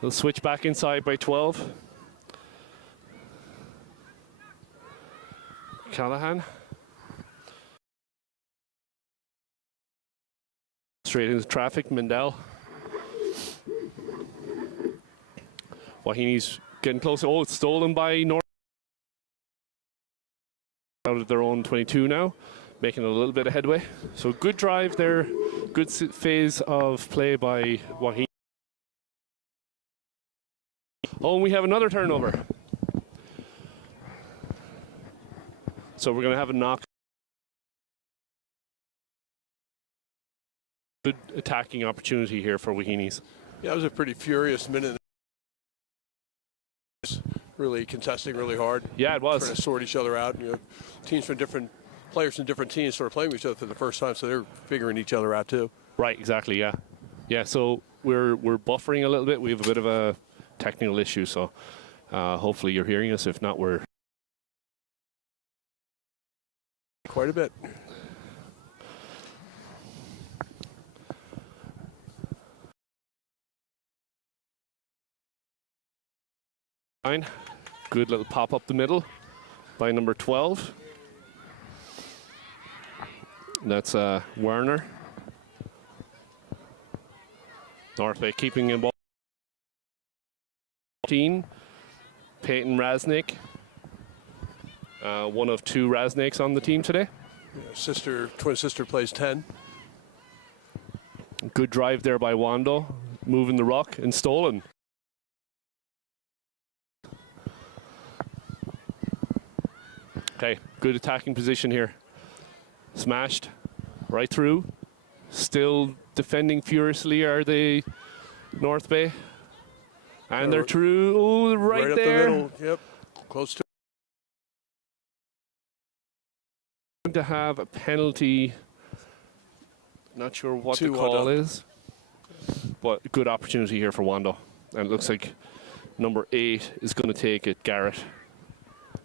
They'll switch back inside by 12. Callahan. Straight into traffic, Mendel. Wahini's getting closer. Oh, it's stolen by North. Out of their own 22 now, making a little bit of headway. So good drive there, good phase of play by Wahini. Oh, and we have another turnover. So we're going to have a knock. Good attacking opportunity here for Wahinis. Yeah, it was a pretty furious minute. Really contesting really hard. Yeah, it was. Trying to sort each other out. You know, teams from different players from different teams sort of playing with each other for the first time, so they're figuring each other out too. Right, exactly. Yeah, yeah. So we're buffering a little bit. We have a bit of a technical issue, so hopefully you're hearing us. If not, we're quite a bit. Good little pop up the middle by number 12. That's Werner. North Bay keeping in ball. 14. Peyton Rasnick. One of 2 Rasnicks on the team today. Yeah, twin sister plays 10. Good drive there by Wando, moving the ruck and stolen. Okay, good attacking position here. Smashed right through. Still defending furiously are they North Bay. And they're through. Oh, right there. Up the middle. Yep, close to. To have a penalty. Not sure what the call is. But good opportunity here for Wando. And it looks like number 8 is going to take it, Garrett,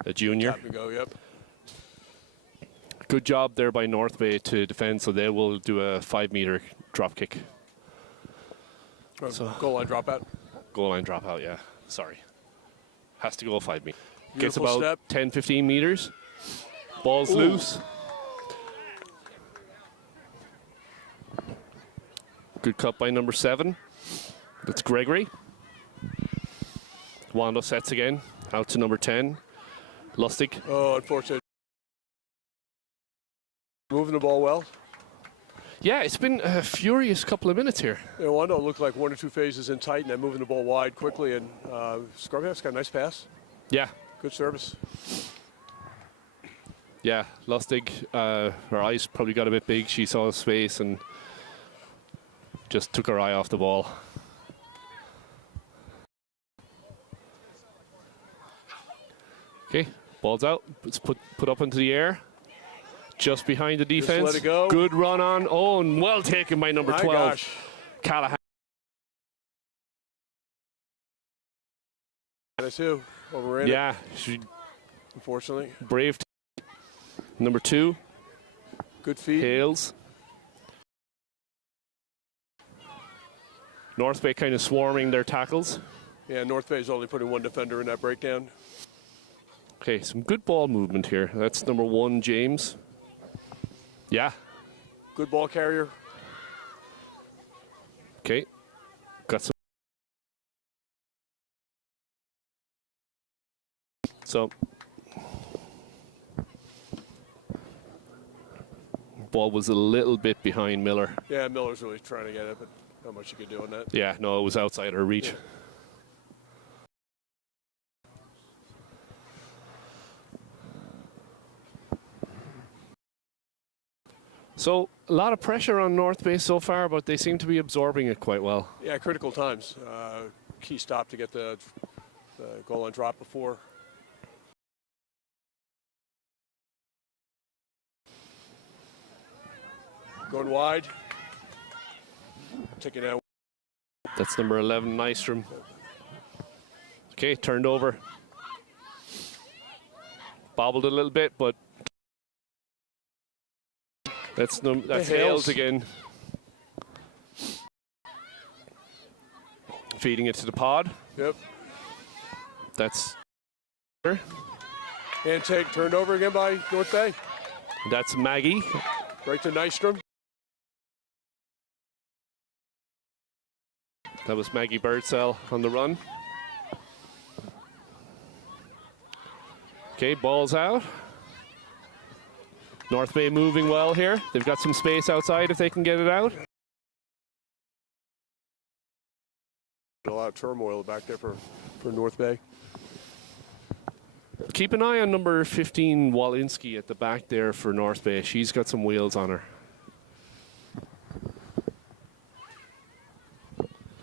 a junior. Tap and go, yep. Good job there by North Bay to defend, so they will do a 5-meter drop kick. So goal line drop out. Goal line drop out, yeah. Sorry. Has to go 5 meters. Gets Beautiful about step. 10, 15 meters. Ball's loose. Good cut by number 7. That's Gregory. Wando sets again. Out to number 10. Lustig. Oh, unfortunate. Moving the ball well. Yeah, it's been a furious couple of minutes here. Yeah, Wando looked like 1 or 2 phases in tight and then moving the ball wide quickly. And Scrubhaff's got a nice pass. Yeah. Good service. Yeah, Lustig, her eyes probably got a bit big. She saw space and just took her eye off the ball. Okay, ball's out. It's put up into the air. Just behind the defense. Just let it go. Good run on. Oh, and well taken by number 12. Gosh. Callahan. Too. Overran yeah, it. She Unfortunately. Brave. Number 2. Good feed. Hales. North Bay kind of swarming their tackles. Yeah, North Bay is only putting 1 defender in that breakdown. Okay, some good ball movement here. That's number 1, James. Yeah. Good ball carrier. Okay. Got some. So. Ball was a little bit behind Miller. Yeah, Miller's really trying to get it, but not much you could do on that. Yeah, no, it was outside her reach. Yeah. So, a lot of pressure on North Bay so far, but they seem to be absorbing it quite well. Yeah, critical times. Key stop to get the goal line drop before. Going wide. Taking out. That's number 11, Nystrom. Okay, turned over. Bobbled a little bit, but that's Hales again. Feeding it to the pod. Yep. That's... And take turned over again by North Bay. That's Maggie. Right to Nystrom. That was Maggie Birdsell on the run. Okay, ball's out. North Bay moving well here. They've got some space outside if they can get it out. A lot of turmoil back there for North Bay. Keep an eye on number 15, Walinski, at the back there for North Bay. She's got some wheels on her.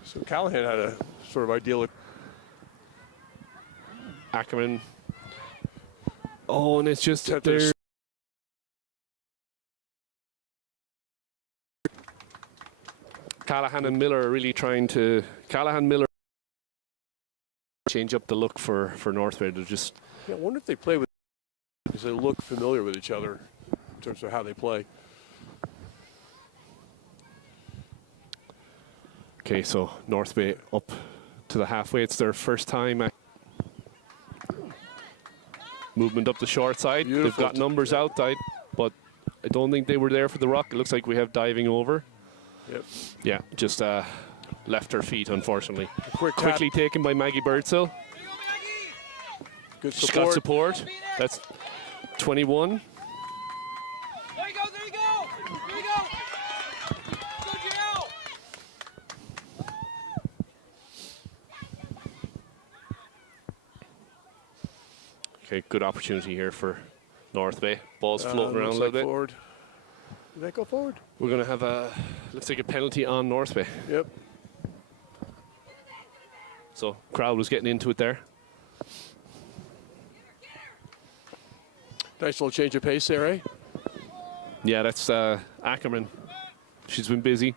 So Callahan had a sort of idyllic. Ackerman. Oh, and it's just there. Callahan and Miller are really trying to. Miller change up the look for North Bay. They're just. Yeah, I wonder if they play with, because they look familiar with each other in terms of how they play. Okay, so North Bay up to the halfway. It's their first time. Movement up the short side. Beautiful. They've got numbers outside, but I don't think they were there for the ruck. It looks like we have diving over. Yep. Yeah, just left her feet, unfortunately. Quickly Quickly taken by Maggie Birdsell. Good She's support. got support. That's 21. There you go, there you go! There you go! Go, Gerald! Okay, good opportunity here for North Bay. Ball's floating around a little bit. Forward. Did that go forward? We're going to have looks like a penalty on North Bay. Yep. So crowd was getting into it there. Nice little change of pace there, eh? Yeah, that's Ackerman. She's been busy.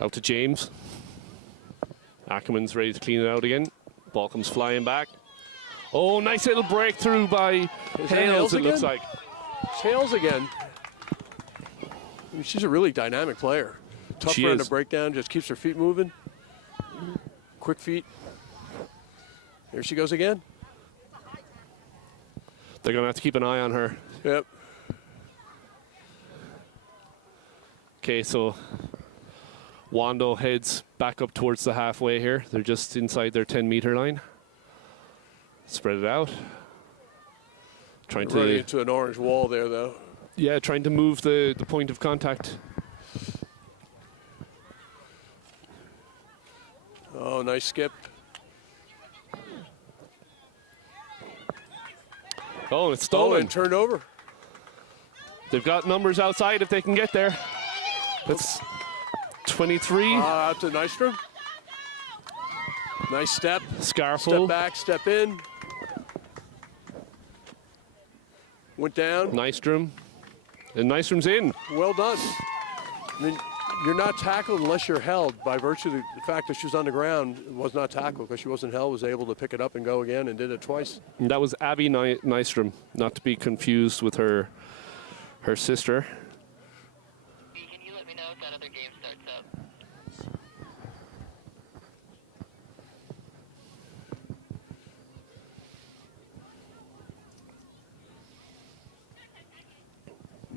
Out to James. Ackerman's ready to clean it out again. Ball comes flying back. Oh, nice little breakthrough by Hales, it looks like. Hales again. I mean, she's a really dynamic player. Tough She run is. to break down, just keeps her feet moving. Quick feet. Here she goes again. They're going to have to keep an eye on her. Yep. Okay, so Wando heads back up towards the halfway here. They're just inside their 10-meter line. Spread it out. Trying Running to, into an orange wall there, though. yeah, trying to move the point of contact. Oh, nice skip. Oh, and it's Oh, stolen. and turned over. They've got numbers outside if they can get there. That's 23. Out to Nystrom. Nice step. Scarful. Step back, step in. Went down. Nystrom. And Nystrom's in. Well done. I mean, you're not tackled unless you're held. By virtue of the fact that she was on the ground, it was not tackled because she wasn't held, was able to pick it up and go again and did it twice. And that was Abby Nystrom, not to be confused with her sister. Can you let me know if that other game starts up?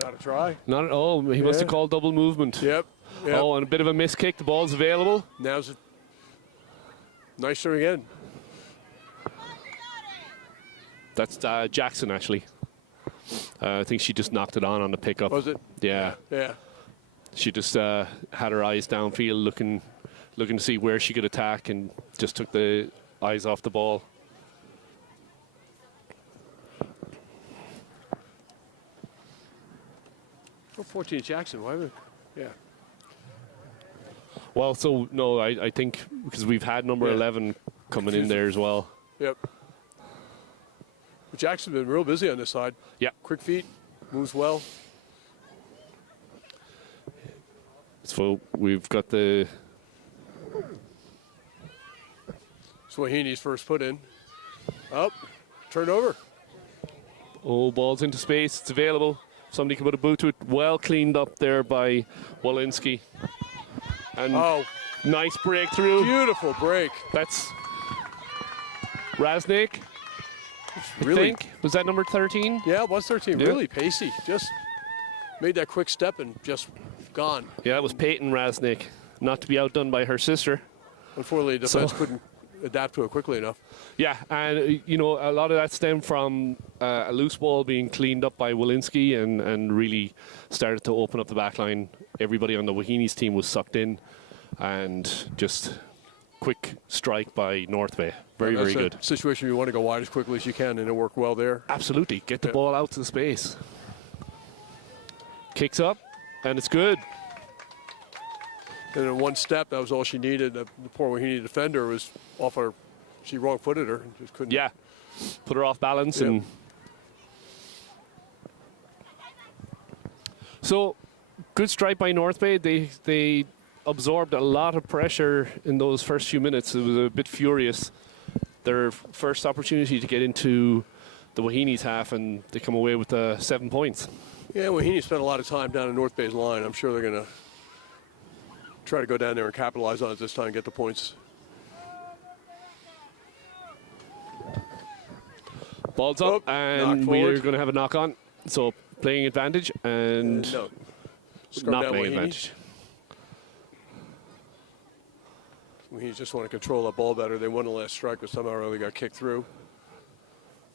Not a try. Not at all. He must have Yeah. called double movement. Yep. Yep. Oh, and a bit of a miss kick. The ball's available. Now's it. Nicer again. That's Jackson, actually. I think she just knocked it on the pickup. Was it? Yeah. Yeah. She just had her eyes downfield, looking to see where she could attack, and just took the eyes off the ball. Oh, 14 Jackson. Why would? Yeah. Well, so no, I think because we've had number 11 coming in there as well. Yep. But Jackson's been real busy on this side. Yeah. Quick feet, moves well. So we've got the Swahini's first put in. Up, turned over. ball's into space. It's available. Somebody can put a boot to it. Well cleaned up there by Walinski. And Nice breakthrough. Beautiful break. That's Raznik. Really? I think. Was that number 13? Yeah, it was 13. Yeah. Really pacey. Just made that quick step and just gone. Yeah, it was Peyton Raznik. Not to be outdone by her sister. Unfortunately, defense couldn't adapt to it quickly enough. Yeah, and you know, a lot of that stemmed from a loose ball being cleaned up by Walensky and really started to open up the back line. Everybody on the Wahini's team was sucked in, and just quick strike by North Bay. Very, very good. Situation you want to go wide as quickly as you can, and it worked well there. Absolutely. Get the ball out to the space. Kicks up, and it's good. And in one step, that was all she needed. The poor Wahini defender was off her. She wrong-footed her. Just couldn't. Yeah. Put her off balance. And so, good strike by North Bay. They absorbed a lot of pressure in those first few minutes. It was a bit furious. Their first opportunity to get into the Wahini's half, and they come away with 7 points. Yeah, Wahini spent a lot of time down in North Bay's line. I'm sure they're going to try to go down there and capitalize on it this time and get the points. Ball's up, and we're going to have a knock on. So playing advantage and no. Not playing advantage. He just want to control that ball better. They won the last strike, but somehow really got kicked through.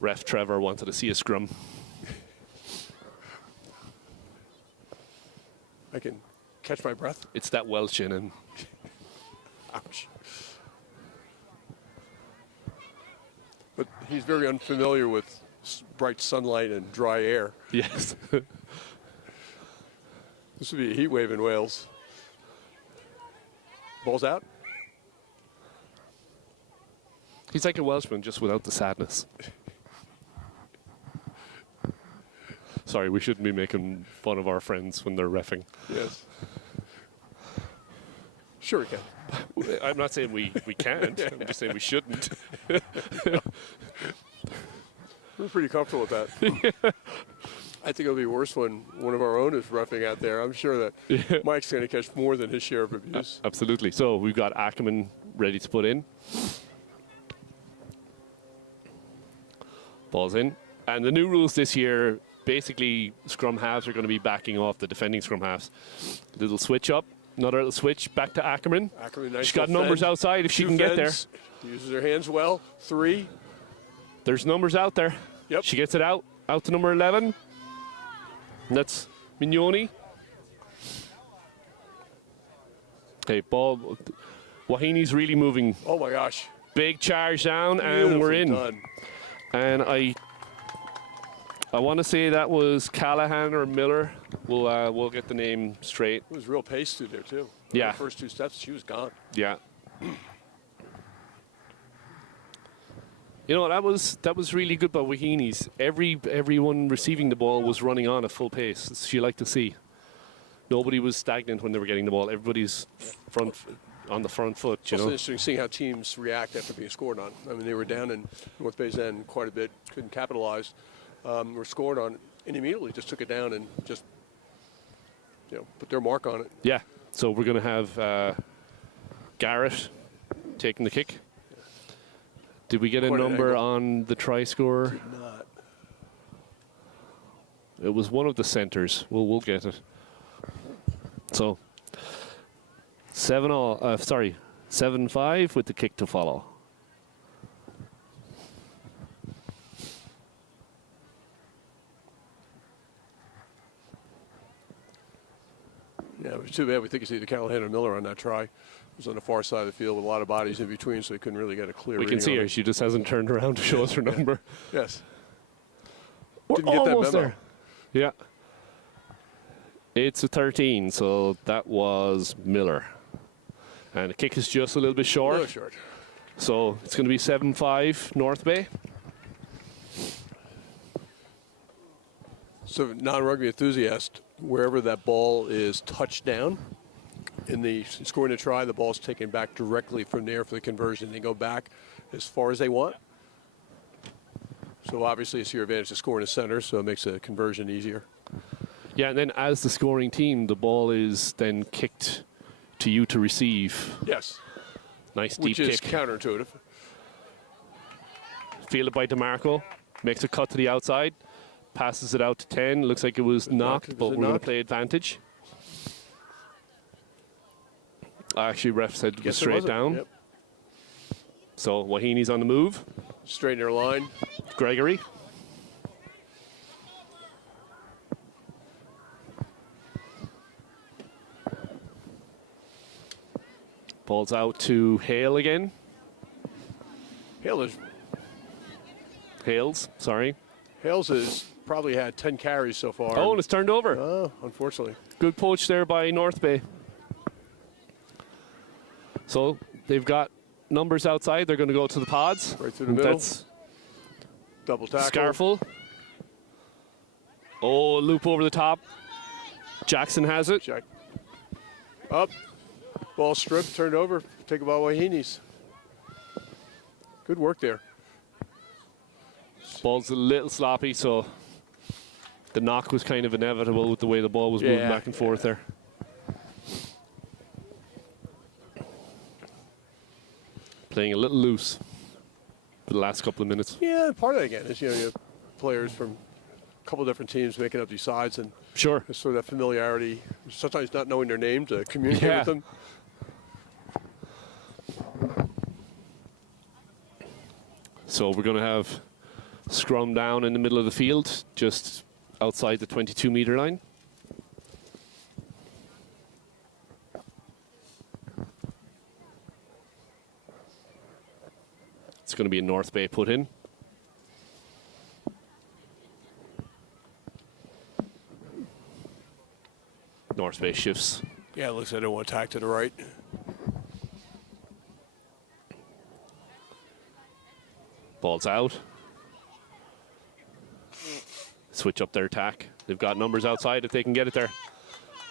Ref Trevor wanted to see a scrum. I can catch my breath. It's that Welsh in him. Ouch. But he's very unfamiliar with bright sunlight and dry air. Yes. This would be a heat wave in Wales. Ball's out. He's like a Welshman, just without the sadness. Sorry, we shouldn't be making fun of our friends when they're reffing. Yes. Sure we can. I'm not saying we can't. I'm just saying we shouldn't. We're pretty comfortable with that. I think it'll be worse when one of our own is roughing out there. I'm sure that Mike's going to catch more than his share of abuse. Absolutely. So we've got Ackerman ready to put in. Ball's in. And the new rules this year, basically scrum halves are going to be backing off the defending scrum halves. Little switch up. Another little switch back to Ackerman. Ackerman, nice. She's got numbers outside if she can get there. Uses her hands well. 3. There's numbers out there. Yep. She gets it out to number 11. And that's Mignoni. Okay, ball. Wahini's really moving. Oh my gosh. Big charge down, and we're in. Done. And I want to say that was Callahan or Miller. We'll get the name straight. It was real pace through there too. Yeah. The first 2 steps, she was gone. Yeah. You know, that was really good by Wahini's. Everyone receiving the ball was running on at full pace. As you like to see. Nobody was stagnant when they were getting the ball. Everybody's on the front foot, you know. It's interesting seeing how teams react after being scored on. I mean, they were down in North Bay's end quite a bit, couldn't capitalize. Were scored on, and immediately just took it down and just, put their mark on it. Yeah. So we're going to have Garrett taking the kick. Did we get a number on the try scorer? Did not. It was one of the centers. We'll get it. So 7-5 with the kick to follow. Yeah, it was too bad. We think it's either Callahan or Miller on that try. It was on the far side of the field with a lot of bodies in between, so they couldn't really get a clear reading. We can see her. She just hasn't turned around to show us her number. Yes. We're Didn't get that almost memo. there. Yeah. It's a 13, so that was Miller. And the kick is just a little bit short. A little short. So it's going to be 7-5 North Bay. So non-rugby enthusiast, wherever that ball is touched down, in the scoring a try, the ball's taken back directly from there for the conversion. They go back as far as they want. So obviously it's your advantage to score in the center, so it makes a conversion easier. Yeah, and then as the scoring team, the ball is then kicked to you to receive. Yes. Nice deep Which is kick. counterintuitive. Fielded by DeMarco. Makes a cut to the outside. Passes it out to 10. Looks like it was knocked, but we're going to play advantage. Actually, ref said it was straight down. Yep. So Wahini's on the move. Straight in their line. Gregory. Ball's out to Hale again. Hales has probably had 10 carries so far. Oh, and it's turned over. Oh, unfortunately. Good poach there by North Bay. So they've got numbers outside. They're going to go to the pods. Right through the middle. That's double tackle. Scarful. Oh, loop over the top. Jackson has it. Check. Up. Ball stripped, turned over. Take it by Wahini's. Good work there. Ball's a little sloppy, so the knock was kind of inevitable with the way the ball was moving back and forth there. Playing a little loose for the last couple of minutes. Yeah, part of that again is you have players from a couple of different teams making up these sides, and sure, sort of that familiarity. Sometimes not knowing their name to communicate with them. So we're going to have scrum down in the middle of the field, just outside the 22-meter line. It's going to be a North Bay put in. North Bay shifts. Yeah, it looks like they don't want to tack to the right. Ball's out. Switch up their attack. They've got numbers outside if they can get it there.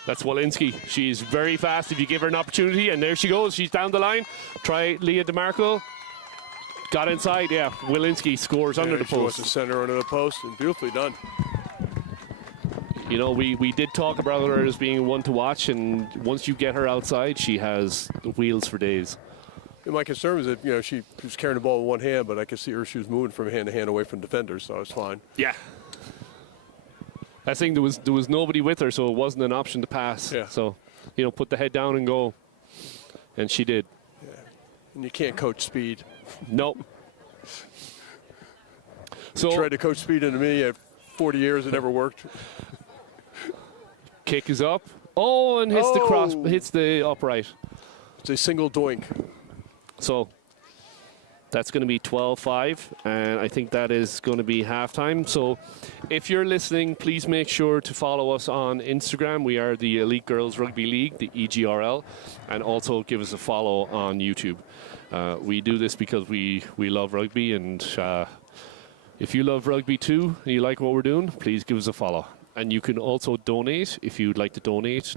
That's Walensky. She's very fast if you give her an opportunity, and there she goes. She's down the line. Try Leah DeMarco. Got inside, yeah. Walensky scores under the post. The center under the post, and beautifully done. You know, we did talk about her as being one to watch, and once you get her outside, she has wheels for days. And my concern was that, she was carrying the ball with one hand, but I could see her, she was moving from hand to hand away from defenders, so it was fine. Yeah. I think there was nobody with her, so it wasn't an option to pass. Yeah. So, put the head down and go. And she did. Yeah. And you can't coach speed. Nope. So tried to coach speed into me at 40 years, it never worked. Kick is up. Oh, and hits the cross, hits the upright. It's a single doink. So that's going to be 12-5, and I think that is going to be halftime. So if you're listening, please make sure to follow us on Instagram. We are the Elite Girls Rugby League, the EGRL, and also give us a follow on YouTube. We do this because we love rugby, and if you love rugby too and you like what we're doing, please give us a follow. And you can also donate. If you'd like to donate,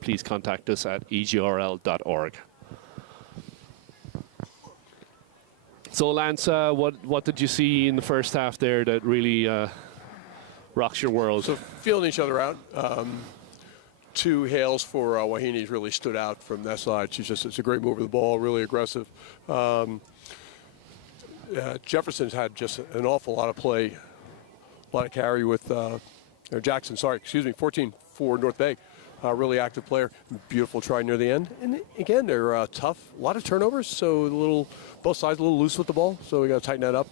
please contact us at egrl.org. So, Lance, what did you see in the first half there that really rocks your world? So, feeling each other out. Two hails for Wahini's really stood out from that side. It's a great move of the ball, really aggressive. Jefferson's had just an awful lot of play, a lot of carry with Jackson, 14 for North Bay. Really active player. Beautiful try near the end. And again, they're tough. A lot of turnovers, so both sides a little loose with the ball, so we got to tighten that up.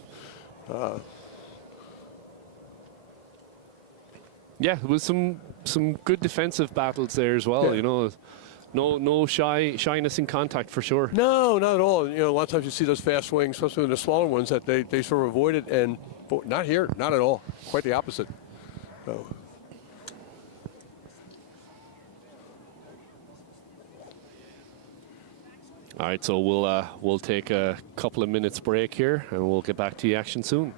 Yeah, it was some good defensive battles there as well. Yeah. No shyness in contact for sure. No, not at all. A lot of times you see those fast swings, especially in the smaller ones, that they sort of avoid it, and not here, not at all. Quite the opposite. So. All right, so we'll take a couple of minutes break here, and we'll get back to the action soon.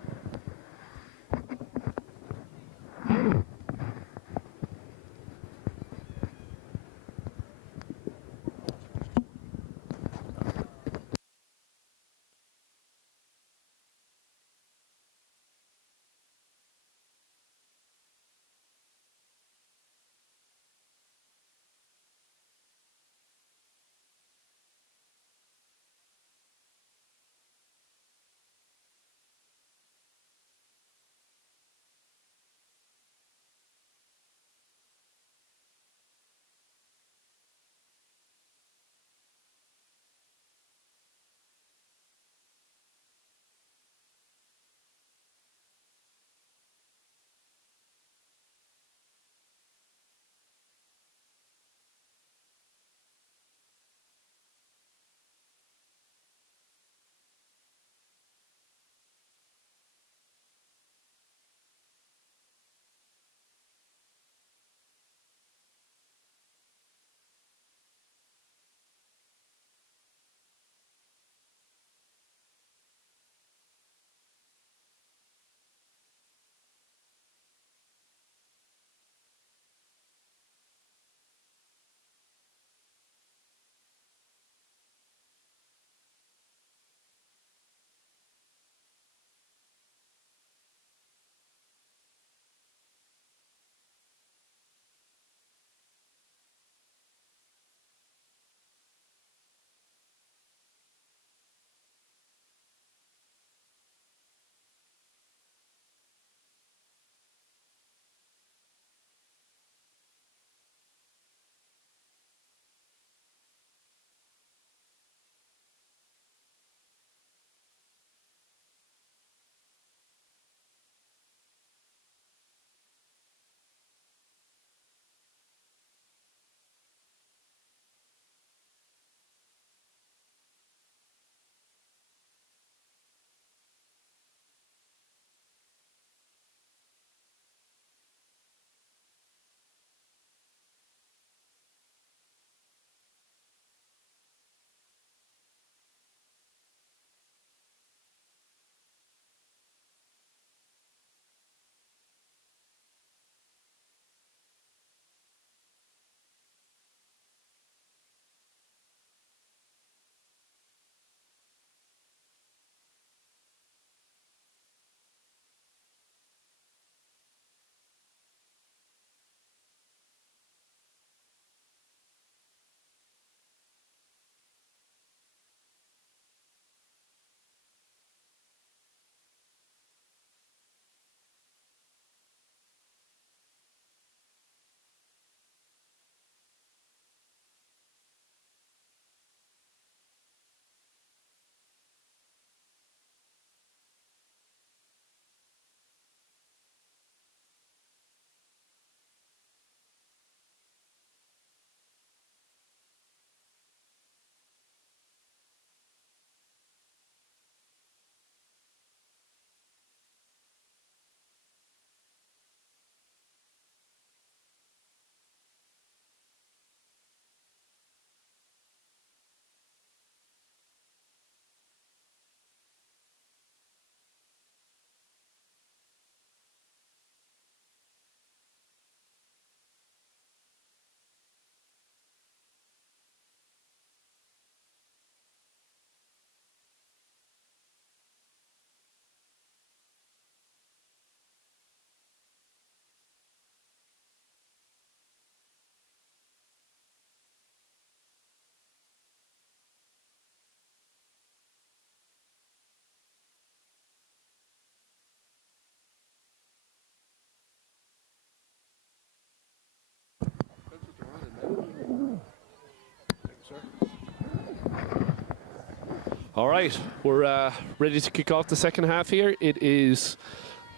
All right, we're ready to kick off the second half here. It is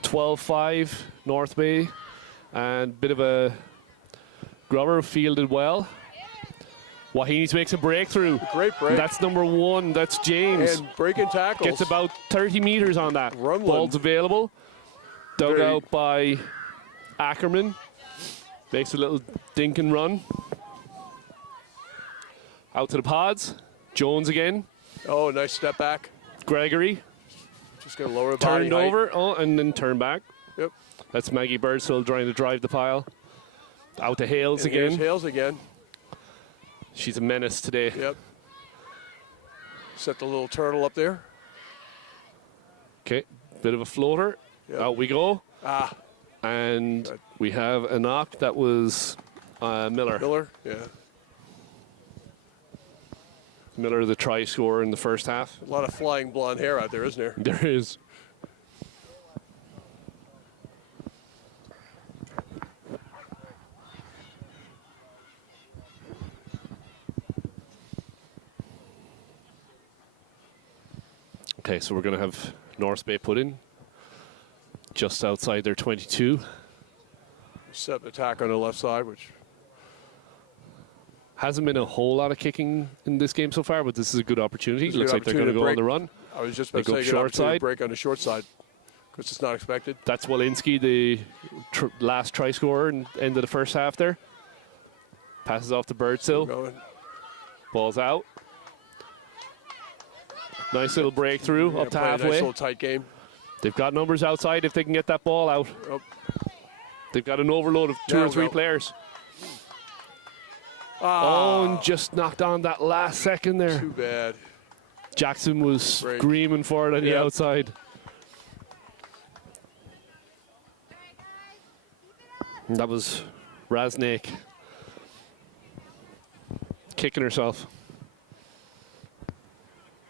12-5 North Bay, and bit of a grubber, fielded well. Wahines makes a breakthrough. Great break. That's number 1. That's James. And breaking tackles. Gets about 30 meters on that. Rumbling. Ball's available. Dug out by Ackerman. Makes a little dink and run. Out to the pods. Jones again. Oh, nice step back. Gregory. Just going to lower the body Turned height. over. Oh, and then turn back. Yep. That's Maggie Birdsell trying to drive the pile. Out to Hales And here's again. Hales again. She's a menace today. Yep. Set the little turtle up there. Okay, bit of a floater. Yep. Out we go. Ah, And we have a knock that was Miller. Miller. Yeah. Miller, the try scorer in the first half. A lot of flying blonde hair out there, isn't there? There is. Okay, so we're going to have North Bay put in just outside their 22. Set attack on the left side, which Hasn't been a whole lot of kicking in this game so far, but this is a good opportunity. It's a Looks good like they're going to go on the run. I was just about They to go say, good short opportunity side. to break on the short side because it's not expected. That's Walensky, the last try scorer in end of the first half there. Passes off to Birdsell. Going. Ball's out. Nice little breakthrough Yeah, up to playing a halfway. nice little tight game. They've got numbers outside if they can get that ball out. Oh, They've got an overload of two There or we three go. players. ah, Oh, and just knocked on that last second there. too bad. Jackson was Great. screaming for it on the Yep. outside. And that was Raznik kicking herself.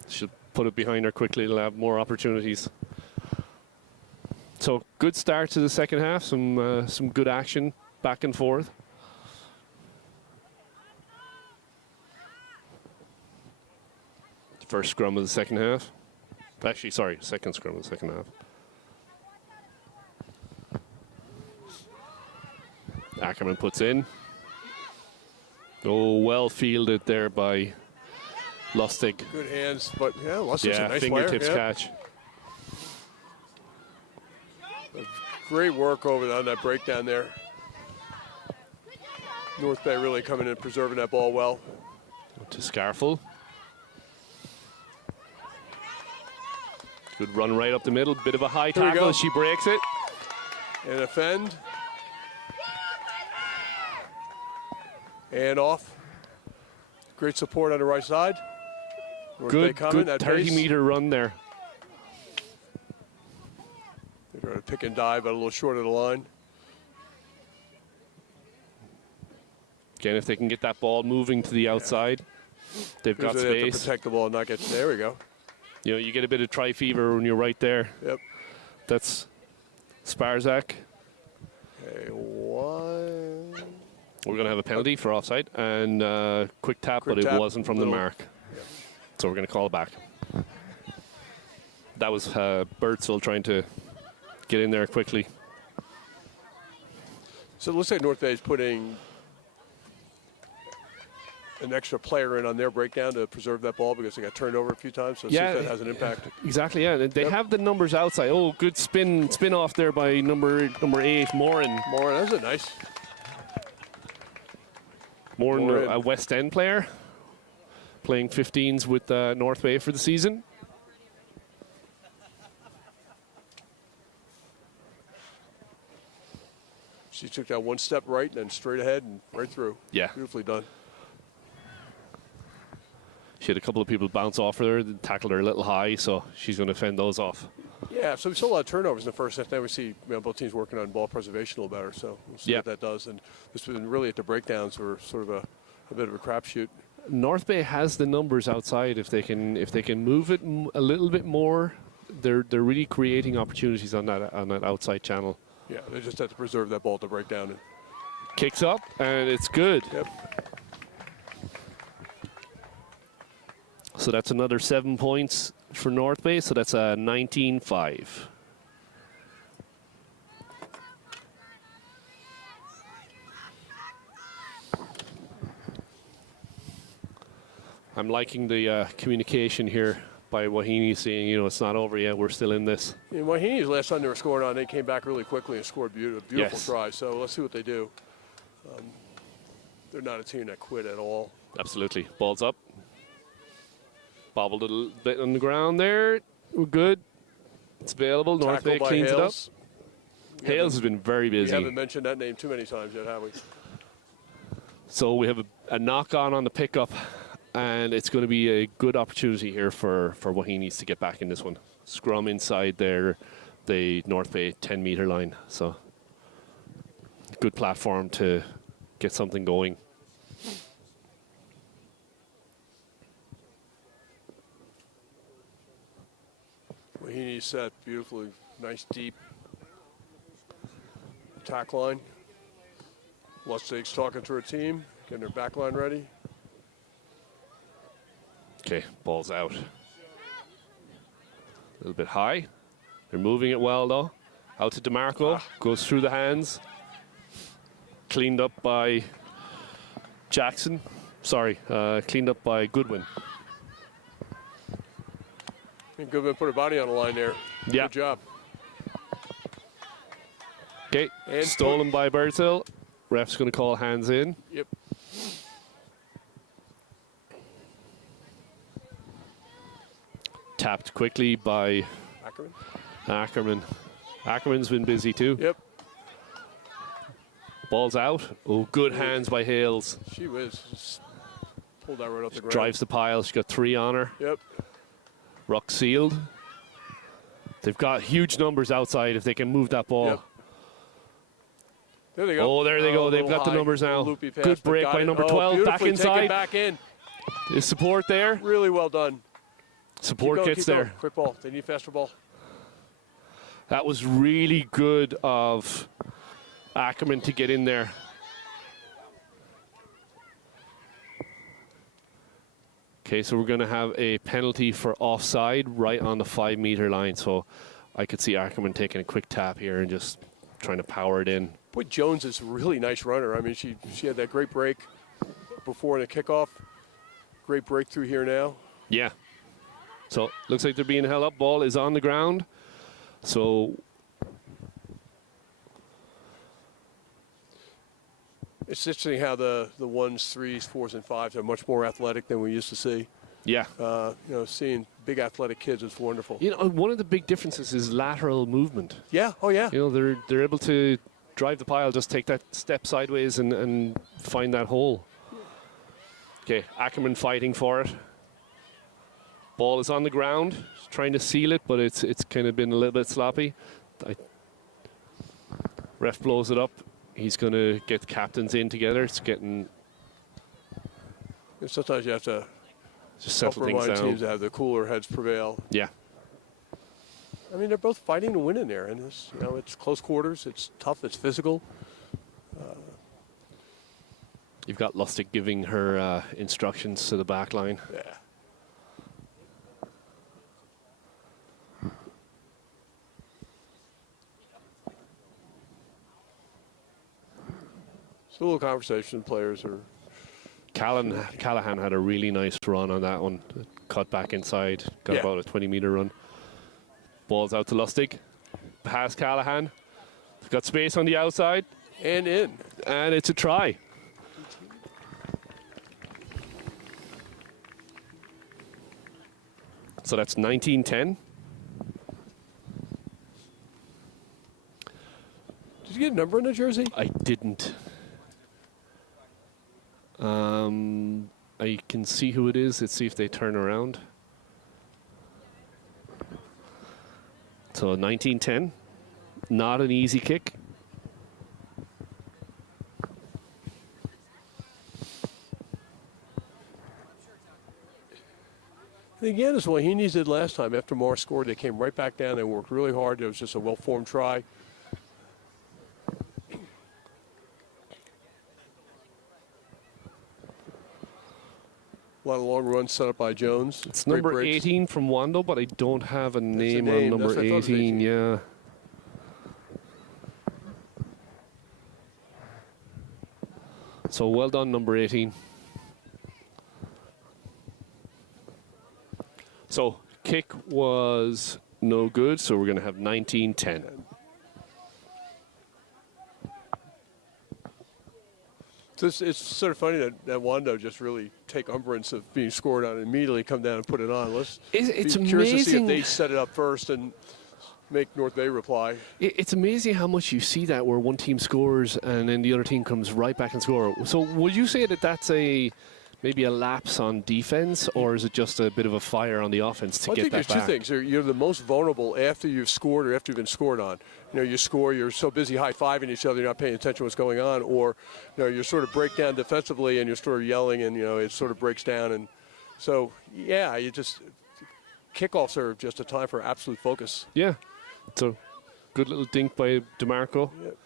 She'll put it behind her quickly. They'll have more opportunities. So good start to the second half. Some good action back and forth. First scrum of the second half. Actually, sorry, second scrum of the second half. Ackerman puts in. Oh, well fielded there by Lustig. Good hands, but yeah, Lustig's Yeah, a nice fingertips player. Yeah. catch. Great work over on that breakdown there. North Bay really coming in and preserving that ball well. To Scarful. Good run right up the middle. Bit of a high Here we tackle go. as she breaks it. And offend. And off. Great support on the right side. North Bay Good, coming, good that pace. 30-meter run there. They're going to pick and dive, but a little short of the line. Again, if they can get that ball moving to the outside, they've got Here's where they have to space. protect the ball and not get. There we go. You know, you get a bit of try fever when you're right there. Yep. That's Sparzak. Okay, one. We're going to have a penalty for offside and quick tap, Quick but it tap, wasn't from little- the mark. So we're going to call it back. That was Birdsell trying to get in there quickly. So it looks like North Bay is putting an extra player in on their breakdown to preserve that ball because they got turned over a few times. So see if that has an impact. Exactly, yeah. They Yep. have the numbers outside. Oh, good spin off there by number 8, Morin. More, that's a nice. Morin, Morin. a West End player, playing 15s with North Bay for the season. She took that one step right and then straight ahead and right through. Yeah. Beautifully done. She had a couple of people bounce off her, tackled her a little high, so she's going to fend those off. Yeah, so we saw a lot of turnovers in the first half. Now we see both teams working on ball preservation a little better. So we'll see Yeah. what that does. And this has been really at the breakdowns were sort of a bit of a crapshoot. North Bay has the numbers outside. If they can move it a little bit more, they're really creating opportunities on that outside channel. Yeah, they just have to preserve that ball to break down. And, Kicks up and it's good. yep. So that's another 7 points for North Bay. So that's a 19-5. I'm liking the communication here by Wahini saying, you know, it's not over yet. We're still in this. In Wahini's last time they were scoring on, they came back really quickly and scored beautiful Yes. try. So let's see what they do. They're not a team that quit at all. Absolutely. Ball's up. Bobbled a little bit on the ground there. We're good. It's available. North Bay Tackle by cleans Hales. it up. Hales has been very We busy. haven't mentioned that name too many times yet, have we? So we have a knock-on on the pickup, and it's going to be a good opportunity here for Wahini's to get back in this one. Scrum inside the North Bay 10-meter line. So good platform to get something going. Wahini set beautifully, nice deep tack line. Lustig's talking to her team, getting her back line ready. Okay, ball's out. A little bit high. They're moving it well, though. Out to DeMarco. Goes through the hands. Cleaned up by Jackson. Sorry, cleaned up by Goodwin. And Goodman put her body on the line there. Yeah. Good job. Okay, And stolen by Birdshill. Ref's going to call hands in. Yep. Tapped quickly by Ackerman. Ackerman. Ackerman's been busy too. Yep. Ball's out. Oh, good hands by Hales. She was. Just pulled that right off the ground. Drives the pile. She's got 3 on her. Yep. Ruck sealed. They've got huge numbers outside if they can move that ball. Yep. There they go. Oh, there they go. They've little got the high, numbers now. little loopy pass, Good but break got by it. number Oh, 12. Back beautifully taken inside. back in. Is support there? Really well done. Support Keep going, gets keep there. going. Quick ball. They need faster ball. That was really good of Ackerman to get in there. Okay, so we're going to have a penalty for offside right on the 5-meter line. So I could see Ackerman taking a quick tap here and just trying to power it in. Boy, Jones is a really nice runner. I mean, she had that great break before the kickoff. Great breakthrough here now. Yeah. So looks like they're being held up. Ball is on the ground. So it's interesting how the 1s, 3s, 4s, and 5s are much more athletic than we used to see. yeah. You know, seeing big athletic kids is wonderful. You know, one of the big differences is lateral movement. Yeah. Oh, yeah. You know, they're able to drive the pile, just take that step sideways and find that hole. Okay, Ackerman fighting for it. Ball is on the ground, trying to seal it, but it's kind of been a little bit sloppy. Ref blows it up. He's going to get the captains in together. It's getting... And sometimes you have to Just help settle things remind down. teams to have the cooler heads prevail. Yeah. I mean, they're both fighting to win in there, and it's, you know, it's close quarters. It's tough. It's physical. You've got Lustig giving her instructions to the back line. Yeah. So a little conversation. Players are. Callahan had a really nice run on that one. Cut back inside. Got Yeah. about a 20-meter run. Ball's out to Lustig. Past Callahan. They've got space on the outside. And in. And it's a try. So that's 19-10. Did you get a number in the jersey? I didn't. I can see who it is. Let's see if they turn around. So 19-10. Not an easy kick. And again, as Wahini's did last time. After Morris scored, they came right back down. They worked really hard. It was just a well-formed try. A lot of long runs set up by Jones. It's Great number breaks. 18 from Wando, but I don't have a name on name. number That's what I thought it was 18. 18. Yeah. So well done, number 18. So kick was no good, so we're going to have 19-10. It's sort of funny that Wando just really take umbrance of being scored on and immediately come down and put it on. It's be curious to see if amazing. they set it up first and make North Bay reply. It's amazing how much you see that where one team scores and then the other team comes right back and score. So would you say that that's maybe a lapse on defense, or is it just a bit of a fire on the offense to I get think that there's back? two things. You're the most vulnerable after you've scored or after you've been scored on. You know, you score, you're so busy high-fiving each other, you're not paying attention to what's going on, or you sort of break down defensively and you're sort of yelling and it sort of breaks down. And so, yeah, kickoffs are just a time for absolute focus. Yeah. So good little dink by DeMarco. Yep.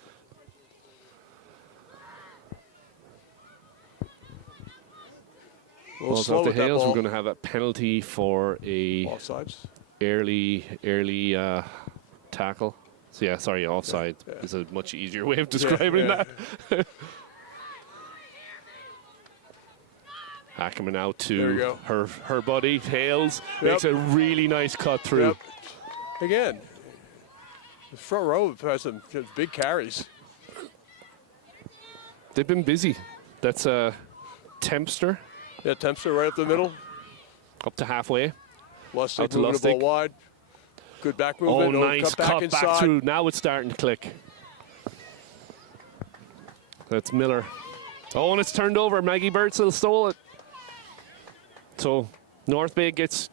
Balls off the Hales. We're going to have a penalty for a offsides. early tackle. So yeah, sorry, offside is a much easier way of describing that. Ackerman out to her buddy. Hales makes a really nice cut through. Yep. Again, the front row has some big carries. They've been busy. That's Tempster. Yeah, Tempster right up the middle. Up to halfway. Lustig moving the ball wide. Good back movement. Oh, nice cut back through. Now it's starting to click. That's Miller. Oh, and it's turned over. Maggie Birdsell stole it. So North Bay gets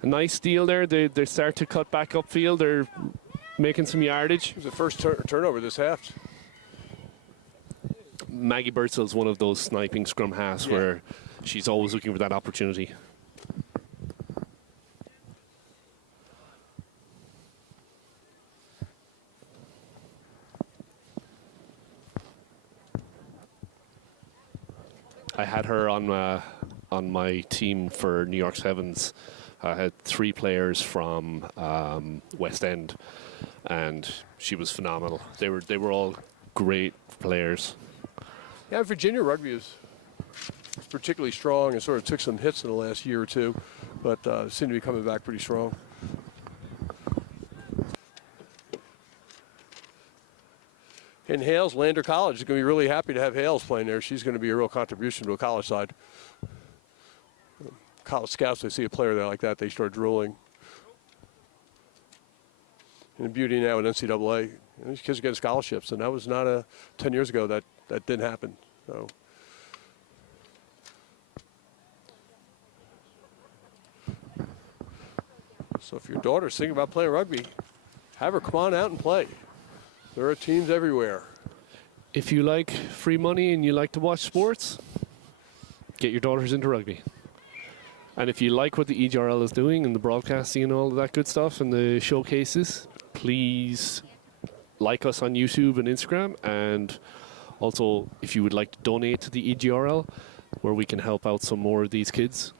a nice steal there. They start to cut back upfield. They're making some yardage. It was the first turnover this half. Maggie Birdsell is one of those sniping scrum halves where she's always looking for that opportunity. I had her on my team for New York Sevens. I had 3 players from West End, and she was phenomenal. They were all great players. Yeah, Virginia rugby is particularly strong and sort of took some hits in the last year or two, but seem to be coming back pretty strong. And Hales, Lander College is going to be really happy to have Hales playing there. She's going to be a real contribution to a college side. College scouts, they see a player there like that, they start drooling. And the beauty now at NCAA, these kids are getting scholarships, and that was not 10 years ago that didn't happen. So if your daughter's thinking about playing rugby, have her come on out and play. There are teams everywhere. If you like free money and you like to watch sports, get your daughters into rugby. And if you like what the EGRL is doing and the broadcasting and all of that good stuff and the showcases, please like us on YouTube and Instagram. And also, if you would like to donate to the EGRL, where we can help out some more of these kids,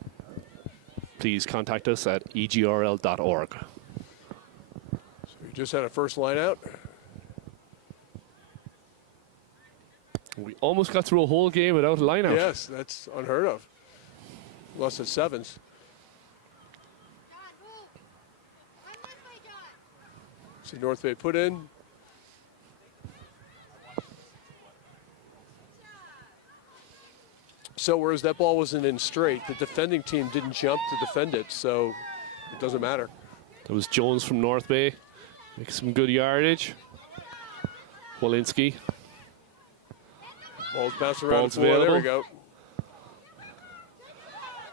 please contact us at egrl.org. So we just had a first line out. We almost got through a whole game without a line out. Yes, that's unheard of. Less at sevens. See North Bay put in. So whereas that ball wasn't in straight, the defending team didn't jump to defend it, so it doesn't matter. That was Jones from North Bay. Make some good yardage. Walensky. Ball's bouncing around Ball's the floor. There we available. go.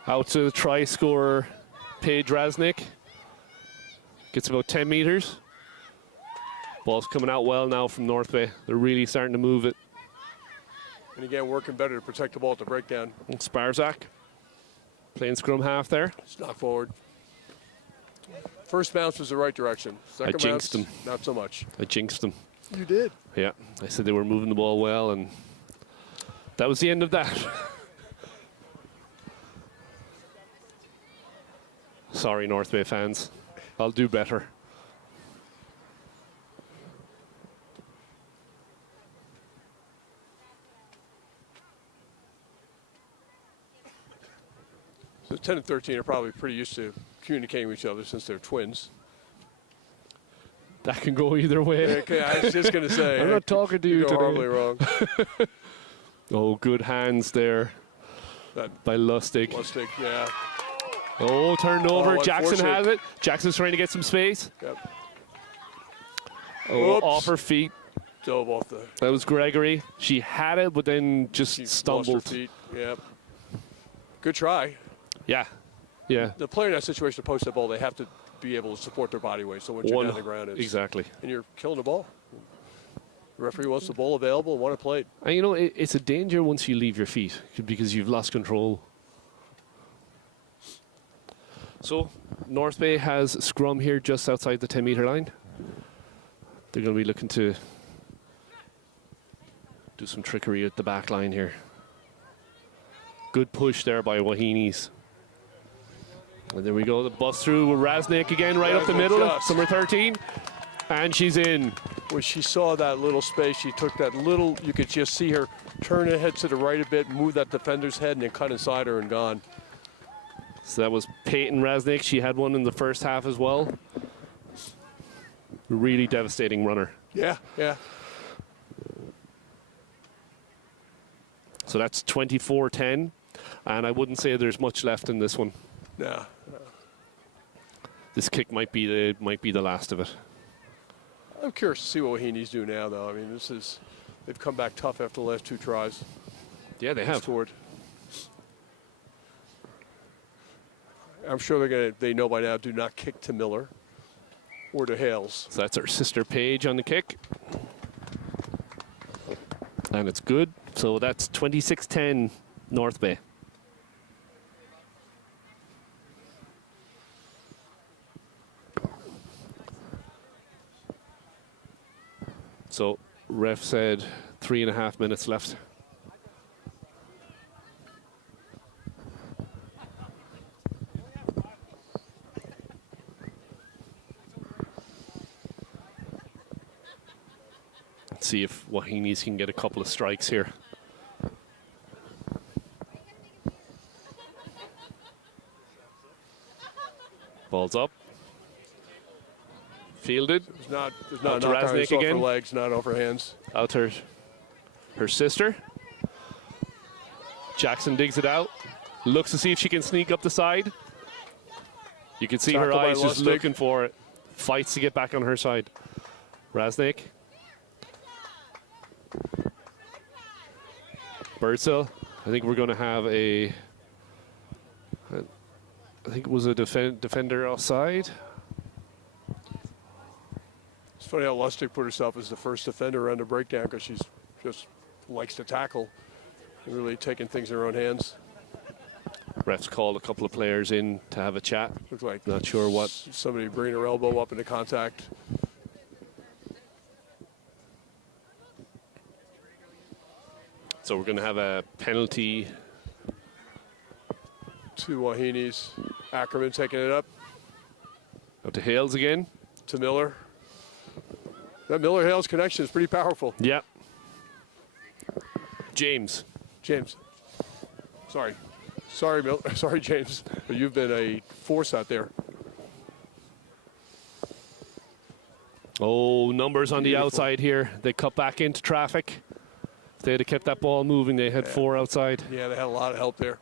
Out to the try scorer, Paige Raznick. Gets about 10 meters. Ball's coming out well now from North Bay. They're really starting to move it. And again, working better to protect the ball at the breakdown. And Sparzak playing scrum half there. It's not forward. First bounce was the right direction. Second jinxed bounce, him. not so much. I jinxed them. You did. Yeah, I said they were moving the ball well, and that was the end of that. Sorry, North Bay fans. I'll do better. So 10 and 13 are probably pretty used to communicating with each other since they're twins. That can go either way. Okay, I was just going to say. I'm not talking to you go today. horribly wrong. Oh, good hands there by Lustig. Lustig, yeah. Oh, turned over. Oh, Jackson has it. Jackson's trying to get some space. Yep. Oh, Oops. off her feet. Dove off the. That was Gregory. She had it, but then just stumbled. Lost her feet. Yep. Good try. Yeah. Yeah. The player in that situation to post that ball, they have to be able to support their body weight. So when you're down on the ground, it's, exactly. And you're killing the ball. The referee wants the ball available and want it played. And you know, it's a danger once you leave your feet because you've lost control. So, North Bay has scrum here just outside the 10-metre line. They're going to be looking to do some trickery at the back line here. Good push there by Wahinis. And there we go, the bust through with Raznik again, right up the middle. Number 13. And she's in. When she saw that little space, she took that little, you could just see her turn her head to the right a bit, move that defender's head, and then cut inside her and gone. So that was Peyton Raznik. She had one in the first half as well. Really devastating runner. Yeah, yeah. So that's 24-10. And I wouldn't say there's much left in this one. No. This kick might be the last of it. I'm curious to see what Wahinis do now, though. I mean, they've come back tough after the last two tries. Yeah, they have. Scored. I'm sure they know by now, do not kick to Miller or to Hales. So that's our sister Page on the kick. And it's good. So that's 26-10 North Bay. So ref said 3.5 minutes left. Let's see if Wahinis can get a couple of strikes here. Ball's up. Fielded. There's not Out to knock on Raznik her again. legs, not off her hands. Out her sister. Jackson digs it out. Looks to see if she can sneak up the side. You can see her Tackled by eyes just Lustig. looking for it. Fights to get back on her side. Raznik. Birdsell. I think we're going to have I think it was a defender offside. It's funny how Lustig put herself as the first defender around the breakdown because she's just likes to tackle and really taking things in her own hands. Refs called a couple of players in to have a chat. Looks like Not sure what. somebody bringing her elbow up into contact. So we're going to have a penalty. Two Wahinis. Ackerman taking it up Out to Hales again. to Miller. That Miller-Hales connection is pretty powerful. Yep. James. James. Sorry, sorry, James. But you've been a force out there. Oh, numbers on the Beautiful. outside here. They cut back into traffic. If they had kept that ball moving, they had 4 outside. Yeah, they had a lot of help there.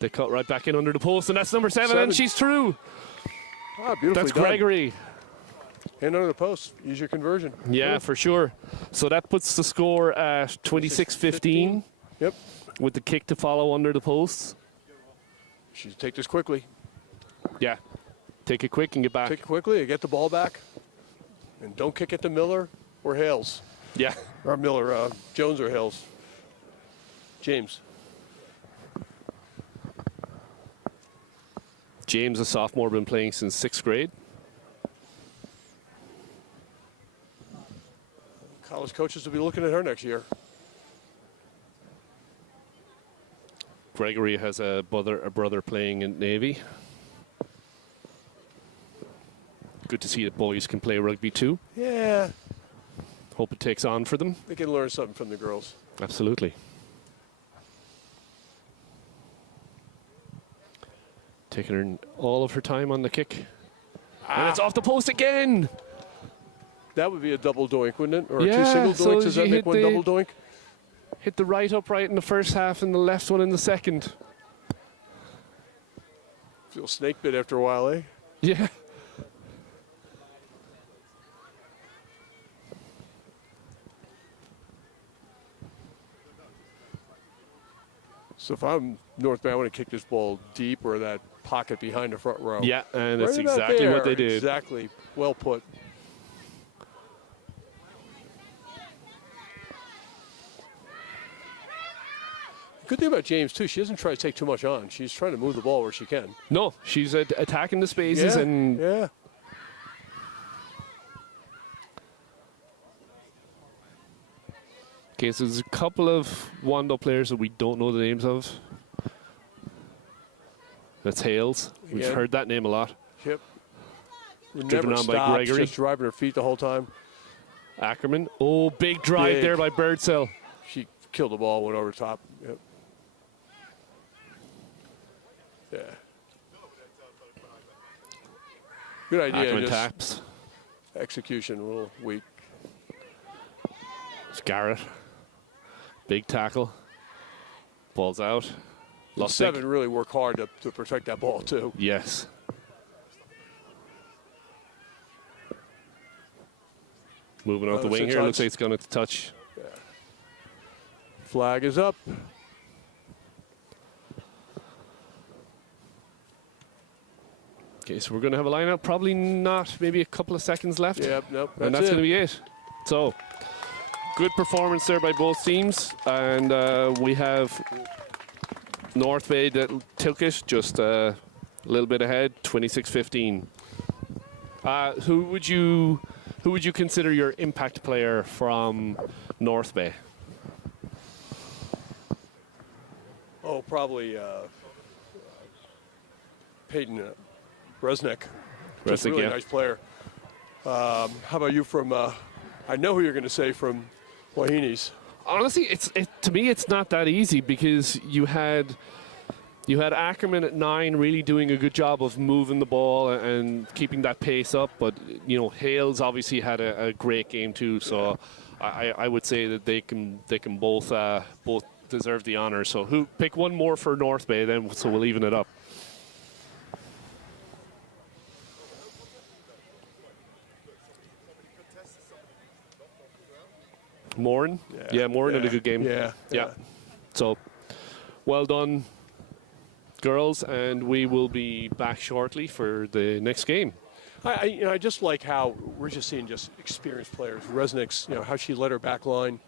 They cut right back in under the post, and that's number 7, and she's through. Ah, beautifully That's done. Gregory. And under the post. Use your conversion. Yeah, for sure. So that puts the score at 26-15 Yep. with the kick to follow under the posts. She should take this quickly. Yeah. Take it quick and get back. Take it quickly and get the ball back. And don't kick it to Miller or Hales. Yeah. Or Miller, Jones or Hales. James. James, a sophomore, been playing since 6th grade. College coaches will be looking at her next year. Gregory has a brother playing in Navy. good to see that boys can play rugby too. Yeah, Hope it takes on for them. they can learn something from the girls. Absolutely. Taking all of her time on the kick. And it's off the post again. That would be a double doink, wouldn't it? Or Yeah, two single so doinks? Does that you make hit one the- double doink? Hit the right upright in the first half and the left one in the second. Feel snake bit after a while, eh? Yeah. So if I'm northbound, I want to kick this ball deep or that pocket behind the front row. Yeah, and that's Right about exactly what there. they did. Exactly. Well put. Good thing about James, too, she doesn't try to take too much on. She's trying to move the ball where she can. No, she's attacking the spaces and yeah. okay, so there's a couple of Wando players that we don't know the names of. That's Hales. We've Yeah. heard that name a lot. Yep. Driven Never on by stops, Gregory. just driving her feet the whole time. Ackerman. Oh, big drive Big. there by Birdsell. She killed the ball, went over top. Yep. Yeah. Good idea. Ackerman Just taps. execution a little weak. It's Garrett. Big tackle. Ball's out. Lost Seven really work hard to protect that ball, too. Yes. Moving out the wing here. Looks like it's going to touch. Flag is up. Okay, so we're going to have a line out. Probably not. Maybe a couple of seconds left. Yep, nope. And that's going to be it. So, good performance there by both teams. And we have North Bay that took it just a little bit ahead, 26-15. Who would you consider your impact player from North Bay? Oh, probably Peyton Resnick. Just a Resnick, really yeah. nice player. How about you from, I know who you're going to say from Wahini's. Honestly, to me, it's not that easy because you had Ackerman at 9 really doing a good job of moving the ball and keeping that pace up. But, you know, Hales obviously had a great game too. So I would say that they can both deserve the honor. So pick one more for North Bay then, so we'll even it up. Moran? Yeah, Moran had a good game. Yeah. So, well done, girls, and we will be back shortly for the next game. I just like how we're just seeing just experienced players. Resnick's, how she led her back line,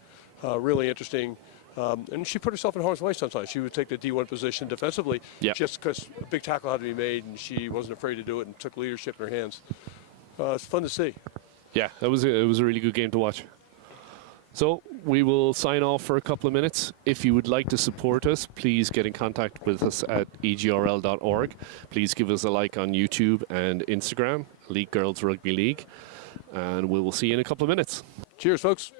really interesting. And she put herself in harm's way sometimes. She would take the D1 position defensively just because a big tackle had to be made, and she wasn't afraid to do it and took leadership in her hands. It's fun to see. Yeah, it was a really good game to watch. So we will sign off for a couple of minutes. If you would like to support us, please get in contact with us at egrl.org. Please give us a like on YouTube and Instagram, Elite Girls Rugby League. And we will see you in a couple of minutes. Cheers, folks.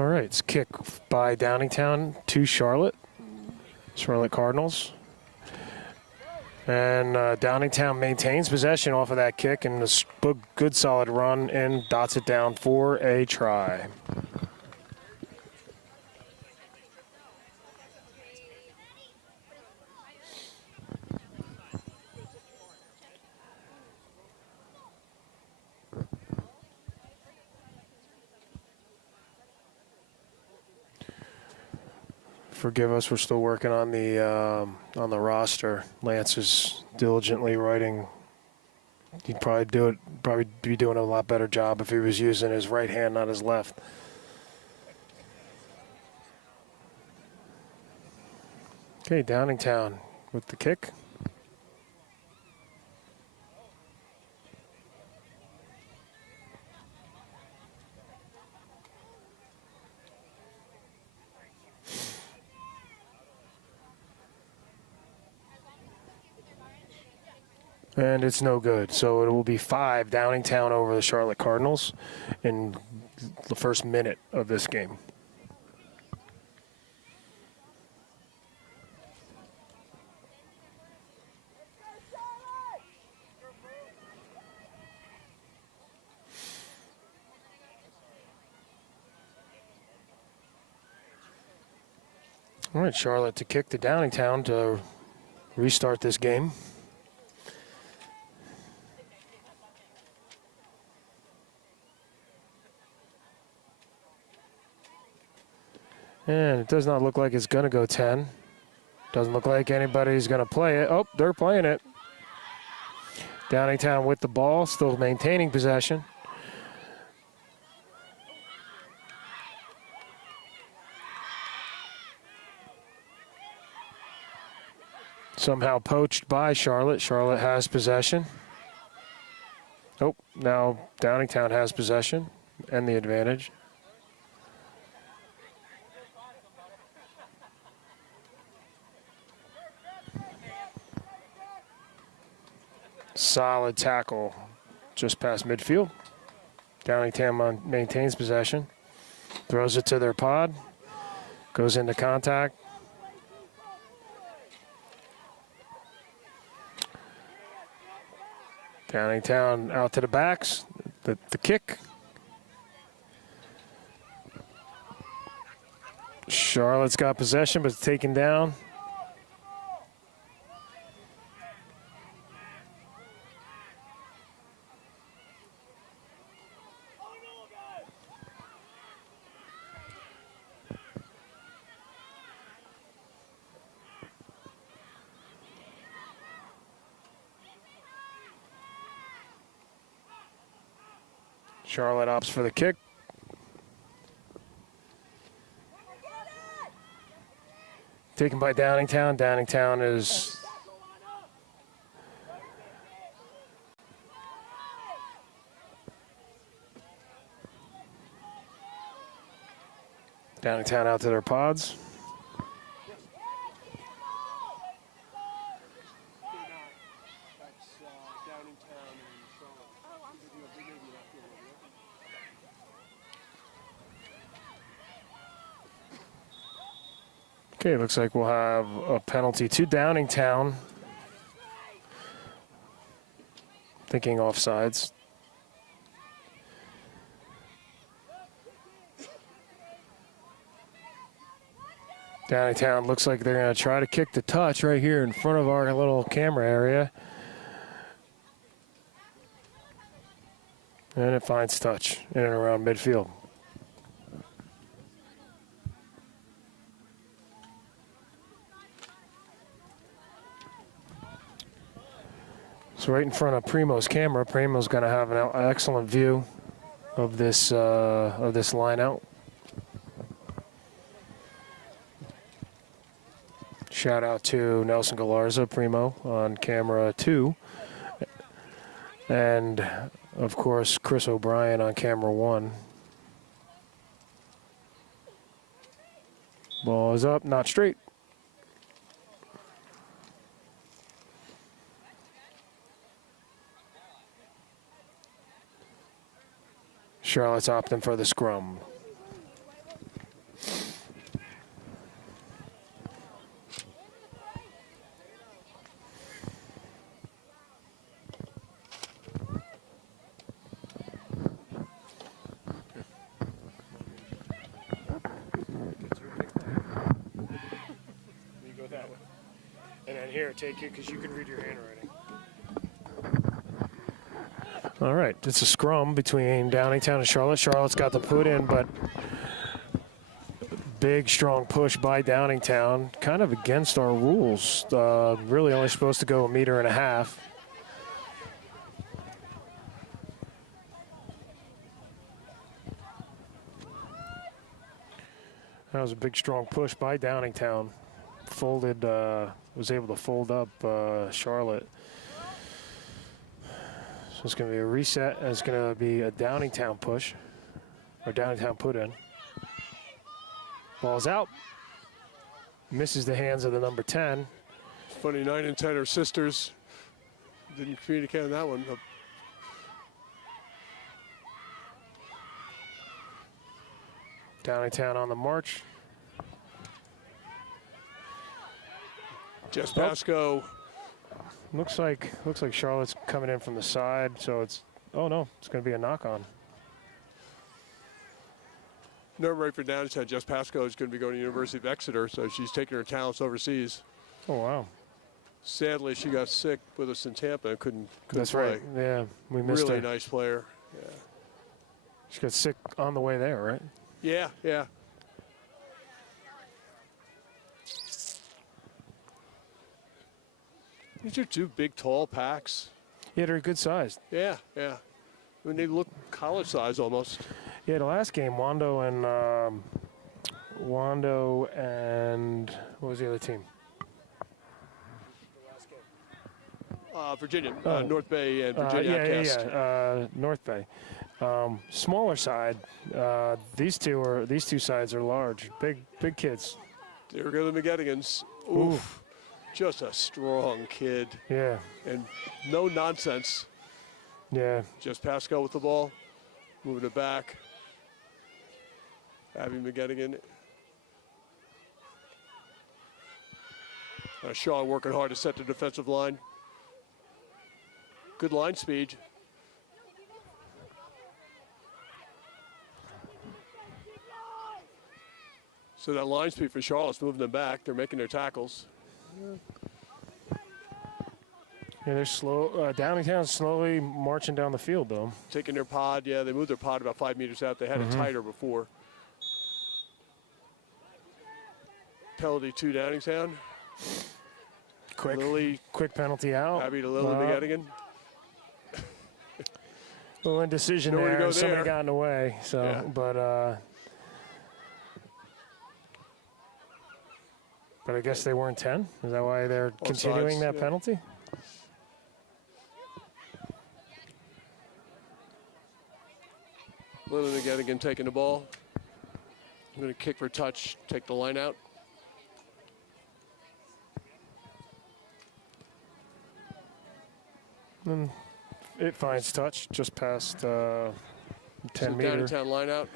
All right, it's kick by Downingtown to Charlotte Cardinals. And Downingtown maintains possession off of that kick, and a good solid run and dots it down for a try. Forgive us, we're still working on the roster. Lance is diligently writing. He'd probably be doing a lot better job if he was using his right hand, not his left. Okay, Downingtown with the kick. And it's no good. So it will be 5 Downingtown over the Charlotte Cardinals in the first minute of this game. All right, Charlotte to kick to Downingtown to restart this game. And it does not look like it's going to go 10. Doesn't look like anybody's going to play it. Oh, they're playing it. Downingtown with the ball, still maintaining possession. Somehow poached by Charlotte. Charlotte has possession. Oh, now Downingtown has possession and the advantage. Solid tackle just past midfield. Downingtown maintains possession. Throws it to their pod. Goes into contact. Downingtown out to the backs. The kick. Charlotte's got possession, but it's taken down. Charlotte opts for the kick. Taken by Downingtown. Downingtown is Downingtown out to their pods. Okay, looks like we'll have a penalty to Downingtown. Thinking offsides. Downingtown looks like they're going to try to kick the touch right here in front of our little camera area. And it finds touch in and around midfield. So right in front of Primo's camera, Primo's going to have an excellent view of this line out. Shout out to Nelson Galarza, Primo, on camera 2. And, of course, Chris O'Brien on camera 1. Ball is up, not straight. Charlotte's opting for the scrum. Here, take it because you can read your handwriting. All right, it's a scrum between Downingtown and Charlotte. Charlotte's got the put in, but big, strong push by Downingtown, kind of against our rules. Really only supposed to go 1.5 meters. That was a big, strong push by Downingtown. Folded, was able to fold up Charlotte. So it's going to be a reset, and it's going to be a Downingtown push, or Downingtown put in. Ball's out. Misses the hands of the number 10. It's funny, 9 and 10 are sisters. Didn't communicate on that one. Downingtown on the march. Jess Pasco. Looks like Charlotte's coming in from the side, so it's, oh no, it's going to be a knock-on. Number 8 for Downingtown, Jess Pasco, is going to be going to the University of Exeter, so she's taking her talents overseas. Oh, wow. Sadly, she got sick with us in Tampa and couldn't That's play. right. Yeah, we missed her. Really nice player. Yeah. She got sick on the way there, right? Yeah, yeah. These are two big, tall packs. Yeah, they're good size. Yeah, yeah. I mean, they look college size almost. Yeah, the last game, Wando and what was the other team? Virginia, North Bay and Virginia outcast. Yeah. North Bay. Smaller side. These two sides are large. Big kids. There go the McGettigans. Oof. Just a strong kid. Yeah. And no nonsense. Yeah. Just Pascal with the ball. Moving it back. Abby McGettigan. Shaw working hard to set the defensive line. Good line speed. So that line speed for Charlotte's moving them back. They're making their tackles. Yeah, they're slow. Downingtown's slowly marching down the field, though. Taking their pod. Yeah, they moved their pod about 5 meters out. They had it tighter before. Penalty to Downingtown. Quick penalty out. Abby to Lily McGettigan. Little indecision Nowhere to there. go Somebody there. got in the way. So, Yeah. But I guess they weren't 10. Is that why they're continuing sides, that yeah. penalty? Lily McGettigan taking the ball. I'm going to kick for touch, take the line out. And it finds touch just past 10 So meters. Downingtown line out.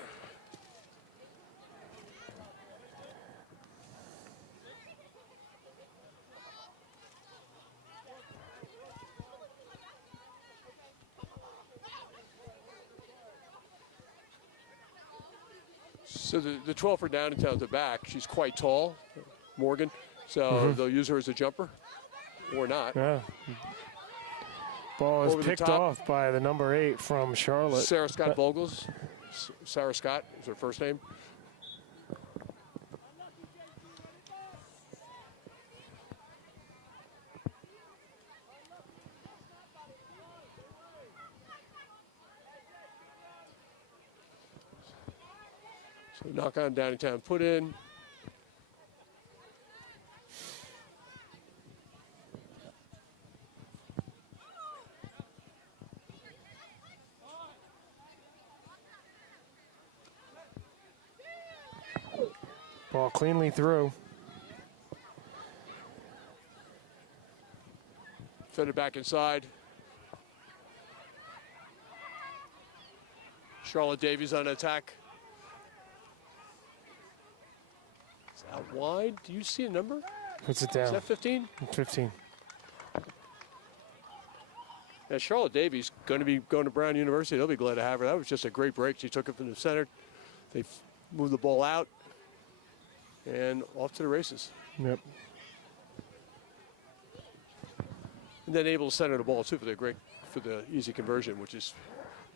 So the 12 for Downingtown's the back. She's quite tall, Morgan. So they'll use her as a jumper or not. Yeah. Ball Over is the picked top. off by the number 8 from Charlotte. Sarah Scott Vogels. Sarah Scott is her first name. So knock on Downingtown, put in. Ball cleanly through. Fed it back inside. Charlotte Davies on attack. Is out wide. Do you see a number? Puts it Is down. that 15? 15. Yeah, Charlotte Davies going to be going to Brown University. They'll be glad to have her. That was just a great break. She took it from the center. They moved the ball out and off to the races. Yep. And then able to center the ball too for the easy conversion, which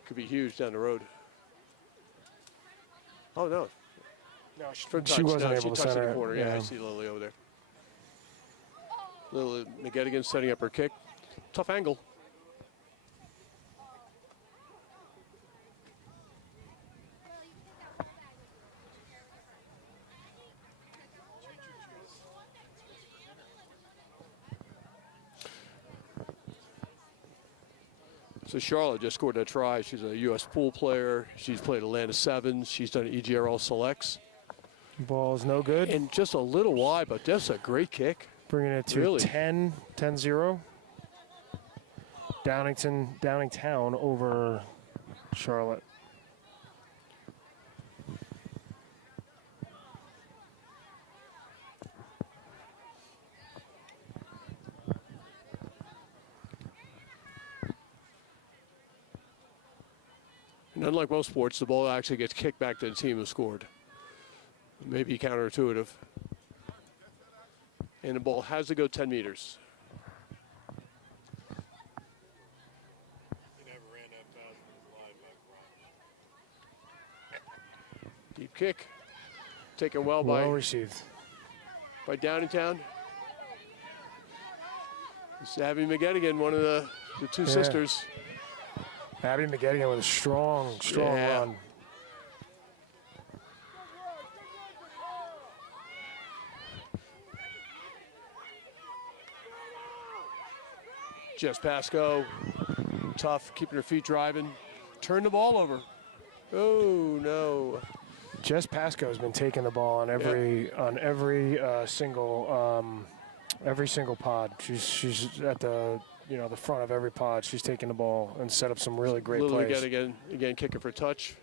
could be huge down the road. Oh no. No, she wasn't able to center in the corner. it. Yeah, I see Lily over there. Lily McGettigan setting up her kick. Tough angle. So Charlotte just scored that try. She's a U.S. pool player. She's played Atlanta Sevens. She's done EGRL selects. Ball is no good. And just a little wide, but that's a great kick. Bringing it to Really? 10-0. Downingtown over Charlotte. And unlike most sports, the ball actually gets kicked back to the team who scored. Maybe counterintuitive. And the ball has to go 10 meters. Deep kick. Taken well received by Downingtown. It's Abby McGettigan, one of the two sisters. Abby McGettigan with a strong run. Jess Pascoe, tough, keeping her feet driving. Turn the ball over. Oh no! Jess Pascoe has been taking the ball on every single pod. She's at the the front of every pod. She's taking the ball and set up some really great plays. Again, kicking for touch.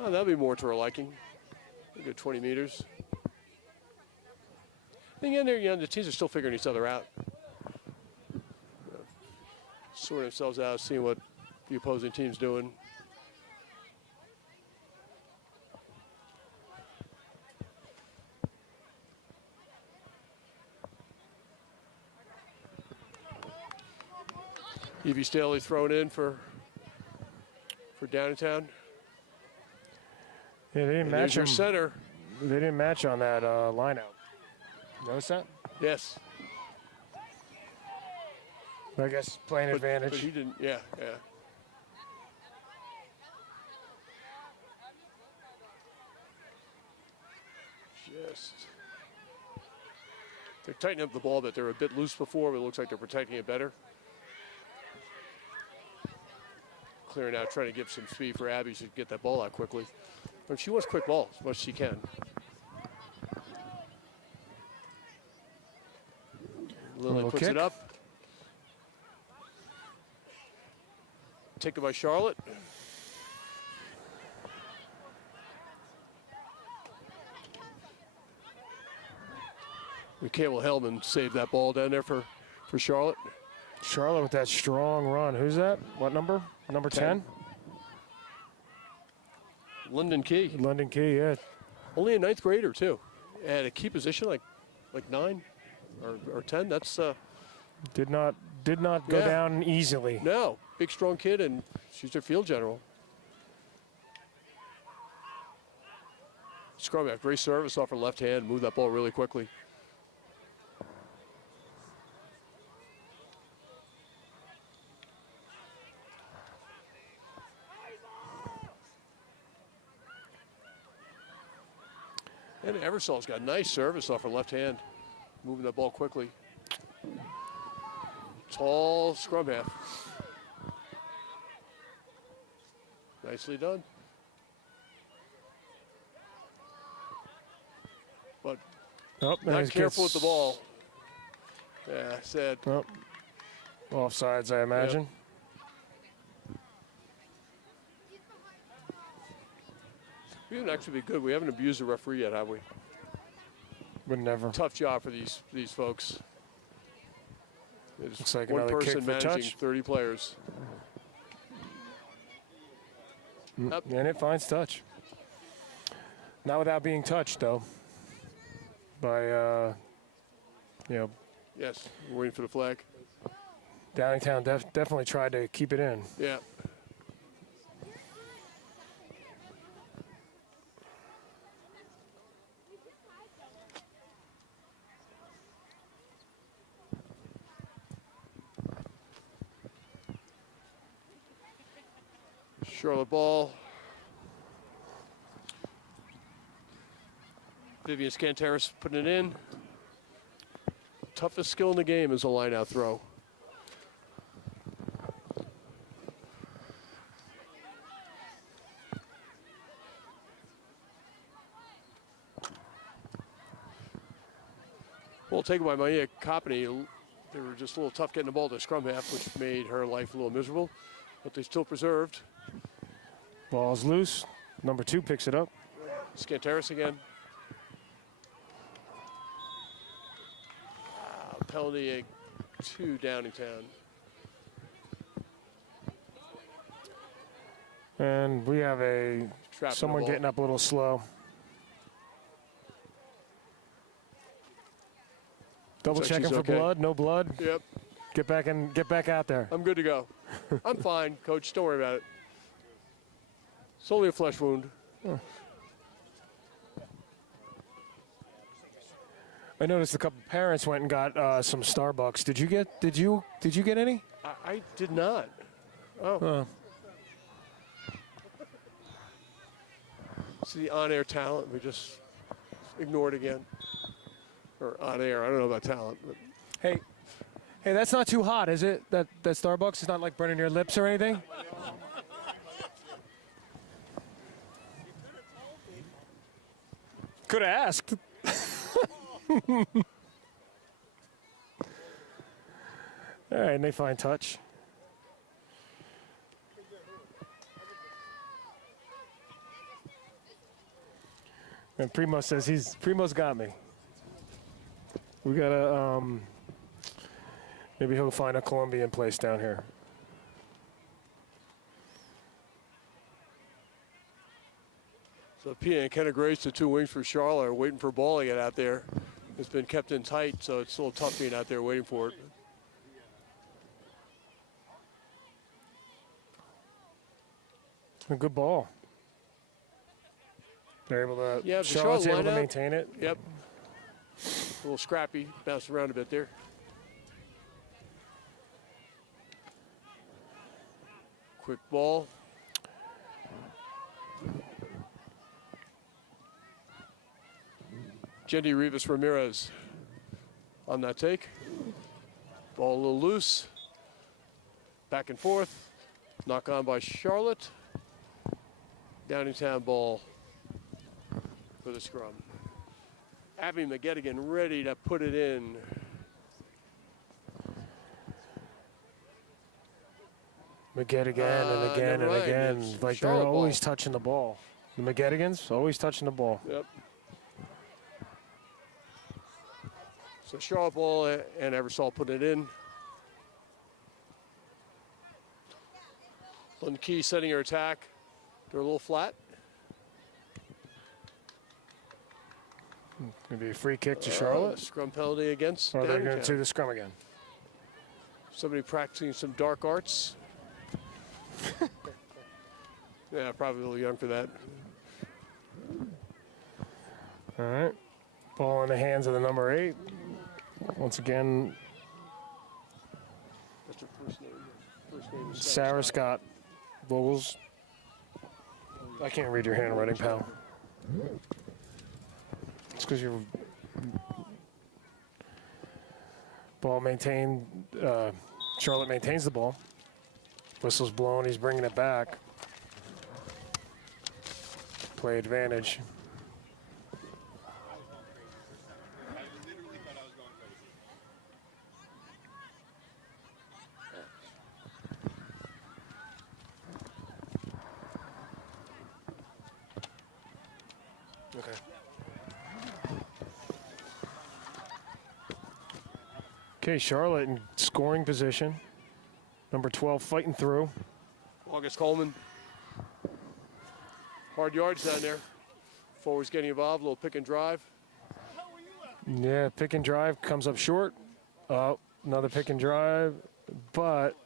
Oh, that'll be more to her liking. A good 20 meters. Again, the teams are still figuring each other out. Sorting themselves out, seeing what the opposing team's doing. Evie Staley thrown in for Downingtown. Yeah, they didn't match your center. They didn't match on that line out. Notice that? Yes. I guess playing advantage. But he didn't. Yeah. They're tightening up the ball a bit. They're a bit loose before, but it looks like they're protecting it better. Clearing out, trying to give some speed for Abby to get that ball out quickly. But she wants quick balls as much as she can. Lily puts it up. Taken by Charlotte. Michaela Hellman saved that ball down there for Charlotte. Charlotte with that strong run. Who's that? What number? Number 10? London Key. London Key, yeah. Only a ninth grader, too. At a key position like 9 or 10. That's did not go down easily. No. Big, strong kid, and she's their field general. Scrum after great service off her left hand. Moved that ball really quickly. And Eversol's got nice service off her left hand. Moving that ball quickly. Tall scrum half. Nicely done. But not careful with the ball. Yeah, sad. Oh. Offsides, I imagine. Yep. We haven't actually been good. We haven't abused the referee yet, have we? Would never. Tough job for these folks. It's looks like one another person kick for managing touch. 30 players. And it finds touch. Not without being touched, though, by you know, Yes, we're waiting for the flag. Downingtown definitely tried to keep it in. Yeah. Charlotte ball. Vivian Scanteris putting it in. Toughest skill in the game is a line-out throw. Well taken by Maya Copney. They were just a little tough getting the ball to scrum half, which made her life a little miserable, but they still preserved. Ball's loose. Number 2 picks it up. Scanteris again. Penalty to Downingtown. And we have someone ball. getting up a little slow. Double Looks like checking she's for okay. blood. No blood. Yep, Get back out there. I'm good to go. I'm fine, Coach. Don't worry about it. It's only a flesh wound. I noticed a couple parents went and got some Starbucks. Did you get any? I did not. Oh. It's the on-air talent. We just ignored again. Or on-air. I don't know about talent. But Hey, that's not too hot, is it? That Starbucks is not like burning your lips or anything? Could have asked. All right, and they find touch. And Primo says Primo's got me. We gotta maybe he'll find a Colombian place down here. So Pia and Kenna Grace, the 2 wings for Charlotte, are waiting for ball to get out there. It's been kept in tight, so it's a little tough being out there waiting for it. A good ball. They're able to. Yeah, the Charlotte's Charlotte able to lineup. maintain it. Yep. A little scrappy, bounced around a bit there. Quick ball. Jenny Rivas Ramirez on that take. Ball a little loose. Back and forth. Knock on by Charlotte. Downingtown ball for the scrum. Abby McGettigan ready to put it in. McGettigan and again never and mind. again. It's Like Charlotte they're always ball. touching the ball. The McGettigans always touching the ball. Yep. So Charlotte ball and Eversole put it in. Lynn Key setting her attack. They're a little flat. Maybe a free kick to Charlotte. Scrum penalty against Or they're going to do Downingtown. the scrum again. Somebody practicing some dark arts. Yeah, probably a little young for that. All right. Ball in the hands of the number 8. Once again, What's her first name? First name is Sarah Scott Vogels. I can't read your handwriting, pal. It's because you're. Ball maintained. Charlotte maintains the ball. Whistle's blown. He's bringing it back. Play advantage. Okay. Okay, Charlotte in scoring position. Number 12 fighting through. August Coleman. Hard yards down there. Forwards getting involved, a little pick and drive. Yeah, pick and drive comes up short. Oh, another pick and drive, but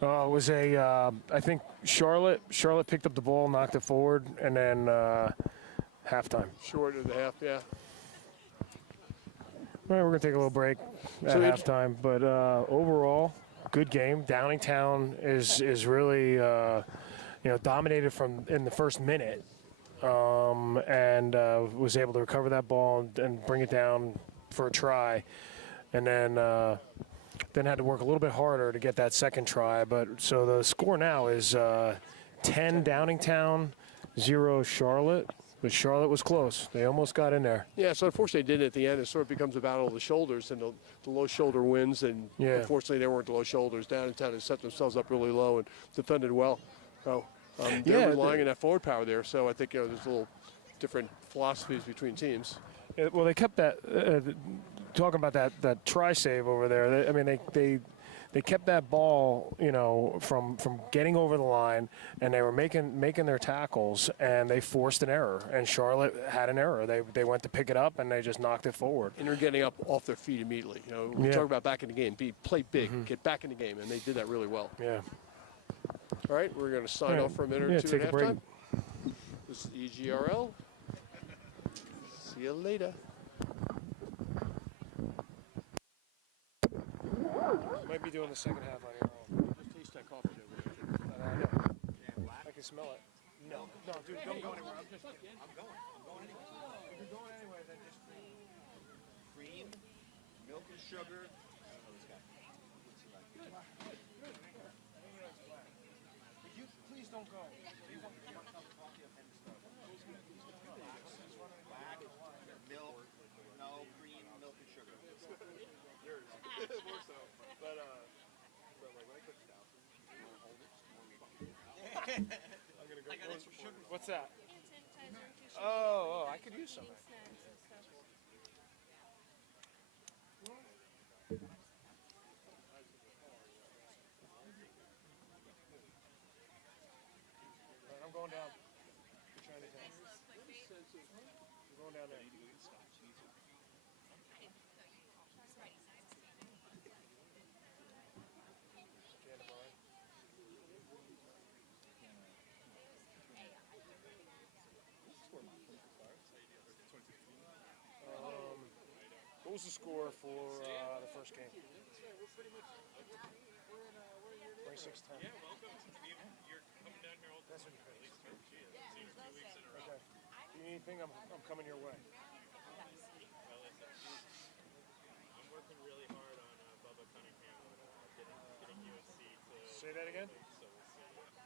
it was I think Charlotte picked up the ball, knocked it forward, and then halftime. Short of the half, yeah. All right, we're going to take a little break at halftime, but overall, good game. Downingtown is really dominated from in the first minute, and was able to recover that ball and bring it down for a try, and then had to work a little bit harder to get that second try. But so the score now is 10 Downingtown, 0 Charlotte. But Charlotte was close. They almost got in there. Yeah, so unfortunately they didn't at the end. It sort of becomes a battle of the shoulders, and the low shoulder wins. And unfortunately they weren't the low shoulders. Downingtown had set themselves up really low and defended well. So they're relying on that forward power there. So I think there's a little different philosophies between teams. Well, they kept that. Talking about that try save over there. They kept that ball, from getting over the line, and they were making their tackles, and they forced an error. And Charlotte had an error. They went to pick it up, and they just knocked it forward. And they're getting up off their feet immediately. We talk about back in the game. Play big, get back in the game, and they did that really well. Yeah. All right, we're going to sign off for a minute or two take at a break. halftime. This is EGRL. See you later. You might be doing the second half on your own. Just taste that coffee there. I know. I can smell it. No, dude, don't go anywhere. I'm going anyway. If you're going anyway, then just Cream, milk and sugar. I don't know this guy. You please don't go. Milk, no cream, milk and sugar. More so. But like when I cook it out, you hold it, I'm going to go. What's that? Oh, I could use some. I'm going down. You're trying to tell. I'm going down there. What was the score for the first game? 26-10. Yeah, welcome. You're coming down here all the time. At least 2 weeks in a row. Okay. Do you need anything? I'm coming your way. Well, listen, I'm working really hard on Bubba Cunningham getting USC to. Say that again? So we'll see.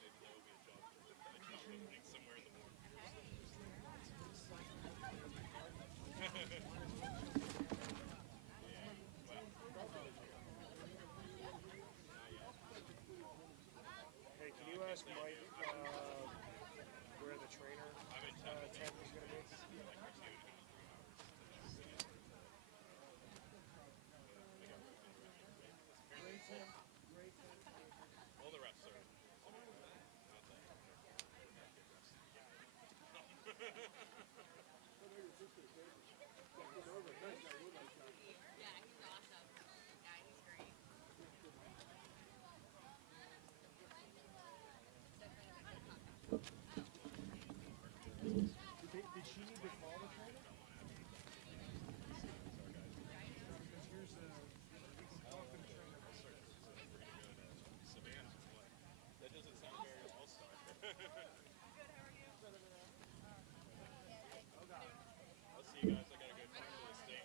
Maybe that will be a job opening somewhere in the morning. Hey, can you ask Mike where the trainer tent is going to be? All the refs are. Yeah, he's awesome. Yeah, he's great. Did she need to call the trainer? Because here's the... We can talk to the trainer. That doesn't sound very all-star. I'll see you guys. I gotta go talk to the state.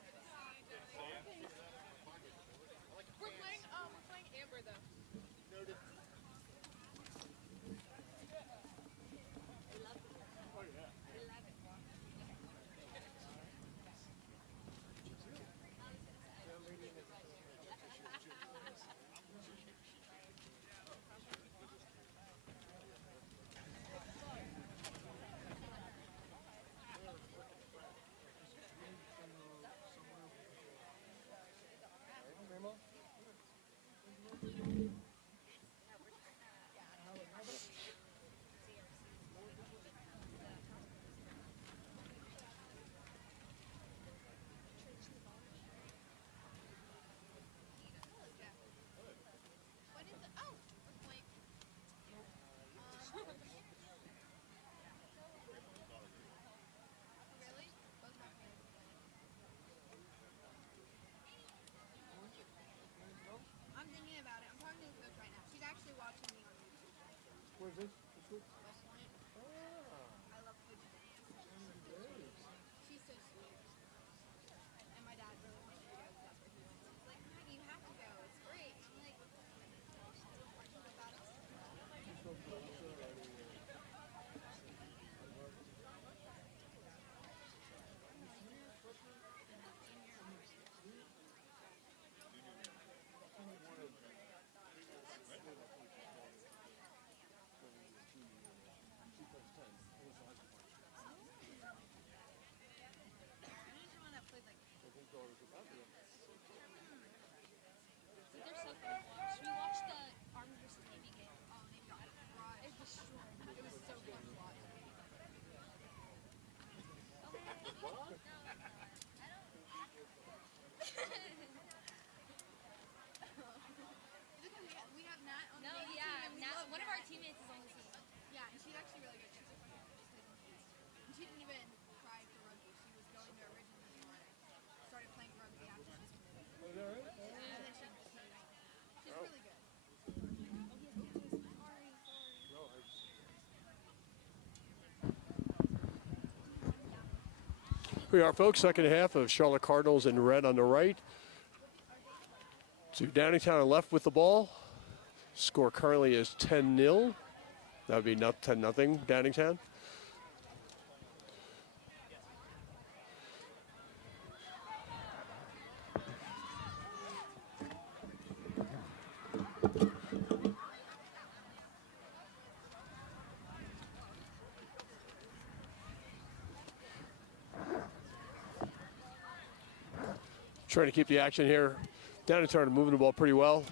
Here we are, folks. Second half of Charlotte Cardinals in red on the right. To Downingtown on left with the ball. Score currently is 10-0. That would be 10-0 Downingtown. Trying to keep the action here. Downingtown moving the ball pretty well.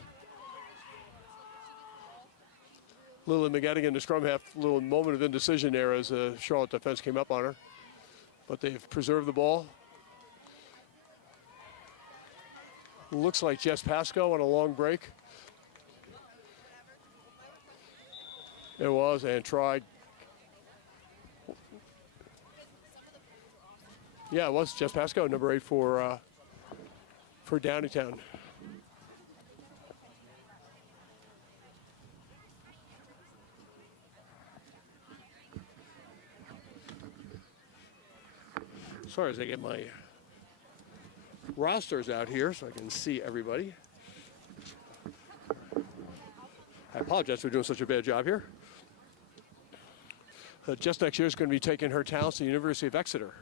Lily McGettigan, the scrum half, little moment of indecision there as the Charlotte defense came up on her. But they've preserved the ball. Looks like Jess Pasco on a long break. It was, and tried. Yeah, it was Jess Pasco, number 8 for Downingtown. Sorry as I get my rosters out here so I can see everybody. I apologize for doing such a bad job here. Just next year is going to be taking her talents to the University of Exeter.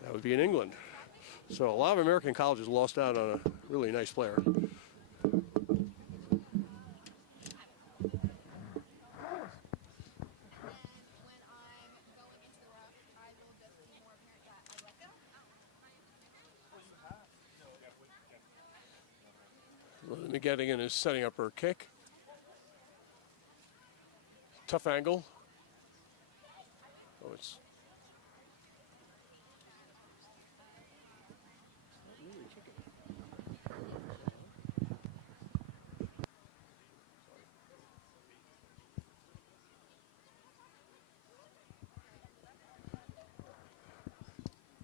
That would be in England. So a lot of American colleges lost out on a really nice player. McGettigan is setting up her kick. Tough angle. Oh, it's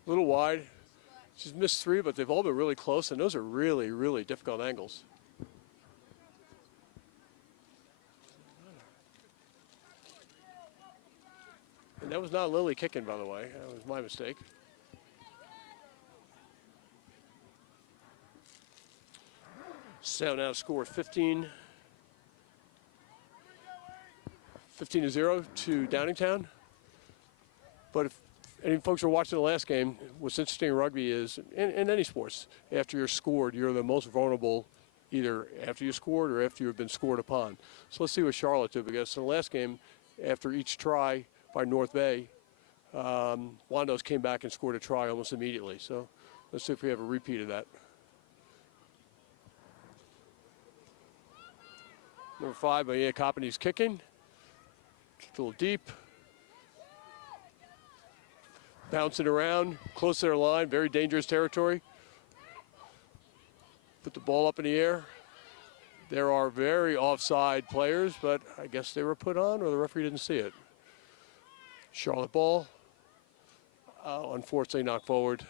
a little wide. She's missed 3, but they've all been really close, and those are really, really difficult angles. And that was not Lily kicking, by the way. That was my mistake. So now score 15-0 to Downingtown. But if any folks are watching the last game, what's interesting in rugby is, in any sports, after you're scored, you're the most vulnerable either after you scored or after you've been scored upon. So let's see what Charlotte did, because in the last game, after each try by North Bay, Wando's came back and scored a try almost immediately. So let's see if we have a repeat of that. Number 5, Maya Coppany's kicking. Kicked a little deep. Bouncing around, close to their line, very dangerous territory. Put the ball up in the air. There are very offside players, but I guess they were put on or the referee didn't see it. Charlotte ball. Unfortunately knocked forward.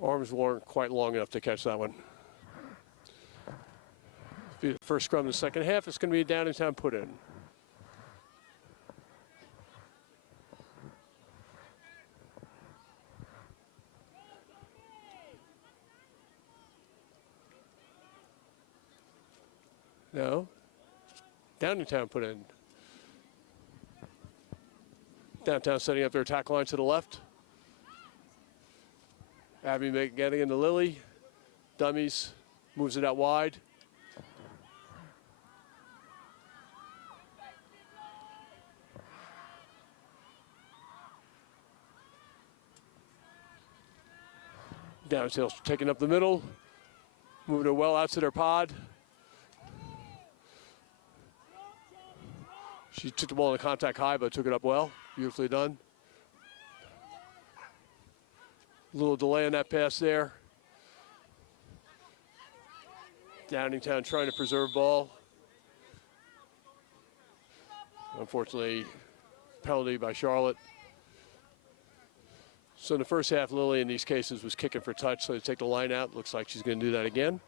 Arms weren't quite long enough to catch that one. Be the first scrum in the second half. It's going to be a Downingtown put in. No. Downingtown put in. Downtown setting up their attack line to the left. Abby getting into Lily. Dummies. Moves it out wide. Downtail's taking up the middle. Moving it well out to their pod. She took the ball in the contact high, but took it up well. Beautifully done. A little delay on that pass there. Downingtown trying to preserve ball. Unfortunately, penalty by Charlotte. So in the first half, Lily in these cases was kicking for touch, so they take the line out. Looks like she's going to do that again.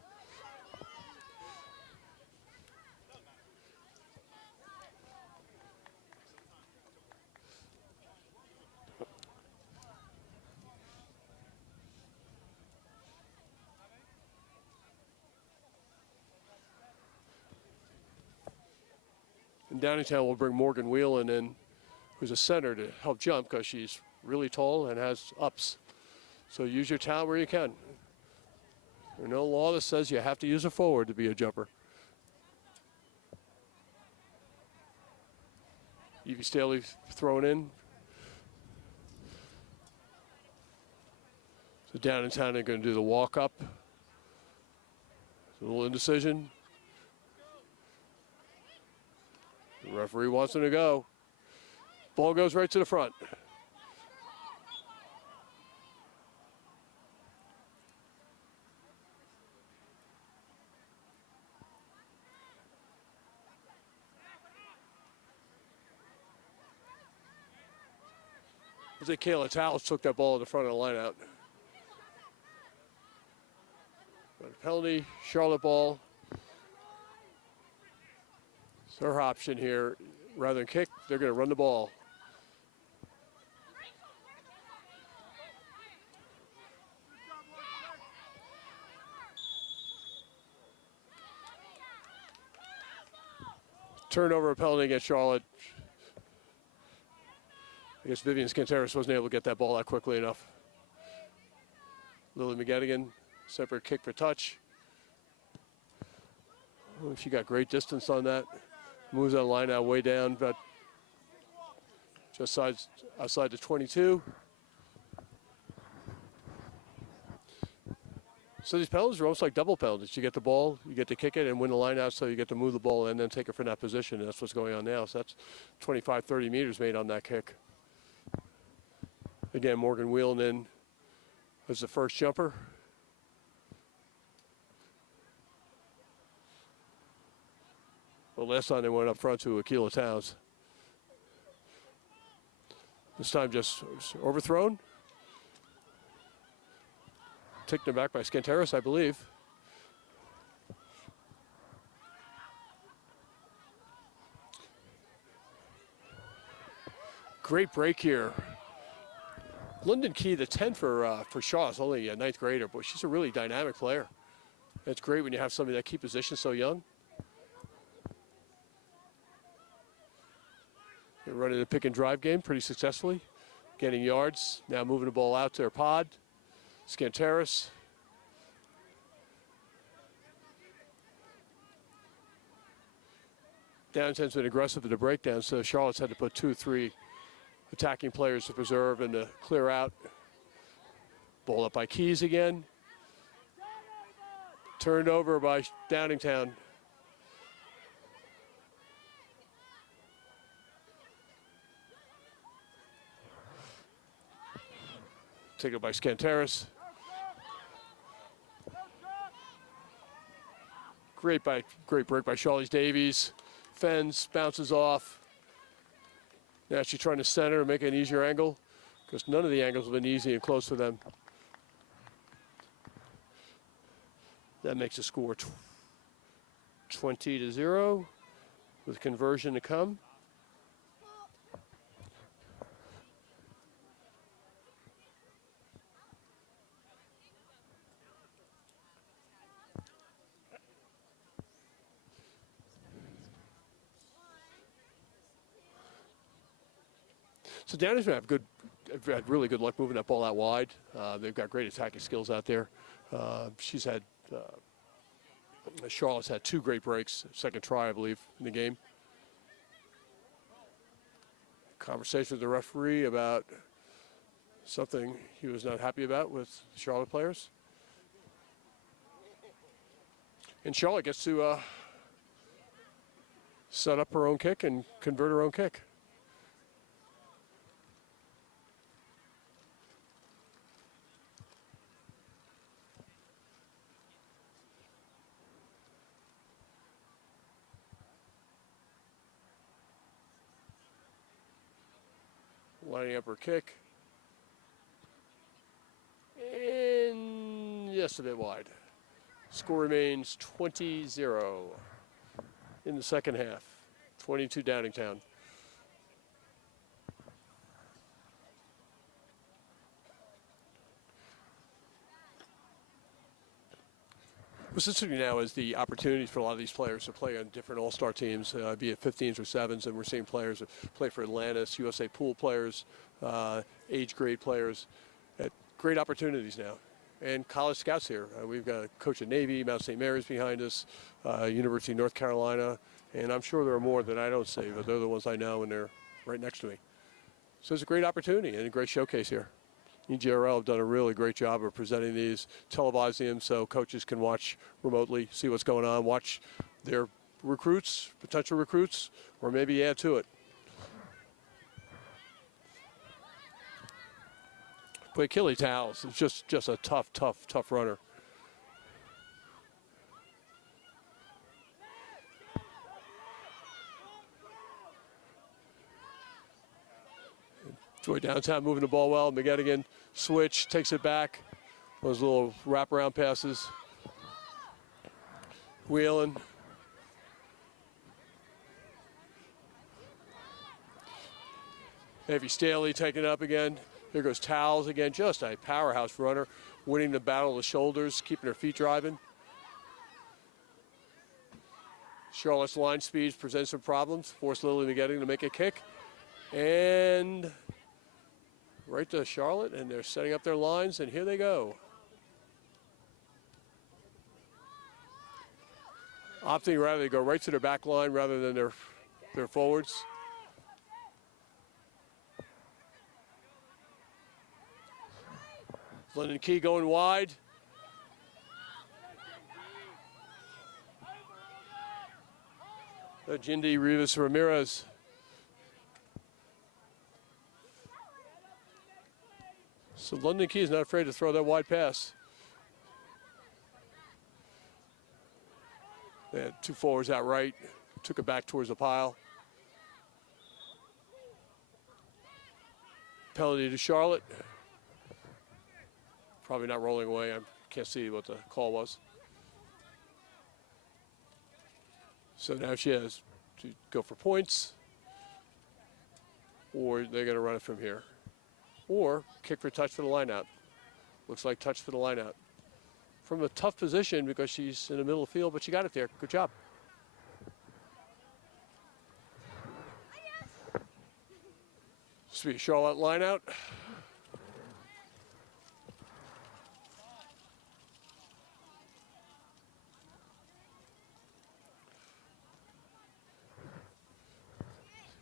And Downingtown will bring Morgan Whelan in, who's a center, to help jump because she's really tall and has ups. So use your talent where you can. There's no law that says you have to use a forward to be a jumper. Evie Staley thrown in. So Downingtown are going to do the walk up. A little indecision. The referee wants him to go. Ball goes right to the front. I think Kayla Towles took that ball in the front of the line out. But a penalty, Charlotte ball. It's her option here. Rather than kick, they're going to run the ball. Turnover, a penalty against Charlotte. I guess Vivian Scanteris wasn't able to get that ball out quickly enough. Lily McGettigan, separate kick for touch. Oh, she got great distance on that. Moves that line out way down, but just outside the 22. So these penalties are almost like double penalties. You get the ball, you get to kick it and win the line out, so you get to move the ball and then take it from that position. And that's what's going on now. So that's 25, 30 meters made on that kick. Again, Morgan Whelan in as the first jumper. Well, last time they went up front to Aquila Towns. This time just overthrown. Taken back by Scanteris, I believe. Great break here. Lyndon Key, the 10 for Shaw, is only a 9th grader, but she's a really dynamic player. It's great when you have somebody that keep position so young. They're running a pick and drive game pretty successfully, getting yards. Now moving the ball out to their pod. Scanteris. Downingtown's been aggressive at the breakdown, so Charlotte's had to put 2 or 3 attacking players to preserve and to clear out. Ball up by Keys again. Turned over by Downingtown. Taken by Scanteris. Great break by Charlize Davies. Fends, bounces off. Now she's trying to center and make an easier angle, because none of the angles have been easy and close for them. That makes the score 20-0 with conversion to come. So Downingtown have had really good luck moving that ball out wide. They've got great attacking skills out there. Charlotte's had 2 great breaks, second try, I believe, in the game. Conversation with the referee about something he was not happy about with Charlotte players. And Charlotte gets to set up her own kick and convert her own kick. Lining up her kick. And just a bit wide. Score remains 20-0 in the second half. 22 Downingtown. Well, specifically now is the opportunities for a lot of these players to play on different all-star teams, be it 15s or 7s, and we're seeing players that play for Atlantis, USA Pool players, age grade players, at great opportunities now. And college scouts here. We've got a coach at Navy, Mount St. Mary's behind us, University of North Carolina, and I'm sure there are more that I don't see, but they're the ones I know, and they're right next to me. So it's a great opportunity and a great showcase here. EGRL have done a really great job of presenting these, televising them so coaches can watch remotely, see what's going on, watch their recruits, potential recruits, or maybe add to it. But Achilles Towels is just a tough runner. Joy Downtown moving the ball well. McGettigan switch, takes it back. Those little wraparound passes. Wheeling. Heavy Staley taking it up again. Here goes Towles again, just a powerhouse runner, winning the battle of the shoulders, keeping her feet driving. Charlotte's line speeds present some problems. Force Lily McGettigan to make a kick. And right to Charlotte, and they're setting up their lines, and here they go. Opting rather to go right to their back line rather than their forwards. London Key going wide. Jindy Rivas Ramirez. So London Key is not afraid to throw that wide pass. They had two forwards out right, took it back towards the pile. Penalty to Charlotte. Probably not rolling away. I can't see what the call was. So now she has to go for points, or they're going to run it from here. Or kick for touch for the line out. Looks like touch for the line out. From a tough position because she's in the middle of the field, but she got it there. Good job. This will be a Charlotte line out.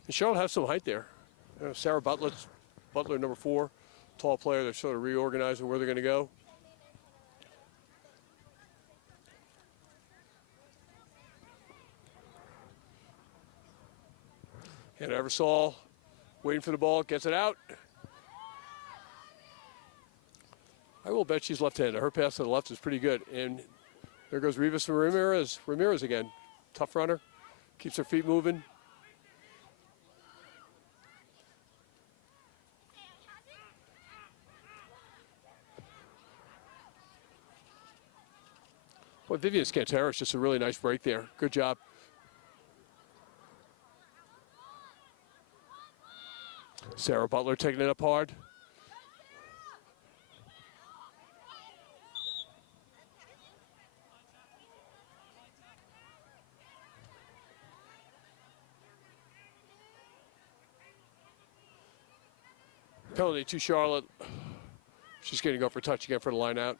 And Charlotte has some height there. Sarah Butler, number 4, tall player. They're sort of reorganizing where they're going to go. And Eversole waiting for the ball, gets it out. I will bet she's left-handed. Her pass to the left is pretty good. And there goes Rivas Ramirez. Ramirez again. Tough runner. Keeps her feet moving. Boy, Vivian Scantera's just a really nice break there. Good job. Sarah Butler taking it up hard. Penalty to Charlotte. She's going to go for touch again for the line out.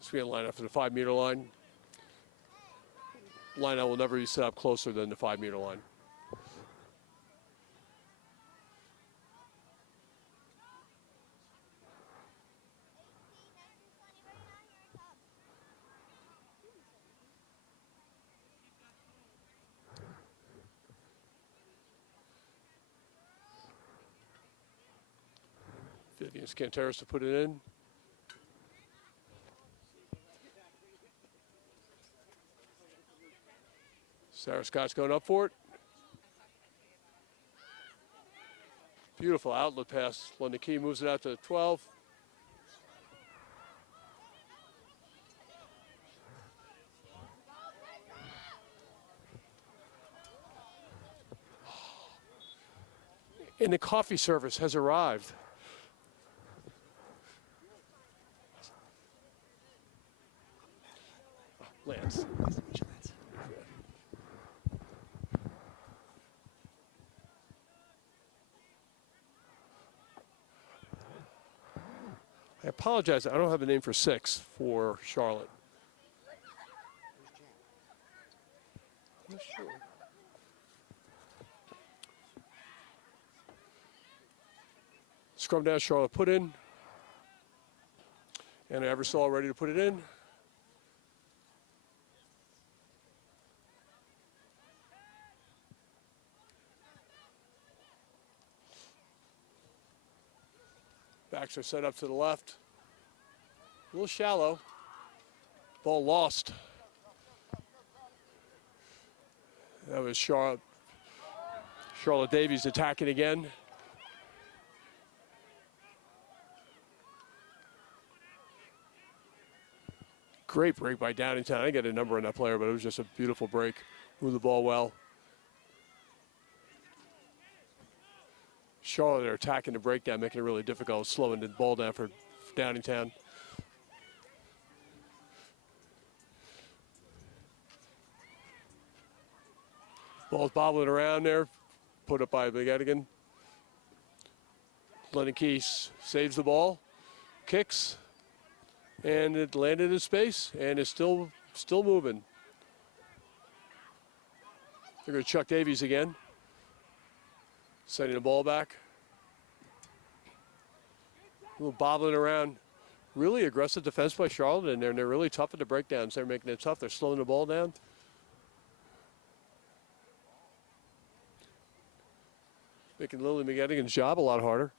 So we have a line out for the 5-meter line. Line out will never be set up closer than the 5-meter line. Vivian Scanteris to put it in. Sarah Scott's going up for it. Beautiful outlet pass. London Key moves it out to 12. And the coffee service has arrived. apologize. I don't have a name for 6 for Charlotte. I'm not sure. Scrum down, Charlotte put in. And Eversole ready to put it in. Backs are set up to the left. A little shallow. Ball lost. That was Charlotte Davies attacking again. Great break by Downingtown. I didn't get a number on that player, but it was just a beautiful break. Moved the ball well. Charlotte are attacking the breakdown, making it really difficult, slowing the ball down for Downingtown. Ball's bobbling around there, put up by McGettigan. Lennon Keys saves the ball, kicks, and it landed in space, and is still moving. They're going to Chuck Davies again. Sending the ball back. A little bobbling around. Really aggressive defense by Charlotte, and they're really tough at the breakdowns. They're making it tough. They're slowing the ball down. Making Lily McGettigan's job a lot harder.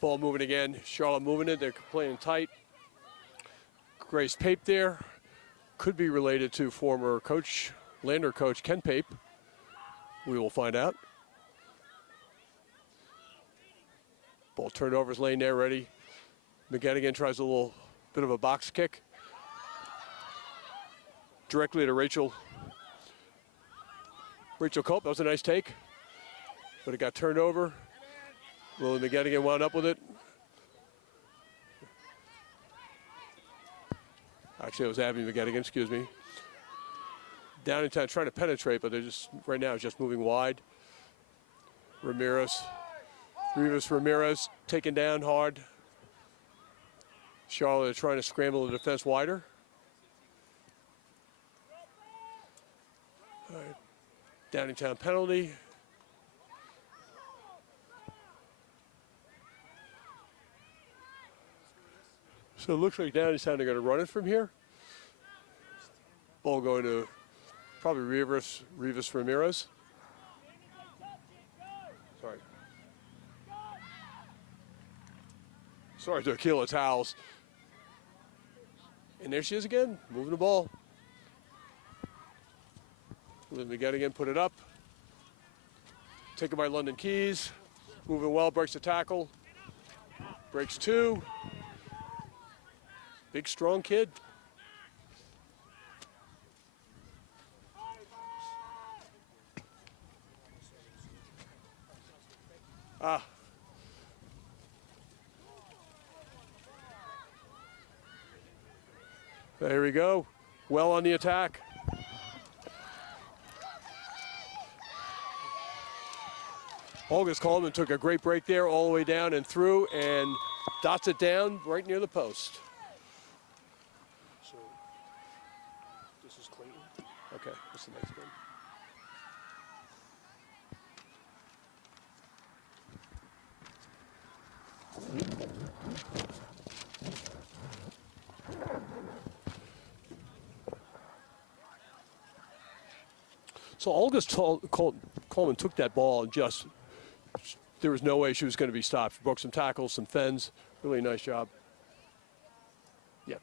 Ball moving again. Charlotte moving it. They're playing tight. Grace Pape there. Could be related to former coach, Lander coach Ken Pape. We will find out. Ball turnovers lane there ready. McGettigan tries a little bit of a box kick. Directly to Rachel Cope. That was a nice take. But it got turned over. Lily McGettigan wound up with it. Actually, it was Abby McGettigan, excuse me. Downingtown trying to penetrate, but they're just, right now, just moving wide. Rivas Ramirez taken down hard. Charlotte trying to scramble the defense wider. All right. Downingtown penalty. So it looks like Downingtown are going to run it from here. Ball going to probably Rivas Ramirez. Sorry to Akila Towels. And there she is again, moving the ball. Let me get again, put it up. Taken by London Keys. Moving well, breaks the tackle. Breaks 2. Big, strong kid. There we go. Well on the attack. August Coleman took a great break there all the way down and through and dots it down right near the post. So this is Clayton. Okay, that's the next one. So August Coleman took that ball and just, there was no way she was going to be stopped. Broke some tackles, some fends. Really nice job. Yeah.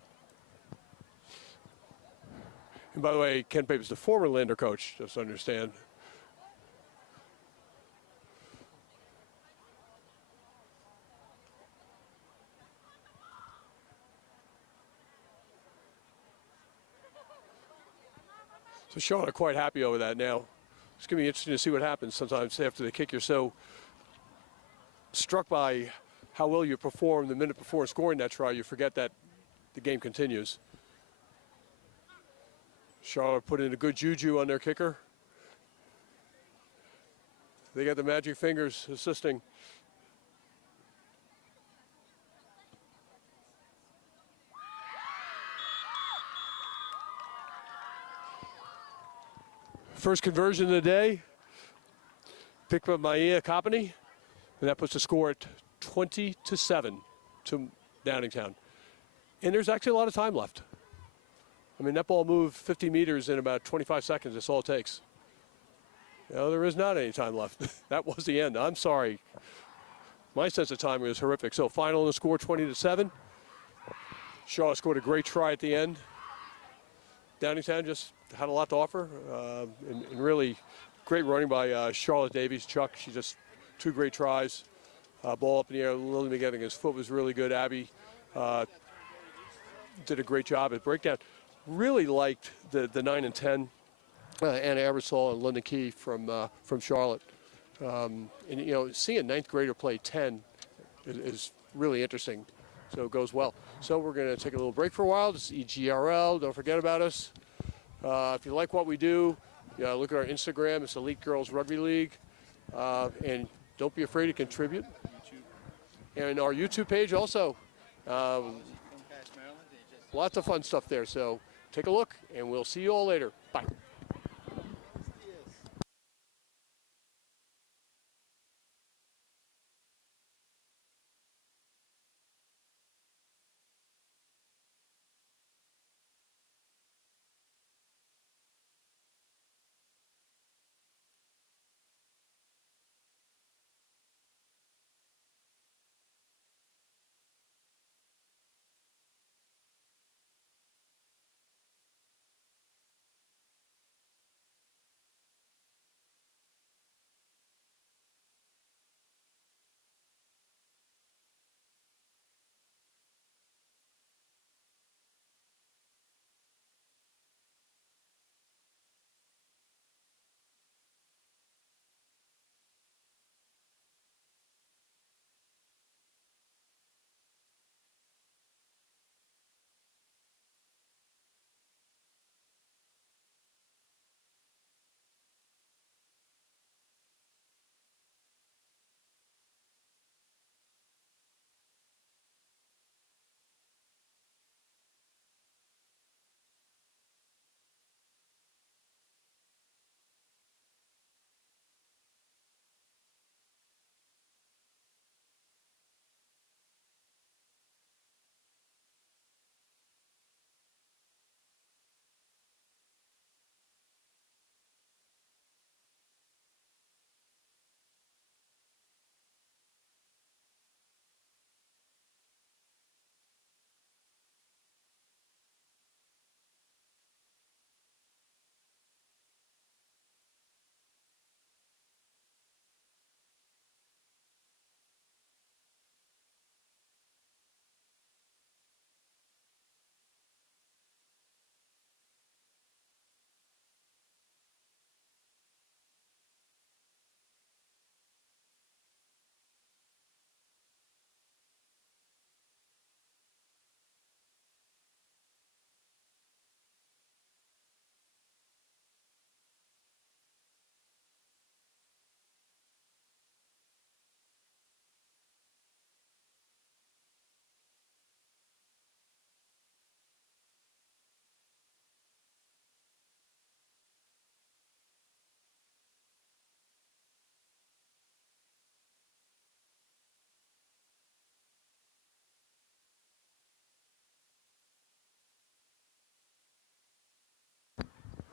And by the way, Ken Pape is the former Lander coach, just to understand. So Charlotte are quite happy over that now. It's going to be interesting to see what happens sometimes after the kick. You're so struck by how well you perform the minute before scoring that try, you forget that the game continues. Charlotte put in a good juju on their kicker. They got the magic fingers assisting. First conversion of the day, picked up by Maya Company, and that puts the score at 20-7 to Downingtown. And there's actually a lot of time left. I mean, that ball moved 50 meters in about 25 seconds. That's all it takes. No, there is not any time left. That was the end. I'm sorry. My sense of time was horrific. So final in the score, 20-7. Charlotte scored a great try at the end. Downingtown just had a lot to offer, and really great running by Charlotte Davies. Chuck, she just 2 great tries. Ball up in the air. Lily McGetting, his foot was really good. Abby did a great job at breakdown. Really liked the 9 and 10, Anna Ebersol and Linda Key from Charlotte. And you know, seeing a 9th grader play 10 is really interesting. So it goes well. So we're going to take a little break for a while. This is EGRL. Don't forget about us. If you like what we do, look at our Instagram. It's Elite Girls Rugby League. And don't be afraid to contribute. And our YouTube page also. Lots of fun stuff there. So take a look, and we'll see you all later. Bye.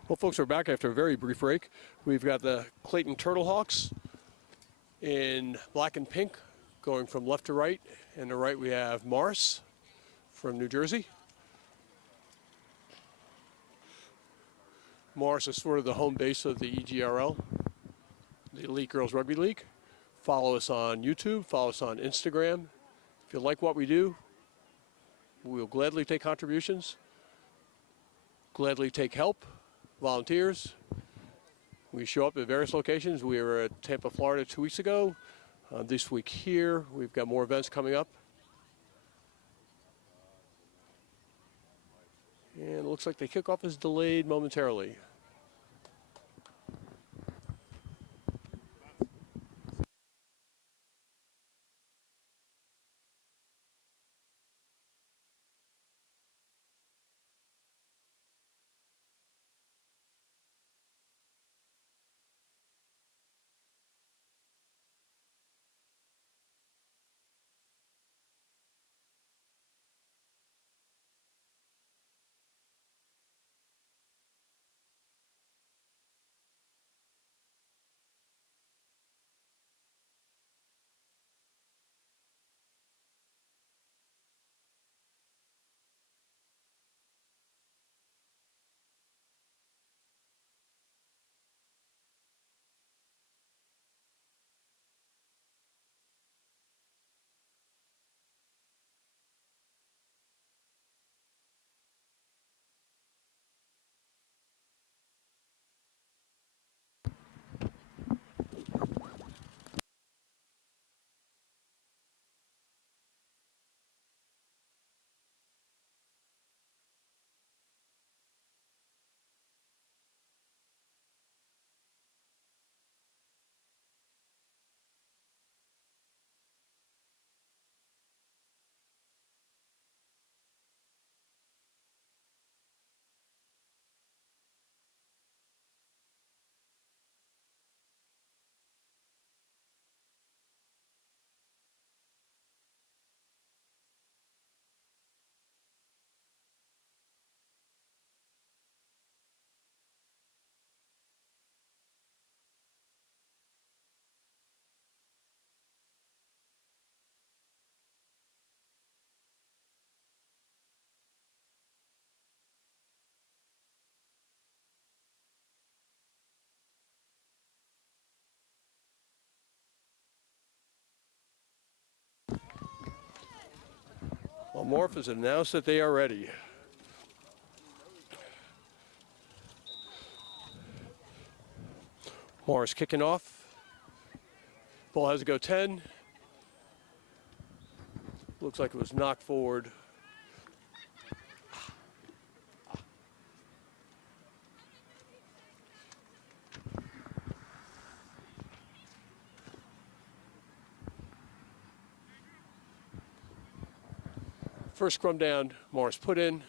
Well, folks, we're back after a very brief break. We've got the Clayton Turtlehawks in black and pink going from left to right. And to right we have Morris from New Jersey. Morris is sort of the home base of the EGRL, the Elite Girls Rugby League. Follow us on YouTube, follow us on Instagram. If you like what we do, we'll gladly take contributions, gladly take help. volunteers. We show up at various locations. We were at Tampa, Florida 2 weeks ago. This week here, we've got more events coming up. And it looks like the kickoff is delayed momentarily. Well, Morph has announced that they are ready. Morris kicking off. Ball has to go 10. Looks like it was knocked forward. First scrum down, Morris put in.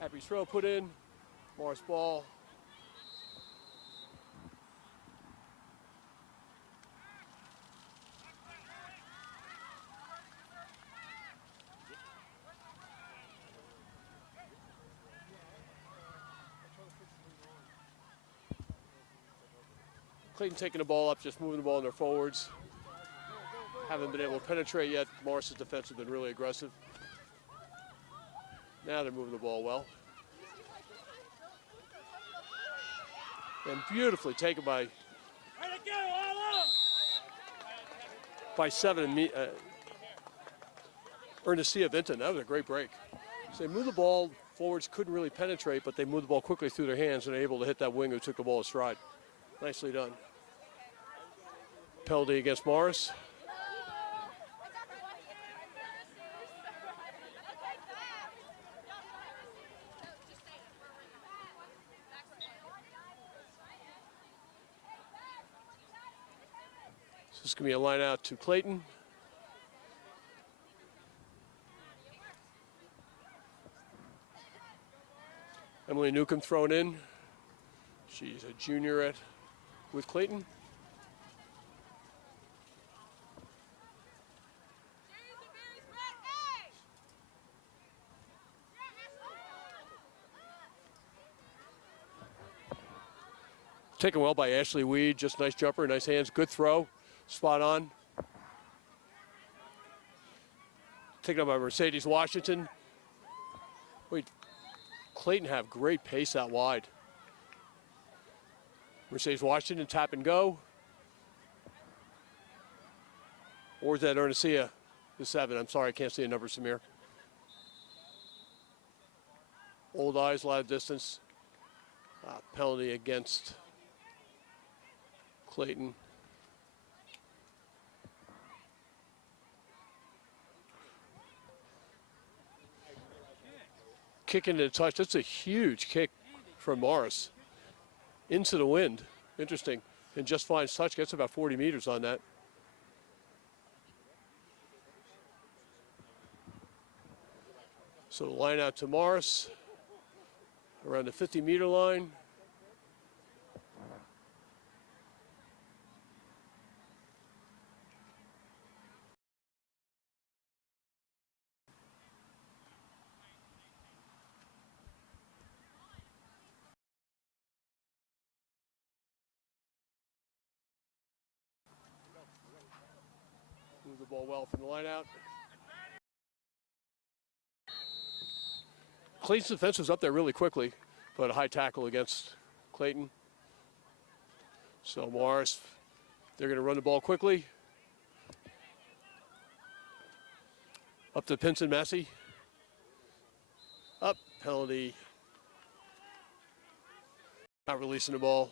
Happy throw put in, Morris ball. Clayton taking the ball up, just moving the ball in their forwards. Haven't been able to penetrate yet. Morris's defense has been really aggressive. Now they're moving the ball well. And beautifully taken by 7 and Ernestia Vinton. That was a great break. So they moved the ball, forwards couldn't really penetrate, but they moved the ball quickly through their hands and were able to hit that wing who took the ball astride. Nicely done. Penalty against Morris. So this is going to be a line out to Clayton. Emily Newcomb thrown in. She's a junior with Clayton. Taken well by Ashley Weed, just nice jumper, nice hands, good throw, spot on. Taken up by Mercedes Washington. Wait, Clayton have great pace out wide. Mercedes Washington, tap and go. Or is that Ernesia, the 7? I'm sorry, I can't see a number, Samir. Old Eyes, a lot of distance. Penalty against Clayton. Kick into the touch. That's a huge kick from Morris. Into the wind. Interesting. And just finds touch. Gets about 40 meters on that. So the line out to Morris. Around the 50-meter line. Move the ball well from the line out. Clayton's defense was up there really quickly, but a high tackle against Clayton. So Morris, they're going to run the ball quickly. Up to Pinson Massey. Up, penalty. Not releasing the ball.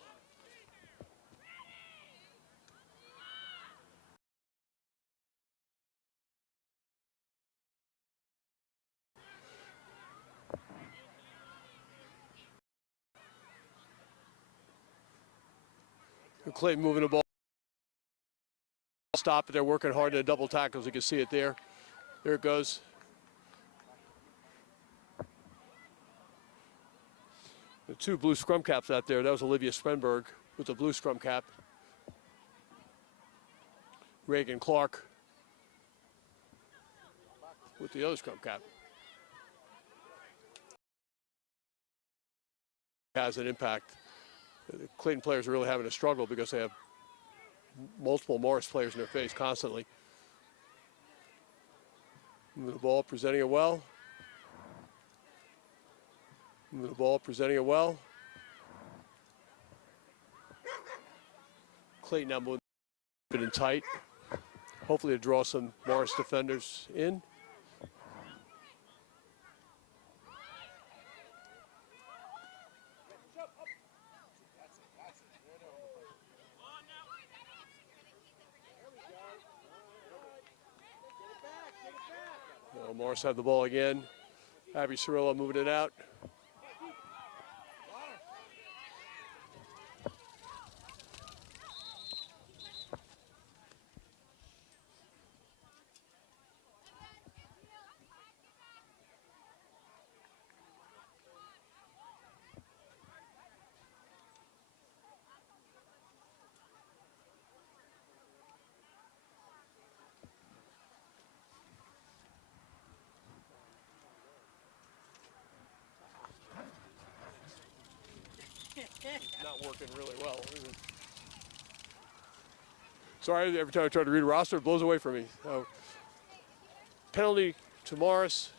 Clayton moving the ball. Stop it. They're working hard in the double tackles. You can see it there. There it goes. The 2 blue scrum caps out there. That was Olivia Spenberg with the blue scrum cap. Reagan Clark with the other scrum cap. Has an impact. The Clayton players are really having a struggle because they have multiple Morris players in their face constantly. Moving the ball, presenting it well. Moving the ball, presenting it well. Clayton now moving it in tight. Hopefully to draw some Morris defenders in. Morris had the ball again. Abby Cirillo moving it out. Not working really well. Sorry, every time I try to read a roster, it blows away from me. Penalty to Morris.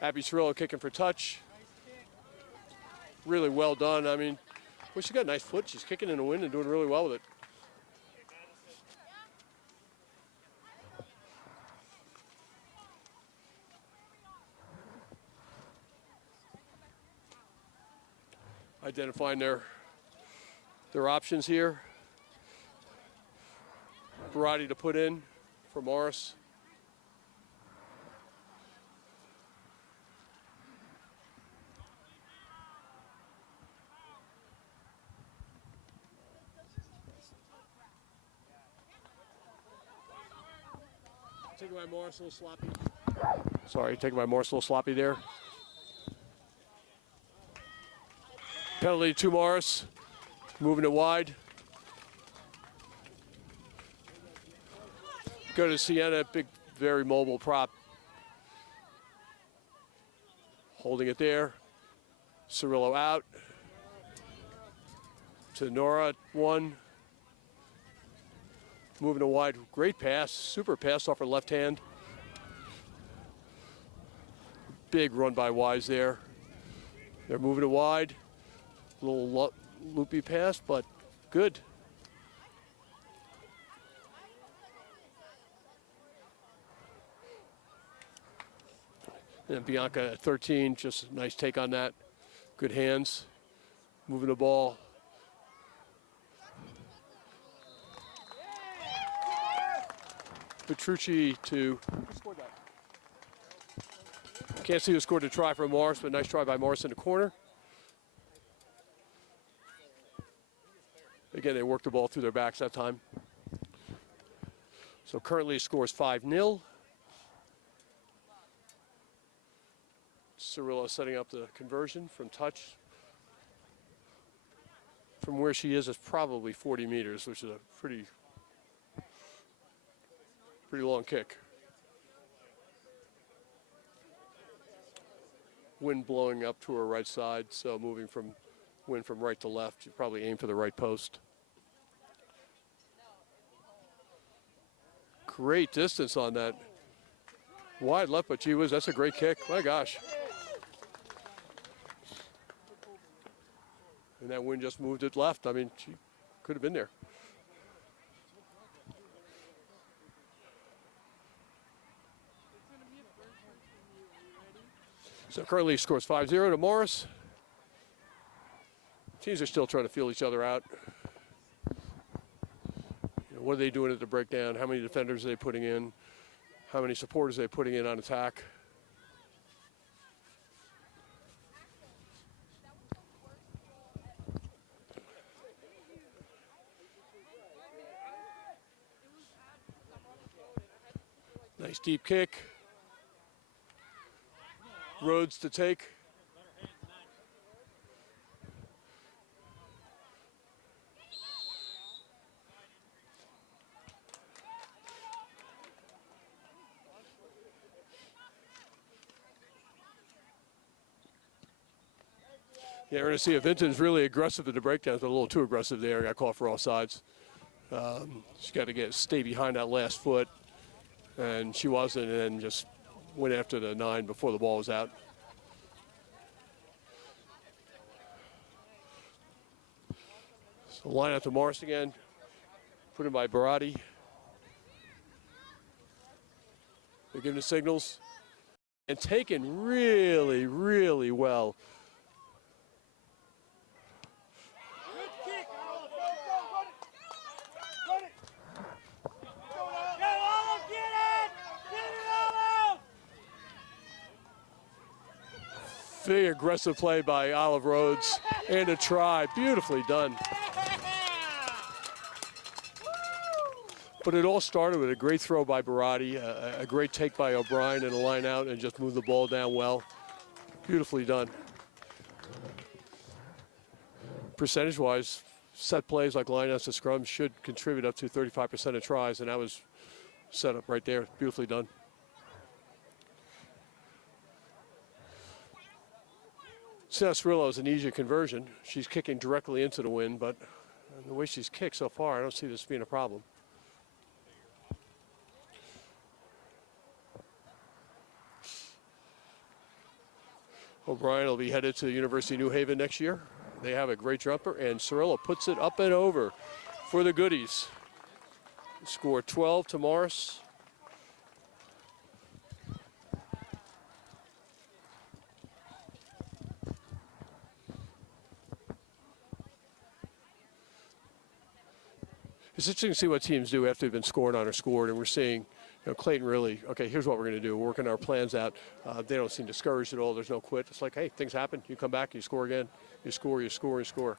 Abby Cirillo kicking for touch. Really well done. I mean, well, she's got a nice foot. She's kicking in the wind and doing really well with it. Identifying their options here. Variety to put in for Morris. Taking my Morris a little sloppy. Sorry, taking my Morris a little sloppy there. Penalty to Morris, moving it wide. Go to Sienna, big, very mobile prop. Holding it there. Cirillo out. To Nora, 1. Moving it wide, great pass, super pass off her left hand. big run by Wise there. They're moving it wide. A little loopy pass, but good. And Bianca at 13, just a nice take on that. Good hands, moving the ball. Petrucci to, can't see who scored a try from Morris, but nice try by Morris in the corner. Again, they worked the ball through their backs that time. So currently scores 5-0. Cirillo setting up the conversion from touch. From where she is probably 40 meters, which is a pretty long kick. Wind blowing up to her right side, so moving from wind from right to left, you probably aim for the right post. Great distance on that. Wide left, but gee whiz, that's a great kick. My gosh. And that wind just moved it left. I mean, she could have been there. So currently scores 5-0 to Morris. Teams are still trying to feel each other out. You know, what are they doing at the breakdown? How many defenders are they putting in? How many supporters are they putting in on attack? Nice deep kick. Rhodes to take. Yeah, we're going to see if Vinton's really aggressive at the breakdowns, but a little too aggressive there. Got called for offsides. She's got to stay behind that last foot, and she wasn't, and then just went after the 9 before the ball was out. So line out to Morris again, put in by Barati. They're giving the signals, and taken really, really well. Big aggressive play by Olive Rhodes and a try, beautifully done. But it all started with a great throw by Barati, a great take by O'Brien and a line out and just moved the ball down well. Beautifully done. Percentage-wise, set plays like lineouts to scrums should contribute up to 35% of tries, and that was set up right there, beautifully done. Cirillo is an easier conversion. She's kicking directly into the wind, but the way she's kicked so far, I don't see this being a problem. O'Brien will be headed to University of New Haven next year. They have a great jumper, and Cirillo puts it up and over for the goodies. Score 12 to Morris. It's interesting to see what teams do after they've been scored on or scored, and we're seeing, you know, Clayton really, okay, here's what we're going to do. We're working our plans out. They don't seem discouraged at all. There's no quit. It's like, hey, things happen. You come back, you score again. You score, you score, you score.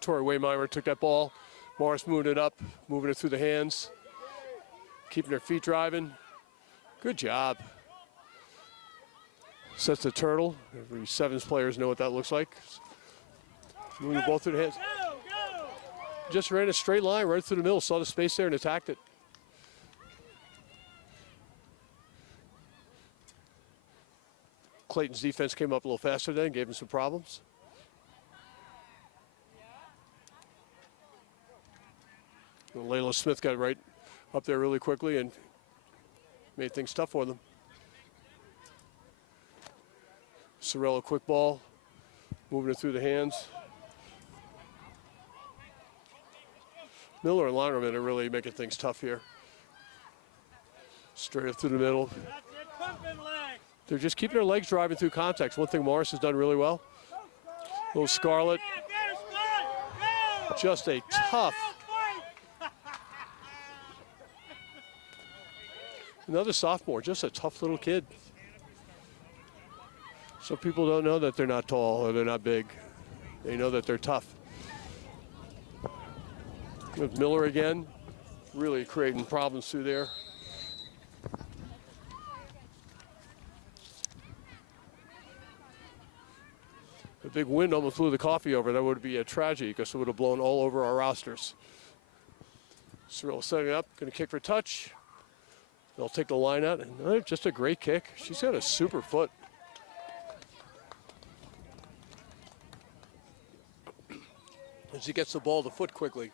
Tori Waymeimer took that ball. Morris moved it up, moving it through the hands, keeping her feet driving. Good job. Sets the turtle. Every sevens players know what that looks like. Moving the ball through the hands. just ran a straight line right through the middle, saw the space there and attacked it. Clayton's defense came up a little faster then, gave him some problems. And Layla Smith got right up there really quickly and made things tough for them. Sorello quick ball, moving it through the hands. Miller and Linerman are really making things tough here. Straight up through the middle. They're just keeping their legs driving through contacts. One thing Morris has done really well. Little Scarlett. Just a tough. Another sophomore, just a tough little kid. Some people don't know that they're not tall or they're not big. They know that they're tough. With Miller again, really creating problems through there. A big wind almost blew the coffee over. That would be a tragedy because it would have blown all over our rosters. Cyril setting up, going to kick for touch. They'll take the line out, and just a great kick. She's got a super foot. As he gets the ball to foot quickly.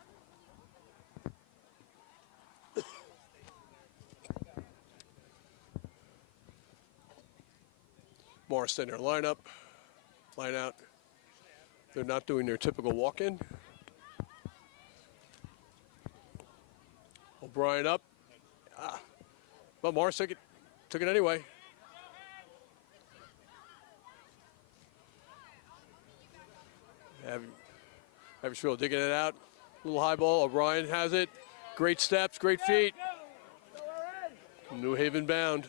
Morris in their lineup, line out. They're not doing their typical walk-in. O'Brien up. But Morris took it anyway. Habersfield digging it out. Little high ball. O'Brien has it. Great steps, great feet. New Haven bound.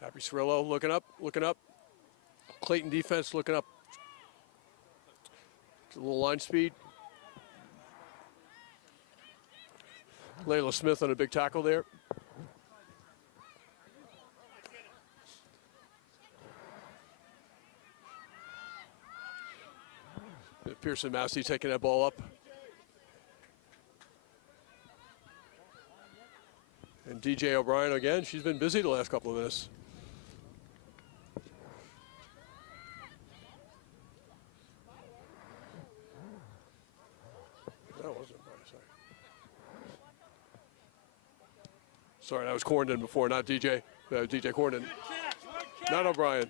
Happy Cirillo looking up, looking up. Clayton defense looking up. A little line speed. Layla Smith on a big tackle there. Pearson Massey taking that ball up. And DJ O'Brien again, she's been busy the last couple of minutes. That wasn't O'Brien, sorry. Sorry, that was Corndon before, not DJ. DJ Corndon. Not O'Brien.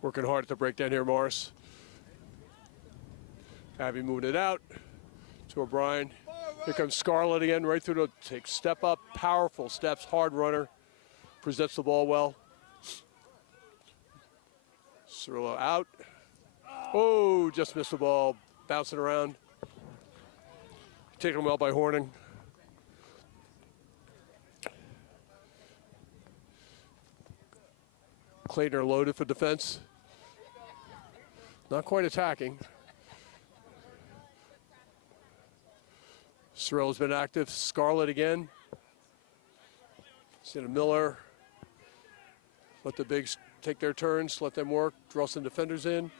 Working hard at the breakdown here, Morris. Abby moving it out to O'Brien. Here comes Scarlett again, right through the, takes step up, powerful steps, hard runner. Presents the ball well. Cirillo out. Oh, just missed the ball, bouncing around. Taken well by Horning. Clayton are loaded for defense. Not quite attacking. Cirillo's been active. Scarlett again. Sina Miller. Let the bigs take their turns, let them work, draw some defenders in.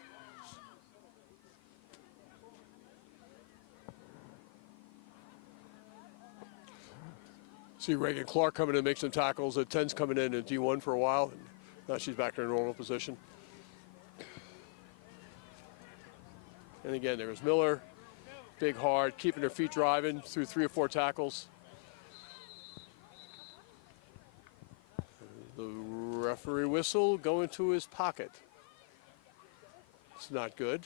See Reagan Clark coming in, make some tackles. At 10's coming in at D1 for a while. And now she's back in her normal position. And again, there was Miller, big hard, keeping her feet driving through 3 or 4 tackles. The referee whistle going to his pocket. It's not good.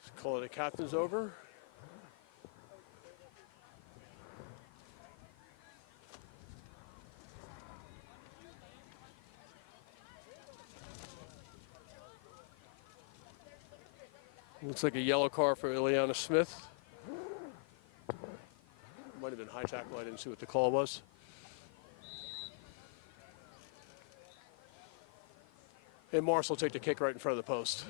Let's call it the captain's over. Looks like a yellow card for Ileana Smith. Might have been high tackle. I didn't see what the call was. And Morris will take the kick right in front of the post.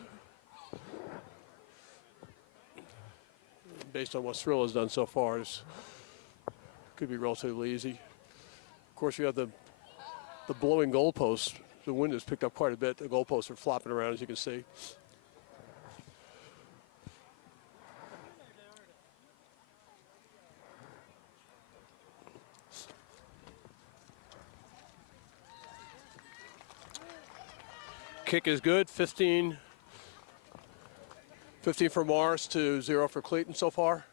Based on what Thrill has done so far, it's could be relatively easy. Of course, you have the blowing goalposts. The wind has picked up quite a bit. The goalposts are flopping around, as you can see. Kick is good, 15 for Morris to 0 for Clayton so far.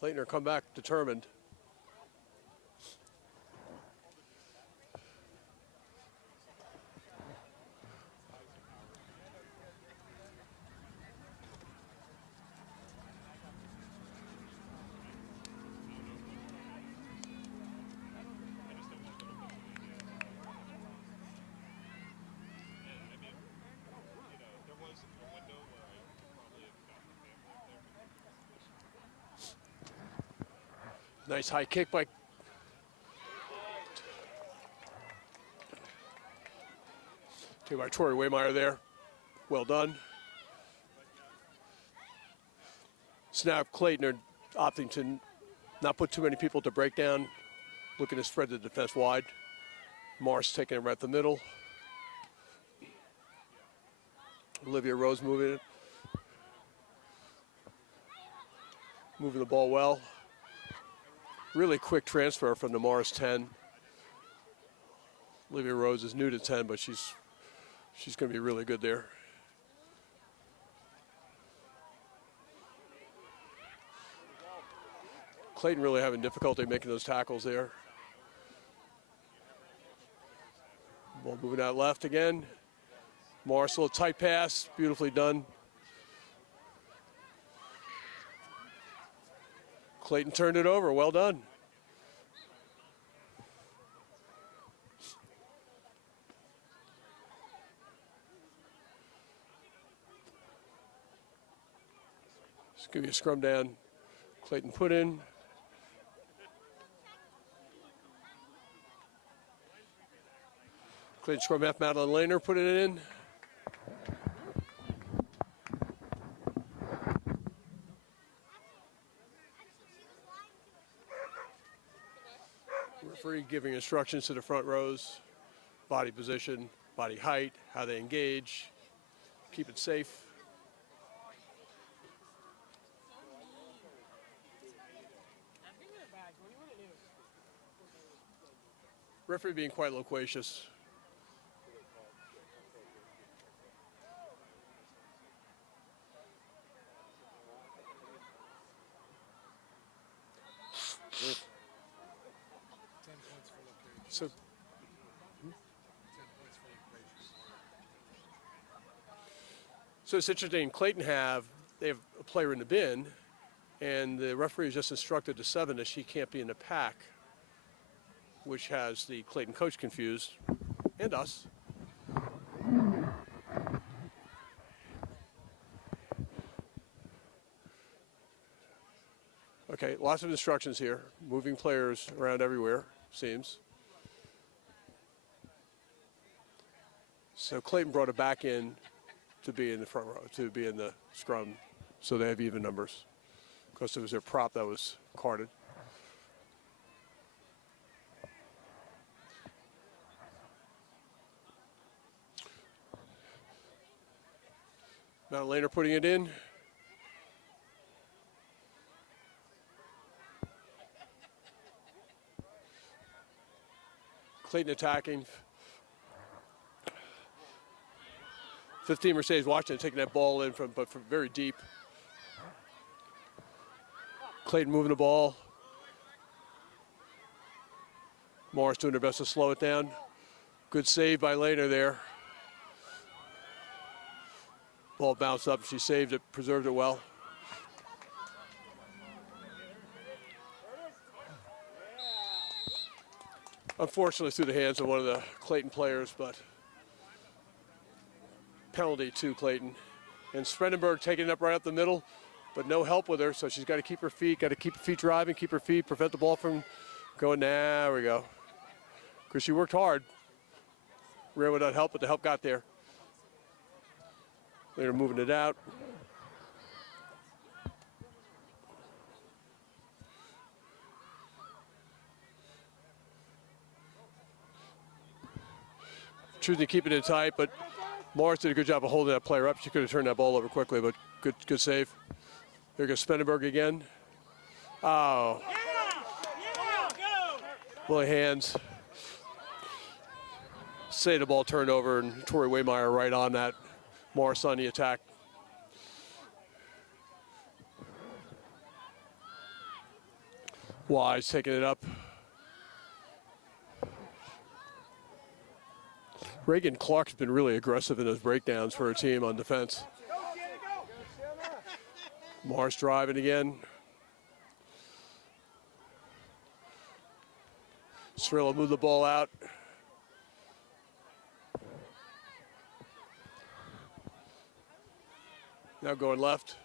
Clayton are come back determined. Nice high kick by Torrey Waymeyer there. Well done. So now Clayton are opting to not put too many people to break down, looking to spread the defense wide. Morris taking it right the middle. Olivia Rose moving the ball well. Really quick transfer from the Morris 10. Olivia Rose is new to 10, but she's going to be really good there. Clayton really having difficulty making those tackles there. Ball moving out left again. Morris, a little tight pass, beautifully done. Clayton turned it over, well done. Just give you a scrum down. Clayton put in. Clayton scrum half, Madeline Lehner put it in. Referee giving instructions to the front rows, body position, body height, how they engage, keep it safe. Referee being quite loquacious. So it's interesting, Clayton they have a player in the bin, and the referee has just instructed the 7 that she can't be in the pack, which has the Clayton coach confused, and us. Okay, lots of instructions here, moving players around everywhere, seems. So Clayton brought it back in to be in the front row, to be in the scrum, so they have even numbers, because it was their prop that was carded. Now Lehner putting it in. Clayton attacking. 15 Mercedes Washington taking that ball in from very deep. Clayton moving the ball. Morris doing their best to slow it down. Good save by Lehner there. Ball bounced up. She saved it, preserved it well. Unfortunately through the hands of one of the Clayton players, but penalty to Clayton. And Spredenberg taking it up right up the middle, but no help with her, so she's got to keep her feet driving, keep her feet, prevent the ball from going. There we go. Because she worked hard. Ran without help, but the help got there. Later moving it out. choosing to keep it in tight, but Morris did a good job of holding that player up. She could have turned that ball over quickly, but good save. There goes Spendenberg again. Oh. Bully hands. Say the ball turned over, and Tori Waymeyer right on that. Morris on the attack. Wise taking it up. Reagan Clark's been really aggressive in those breakdowns for her team on defense. Morris driving again. Cirillo moved the ball out. Now going left.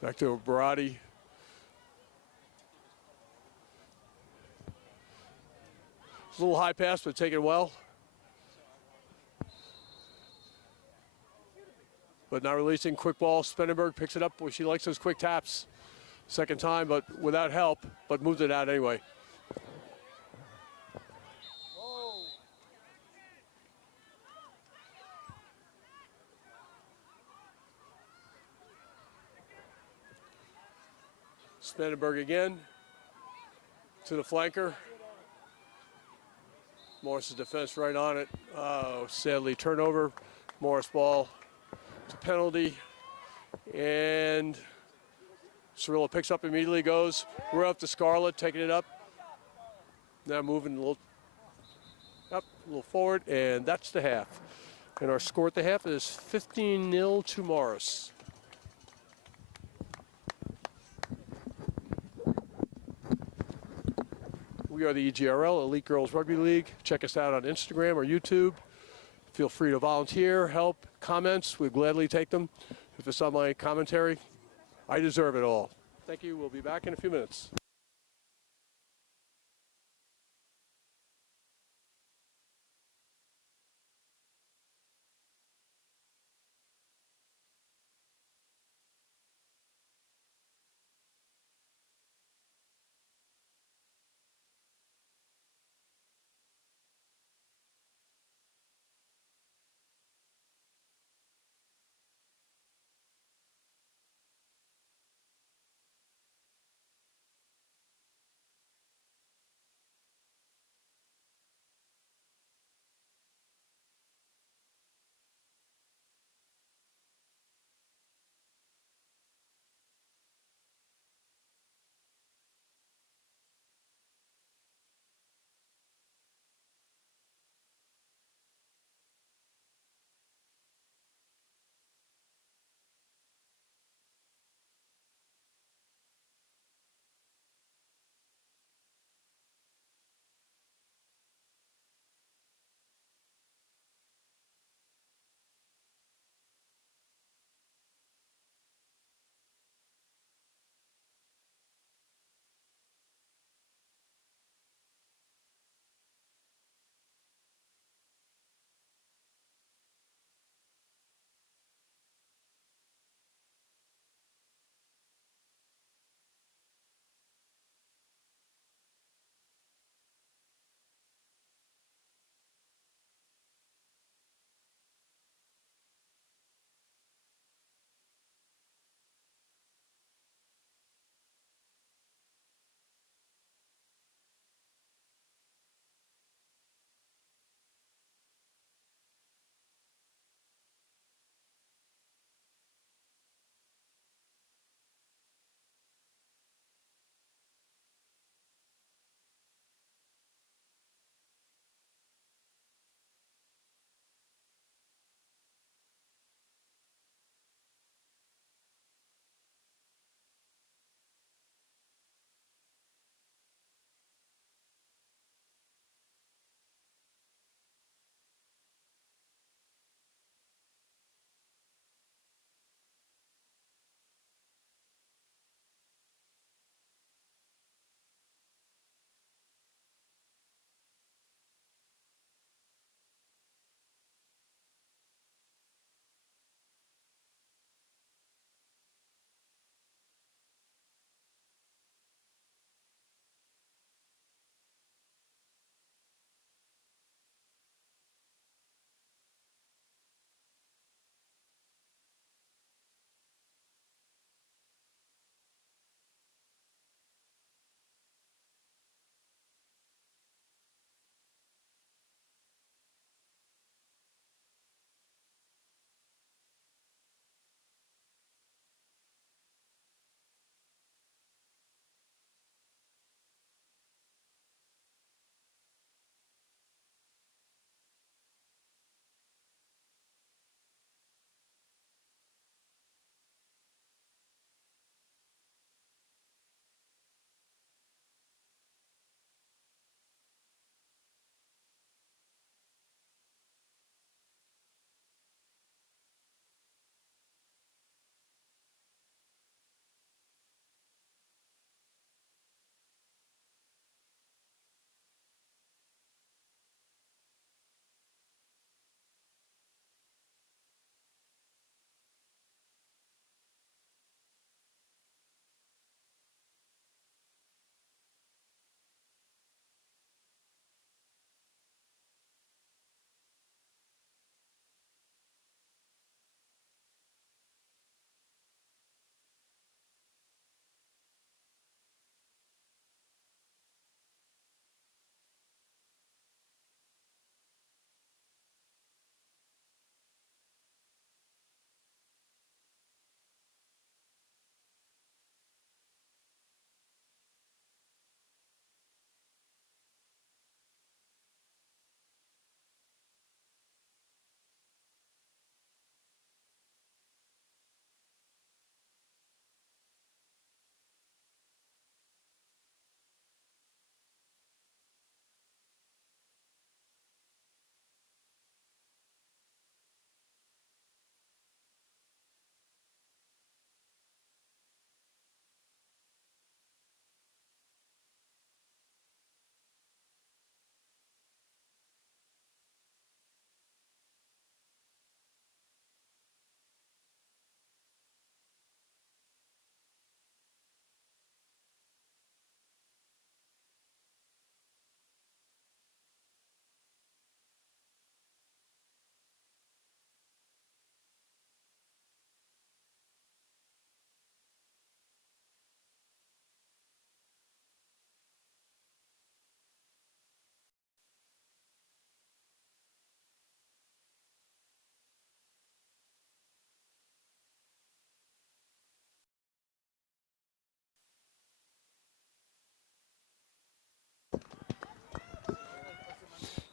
Back to Barati. A little high pass, but taken well. But not releasing. Quick ball. Spendenberg picks it up. Well, she likes those quick taps. Second time, but without help, but moved it out anyway. Spendenberg again to the flanker. Morris's defense right on it. Oh, sadly, turnover. Morris ball. It's a penalty. And Cirillo picks up immediately, goes. We're up to Scarlett, taking it up. Now moving a little up, a little forward, and that's the half. And our score at the half is 15-0 to Morris. We are the EGRL, Elite Girls Rugby League. Check us out on Instagram or YouTube. Feel free to volunteer, help, comments. We'd gladly take them. If it's on my commentary, I deserve it all. Thank you. We'll be back in a few minutes.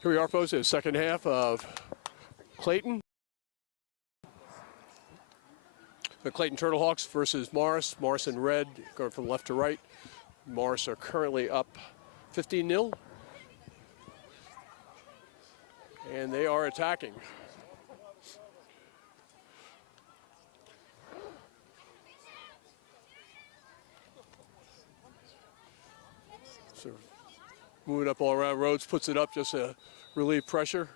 Here we are, folks, in the second half of Clayton. The Clayton Turtlehawks versus Morris. Morris in red, going from left to right. Morris are currently up 15-0. And they are attacking. So moving up all around. Rhodes puts it up just to relieve pressure.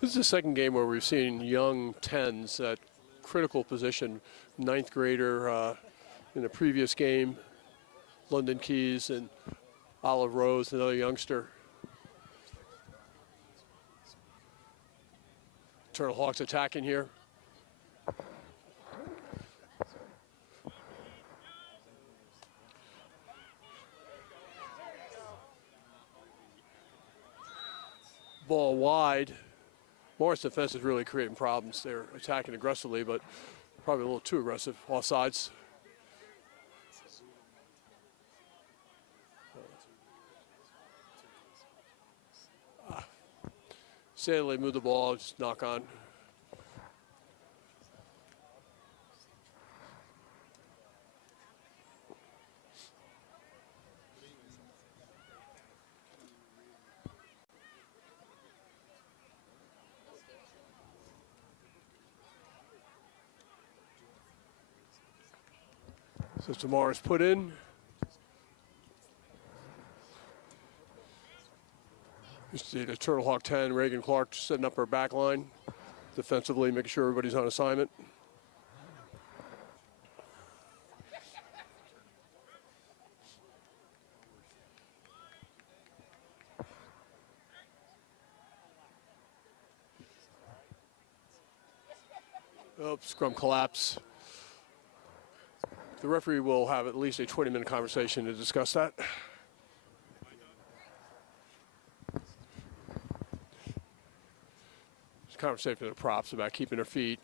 This is the second game where we've seen young 10s at critical position. Ninth grader in the previous game, London Keys and Olive Rose, another youngster. Turtlehawks attacking here. Ball wide. Morris defense is really creating problems. They're attacking aggressively, but probably a little too aggressive, all sides. Sadly, move the ball, just knock on. So Tamara's put in. You see the Turtlehawk 10, Reagan Clark setting up her back line defensively, making sure everybody's on assignment. Oh, scrum collapse. The referee will have at least a 20-minute conversation to discuss that. It's a conversation with the props about keeping their feet,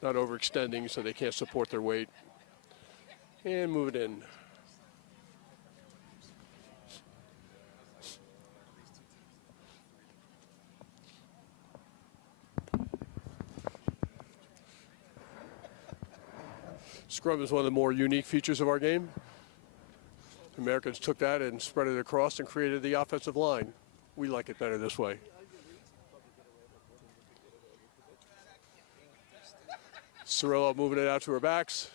not overextending so they can't support their weight. And move it in. Scrum is one of the more unique features of our game. Americans took that and spread it across and created the offensive line. We like it better this way. Cirillo moving it out to her backs.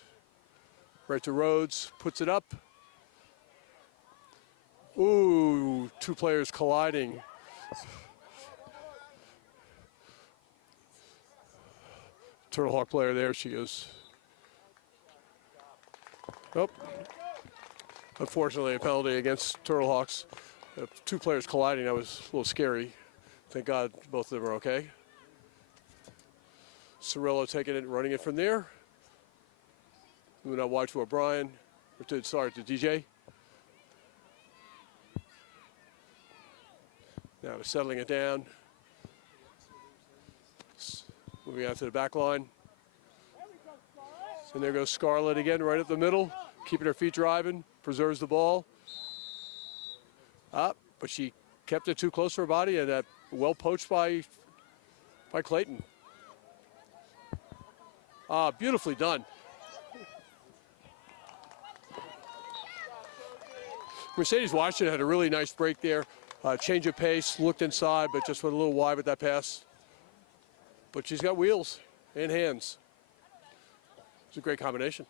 Right to Rhodes, puts it up. Ooh, two players colliding. Turtlehawk player there, she goes. Nope. Unfortunately, a penalty against Turtlehawks. Two players colliding, that was a little scary. Thank God both of them are okay. Cirillo taking it, running it from there. Moving out wide to O'Brien, or to DJ. Now we're settling it down. Moving out to the back line. And there goes Scarlett again, right up the middle, keeping her feet driving, preserves the ball. But she kept it too close to her body, and well poached by Clayton. Beautifully done. Mercedes Washington had a really nice break there. Change of pace, looked inside, but just went a little wide with that pass. But she's got wheels and hands. It's a great combination.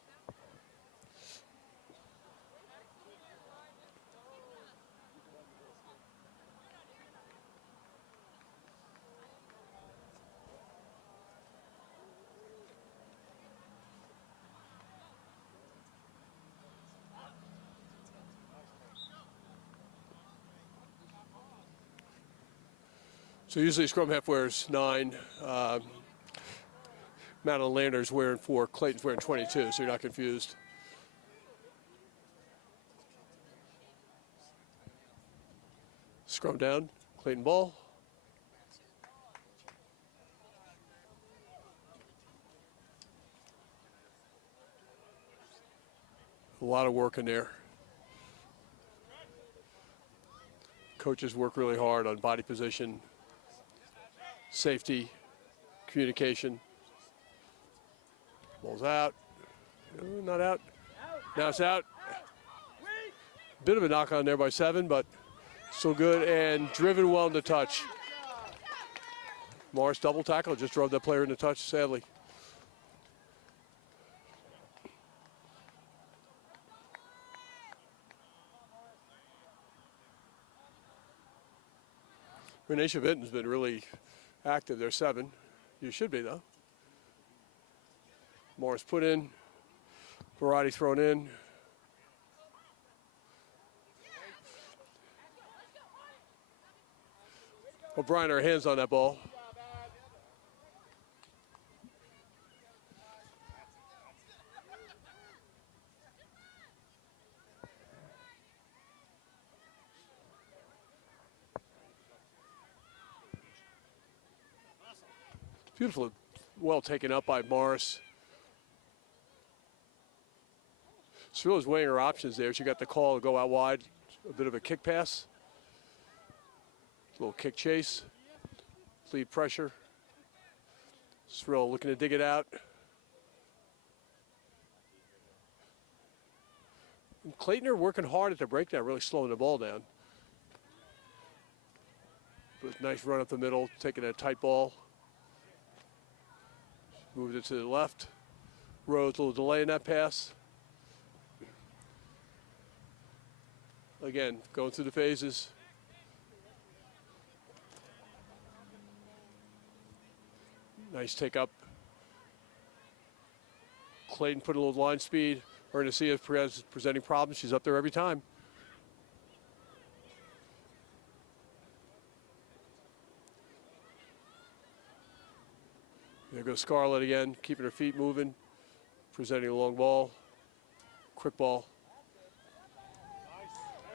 So usually scrum half wears 9. Madeline Lander's wearing 4. Clayton's wearing 22, so you're not confused. Scrum down, Clayton ball. lot of work in there. Coaches work really hard on body position, safety, communication. Ball's out. Not out. Now it's out. Bit of a knock on there by 7, but still good and driven well into touch. Morris double tackle, just drove that player into touch, sadly. Renee Vinton's been really active. They're 7. You should be, though. Morris put in. Variety thrown in. O'Brien, our hands on that ball. Beautiful, well taken up by Morris. Cirillo's weighing her options there. She got the call to go out wide, a bit of a kick pass. A little kick chase, lead pressure. Cirillo looking to dig it out. And Clayton are working hard at the breakdown, really slowing the ball down. But nice run up the middle, taking a tight ball. Moved it to the left. Rhodes, a little delay in that pass. Again, going through the phases. Nice take up. Clayton put a little line speed. Ernesia presenting problems. She's up there every time. There goes Scarlett again, keeping her feet moving, presenting a long ball, quick ball.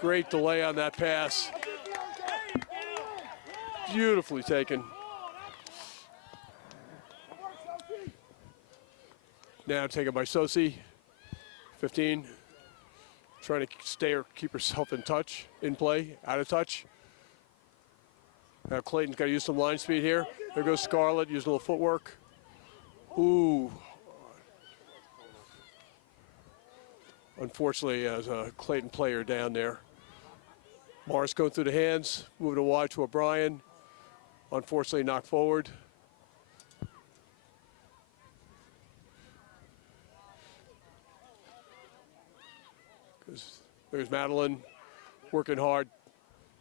Great delay on that pass. Beautifully taken. Now taken by Sosi, 15. Trying to stay or keep herself in touch, in play, out of touch. Now Clayton's got to use some line speed here. There goes Scarlett, use a little footwork. Ooh. Unfortunately, as a Clayton player down there. Morris going through the hands, moving it wide to O'Brien. Unfortunately, knocked forward. There's Madeline working hard.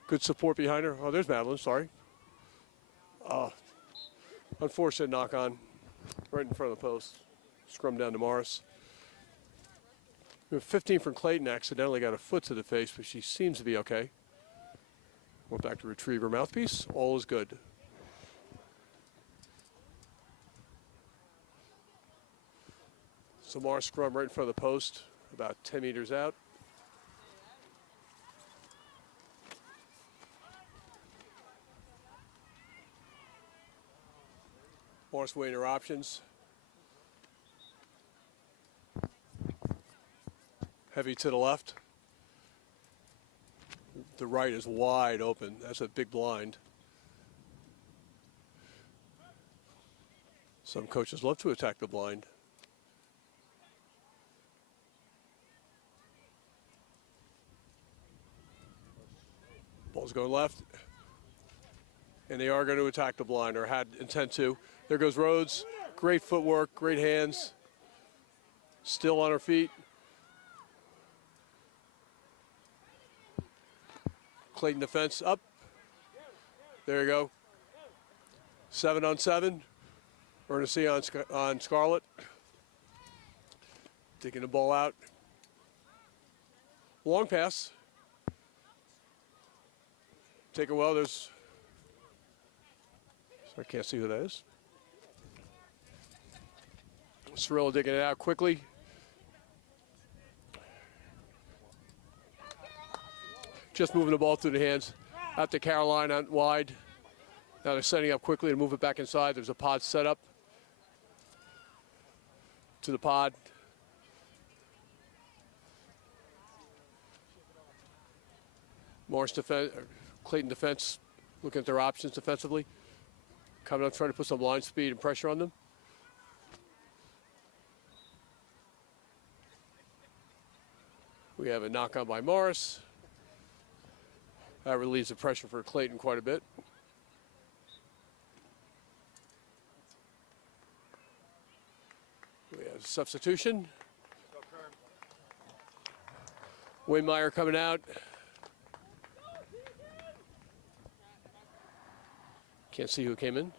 Good support behind her. Oh, there's Madeline, sorry. Unfortunate knock on right in front of the post. Scrum down to Morris. 15 from Clayton accidentally got a foot to the face, but she seems to be okay. Went back to retrieve her mouthpiece. All is good. So Morris scrum right in front of the post, about 10 meters out. Morris weighing her options. Heavy to the left. The right is wide open. That's a big blind. Some coaches love to attack the blind. Ball's going left. And they are going to attack the blind, or had intent to. There goes Rhodes. Great footwork, great hands. Still on her feet. Clayton defense up. There you go. 7 on 7. Ernesia on Scarlett. Taking the ball out. Long pass. Take it well. There's. I can't see who that is. Cirillo digging it out quickly. Just moving the ball through the hands. Out to Caroline out wide. Now they're setting up quickly to move it back inside. There's a pod set up. To the pod. Clayton defense, looking at their options defensively. Coming up, trying to put some line speed and pressure on them. We have a knock on by Morris. That relieves the pressure for Clayton quite a bit. We have substitution. Waymeyer coming out. Can't see who came in.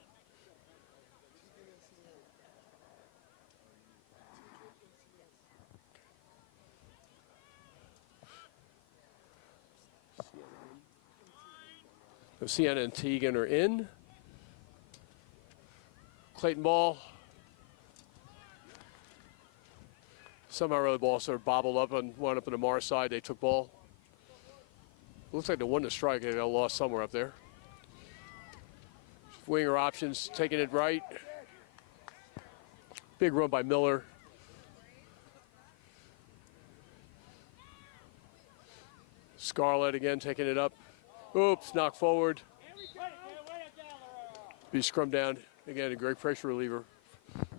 So Sienna and Teagan are in. Clayton ball. Somehow the ball sort of bobbled up and wound up on the Mars side. They took ball. Looks like they won the strike. They got lost somewhere up there. Winger options, taking it right. Big run by Miller. Scarlett again taking it up. Oops, knocked forward. Be scrummed down. Again, a great pressure reliever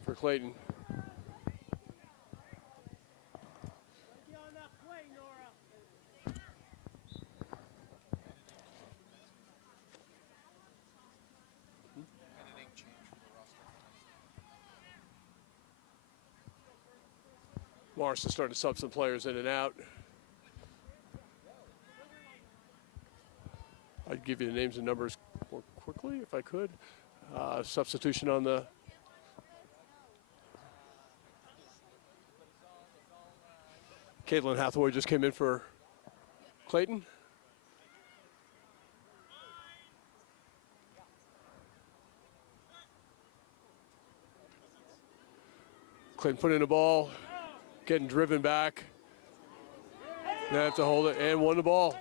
for Clayton. Morris is starting to sub some players in and out. I'd give you the names and numbers more quickly if I could. Substitution on the Caitlin Hathaway just came in for Clayton. Clayton put in the ball, getting driven back. They have to hold it and won the ball.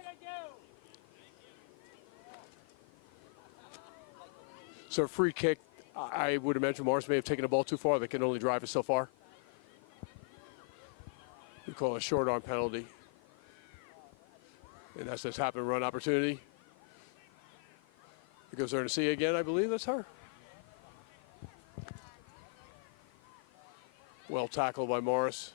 So a free kick, I would imagine Morris may have taken the ball too far. They can only drive it so far. We call it a short arm penalty. And that's a tap and run opportunity. It goes there to see again, I believe that's her. Well tackled by Morris.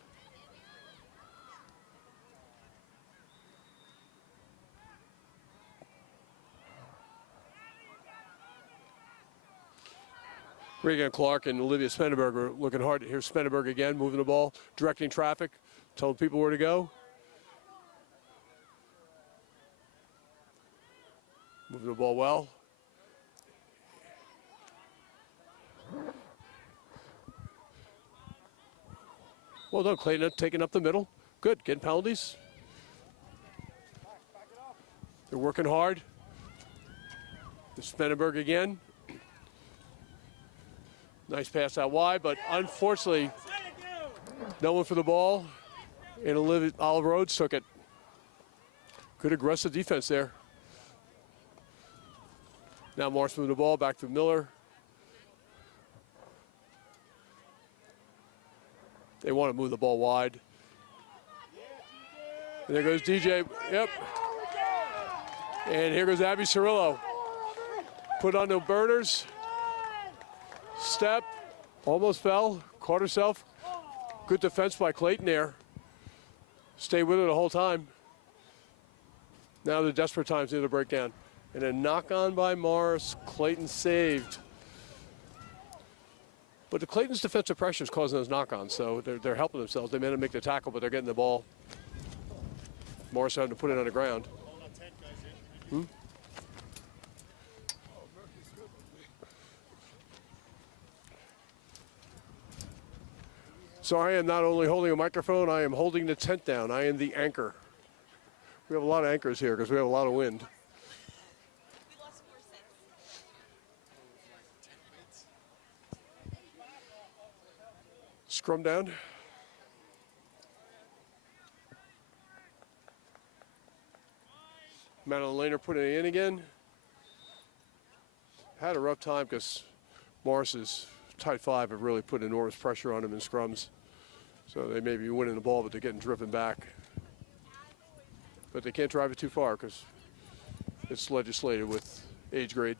Regan Clark and Olivia Spendenberg are looking hard. Here's Spendenberg again, moving the ball, directing traffic, telling people where to go. Moving the ball well. Well done, Clayton, taking up the middle. Good, getting penalties. They're working hard. Spendenberg again. Nice pass out wide, but unfortunately, no one for the ball. And Olive Rhodes took it. Good aggressive defense there. Now Morris moving the ball back to Miller. They want to move the ball wide. And there goes DJ. Yep. And here goes Abby Cirillo. Put on the burners. Step. Almost fell. Caught herself. Good defense by Clayton there. Stay with her the whole time. Now the desperate times near the breakdown. And a knock on by Morris. Clayton saved. But the Clayton's defensive pressure is causing those knock-ons, so they're helping themselves. They may not make the tackle, but they're getting the ball. Morris having to put it on the ground. So I am not only holding a microphone, I am holding the tent down. I am the anchor. We have a lot of anchors here because we have a lot of wind. Scrum down. Madeline Lehner putting it in again. Had a rough time because Morris's tight five have really put enormous pressure on him in scrums. So they may be winning the ball, but they're getting driven back. But they can't drive it too far because it's legislated with age grade.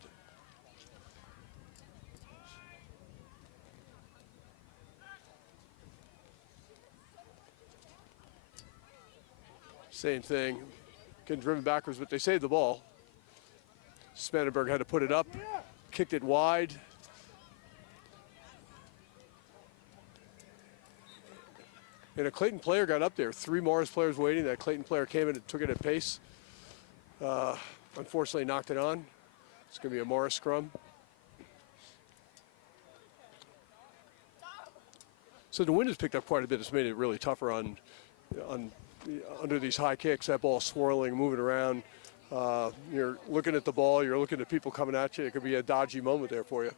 Same thing, getting driven backwards, but they saved the ball. Spanenberg had to put it up, kicked it wide. And a Clayton player got up there. 3 Morris players waiting. That Clayton player came in and took it at pace. Unfortunately, knocked it on. It's going to be a Morris scrum. So the wind has picked up quite a bit. It's made it really tougher on under these high kicks. That ball swirling, moving around. You're looking at the ball. You're looking at people coming at you. It could be a dodgy moment there for you.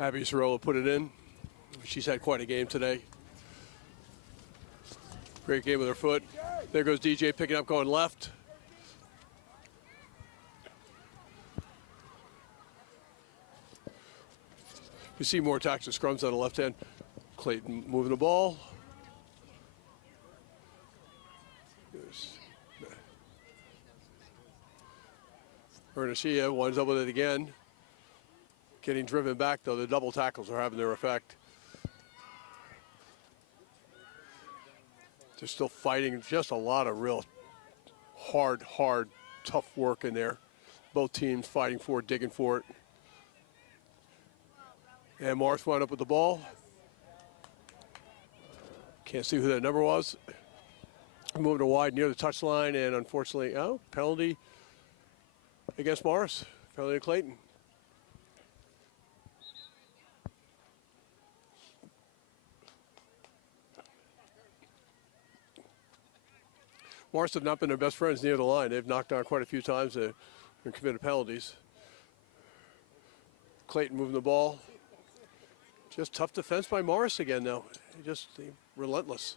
Abby Sorolla put it in. She's had quite a game today. Great game with her foot. There goes DJ picking up, going left. You see more attacks and scrums on the left hand. Clayton moving the ball. Ernestilla winds up with it again. Getting driven back, though. The double tackles are having their effect. They're still fighting. Just a lot of real hard, tough work in there. Both teams fighting for it, digging for it. And Morris wound up with the ball. Can't see who that number was. Moving to wide near the touchline, and unfortunately, penalty against Morris. Penalty to Clayton. Morris have not been their best friends near the line. They've knocked down quite a few times and committed penalties. Clayton moving the ball. Just tough defense by Morris again, though. Just relentless.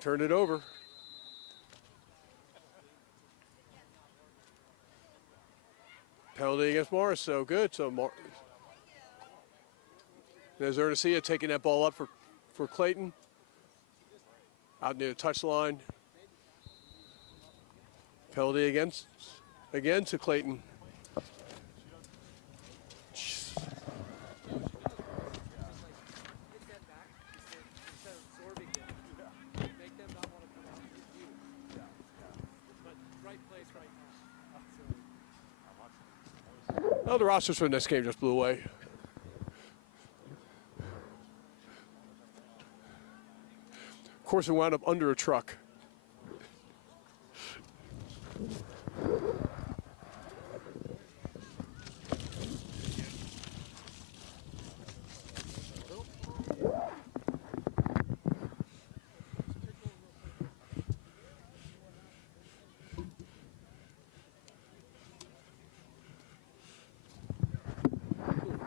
Turned it over. Penalty against Morris, so good. So there's Ernestilla taking that ball up for Clayton. Out near the touchline. Penalty again to Clayton. Oh, the rosters for the next game just blew away. Of course, it wound up under a truck.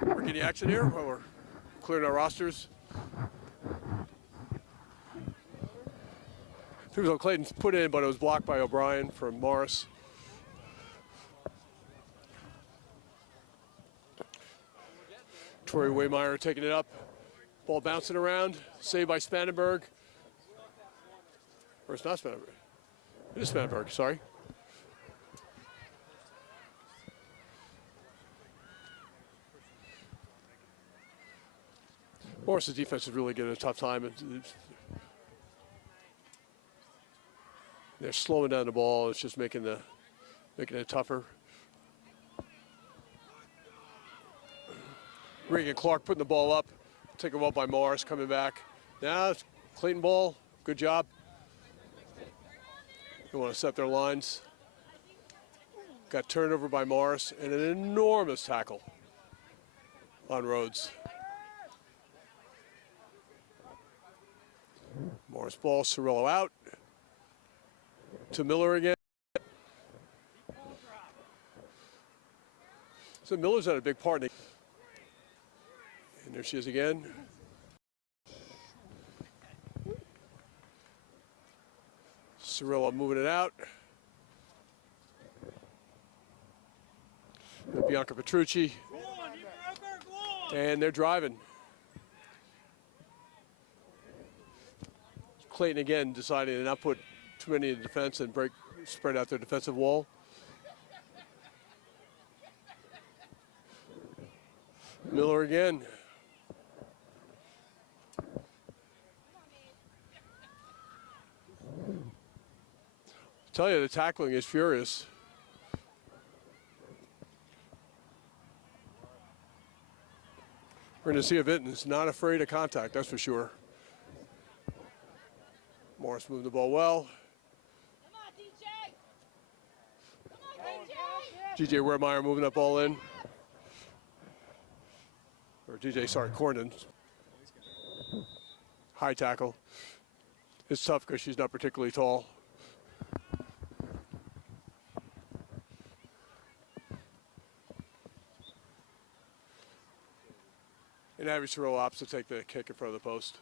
We're getting action here while we're clearing our rosters. People Clayton's put in, but it was blocked by O'Brien from Morris. Tori Waymeyer taking it up. Ball bouncing around. Saved by Spanenberg. Or it's not Spanenberg. It is Spanenberg, sorry. Morris's defense is really getting a tough time. They're slowing down the ball. It's just making it tougher. Regan Clark putting the ball up. Taken well by Morris, coming back. Now it's Clayton ball. Good job. They want to set their lines. Got turned over by Morris and an enormous tackle on Rhodes. Morris ball, Cirillo out. To Miller again. So Miller's had a big part. And there she is again. Cirillo moving it out. Bianca Petrucci. And they're driving. Clayton again deciding to not put too many in defense and spread out their defensive wall. Miller again. I tell you, the tackling is furious. We're going to see a Vinton is not afraid of contact, that's for sure. Morris moved the ball well. Come on, DJ. Come on, DJ Wermeyer moving that ball in. Or DJ, sorry, Corndon. High tackle. It's tough because she's not particularly tall. And Abby Sorrell opts to take the kick in front of the post.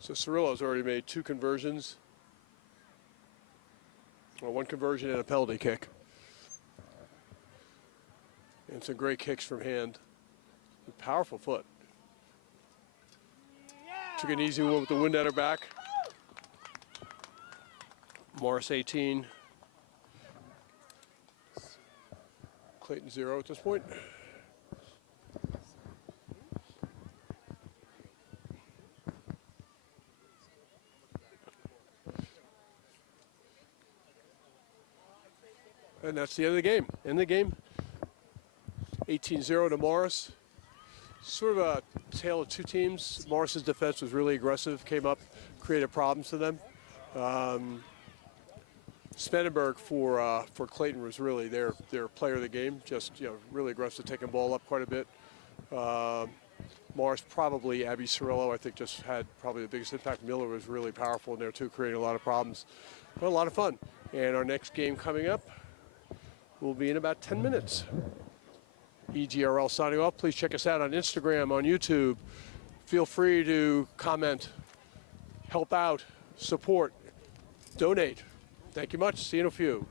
So Cirillo's already made 2 conversions. Well, 1 conversion and a penalty kick. And some great kicks from hand. A powerful foot. Took an easy one with the wind at her back. Morris 18. Clayton 0 at this point. And that's the end of the game. End of the game. 18-0 to Morris. Sort of a tale of 2 teams. Morris's defense was really aggressive, came up, created problems to them. Spendenberg for Clayton was really their player of the game. Just really aggressive, taking the ball up quite a bit. Morris probably, Abby Cirillo, I think just had probably the biggest impact. Miller was really powerful in there too, creating a lot of problems. But a lot of fun. And our next game coming up will be in about 10 minutes. EGRL signing off. Please check us out on Instagram, on YouTube. Feel free to comment, help out, support, donate. Thank you much. See you in a few.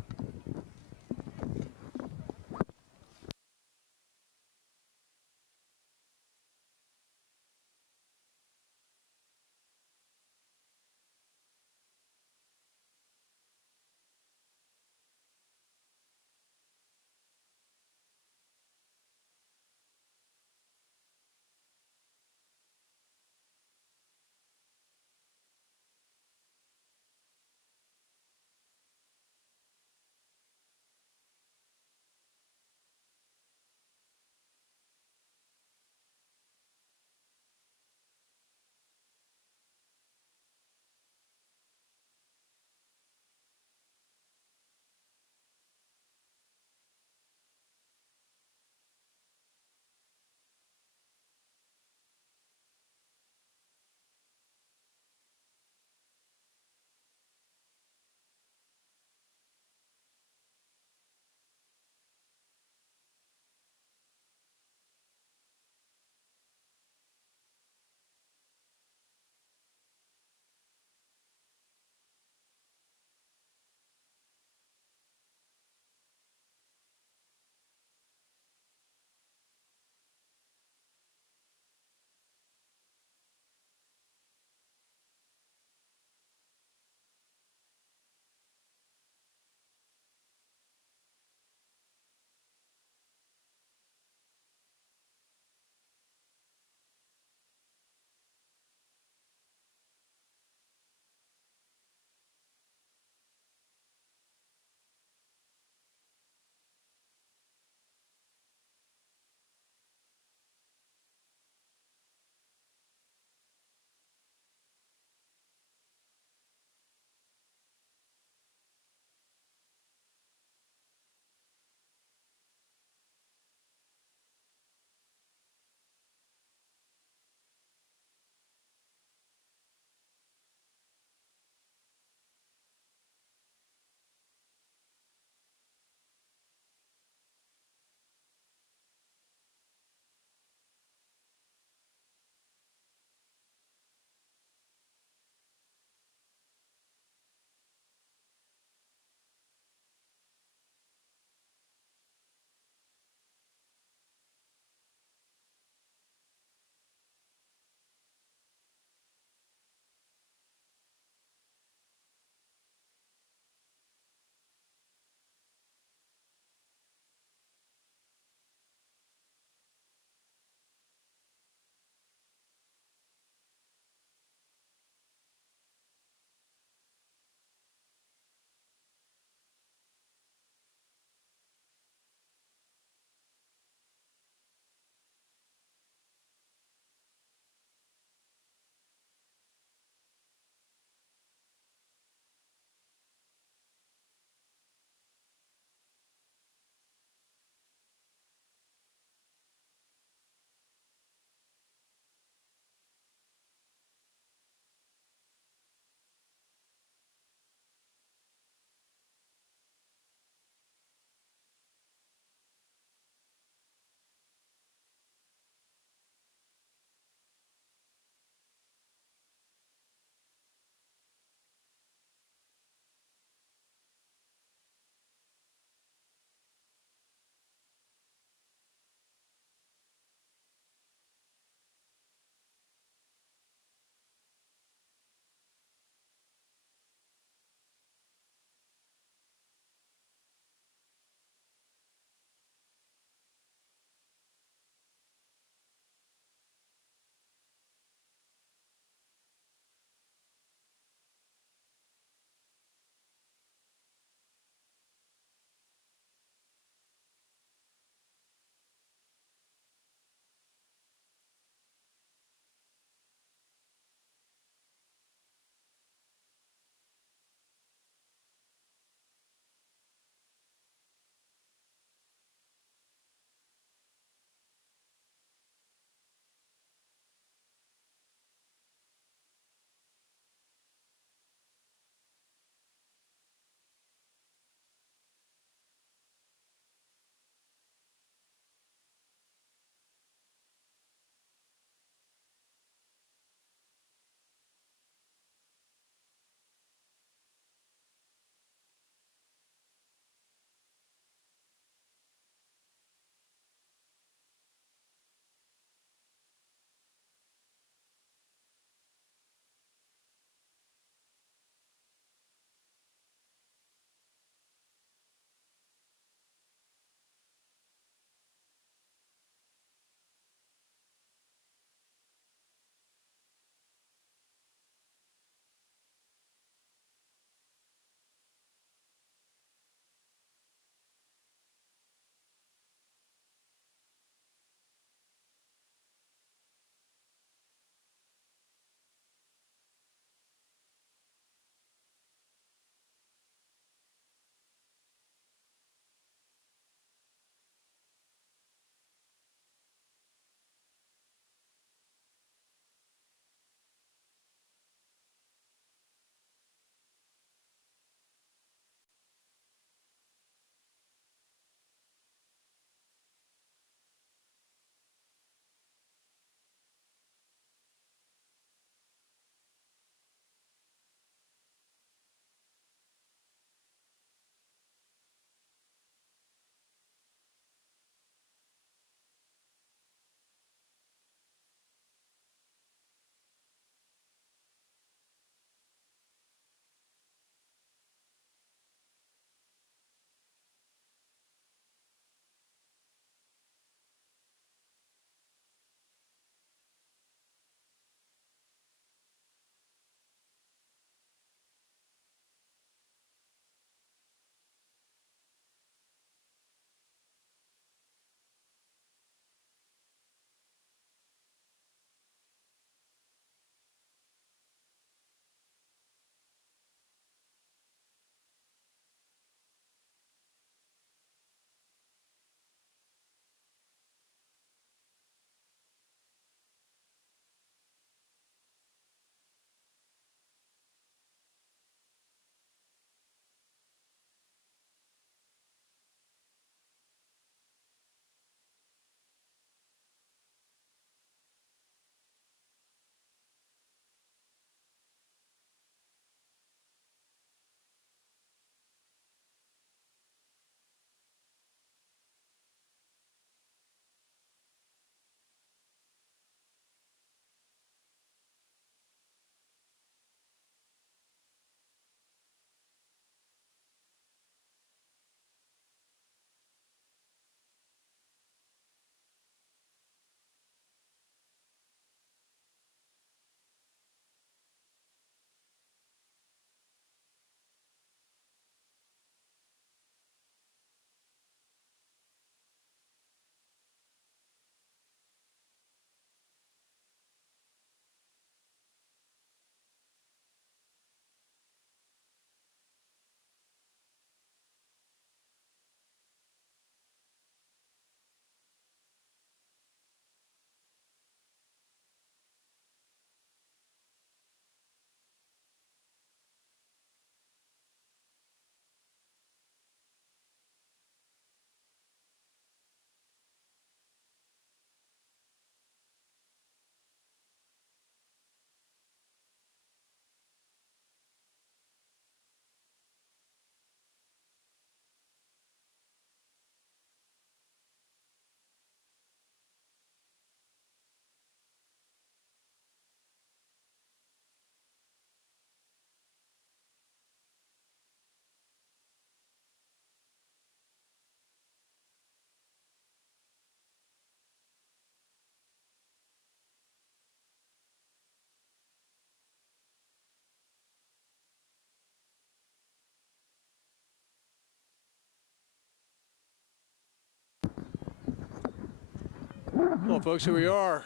Well, folks, here we are.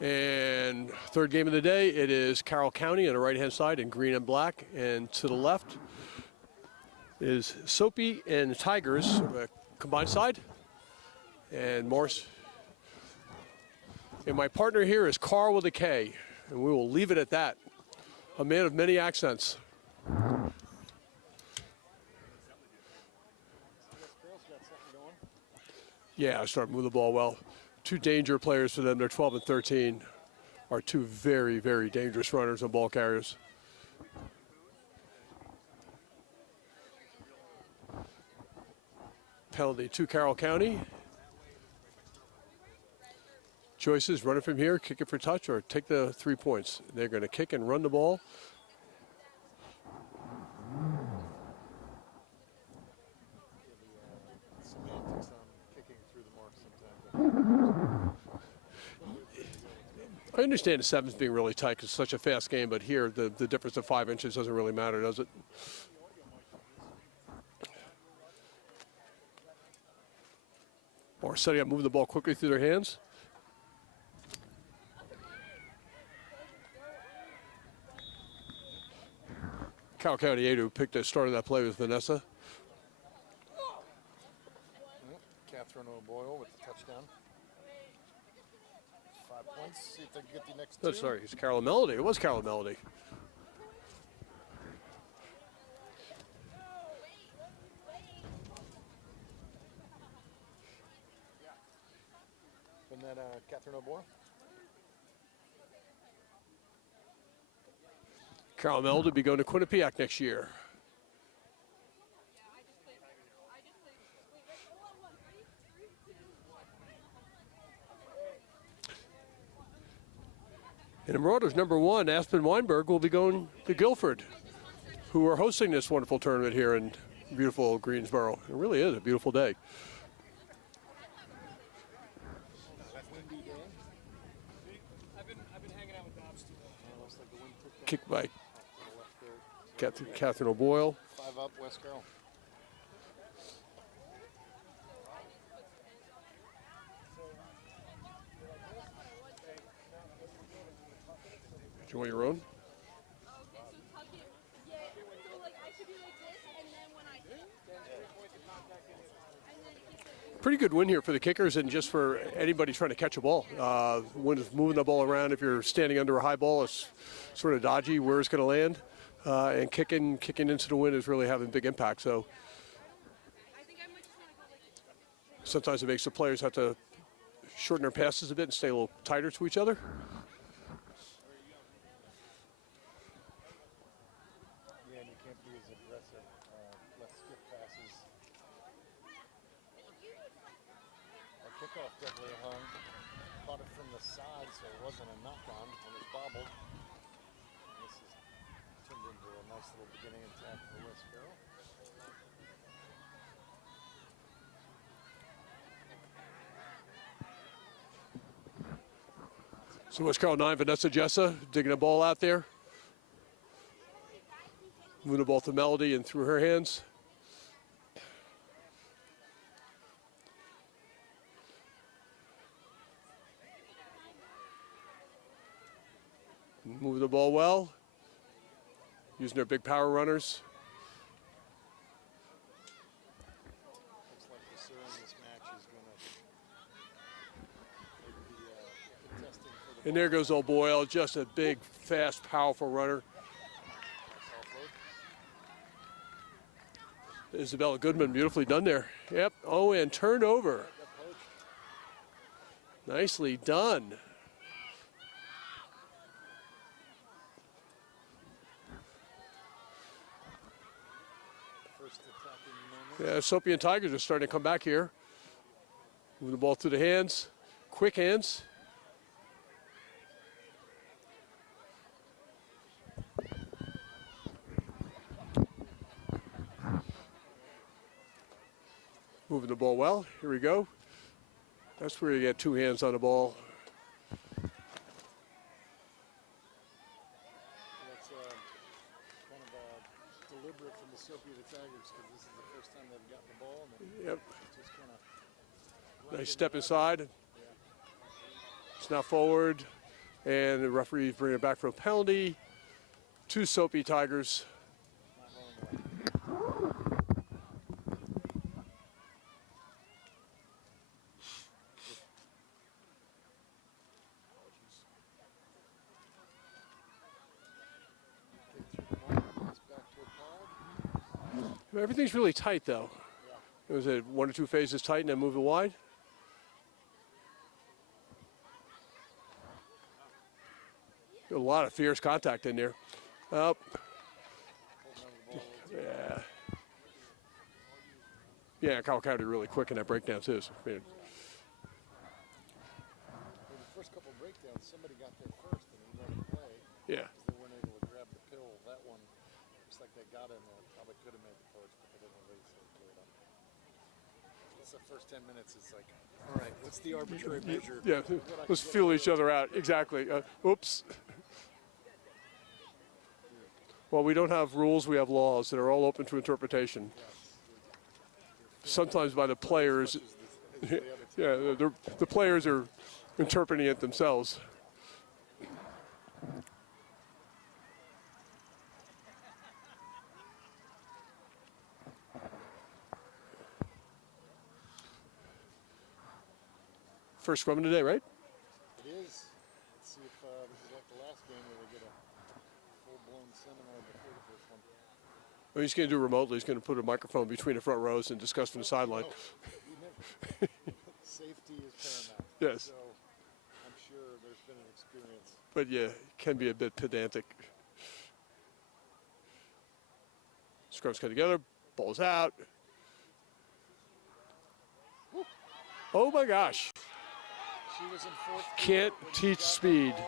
And third game of the day, it is Carroll County on the right-hand side in green and black. And to the left is Soapy and the Tigers, combined side. And Morse. And my partner here is Carl with a K. And we will leave it at that. A man of many accents. Yeah, I start moving the ball well. Two danger players for them. They're 12 and 13. Are two very, very dangerous runners and ball carriers. Penalty to Carroll County. Choices: run it from here, kick it for touch, or take the 3 points. They're going to kick and run the ball. I understand the sevens being really tight because it's such a fast game, but here the difference of 5 inches doesn't really matter, does it? Or setting up, moving the ball quickly through their hands. Carroll County 8 who picked the start of that play with Vanessa. Catherine O'Boyle with the touchdown. 5 points. See if they can get the next Oh, two. sorry, it's Carroll Melody. It was Carroll Melody. And then Catherine O'Boyle. Carroll Melody will be going to Quinnipiac next year. And the Marauders #1, Aspen Weinberg, will be going to Guilford, who are hosting this wonderful tournament here in beautiful Greensboro. It really is a beautiful day. Kicked by Catherine O'Boyle. 5 up, West Carroll. Do you want your own? Pretty good win here for the kickers and just for anybody trying to catch a ball. When it's moving the ball around, if you're standing under a high ball, it's sort of dodgy where it's going to land. And kicking into the wind is really having big impact. So sometimes it makes the players have to shorten their passes a bit and stay a little tighter to each other. Yeah, and you can't be as aggressive. Less skip passes. Our kickoff definitely hung. Caught it from the side, so it wasn't a knock-on when it bobbled. And this has turned into a nice little beginning attack for West Carroll. So West Carroll 9, Vanessa Jessa digging a ball out there. Moving the ball to Melody and through her hands. Moving the ball well. Using their big power runners. Looks like the sir in this match is going to be testing for the And there goes O'Boyle, just a big, fast, powerful runner. Isabella Goodman, beautifully done there. Yep. Oh, and turnover. Nicely done. first attacking moment. Yeah, Soapy and Tigers are starting to come back here. Moving the ball through the hands. Quick hands. Moving the ball well. Here we go. That's where you get two hands on the ball. That's kind of deliberate from the Soapy of the Tigers because this is the first time they've gotten the ball. And Yep. just kind of Nice step inside. It's now forward, and the referee bringing it back for a penalty. 2 Soapy Tigers. Everything's really tight, though. It was 1 or 2 phases tight and then move it wide. A lot of fierce contact in there. Up. Yeah. Yeah, Kyle County really quick in that breakdown, too. So, man. Well, the first couple of breakdowns, somebody got there first and he let it play. Yeah. They weren't able to grab the pill. That one, looks like they got in there. Probably could have made the post, but they didn't release it. It's the first 10 minutes. It's like, all right, what's the arbitrary measure? Yeah, let's feel each other out. Exactly. Oops. Well, we don't have rules, we have laws that are all open to interpretation. Sometimes by the players. Yeah, the players are interpreting it themselves. First scrum of the day, right? It is. Let's see if this is like the last game where we get a full-blown seminar before the first one. Well, he's going to do it remotely. He's going to put a microphone between the front rows and discuss from the sideline. Safety is paramount. Yes. So I'm sure there's been an experience. But yeah, it can be a bit pedantic. Scrums come together, ball's out. Oh my gosh. She was in 4th. Can't teach speed. Now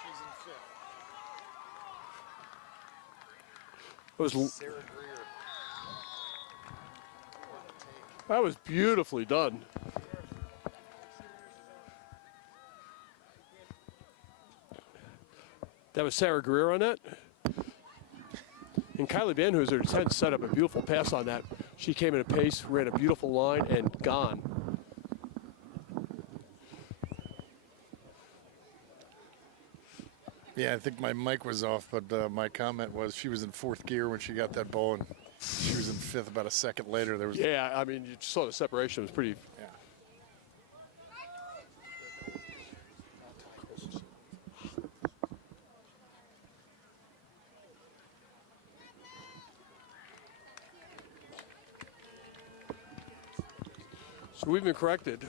she's in 5th. That was, Sarah Greer. that was beautifully done. That was Sarah Greer on that. And Kylie Van Hooser had set up a beautiful pass on that. She came in a pace, ran a beautiful line, and gone. Yeah, I think my mic was off, but my comment was she was in 4th gear when she got that ball, and she was in 5th about a second later. There was Yeah, I mean, you saw the separation. It was pretty. Yeah. So we've been corrected.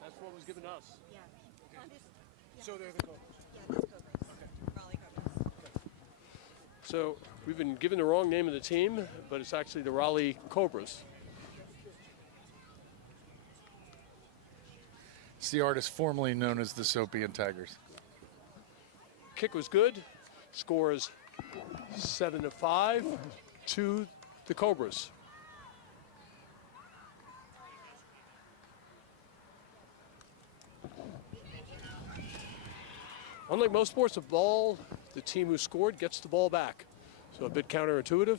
That's what was given us. Yeah. So there they go. Yeah, that's Cobras. Raleigh Cobras. So we've been given the wrong name of the team, but it's actually the Raleigh Cobras. It's the artist formerly known as the Sopian Tigers. Kick was good. Score is 7-5 to the Cobras. Unlike most sports of ball, the team who scored gets the ball back. So a bit counterintuitive.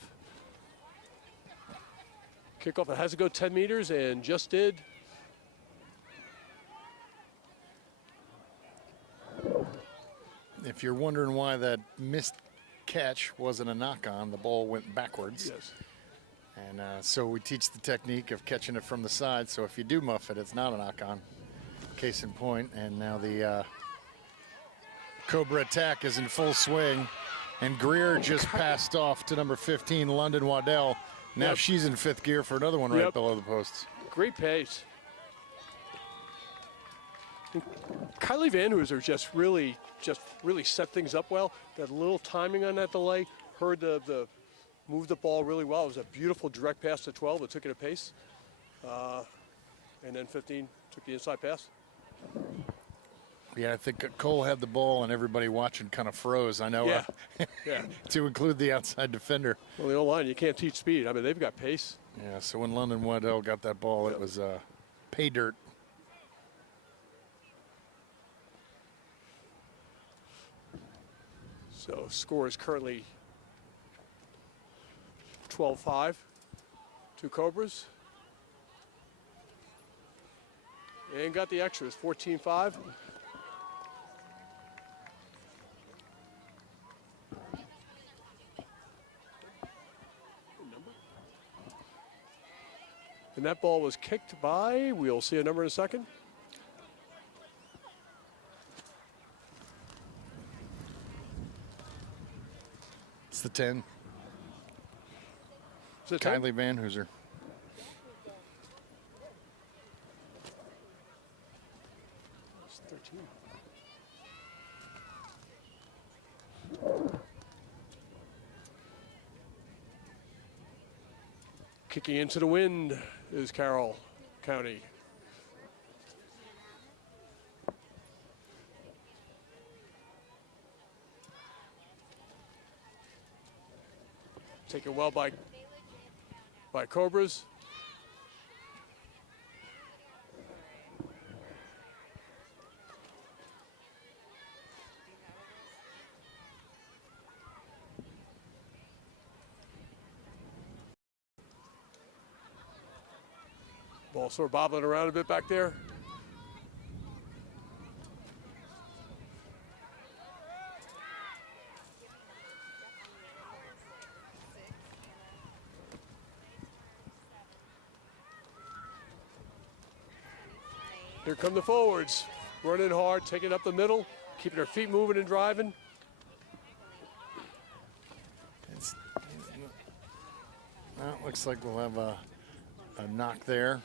Kickoff, it has to go 10 meters and just did. If you're wondering why that missed catch wasn't a knock-on, the ball went backwards. Yes. And so we teach the technique of catching it from the side, so if you do muff it, it's not a knock-on. Case in point, and now the Cobra attack is in full swing, and Greer just passed off to number 15, London Waddell. Now Yep. she's in 5th gear for another one right Yep. below the posts. Great pace. Kylie Van Hooser just really set things up well. Got a little timing on that delay. Heard the moved the ball really well. It was a beautiful direct pass to 12. It took it at pace. And then 15 took the inside pass. Yeah, I think Cole had the ball and everybody watching kind of froze. I know. Yeah. Yeah. To include the outside defender. Well, the O-line, you can't teach speed. I mean, they've got pace. Yeah, so when London Waddell got that ball, it was pay dirt. So score is currently 12-5 Two Cobras. And got the extras, 14-5. And that ball was kicked by, we'll see a number in a second. It's the 10. Is it 10? Kylie Van Hooser. It's 13. Kicking into the wind is Carroll County. Taken well by Cobras. Ball sort of bobbling around a bit back there. Here come the forwards, running hard, taking up the middle, keeping their feet moving and driving. Well, looks like we'll have a knock there.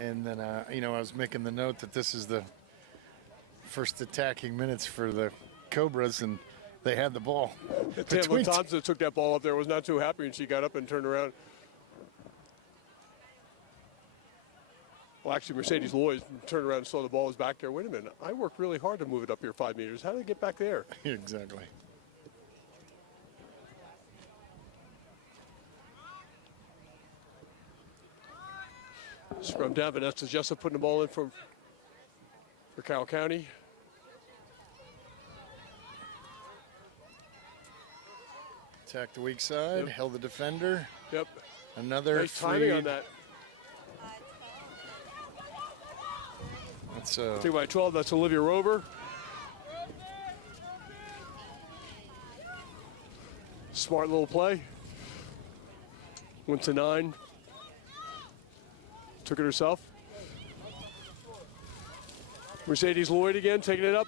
And then, you know, I was making the note that this is the first attacking minutes for the Cobras, and they had the ball. Tamla Thompson took that ball up there, was not too happy, and she got up and turned around. Well, actually, Mercedes Lloyd turned around and saw the ball was back there. Wait a minute, I worked really hard to move it up here 5 meters. How did it get back there? Exactly. Scrum down, Vanessa Jessup putting the ball in for Carroll County. Attack the weak side, Yep. held the defender. Yep. Another nice timing on free. that. That's Take by 12, that's Olivia Rober. Smart little play. Went to 9. Took it herself. Mercedes Lloyd again, taking it up.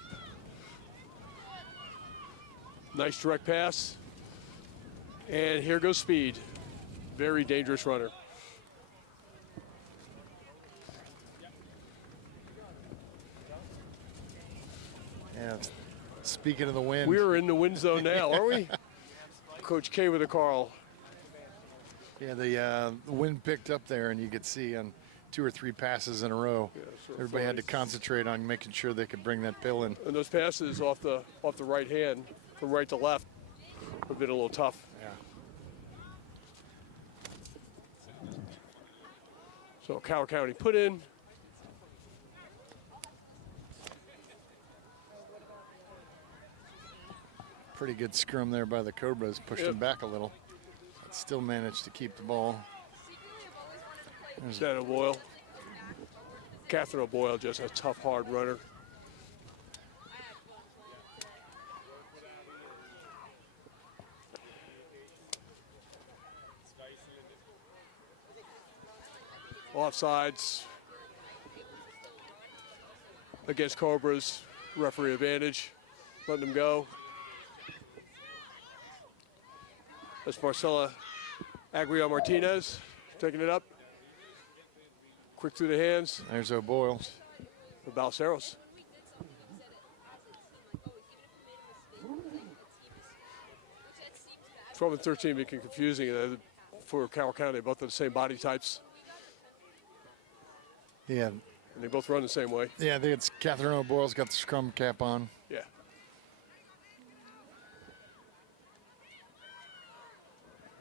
Nice direct pass. And here goes Speed. Very dangerous runner. Yeah. Speaking of the wind, We're in the wind zone now, are we? Coach K with a call. yeah, the wind picked up there, and you could see on 2 or 3 passes in a row. Yeah, sort of Everybody had to funny. concentrate on making sure they could bring that pill in. And those passes off the right hand, from right to left, have been a little tough. Yeah. So Carroll County put in. Pretty good scrum there by the Cobras, pushed Yep. them back a little, but still managed to keep the ball. Stan O'Boyle. Catherine O'Boyle, just a tough, hard runner. Offsides against Cobras, referee advantage, letting them go. That's Marcella Agrio Martinez taking it up. Quick through the hands. There's O'Boyle. For Balceros. 12 and 13 making confusing for Carroll County. Both are the same body types, Yeah, and they both run the same way. yeah. I think it's Catherine O'Boyle's got the scrum cap on. Yeah.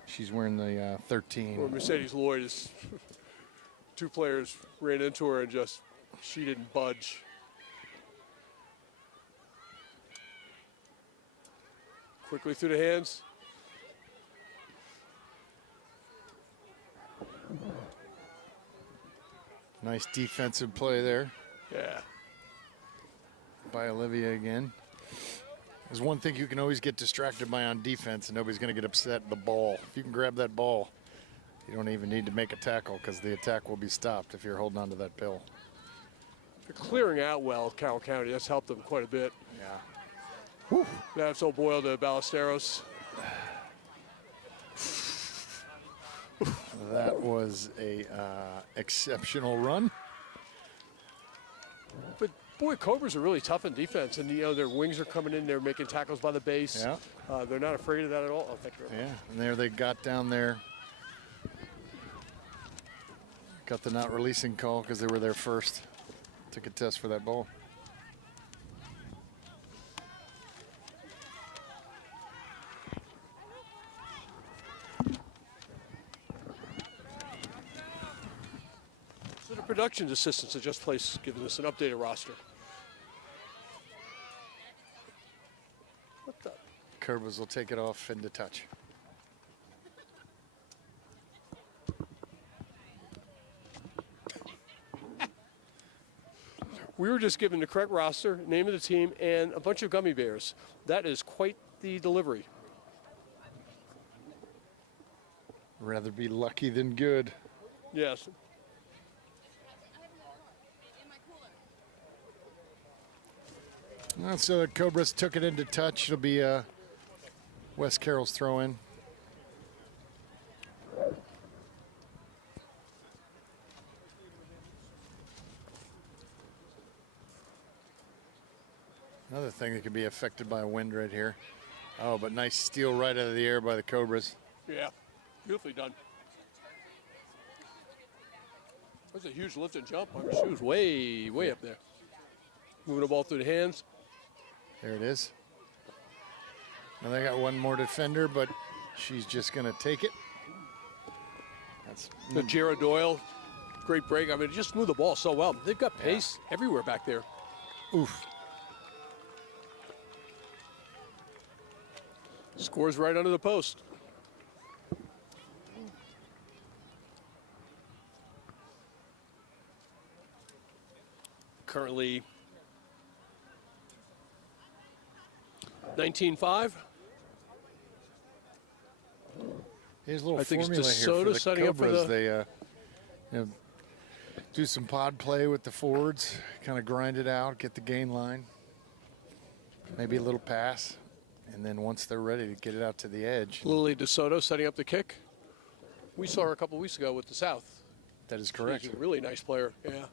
She's wearing the 13. Well, Mercedes Lloyd is 2 players ran into her and just she didn't budge. Quickly through the hands. Nice defensive play there Yeah. by Olivia again. There's one thing you can always get distracted by on defense, and nobody's going to get upset at the ball. If you can grab that ball, you don't even need to make a tackle because the attack will be stopped if you're holding on to that pill. They're clearing out well, Carroll County. That's helped them quite a bit. Yeah. That's so boiled to Ballesteros. That was a exceptional run. But boy, Cobras are really tough in defense, and their wings are coming in. They're making tackles by the base. Yeah. They're not afraid of that at all. Oh, thank you. Yeah, and there they got down there. Got the not releasing call because they were there first. Took a test for that ball. So the production assistants at Just Place giving us an updated roster. What the? Cobras will take it off into touch. We were just given the correct roster, name of the team, and a bunch of gummy bears. That is quite the delivery. Rather be lucky than good. Yes. So the Cobras took it into touch. It'll be West Carroll's throw in. Another thing that could be affected by a wind right here. Oh, but nice steal right out of the air by the Cobras. Yeah, beautifully done. That's a huge lift and jump. She was way, way up there. Moving the ball through the hands. There it is. Now they got one more defender, but she's just going to take it. That's Jared Doyle, great break. I mean, just moved the ball so well. They've got pace everywhere back there. Oof. Scores right under the post. Currently 19-5. Here's a little I think it's formula here for DeSoto the setting up for Cobras. the- They do some pod play with the forwards, kind of grind it out, get the gain line, maybe a little pass, and then once they're ready to get it out to the edge. Lily DeSoto setting up the kick. We saw her a couple weeks ago with the South. That is correct. She's a really nice player. Yeah.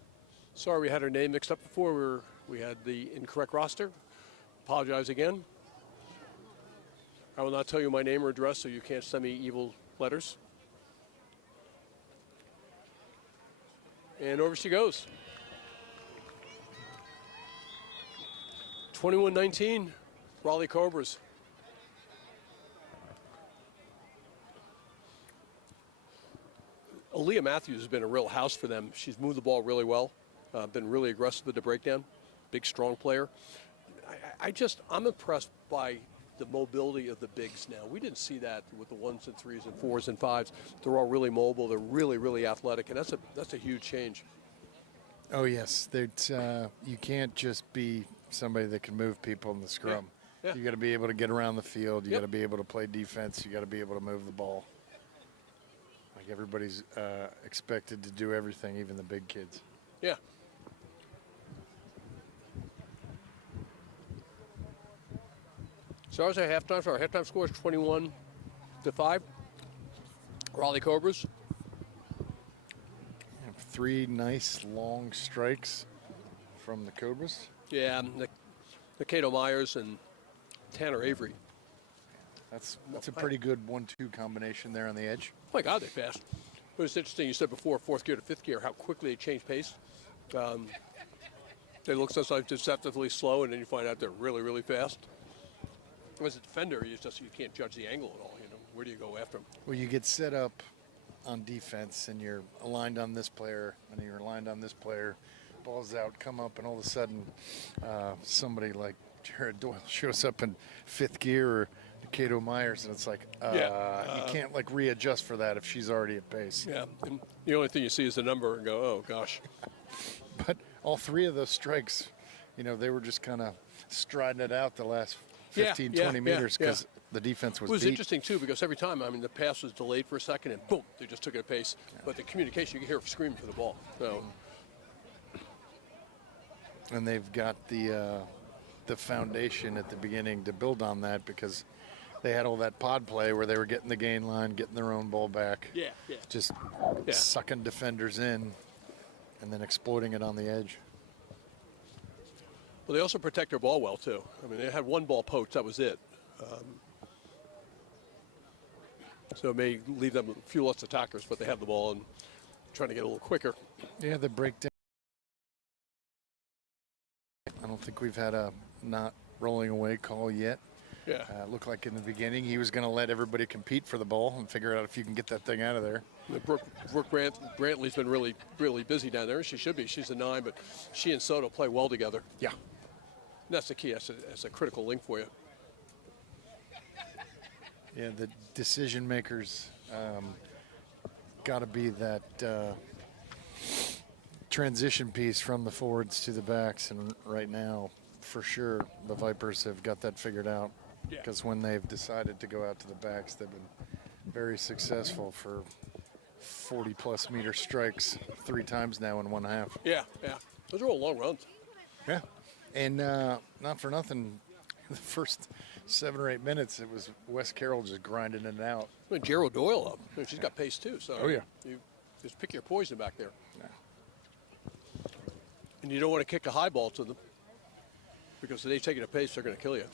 Sorry we had her name mixed up before. We had the incorrect roster. Apologize again. I will not tell you my name or address, so you can't send me evil letters. And over she goes. 21-19, Raleigh Cobras. Aaliyah Matthews has been a real house for them. She's moved the ball really well, been really aggressive with the breakdown, big, strong player. I'm impressed by the mobility of the bigs now. We didn't see that with the 1s and 3s and 4s and 5s. They're all really mobile. They're really, really athletic, and that's a huge change. Oh, yes. You can't just be somebody that can move people in the scrum. Yeah. You got to be able to get around the field. You Yep. got to be able to play defense. You got to be able to move the ball. Like everybody's expected to do everything, even the big kids. Yeah. So ours at halftime. So our halftime score is 21-5. Raleigh Cobras. Three nice long strikes from the Cobras. Yeah, Nakato Myers and Tanner Avery. That's a pretty good 1-2 combination there on the edge. Oh my God, they fast. But it's interesting, you said before, fourth gear to fifth gear, how quickly they change pace. They look sometimes deceptively slow, and then you find out they're really, really fast. As a defender, you can't judge the angle at all. Where do you go after them? Well, you get set up on defense, and you're aligned on this player, and you're aligned on this player. Ball's out, come up, and all of a sudden, somebody like Jared Doyle shows up in fifth gear or Kato Myers, and it's like, you can't like readjust for that if she's already at pace. Yeah, and the only thing you see is the number and go, oh gosh. But all three of those strikes, you know, they were just kind of striding it out the last 15, 20 meters because the defense was It was beat. interesting, too, because every time, I mean, the pass was delayed for a second, and boom, they just took it at pace. But the communication, you can hear it screaming for the ball. So. And they've got the foundation at the beginning to build on that because they had all that pod play where they were getting the gain line, getting their own ball back. Just sucking defenders in and then exploiting it on the edge. Well, they also protect their ball well, too. I mean, they had one ball poked, that was it. So it may leave them a few less attackers, but they have the ball and trying to get a little quicker. Yeah, the breakdown. I don't think we've had a not rolling away call yet. Yeah. Looked like in the beginning he was going to let everybody compete for the ball and figure out if you can get that thing out of there. Brooke Brantley's been really, really busy down there. She should be. She's a 9, but she and Soto play well together. Yeah. And that's the key. That's a critical link for you. Yeah, the decision makers got to be that transition piece from the forwards to the backs, and right now, for sure, the Vipers have got that figured out. Because when they've decided to go out to the backs, they've been very successful for 40-plus meter strikes 3 times now in one half. Yeah. Those are all long runs. Yeah, and not for nothing, the first 7 or 8 minutes, it was Wes Carroll just grinding it out. I mean, Gerald Doyle up. I mean, she's got pace, too. So you just pick your poison back there. Yeah. And you don't want to kick a high ball to them because if they take it at pace, they're going to kill you.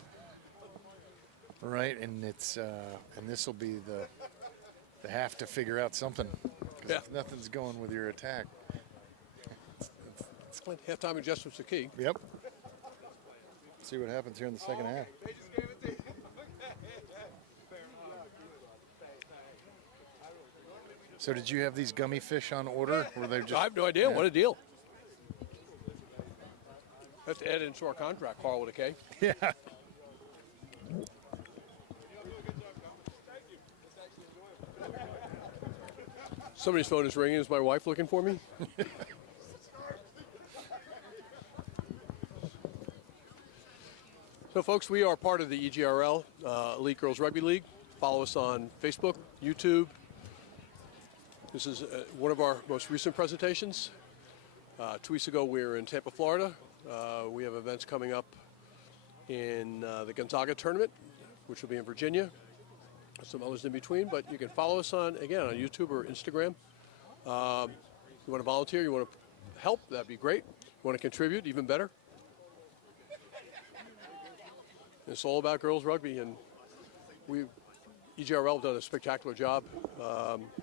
Right, and it's and this will be the half to figure out something. Because if nothing's going with your attack, it's halftime adjustment's the key. Yep. See what happens here in the second half. So did you have these gummy fish on order? Or they just? I have no idea. What a deal. Have to add it into our contract, Carl with a K. Yeah. Somebody's phone is ringing. Is my wife looking for me? So, folks, we are part of the EGRL, Elite Girls Rugby League. Follow us on Facebook, YouTube. This is one of our most recent presentations. 2 weeks ago, we were in Tampa, Florida. We have events coming up in the Gonzaga tournament, which will be in Virginia. Some others in between, but you can follow us on YouTube or Instagram. You want to volunteer, you want to help, that'd be great. You want to contribute, even better. It's all about girls rugby, and EGRL have done a spectacular job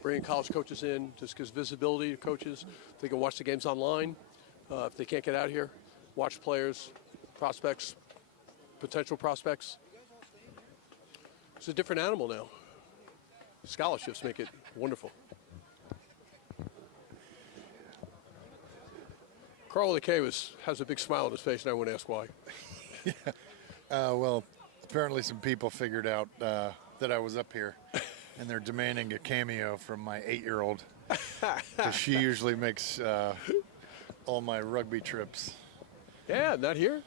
bringing college coaches in. Just gives visibility to coaches. They can watch the games online. If they can't get out here, watch players, prospects, potential prospects. It's a different animal now. Scholarships make it wonderful. Carl K has a big smile on his face, and I won't ask why. Well, apparently some people figured out that I was up here, and they're demanding a cameo from my 8-year-old. Because she usually makes all my rugby trips. Yeah, not here?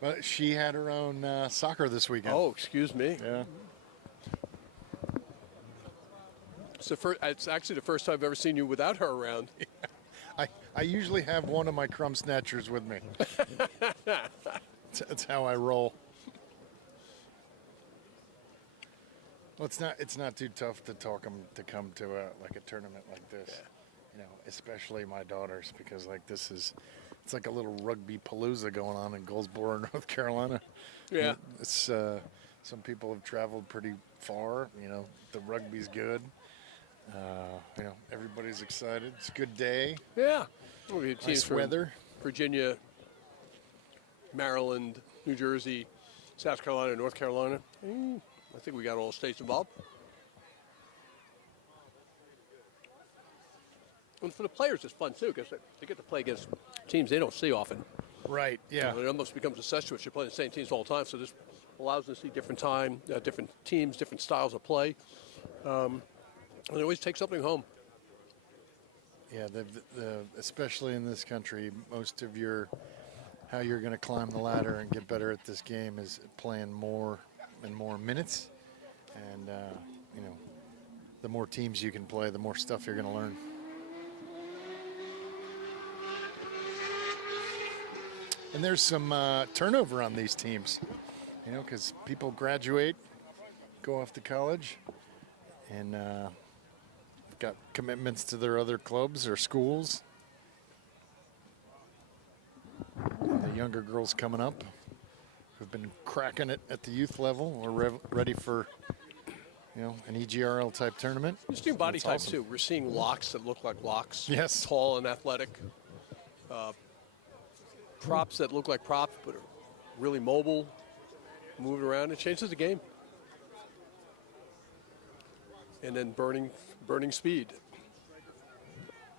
Well, she had her own soccer this weekend. Oh, excuse me. Yeah. It's actually the first time I've ever seen you without her around. I usually have one of my crumb snatchers with me. That's how I roll. Well, it's not too tough to talk them to come to a tournament like this. Yeah. You know, especially my daughters, because it's like a little rugby palooza going on in Goldsboro, North Carolina. Yeah. It's some people have traveled pretty far. You know, the rugby's good. You know, everybody's excited. It's a good day. Yeah. We have teams Nice from weather. Virginia, Maryland, New Jersey, South Carolina, North Carolina. I think we got all states involved. And for the players, it's fun, too, because they get to play against teams they don't see often. Right, yeah. It almost becomes incestuous. You're playing the same teams all the time, so this allows us to see different time, different teams, different styles of play. And it always takes something home. Yeah, especially in this country, most of how you're going to climb the ladder and get better at this game is playing more and more minutes. And, you know, the more teams you can play, the more stuff you're going to learn. And there's some turnover on these teams, you know, because people graduate, go off to college, and got commitments to their other clubs or schools. And the younger girls coming up who've been cracking it at the youth level or ready for, you know, an EGRL type tournament. Just doing body That's types awesome. too. We're seeing locks that look like locks. Yes. Tall and athletic. Props that look like props but are really mobile, moving around. It changes the game. And then burning speed.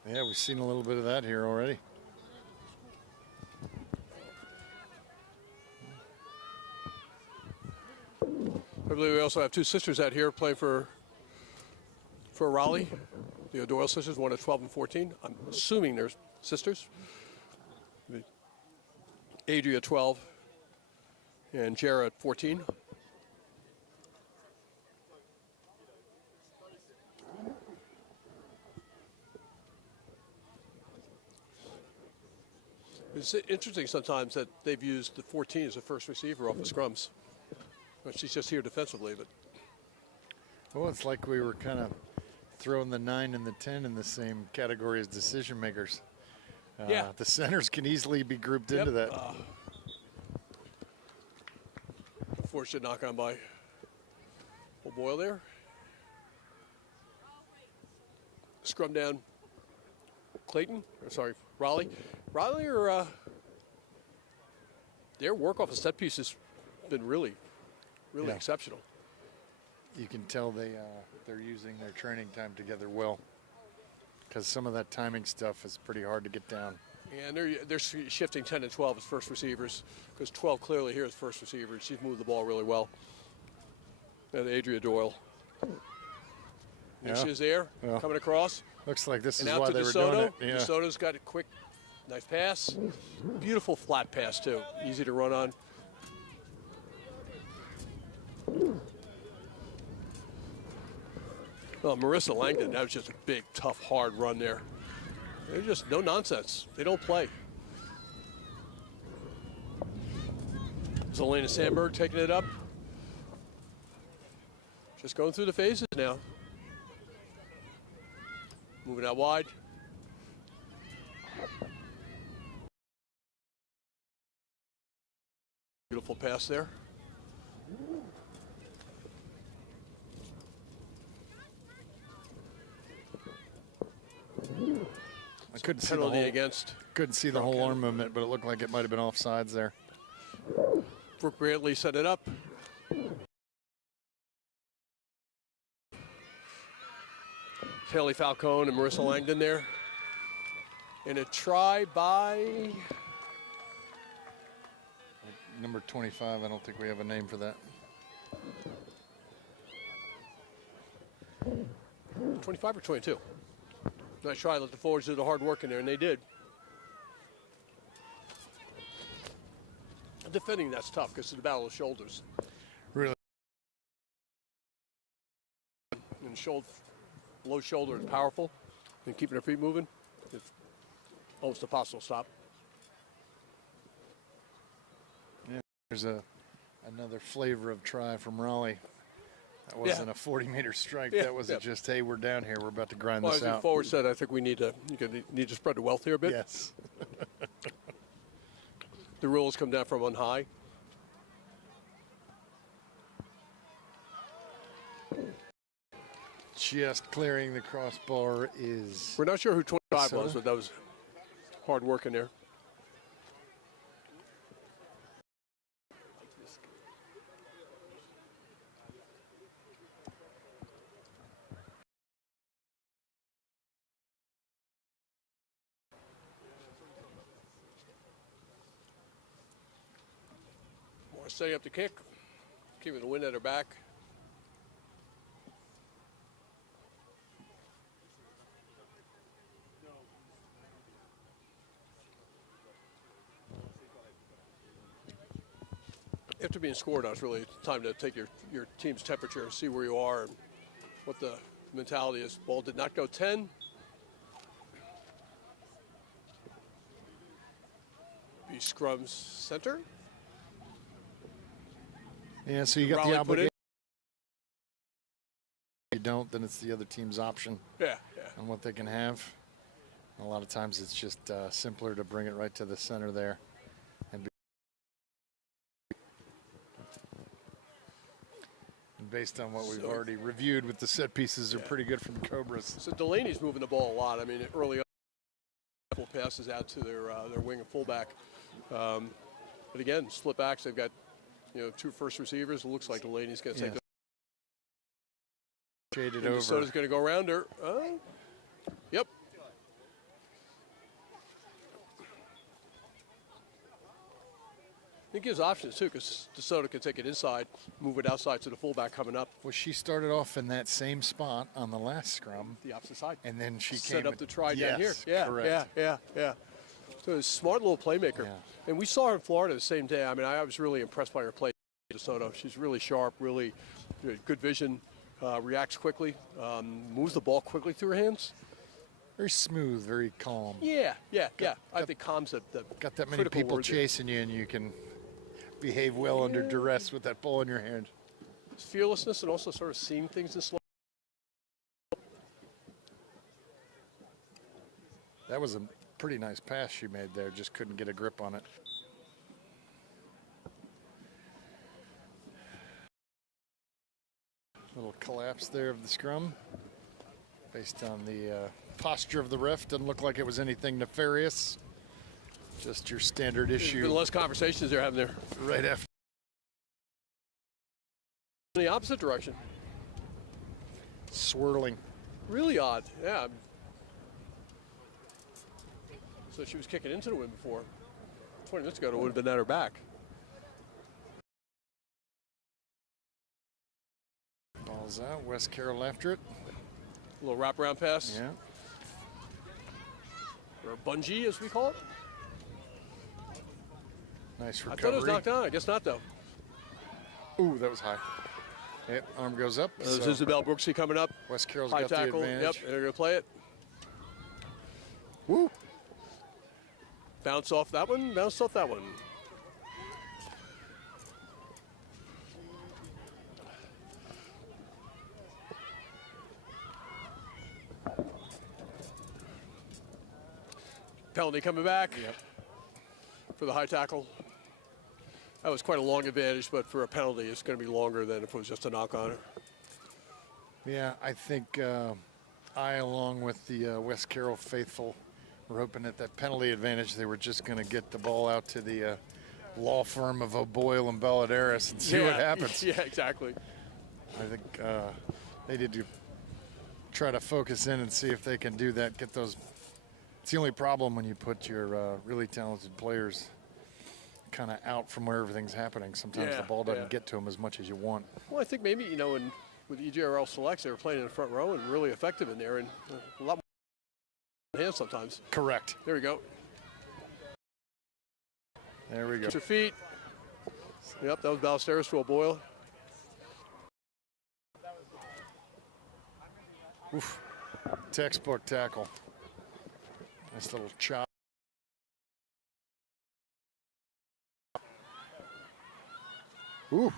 Yeah, we've seen a little bit of that here already. I believe we also have two sisters out here playing for Raleigh. The O'Doyle sisters, one at 12 and 14. I'm assuming they're sisters. Adria 12 and Jara at 14. It's interesting sometimes that they've used the 14 as a first receiver off the scrums. Well, she's just here defensively, but. Well, it's like we were kind of throwing the 9 and the 10 in the same category as decision makers. Yeah. The centers can easily be grouped into that. Fortunate knock on by old Boyle there. Scrum down Clayton, or sorry, Raleigh. Raleigh are, their work off of set piece has been really exceptional. You can tell they're using their training time together well, because some of that timing stuff is pretty hard to get down. And they're shifting 10 and 12 as first receivers, because 12 clearly here is first receiver. She's moved the ball really well. And Adria Doyle. There she is there, coming across. Looks like this and is out why to they were DeSoto. doing it. Yeah. DeSoto's got a quick, nice pass. Beautiful flat pass, too. Easy to run on. Well, Marissa Langdon, that was just a big, tough, hard run there. They're just no nonsense. They don't play. Zelena Sandberg taking it up. Just going through the phases now. Moving out wide. Beautiful pass there. I couldn't see penalty against. Couldn't see the whole arm movement, but it looked like it might have been offsides there. Brooke Brantley set it up. Haley Falcone and Marissa Langdon there. And a try by number 25. I don't think we have a name for that. 25 or 22. Nice try. Let the forwards do the hard work in there, and they did. Defending that's tough because it's the battle of shoulders. Really. And low shoulder is powerful, and keeping their feet moving, it's almost impossible to stop. Yeah, there's another flavor of try from Raleigh. That wasn't a 40-meter strike. That was just, hey, we're down here. We're about to grind this as out. the forward said, I think we need to spread the wealth here a bit. Yes. The rules come down from on high. Just clearing the crossbar is. We're not sure who 25 was, but that was hard work in there. Setting up the kick. Keeping the wind at her back. After being scored on, it's really time to take your team's temperature and see where you are and what the mentality is. Ball did not go 10. Be scrums center. Yeah, so you got Raleigh the put obligation. in. If you don't, then it's the other team's option Yeah. on what they can have. A lot of times it's just simpler to bring it right to the center there. And based on what we've already reviewed with the set pieces, are pretty good from the Cobras. So Delaney's moving the ball a lot. I mean, early on, couple passes out to their wing and fullback. But again, split backs. They've got 2 first receivers. It looks like Delaney's going to take. Shaded over. Minnesota's going to go around her. Yep. It gives options too, because DeSoto can take it inside, move it outside to the fullback coming up. Well, she started off in that same spot on the last scrum. The opposite side. And then she set up the try down here. Yeah, correct. yeah. So a smart little playmaker. Yeah. And we saw her in Florida the same day. I mean, I was really impressed by her play. DeSoto. She's really sharp, really good vision, reacts quickly, moves the ball quickly through her hands. Very smooth, very calm. Yeah. I think calm's the got that many people chasing you, and you can behave well under duress with that ball in your hand. Fearlessness and also sort of seeing things in slow. That was a pretty nice pass she made there, just couldn't get a grip on it. Little collapse there of the scrum. Based on the posture of the ref, doesn't look like it was anything nefarious. Just your standard issue. There's been less conversations they're having there. Right after. In the opposite direction. Swirling. Really odd, yeah. So she was kicking into the wind before. 20 minutes ago, it would have been at her back. Ball's out. West Carroll after it. A little wraparound pass. Yeah. Or a bungee, as we call it. Nice recovery. I thought it was knocked down. I guess not, though. Ooh, that was high. Yep, arm goes up. There's Isabel Brooksy coming up. West Carroll's high got tackle. the advantage. Yep, they're going to play it. Woo. Bounce off that one. Bounce off that one. Penalty coming back for the high tackle. That was quite a long advantage, but for a penalty, it's going to be longer than if it was just a knock on her. Yeah, I think I, along with the West Carroll faithful, were hoping at that penalty advantage they were just going to get the ball out to the law firm of O'Boyle and Balladaris and see what happens. Yeah, exactly. I think they need to try to focus in and see if they can do that, get those. It's the only problem when you put your really talented players kind of out from where everything's happening. Sometimes the ball doesn't get to them as much as you want. Well, I think maybe, with EJRL selects, they were playing in the front row and really effective in there, and a lot more hands sometimes. Correct. There we go. There we go. 2 feet. Yep, that was Ballesteros to O'Boyle. Oof. Textbook tackle. Nice little chop. Ooh,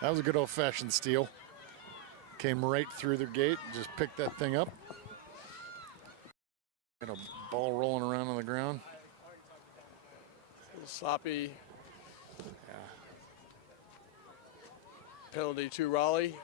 that was a good old-fashioned steal. Came right through the gate, just picked that thing up. Got a ball rolling around on the ground. A little sloppy. Yeah. Penalty to Raleigh.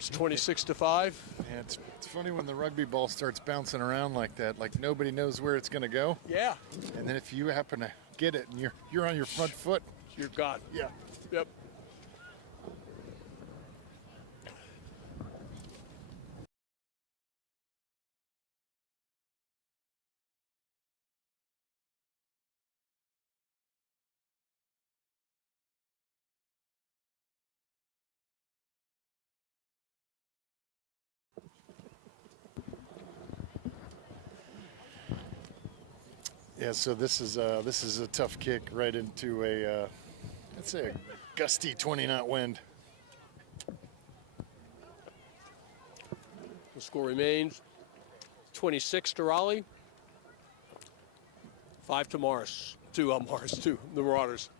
It's 26-5. Yeah, it's funny when the rugby ball starts bouncing around like that, like nobody knows where it's going to go. Yeah. And then if you happen to get it and you're on your front foot, You're gone. yeah. Yep. Yeah, so this is a tough kick right into a let's say a gusty 20-knot wind. The score remains 26 to Raleigh, 5 to the Marauders.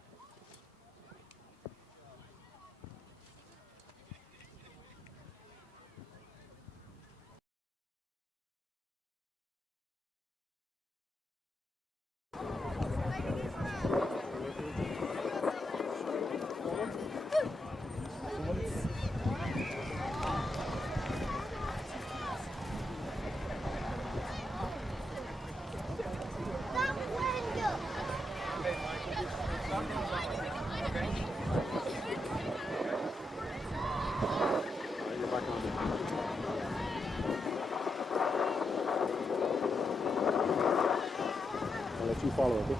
I'll let you follow, okay?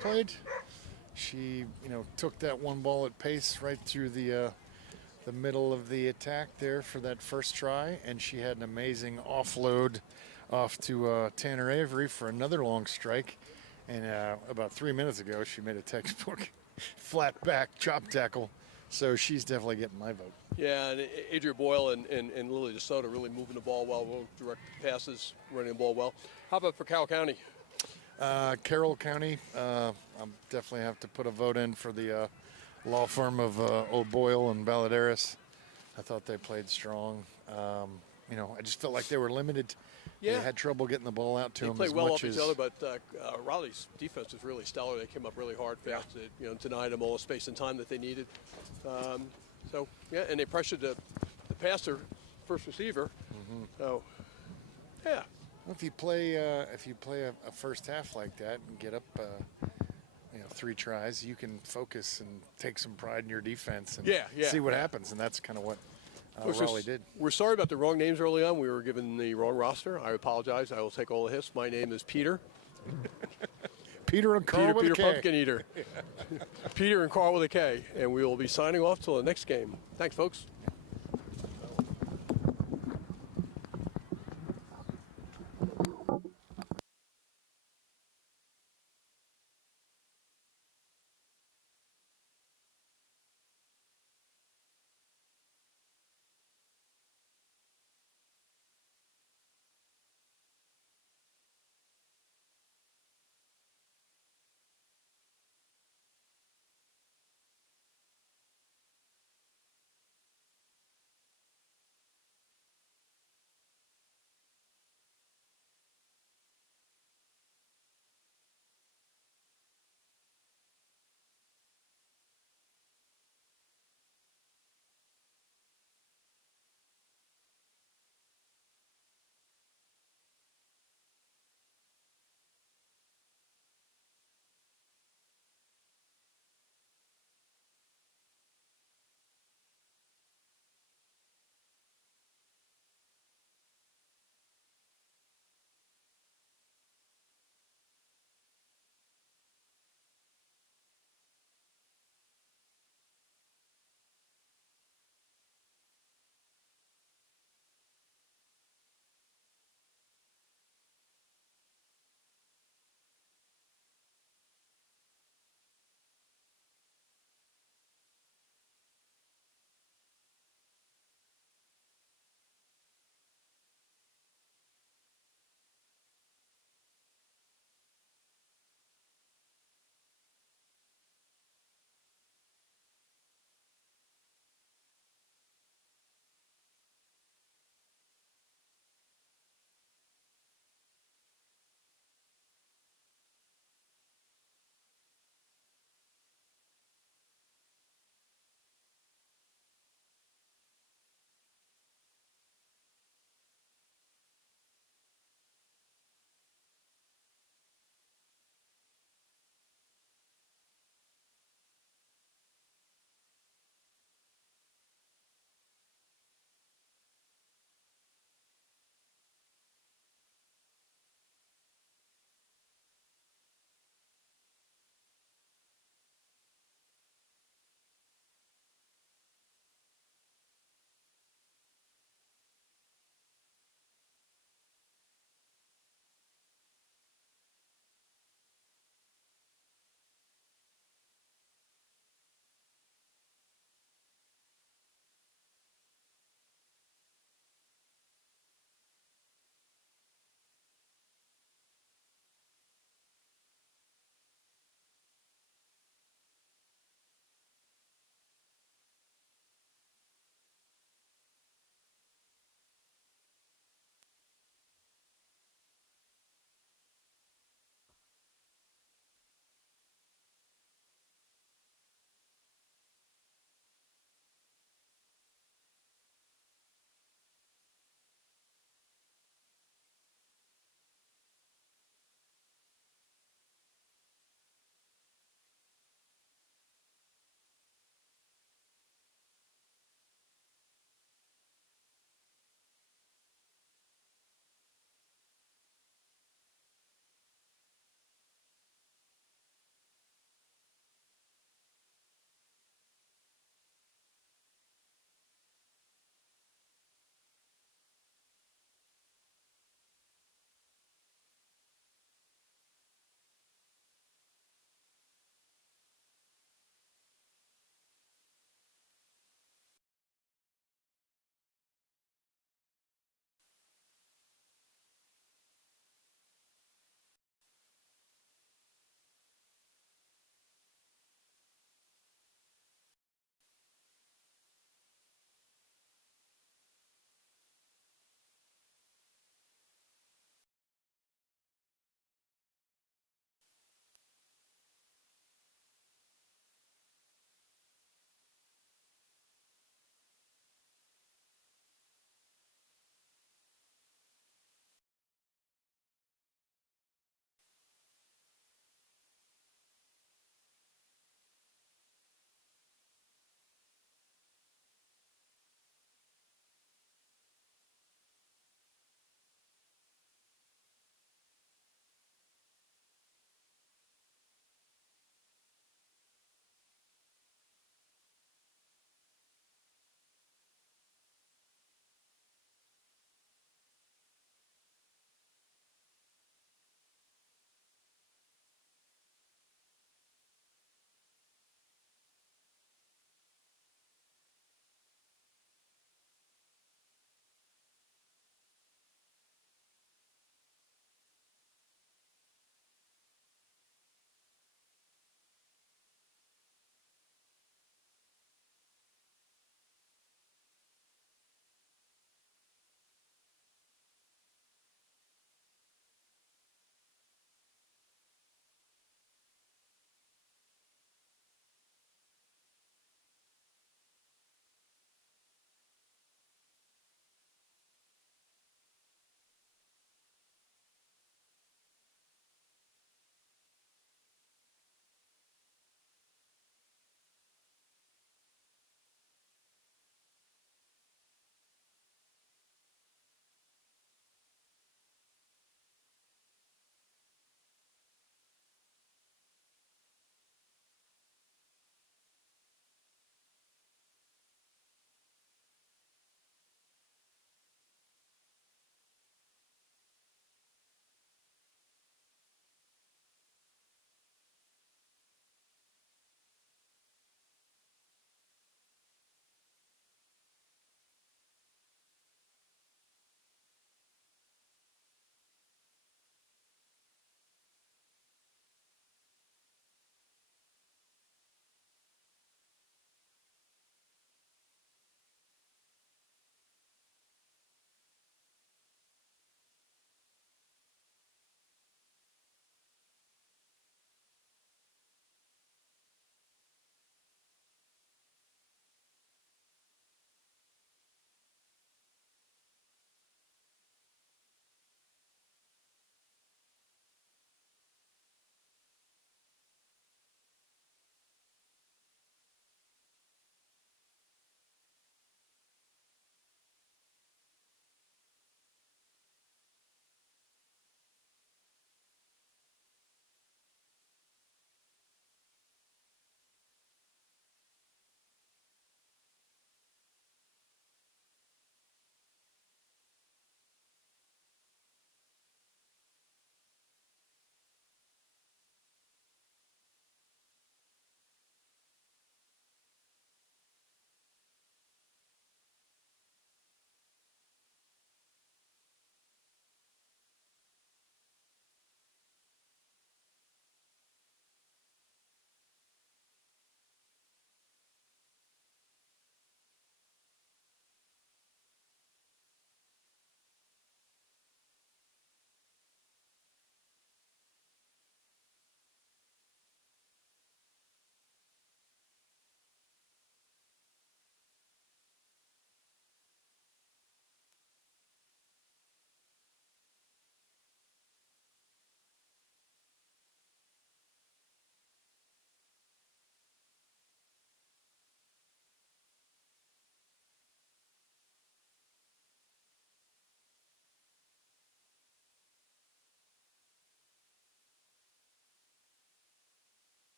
Played. She, took that one ball at pace right through the middle of the attack there for that first try, and she had an amazing offload off to Tanner Avery for another long strike. And about 3 minutes ago, she made a textbook flat back chop tackle. So she's definitely getting my vote. Yeah, and Adria Boyle and Lily DeSoto really moving the ball well, direct passes, running the ball well. How about for Carroll County? Carroll County, I'm definitely have to put a vote in for the law firm of O'Boyle and Balladaris. I thought they played strong. I just felt like they were limited. Yeah. They had trouble getting the ball out to them. They played well off each other, but Raleigh's defense was really stellar. They came up really hard, fast, denied them all the space and time that they needed. And they pressured the passer, first receiver. Mm-hmm. So, yeah. Well, if you play a first half like that and get up, 3 tries, you can focus and take some pride in your defense and see what happens. And that's kind of what Raleigh did. We're sorry about the wrong names early on. We were given the wrong roster. I apologize. I will take all the hits. My name is Peter. Peter and Carl with a K. Peter Pumpkin Eater. Peter and Carl with a K. And we will be signing off till the next game. Thanks, folks.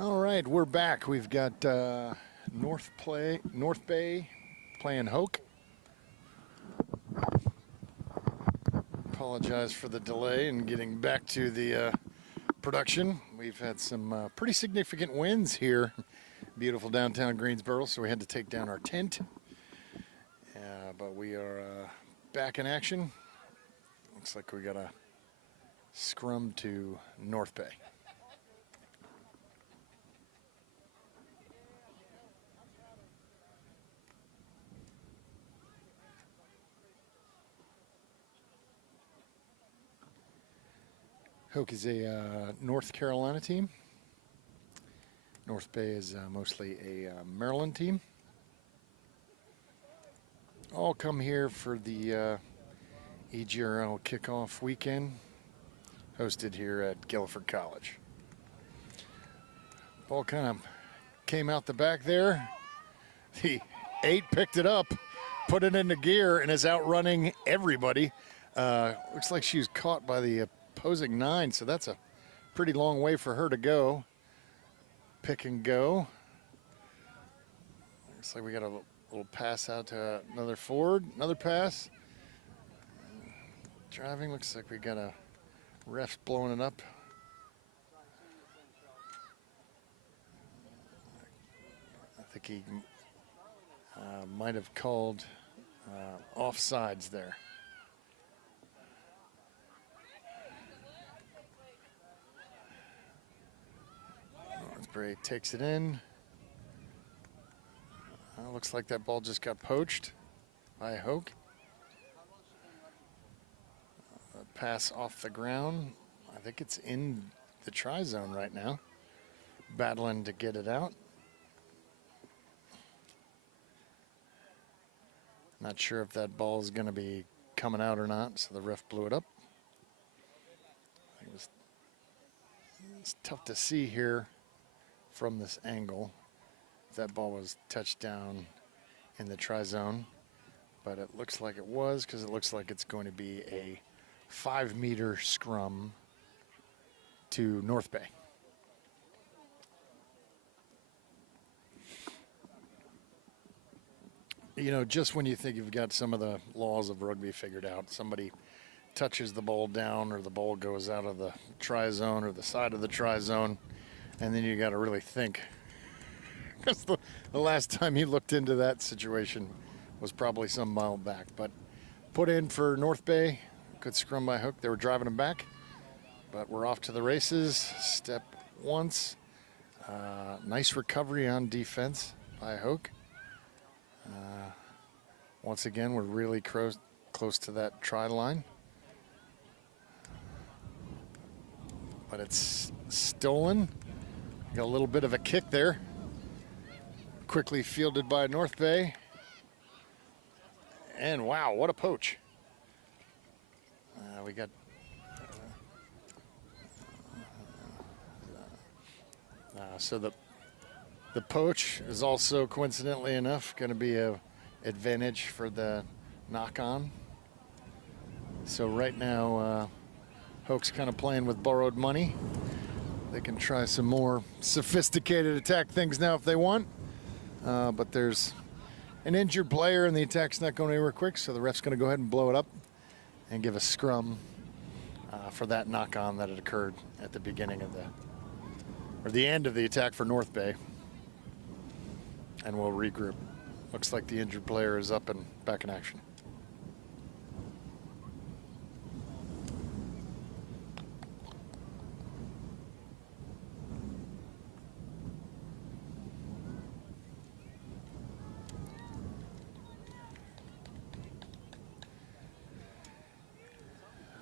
All right, we're back. We've got North Bay playing Hoke. Apologize for the delay in getting back to the production. We've had some pretty significant wins here. Beautiful downtown Greensboro, so we had to take down our tent. But we are back in action. Looks like we got a scrum to North Bay. Hoke is a North Carolina team. North Bay is mostly a Maryland team. All come here for the EGRL kickoff weekend, hosted here at Guilford College. Ball kind of came out the back there. The 8 picked it up, put it into gear, and is outrunning everybody. Looks like she was caught by the opposing 9, so that's a pretty long way for her to go. Pick and go. Looks like we got a little pass out to another forward, another pass. Driving, looks like we got a ref blowing it up. I think he might have called offsides there. Bray takes it in. Looks like that ball just got poached by Hoke. Pass off the ground. I think it's in the try zone right now. Battling to get it out. Not sure if that ball is going to be coming out or not, so the ref blew it up. It's tough to see here from this angle. That ball was touched down in the try zone, but it looks like it was, because it looks like it's going to be a 5-meter scrum to North Bay. You know, just when you think you've got some of the laws of rugby figured out, somebody touches the ball down, or the ball goes out of the try zone or the side of the try zone, and then you got to really think. Because the last time he looked into that situation was probably some mile back. But put in for North Bay. Good scrum by Hoke. They were driving him back. But we're off to the races. Step once. Nice recovery on defense by Hoke. Once again, we're really close to that try line. But it's stolen. Got a little bit of a kick there. Quickly fielded by North Bay. And wow, what a poach. We got so the poach is also, coincidentally enough, going to be a advantage for the knock-on. So right now, Hoke's kind of playing with borrowed money. They can try some more sophisticated attack things now if they want. But there's an injured player and the attack's not going anywhere quick, so the ref's going to go ahead and blow it up and give a scrum for that knock-on that had occurred at the beginning of the end of the attack for North Bay. And we'll regroup. Looks like the injured player is up and back in action.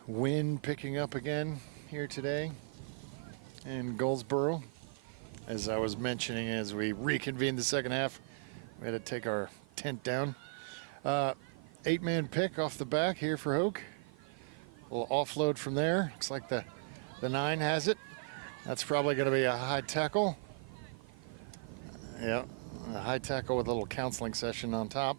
Wind picking up again here today in Goldsboro. As I was mentioning, as we reconvened the second half, we had to take our tent down. 8-man pick off the back here for Hoke. A little offload from there. Looks like the 9 has it. That's probably going to be a high tackle. Yeah, a high tackle with a little counseling session on top.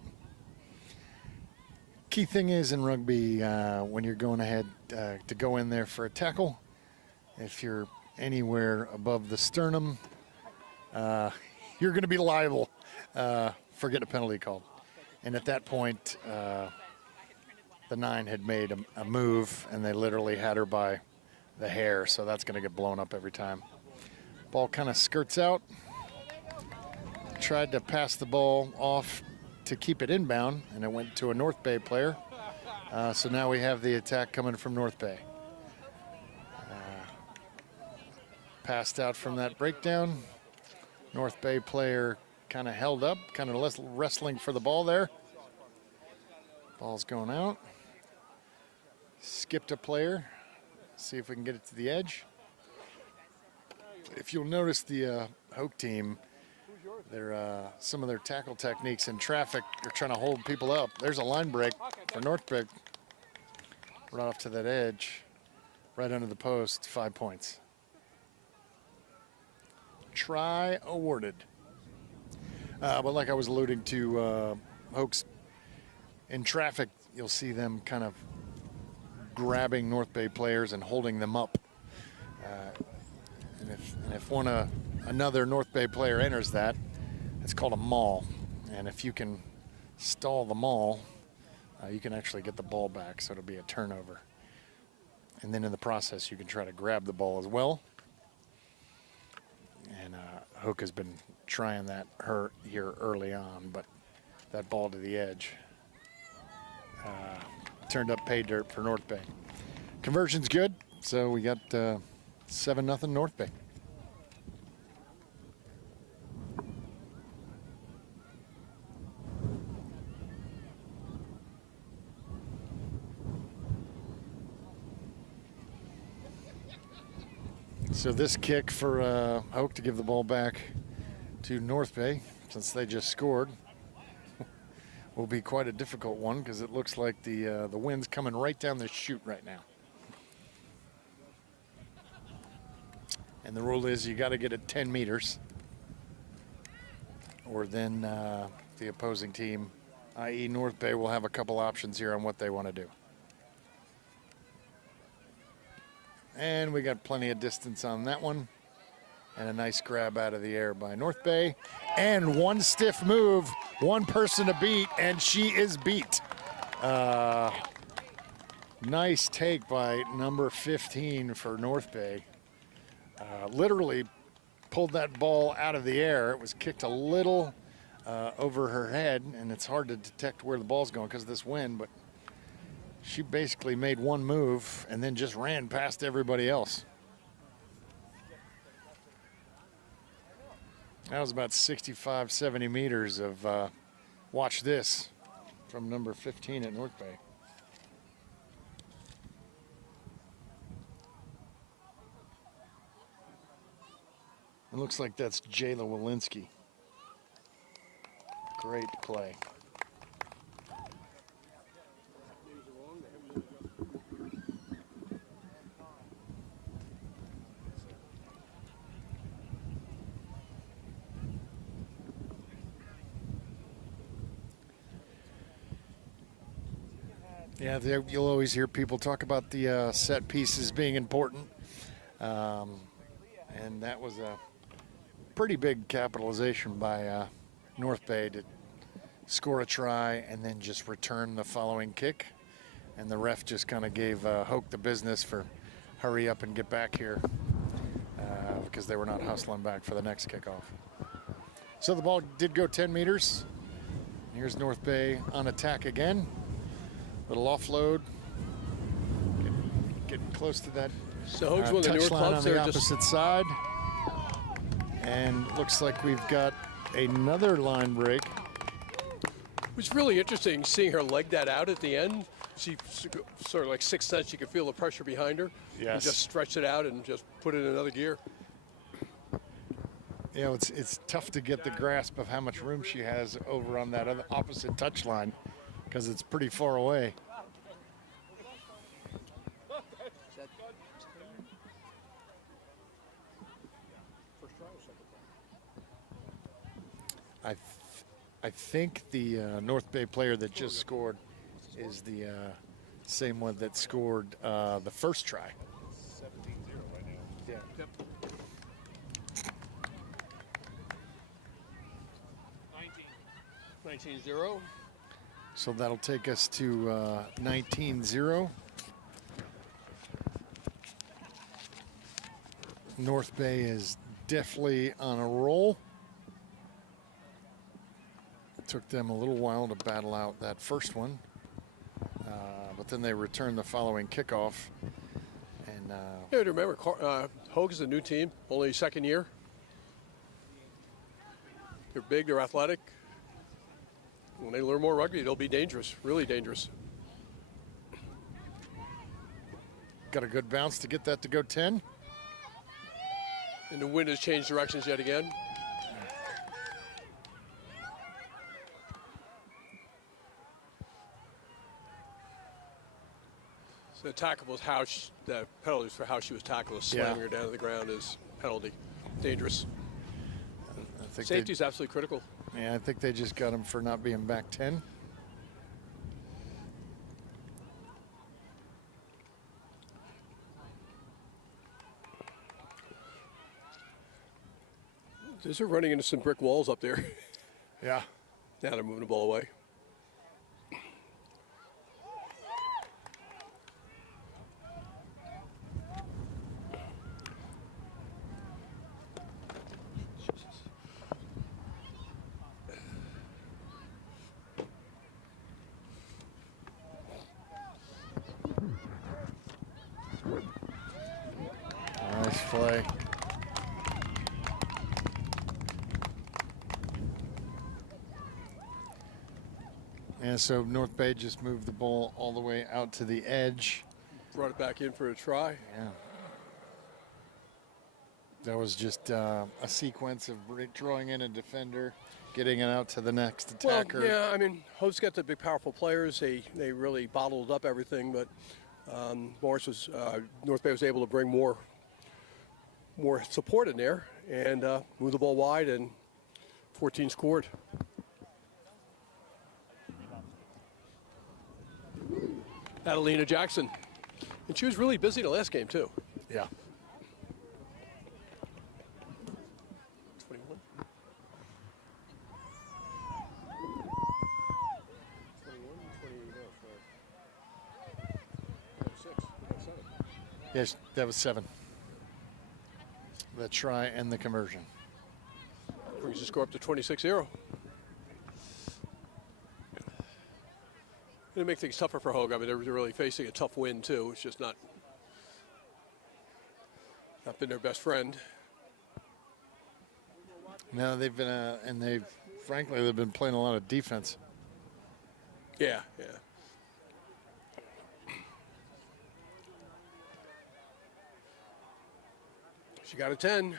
Key thing is in rugby, when you're going ahead to go in there for a tackle, if you're anywhere above the sternum, you're going to be liable for getting a penalty called. And at that point, the 9 had made a move, and they literally had her by the hair, so that's going to get blown up every time. Ball kind of skirts out. Tried to pass the ball off to keep it inbound, and it went to a North Bay player. So now we have the attack coming from North Bay. Passed out from that breakdown. North Bay player kind of held up, kind of wrestling for the ball there. Ball's going out. Skipped a player. See if we can get it to the edge. If you'll notice the Hoke team, some of their tackle techniques in traffic are trying to hold people up. There's a line break for North Bay. Right off to that edge, right under the post, 5 points. Try awarded. But like I was alluding to, Hoke's in traffic, you'll see them kind of grabbing North Bay players and holding them up. And if another North Bay player enters that, it's called a maul. And if you can stall the maul, you can actually get the ball back, so it'll be a turnover. And then in the process, you can try to grab the ball as well. And Hoke has been trying that here early on, but that ball to the edge turned up pay dirt for North Bay. Conversion's good, so we got 7-0 North Bay. So this kick for Hoke to give the ball back to North Bay, since they just scored, will be quite a difficult one, because it looks like the wind's coming right down the chute right now. And the rule is you got to get it 10 meters, or then the opposing team, i.e. North Bay, will have a couple options here on what they want to do. And we got plenty of distance on that one. And a nice grab out of the air by North Bay. And one stiff move, one person to beat, and she is beat. Nice take by number 15 for North Bay. Literally pulled that ball out of the air. It was kicked a little over her head, and it's hard to detect where the ball's going because of this wind, but she basically made one move and then just ran past everybody else. That was about 65, 70 meters of watch this from number 15 at North Bay. It looks like that's Jayla Walensky. Great play. Yeah, you'll always hear people talk about the set pieces being important. And that was a pretty big capitalization by North Bay to score a try and then just return the following kick. And the ref just kind of gave Hoke the business for hurry up and get back here because they were not hustling back for the next kickoff. So the ball did go 10 meters. Here's North Bay on attack again. Little offload. Getting close to that touch line on the opposite side. And looks like we've got another line break. It was really interesting seeing her leg that out at the end. She sort of like sixth sense, she could feel the pressure behind her. Yes. And just stretched it out and just put it in another gear. You know, it's tough to get the grasp of how much room she has over on that other opposite touch line because it's pretty far away. I think the North Bay player that just scored is the same one that scored the first try. 17-0 right now. Yeah. Yep. 19-0. So that'll take us to 19-0. North Bay is definitely on a roll. It took them a little while to battle out that first one, but then they returned the following kickoff. And Yeah, remember, Hoke is a new team, only second year. They're big, they're athletic. When they learn more rugby, they'll be dangerous, really dangerous. got a good bounce to get that to go 10. And the wind has changed directions yet again. So the tackle was how the penalties for how she was tackled, slamming her down to the ground is penalty, dangerous. I think Safety is absolutely critical. Yeah, I think they just got him for not being back 10. They're running into some brick walls up there. Yeah. Now they're moving the ball away. Nice play. And so North Bay just moved the ball all the way out to the edge. Brought it back in for a try. Yeah. That was just a sequence of drawing in a defender, getting it out to the next attacker. Well, yeah, I mean, Hoke's got the big, powerful players. They really bottled up everything, but North Bay was able to bring more support in there and move the ball wide, and 14 scored. Adelina Jackson. And she was really busy the last game, too. Yeah. 21. 7. Yes, that was 7. The try and the conversion. Brings the score up to 26-0. It'll make things tougher for Hoke. I mean, they're really facing a tough win, too. It's just not been their best friend. No, they've been, and frankly, they've been playing a lot of defense. Yeah, yeah. She got a 10.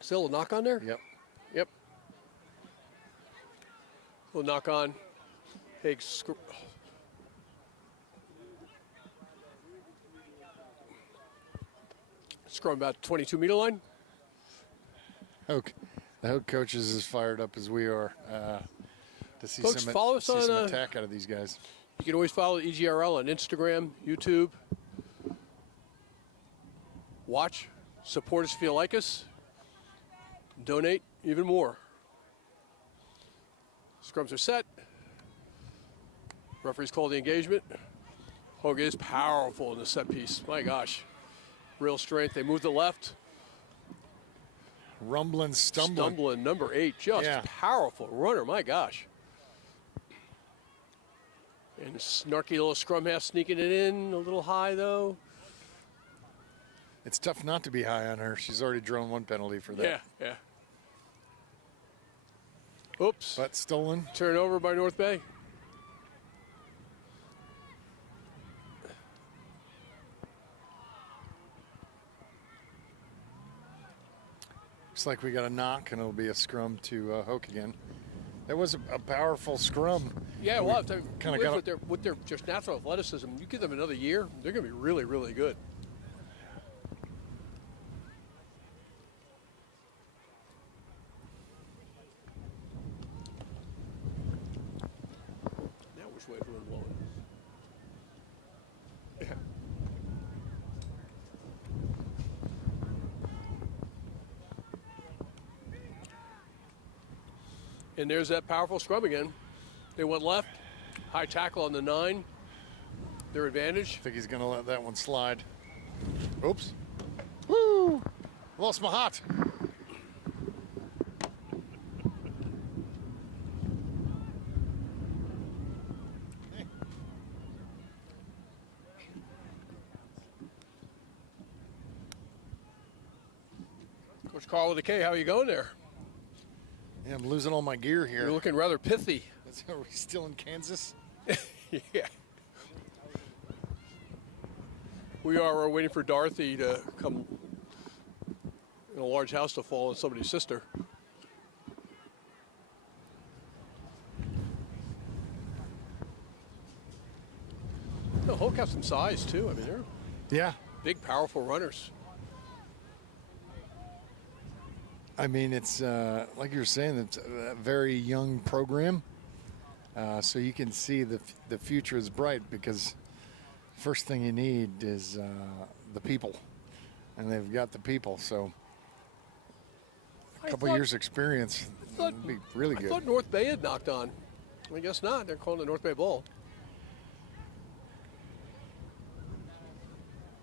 Still a knock on there? Yep. Yep. Little knock on. Hake's scrum about 22-meter line. Hoke. The Hoke coach is as fired up as we are to see Folks, some, follow us on, some attack out of these guys. You can always follow EGRL on Instagram, YouTube. Watch, support us if you like us. Donate even more. Scrums are set. Referees call the engagement. Hoke is powerful in the set piece. My gosh. Real strength. They move to the left. Rumbling, stumbling. Number 8. Just powerful runner. My gosh. And a snarky little scrum half sneaking it in. A little high, though. It's tough not to be high on her. She's already drawn 1 penalty for that. Yeah, yeah. Oops. But stolen. Turnover by North Bay. Looks like we got a knock, and it'll be a scrum to Hoke again. That was a powerful scrum. Yeah, well, kind of with their just natural athleticism, you give them another year, they're going to be really, really good. Now which way is the wind blowing? Yeah. And there's that powerful scrum again. They went left, high tackle on the 9, their advantage. I think he's going to let that one slide. Oops. Woo! Lost my hat. Coach Carl with a K, how are you going there? Yeah, I'm losing all my gear here. You're looking rather pithy. Are we still in Kansas? Yeah. We are waiting for Dorothy to come in a large house to fall on somebody's sister. No, Hoke has some size too. I mean, they're Yeah. big, powerful runners. I mean, it's like you were saying, it's a very young program. So you can see the future is bright because first thing you need is the people. And they've got the people. So a couple years experience would be really good. I thought North Bay had knocked on. I guess not. They're calling the North Bay Bowl.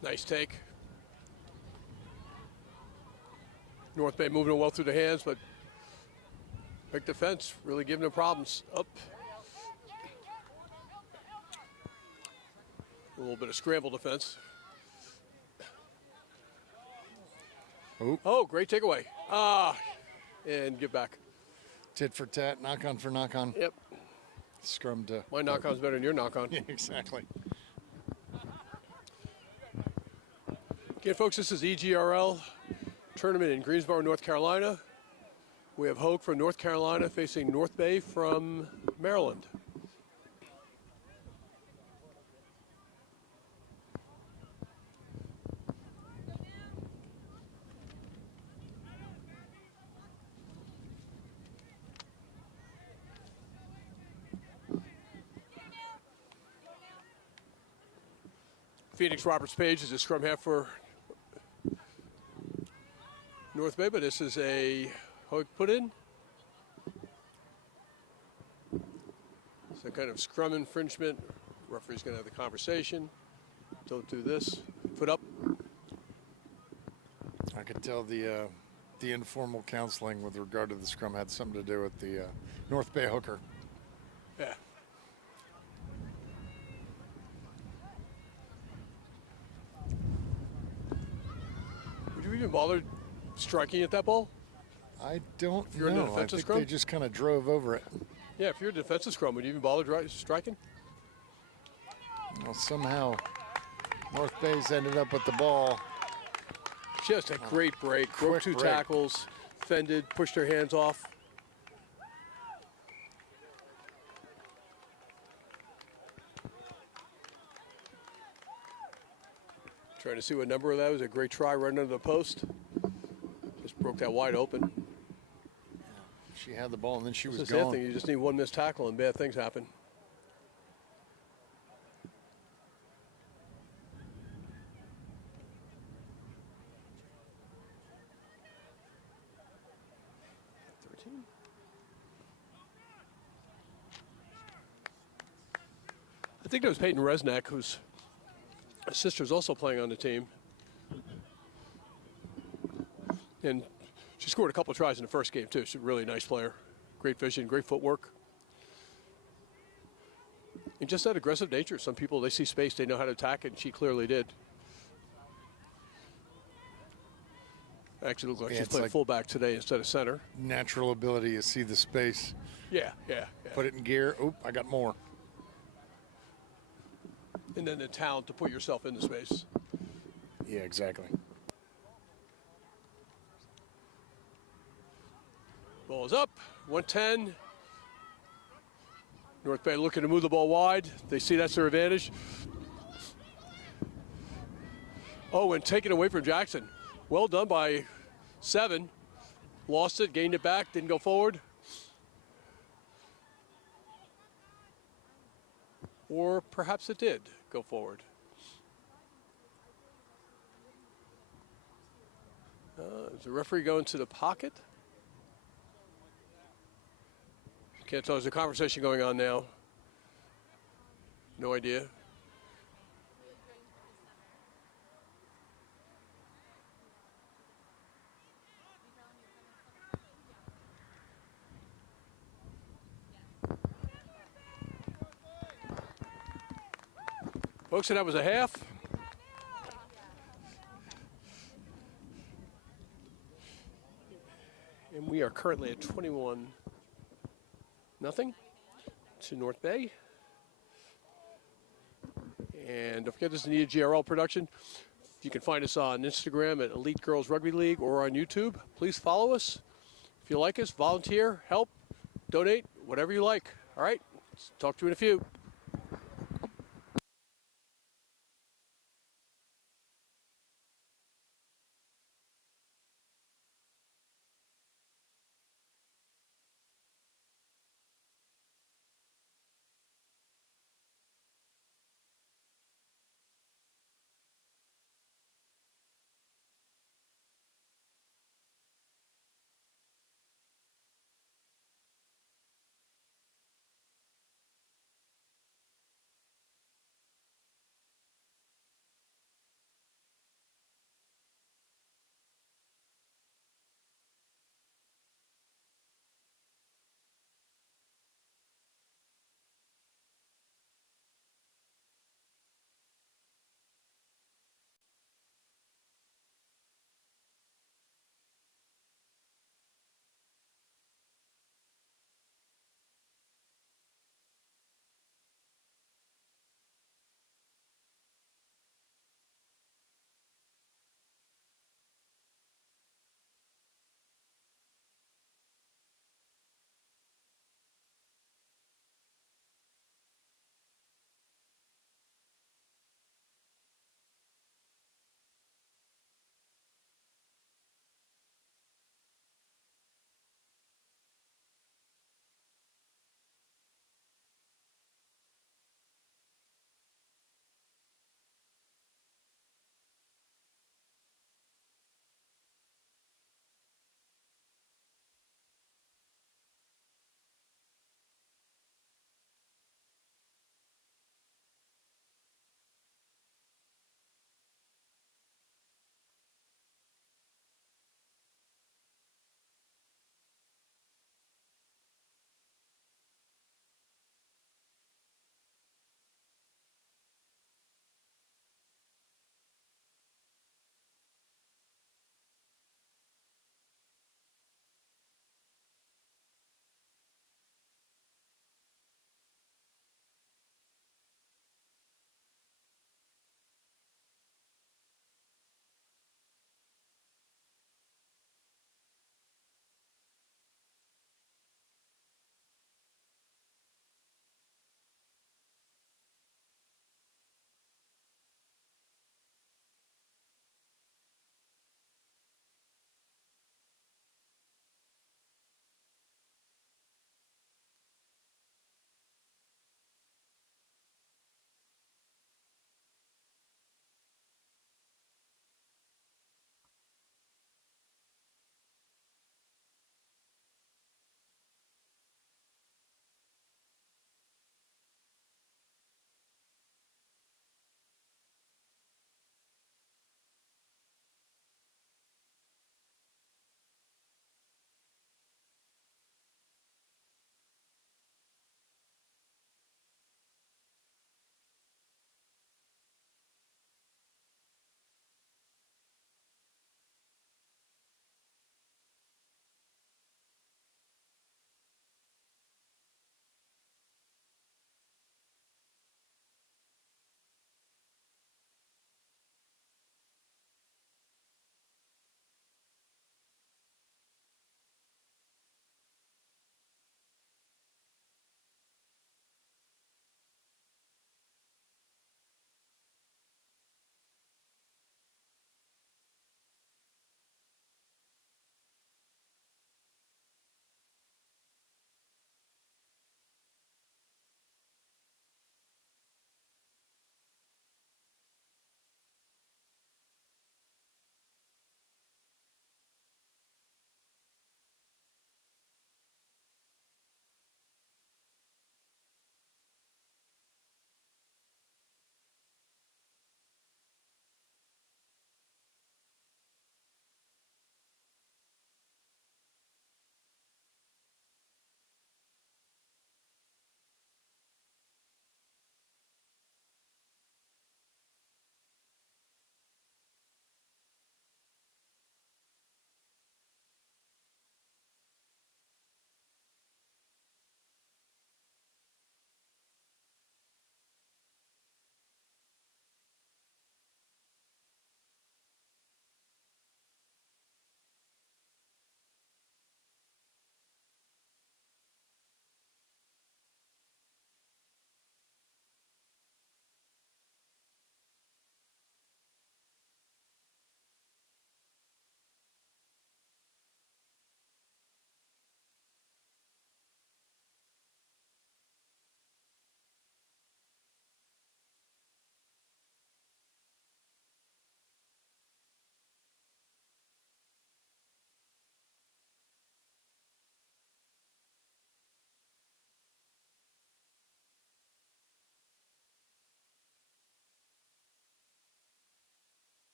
Nice take. North Bay moving it well through the hands, but big defense, really giving them problems. Up. A little bit of scramble defense. Oh, great takeaway. And give back. Tit for tat, knock on for knock on. Yep. Scrum to. My knock on's better than your knock on. Yeah, exactly. Okay, folks, this is EGRL tournament in Greensboro, North Carolina. We have Hoke from North Carolina facing North Bay from Maryland. Phoenix Roberts Page is a scrum half for North Bay, but this is a Hoke put in. Some kind of scrum infringement. Referee's going to have the conversation. Don't do this. Put up. I could tell the informal counseling with regard to the scrum had something to do with the North Bay hooker. Yeah. Would you even bother striking at that ball? I don't If you're in the know. I defensive think scrum? they just kind of drove over it. Yeah, if you're a defensive scrum, would you even bother striking? Well, somehow North Bay's ended up with the ball. Just a great break. Broke Quick two break. tackles, fended, pushed their hands off. Trying to see what number that was. A great try right under the post. Just broke that wide open. She had the ball and then she was That's the sad gone. thing. You just need one missed tackle and bad things happen. I think it was Peyton Resnick, whose sister's also playing on the team. And she scored a couple of tries in the first game, too. She's a really nice player. Great vision, great footwork. And just that aggressive nature. Some people, they see space, they know how to attack it, and she clearly did. Actually, looks like she's playing like fullback today instead of center. Natural ability to see the space. Yeah. Put it in gear. Oop, I got more. And then the talent to put yourself in the space. Yeah, exactly. Ball is up, 110. North Bay looking to move the ball wide. They see that's their advantage. Oh, and taken away from Jackson. Well done by 7. Lost it, gained it back, didn't go forward. Or perhaps it did go forward. Is the referee going to the pocket? Can't tell. There's a conversation going on now. No idea. Folks, that was a half. And we are currently at 21-0 to North Bay. And don't forget, this is an EGRL production. You can find us on Instagram at Elite Girls Rugby League or on YouTube. Please follow us. If you like us, volunteer, help, donate, whatever you like. All right, talk to you in a few.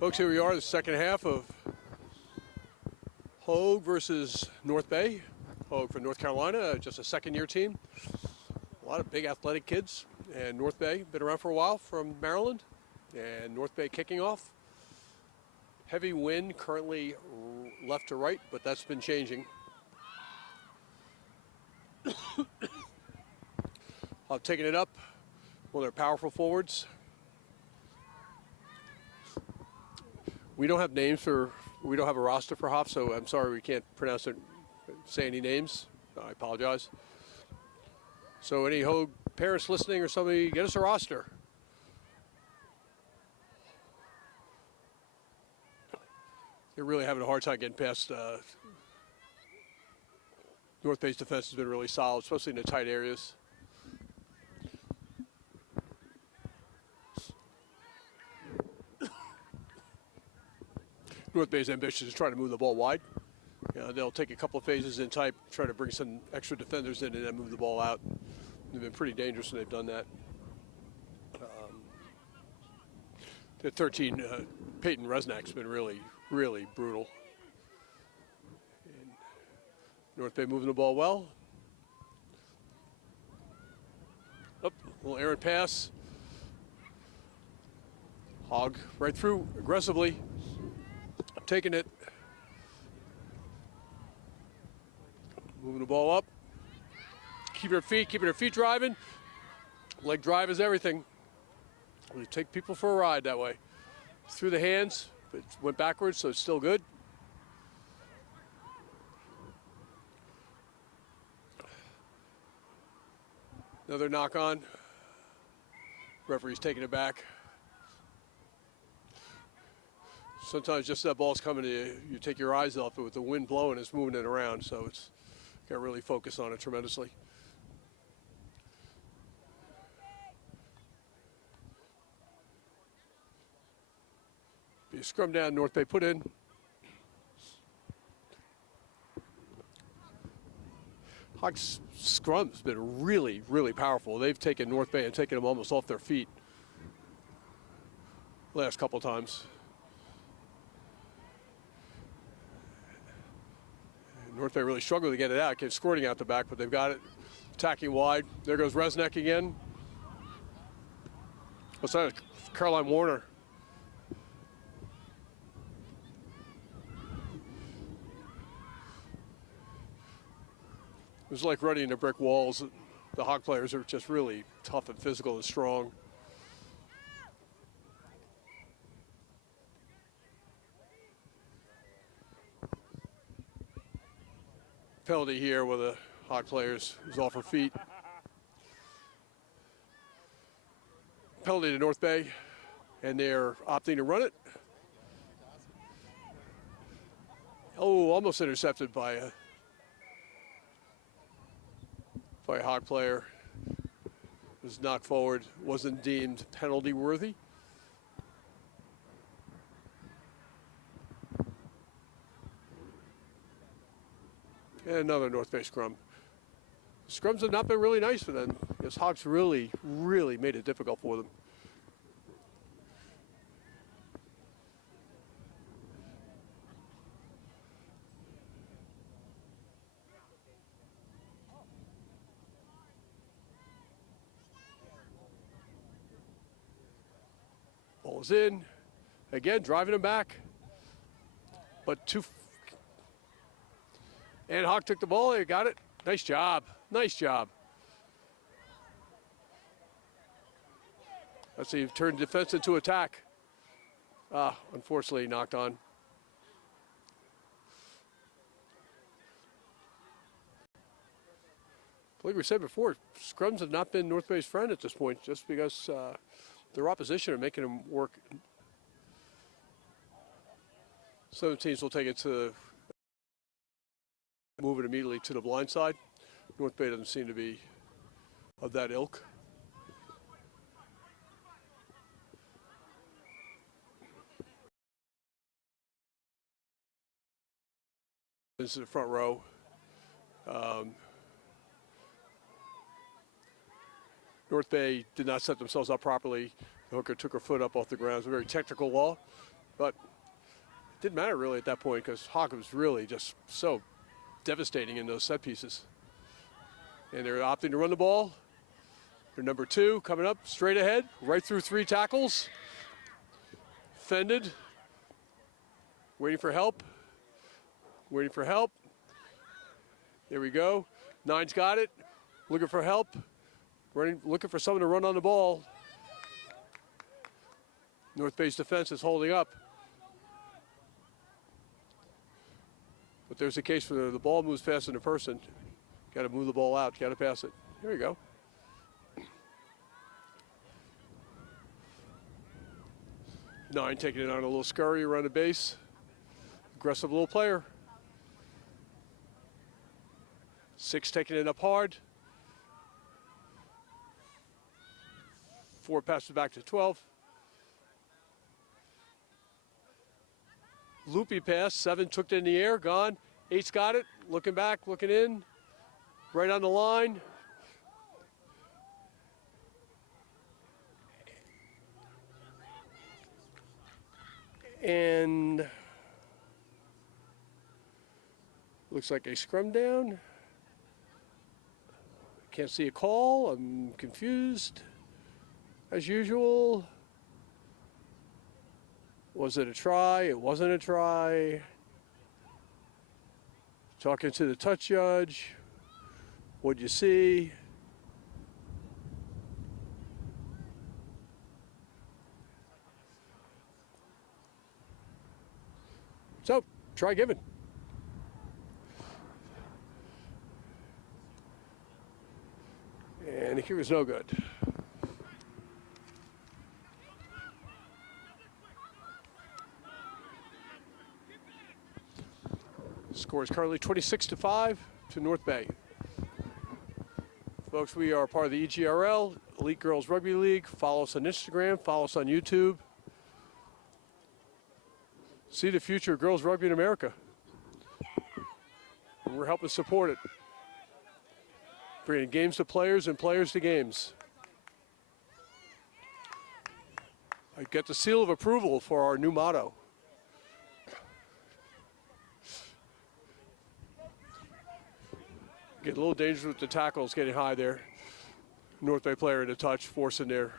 Folks, here we are, the second half of Hoke versus North Bay. Hoke from North Carolina, just a second-year team. A lot of big athletic kids. And North Bay, been around for a while, from Maryland. And North Bay kicking off. Heavy wind currently left to right, but that's been changing. Taking it up, one of their powerful forwards. We don't have names we don't have a roster for Hop, so I'm sorry we can't pronounce it, say any names. I apologize. So any Hogue parents listening or somebody, get us a roster. They're really having a hard time getting past North Bay's defense has been really solid, especially in the tight areas. North Bay's ambition is trying to move the ball wide. They'll take a couple of phases in tight, try to bring some extra defenders in and then move the ball out. They've been pretty dangerous when they've done that. The 13, Peyton Resnack's been really, really brutal. And North Bay moving the ball well. Up, little errant pass. Hog right through aggressively. Taking it. Moving the ball up. Keeping her feet driving. Leg drive is everything. We take people for a ride that way. Through the hands, but it went backwards, so it's still good. Another knock on. Referee's taking it back. Sometimes just that ball's coming to you, you take your eyes off it with the wind blowing, it's moving it around, so it's got to really focus on it tremendously. Be a scrum down, North Bay put in. Hawks' scrum's been really, really powerful. They've taken North Bay and taken them almost off their feet last couple times. North Bay really struggled to get it out, kept squirting out the back, but they've got it. Attacking wide. There goes Resnick again. What's that? Caroline Warner. It was like running into brick walls. The Hawk players are just really tough and physical and strong. Penalty here with the Hawk players who's off her feet. Penalty to North Bay, and they're opting to run it. Oh, almost intercepted by a Hawk player. Was knocked forward, wasn't deemed penalty worthy. And another North Bay scrum. Scrums have not been really nice for them because Hawks really, really made it difficult for them. Ball is in. Again, driving them back. But and Hawk took the ball, they got it. Nice job, nice job. Let's see, turned defense into attack. Unfortunately knocked on. I believe we said before, scrums have not been North Bay's friend at this point, just because their opposition are making them work. Some teams will take it to move it immediately to the blind side. North Bay doesn't seem to be of that ilk. This is the front row. North Bay did not set themselves up properly. The hooker took her foot up off the ground. It's a very technical law. But it didn't matter really at that point because Hoke was really just so devastating in those set pieces. And they're opting to run the ball. They're number 2 coming up straight ahead, right through 3 tackles. Fended. Waiting for help. Waiting for help. There we go. 9's got it. Looking for help. Running, looking for someone to run on the ball. North Bay's defense is holding up. But there's a case where the ball moves faster than a person. Got to move the ball out. Got to pass it. There you go. Nine taking it on a little scurry around the base. Aggressive little player. 6 taking it up hard. 4 passes back to 12. Loopy pass. 7 took it in the air. Gone. 8's got it. Looking back. Looking in. Right on the line. And looks like a scrum down. Can't see a call. I'm confused as usual. Was it a try? It wasn't a try. Talking to the touch judge. What'd you see? So, try giving. And the kick was no good. Score is currently 26-5 to North Bay. Folks, we are part of the EGRL, Elite Girls Rugby League. Follow us on Instagram, follow us on YouTube. See the future of girls rugby in America. And we're helping support it. Bringing games to players and players to games. I get the seal of approval for our new motto. Get a little dangerous with the tackles getting high there. North Bay player in a touch, forcing there.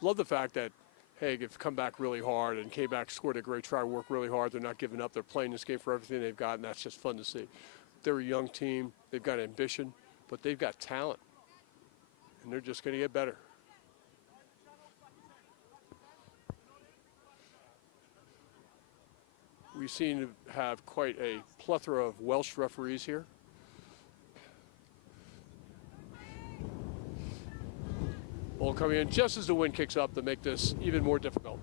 Love the fact that Hague have come back really hard and came back, scored a great try, worked really hard. They're not giving up. They're playing this game for everything they've got, and that's just fun to see. They're a young team. They've got ambition, but they've got talent, and they're just going to get better. We seem to have quite a plethora of Welsh referees here. Ball coming in just as the wind kicks up to make this even more difficult.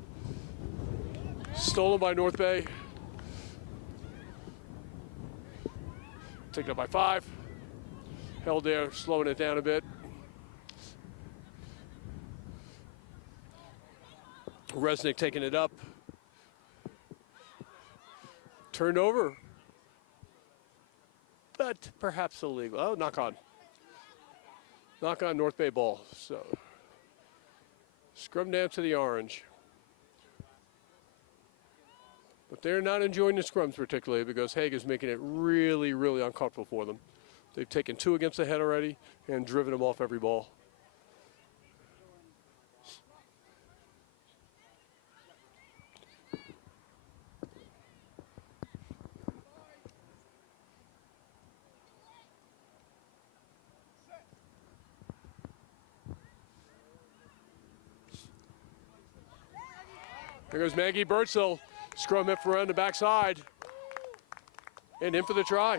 Stolen by North Bay. Taken up by 5. Held there, slowing it down a bit. Resnick taking it up. Turned over. But perhaps illegal. Oh, knock on. Knock on North Bay ball. So scrum down to the orange. But they're not enjoying the scrums particularly because Hague is making it really, really uncomfortable for them. They've taken 2 against the head already and driven them off every ball. There goes Maggie Birdsell. Scrum hip around the backside. And in for the try.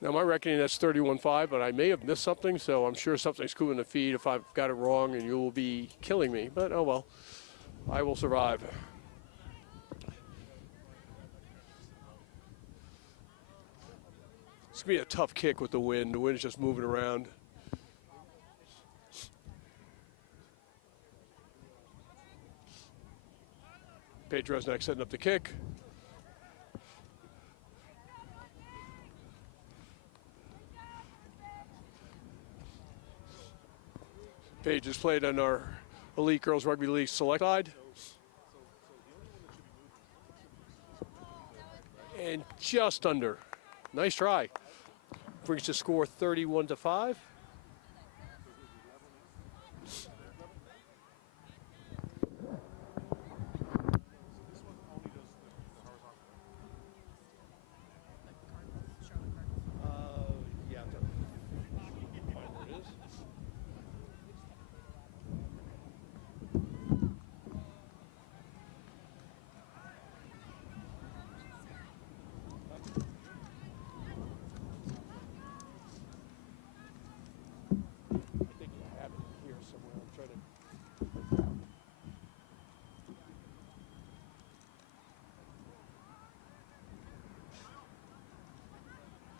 Now, my reckoning, that's 31-5, but I may have missed something, so I'm sure something's cool in the feed if I've got it wrong, and you will be killing me. But, oh well, I will survive. It's going to be a tough kick with the wind. The wind is just moving around. Paige Resnick setting up the kick. Paige has played on our Elite Girls Rugby League select side. And just under. Nice try. Brings the score 31-5.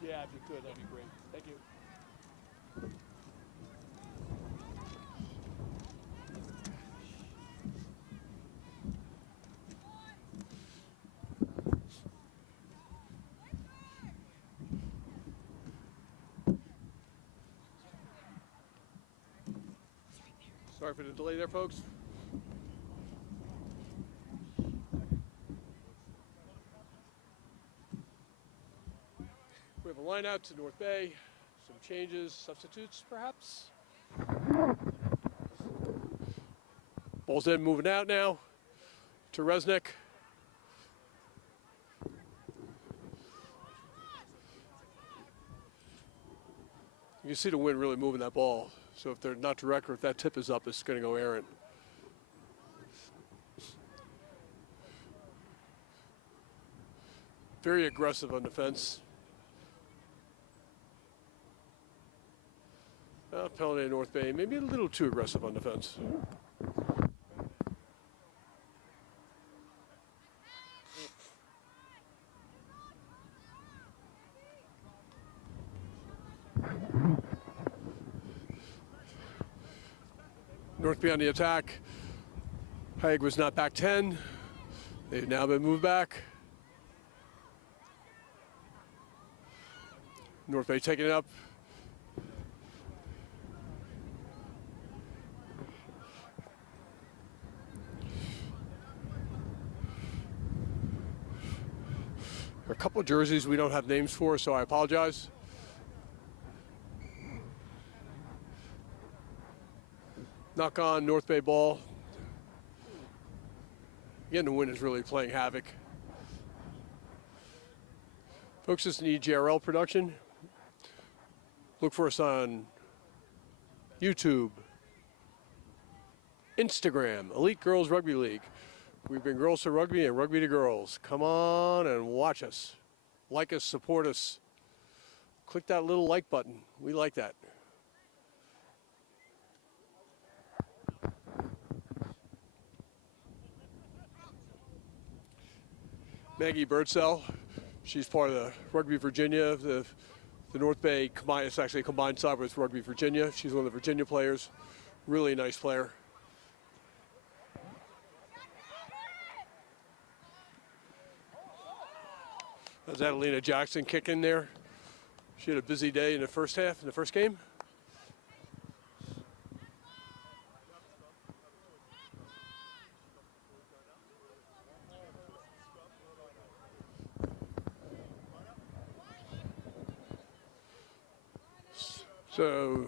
Yeah, if you could, that'd be great. Thank you. Sorry for the delay there, folks. We have a line out to North Bay, some changes, substitutes perhaps. Ball's in, moving out now to Resnick. You can see the wind really moving that ball. So if they're not direct or if that tip is up, it's going to go errant. Very aggressive on defense. Penalty in North Bay, maybe a little too aggressive on defense. North Bay on the attack. Haig was not back 10. They've now been moved back. North Bay taking it up. There are a couple of jerseys we don't have names for, so I apologize. Knock on, North Bay ball. Again, the wind is really playing havoc. Folks, this is an EGRL production. Look for us on YouTube, Instagram, Elite Girls Rugby League. We bring girls to rugby and rugby to girls. Come on and watch us. Like us, support us. Click that little like button. We like that. Maggie Birdsell, she's part of the Rugby Virginia, the North Bay combined, it's actually a combined side with Rugby Virginia. She's one of the Virginia players. Really nice player. That's Adelina Jackson kicking there. She had a busy day in the first half, in the first game. So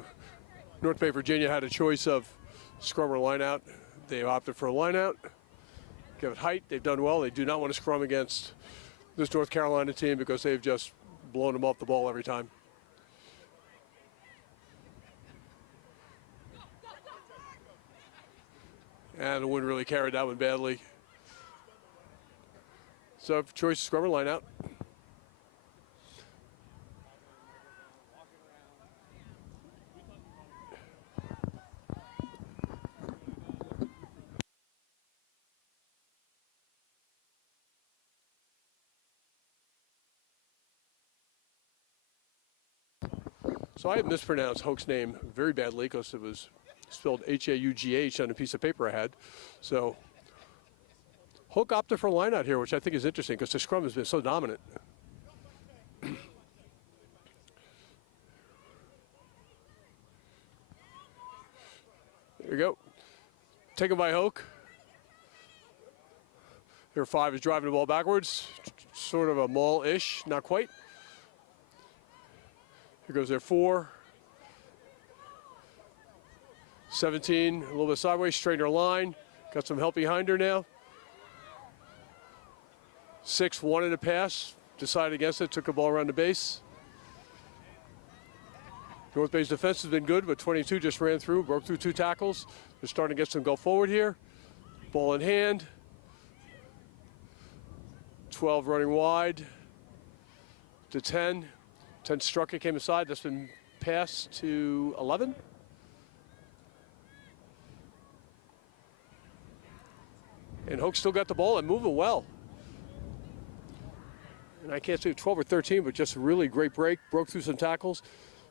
North Bay, Virginia had a choice of scrum or line out. They opted for a line out. Give it height. They've done well. They do not want to scrum against this North Carolina team because they've just blown them off the ball every time. And the wind really carried that one badly. So choice scrum or line out. So I mispronounced Hoke's name very badly because it was spelled H-A-U-G-H on a piece of paper I had. So Hoke opted for a line out here, which I think is interesting because the scrum has been so dominant. Here we go. Taken by Hoke. Here 5 is driving the ball backwards. Sort of a maul-ish, not quite. Here goes their 4. 17, a little bit sideways, straighten her line. Got some help behind her now. 6 wanted a pass, decided against it, took the ball around the base. North Bay's defense has been good, but 22 just ran through, broke through 2 tackles. They're starting to get some go forward here. Ball in hand. 12 running wide to 10. 10 struck it, came aside. That's been passed to 11. And Hoke still got the ball and moving well. And I can't say 12 or 13, but just a really great break. Broke through some tackles.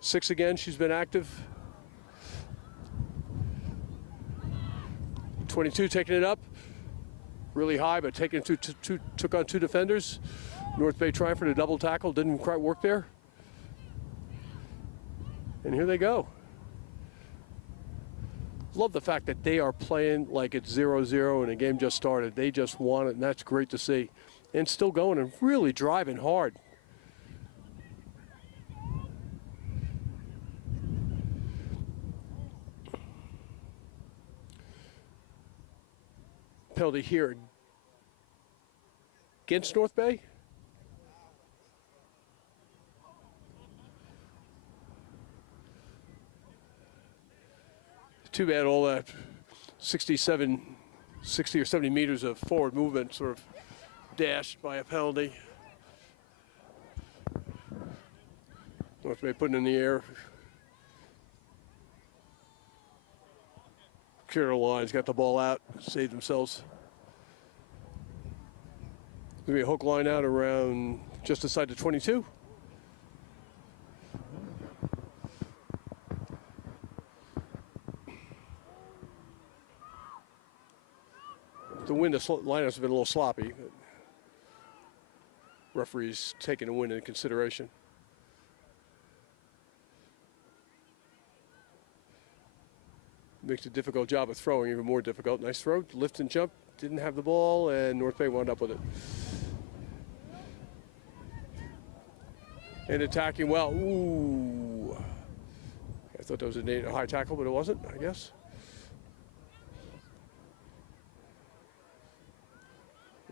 6 again, she's been active. 22 taking it up. Really high, but taking it took on 2 defenders. North Bay trying for the double tackle, didn't quite work there. And here they go. Love the fact that they are playing like it's 0-0 and the game just started. They just want it, and that's great to see. And still going and really driving hard. Penalty here against North Bay. Too bad all that 60 or 70 meters of forward movement sort of dashed by a penalty. North Bay putting in the air. Caroline's got the ball out, saved themselves. Gonna be a Hoke line out around just inside the 22. The wind, the lineups have been a little sloppy. But referees taking the wind into consideration. Makes a difficult job of throwing even more difficult. Nice throw, lift and jump. Didn't have the ball, and North Bay wound up with it. And attacking well. Ooh. I thought that was a high tackle, but it wasn't, I guess.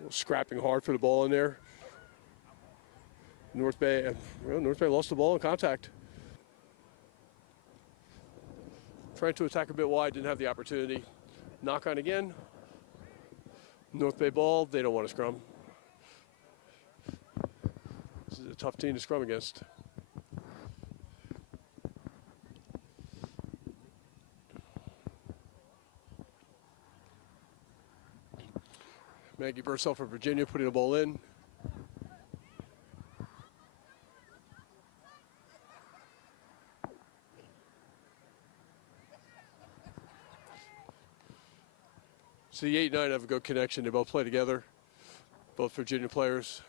Scrapping hard for the ball in there. North Bay lost the ball in contact. Trying to attack a bit wide, didn't have the opportunity. Knock on again. North Bay ball, they don't want to scrum. This is a tough team to scrum against. Maggie Bursell for Virginia putting the ball in. So the 8-9 have a good connection. They both play together, both Virginia players.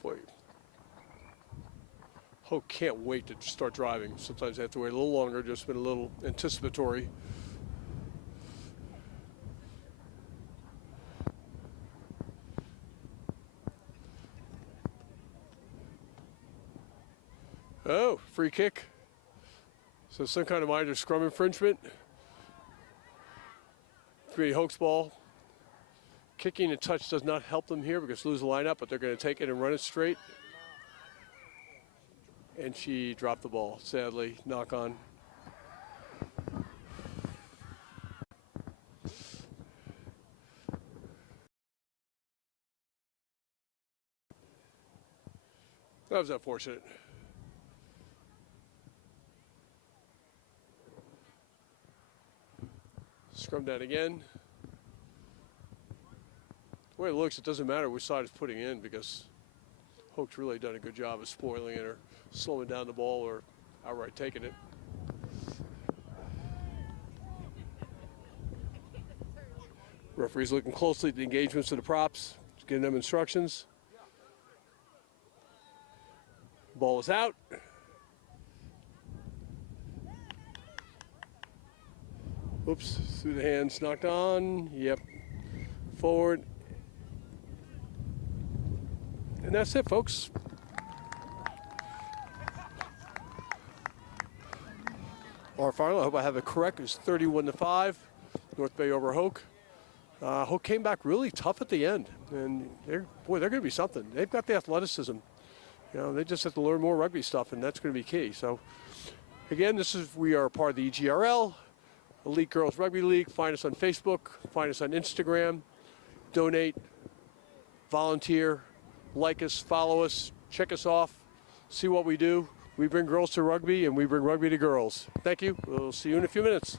Boy, Hoke can't wait to start driving. Sometimes they have to wait a little longer, just been a little anticipatory. Oh, free kick. So some kind of minor scrum infringement. Pretty Hoke's ball. Kicking a touch does not help them here because lose the lineup, but they're going to take it and run it straight. And she dropped the ball, sadly. Knock on. That was unfortunate. Scrum down again. The way it looks, it doesn't matter which side is putting in because Hoke's really done a good job of spoiling it or slowing down the ball or outright taking it. Referee's looking closely at the engagements of the props, giving them instructions. Ball is out. Oops, through the hands, knocked on. Yep. Forward. And that's it, folks. Our final, I hope I have it correct, is 31-5. North Bay over Hoke. Hoke came back really tough at the end, and they're going to be something. They've got the athleticism. You know, they just have to learn more rugby stuff, and that's going to be key. So, again, we are part of the EGRL, Elite Girls Rugby League. Find us on Facebook, find us on Instagram, donate, volunteer, like us, follow us, check us off, see what we do. We bring girls to rugby, and we bring rugby to girls. Thank you. We'll see you in a few minutes.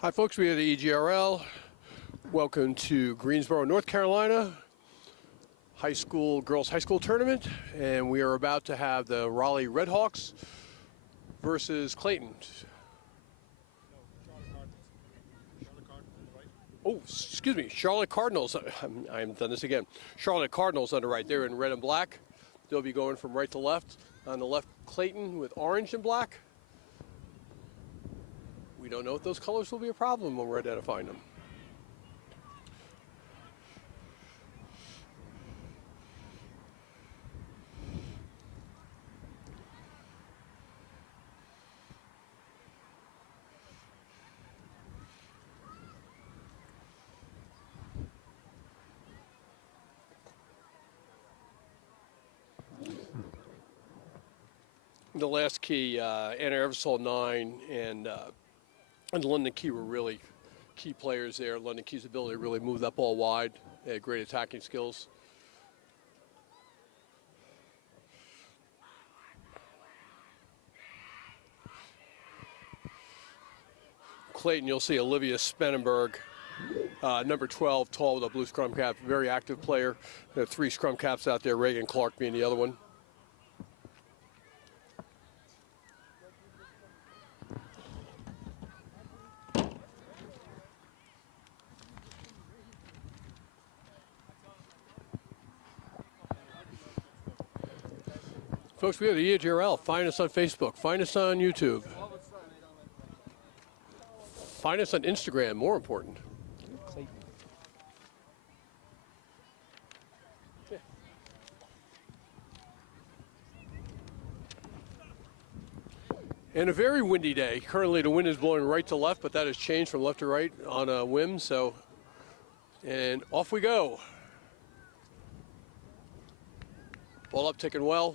Hi, folks. We are the EGRL. Welcome to Greensboro, North Carolina, girls high school tournament, and we are about to have the Raleigh Redhawks versus Clayton. Oh, excuse me, Charlotte Cardinals. I haven't done this again. Charlotte Cardinals on the right. They're in red and black. They'll be going from right to left. On the left, Clayton with orange and black. We don't know if those colors will be a problem when we're identifying them. The last key, Anna Eversole 9 and London Key were really key players there. London Key's ability to really move that ball wide. They had great attacking skills. Clayton, you'll see Olivia Spenenberg, number 12, tall with a blue scrum cap, very active player. There are 3 scrum caps out there, Reagan Clark being the other one. Folks, we have the EGRL. Find us on Facebook. Find us on YouTube. Find us on Instagram, more important. Yeah. And a very windy day. Currently the wind is blowing right to left, but that has changed from left to right on a whim. So, and off we go. Ball up, ticking well.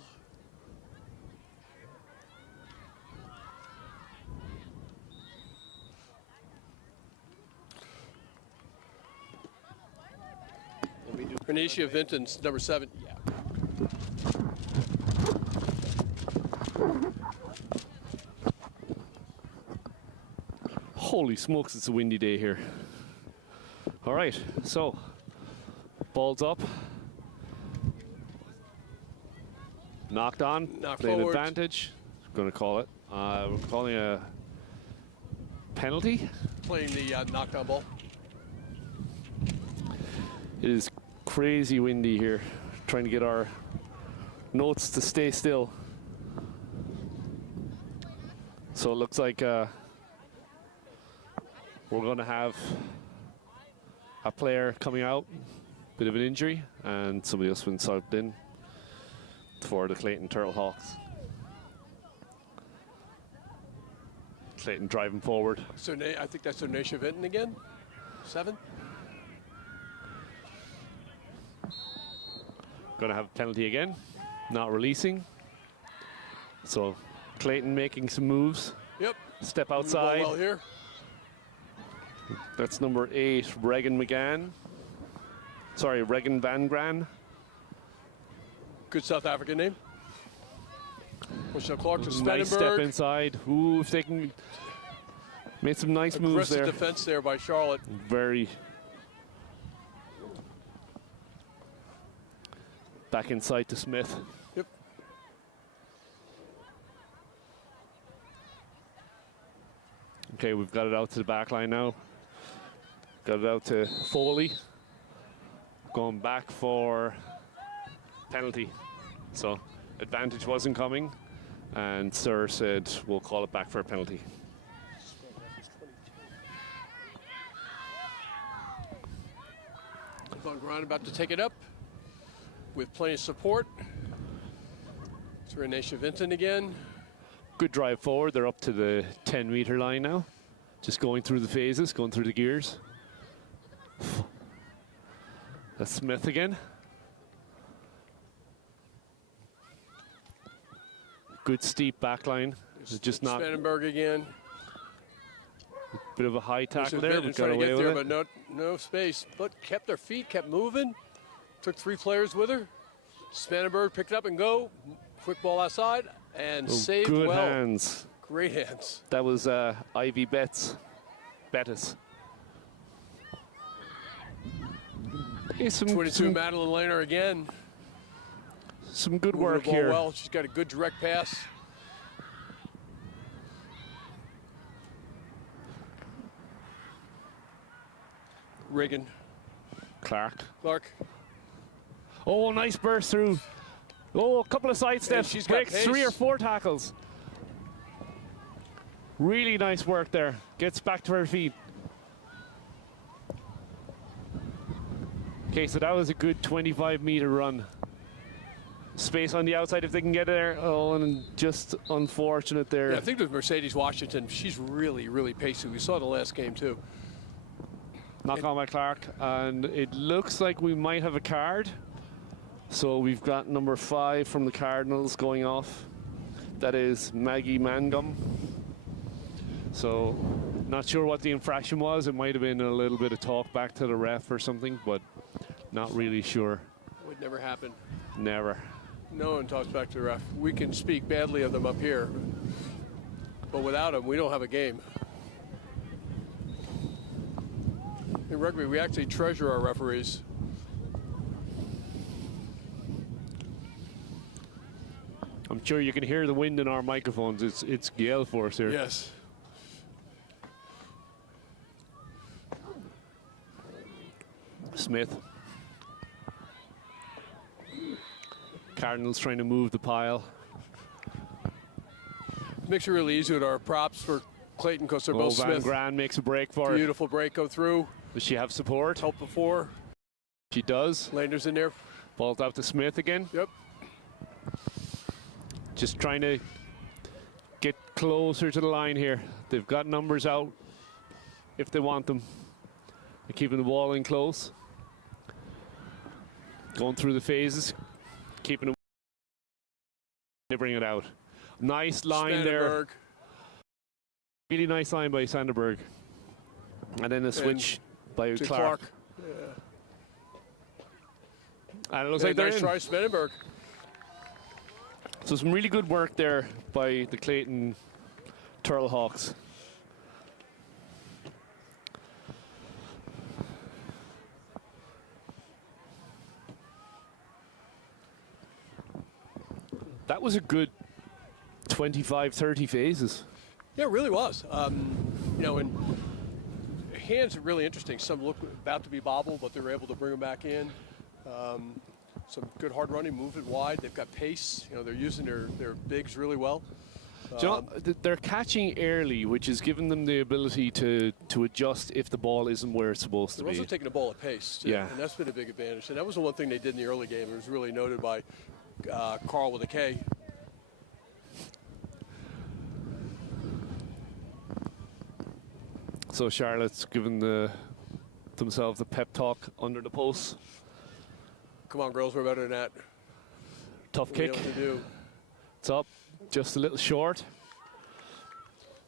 Renisha Vinton's number 7. Yeah. Holy smokes, it's a windy day here. All right, so ball's up. Knocked on, playing advantage. Going to call it. We're calling a penalty. Playing the knockdown ball. It is crazy windy here. Trying to get our notes to stay still. So it looks like we're going to have a player coming out, bit of an injury, and somebody else been subbed in for the Clayton Turtle Hawks. Clayton driving forward. So I think that's Renisha Vinton again. 7. Going to have a penalty again, not releasing. So Clayton making some moves. Yep. Step outside. Well here. That's number 8, Regan McGann. Sorry, Regan Van Gran. Good South African name. Michelle Clark to Spenenberg. Nice step inside. Ooh, if they can make some nice moves there. Aggressive defense there by Charlotte. Very. Back inside to Smith. Yep. Okay, we've got it out to the back line now. Got it out to Foley. Going back for penalty. So advantage wasn't coming, and Sir said we'll call it back for a penalty. Von Grant about to take it up with plenty of support. It's Renisha Vinton again. Good drive forward. They're up to the 10-meter line now. Just going through the phases, going through the gears. That's Smith again. Good steep back line. It's just not. Spenenberg again. Bit of a high tackle there. But got away with it. But no space. But kept their feet, kept moving. Took 3 players with her. Spenenberg picked it up and go. Quick ball outside and saved good well. Hands. Great hands. That was Ivy Betts. Bettis. 22 Madeline Lehner again. Some good Moving work the ball here. well. She's got a good direct pass. Reagan. Clark. Oh, Oh, nice burst through. Oh, a couple of side steps. she's got Breaks pace. 3 or 4 tackles. Really nice work there. Gets back to her feet. Okay, so that was a good 25-meter run. Space on the outside if they can get there. Oh, and just unfortunate there. yeah, I think with Mercedes Washington, she's really, really pacey. We saw it in the last game, too. Knock on by Clark, and it looks like we might have a card. So we've got number 5 from the Cardinals going off. That is Maggie Mangum. So not sure what the infraction was. It might have been a little bit of talk back to the ref or something, but not really sure. Would never happen. Never. No one talks back to the ref. We can speak badly of them up here, but without them, we don't have a game. In rugby, we actually treasure our referees. I'm sure you can hear the wind in our microphones. It's gale force here. Yes. Smith. Cardinals trying to move the pile. Makes it really easy with our props for Clayton because they're both Van Smith. Gran makes a break for it. Beautiful break, go through. Does she have support? Help before. She does. Lander's in there. Ball's out to Smith again. Yep. Just trying to get closer to the line here. They've got numbers out if they want them. They're keeping the ball in close. Going through the phases. Keeping it. They bring it out. Nice line there. Really nice line by Sanderberg. And then a switch by Clark. Yeah. And it looks like they're nice in. try, Spendenberg. So some really good work there by the Clayton Turtle Hawks. That was a good 25, 30 phases. Yeah, it really was. You know, and hands are really interesting. Some look about to be bobbled, but they were able to bring them back in. Some good hard running, move it wide. They've got pace. You know, they're using their bigs really well. Do you know, they're catching early, which is giving them the ability to adjust if the ball isn't where it's supposed to They're be. also taking the ball at pace, too, Yeah. and that's been a big advantage. And that was the one thing they did in the early game. It was really noted by Carl with a K. So Charlotte's giving themselves a pep talk under the post. Come on, girls, we're better than that. Tough What are you kick. able to do? It's up, just a little short.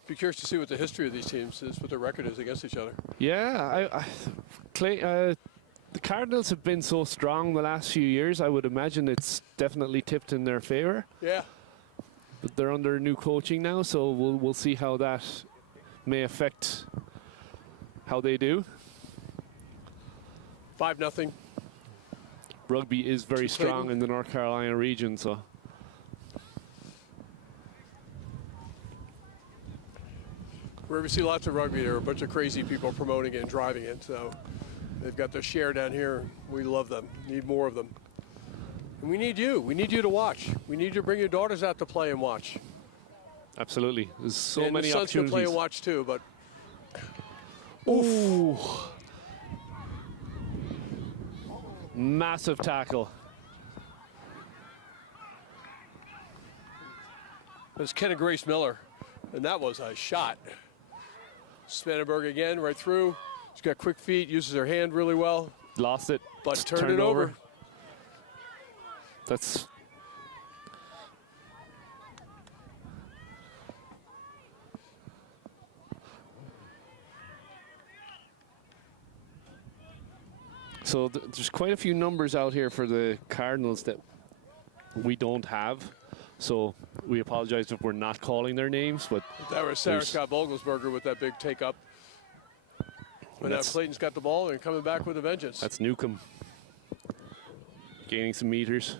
Be curious to see what the history of these teams is, what their record is against each other. Yeah, the Cardinals have been so strong the last few years. I would imagine it's definitely tipped in their favor. Yeah. But they're under new coaching now, so we'll see how that may affect how they do. 5-0. Rugby is very strong Clayton. in the North Carolina region, so. Wherever you see lots of rugby, there are a bunch of crazy people promoting it and driving it. So they've got their share down here. We love them. Need more of them. And we need you. We need you to watch. We need you to bring your daughters out to play and watch. Absolutely. There's so and many the sons can opportunities. play and watch too, but Ooh. Massive tackle. there's Ken and Grace Miller, and that was a shot. Spanenberg again, right through. She's got quick feet, uses her hand really well. Lost it. But turned it over. That's. So there's quite a few numbers out here for the Cardinals that we don't have. So we apologize if we're not calling their names, but That was Sarah Scott Vogelsberger with that big take up. But now Clayton's got the ball and coming back with a vengeance. That's Newcomb. Gaining some meters.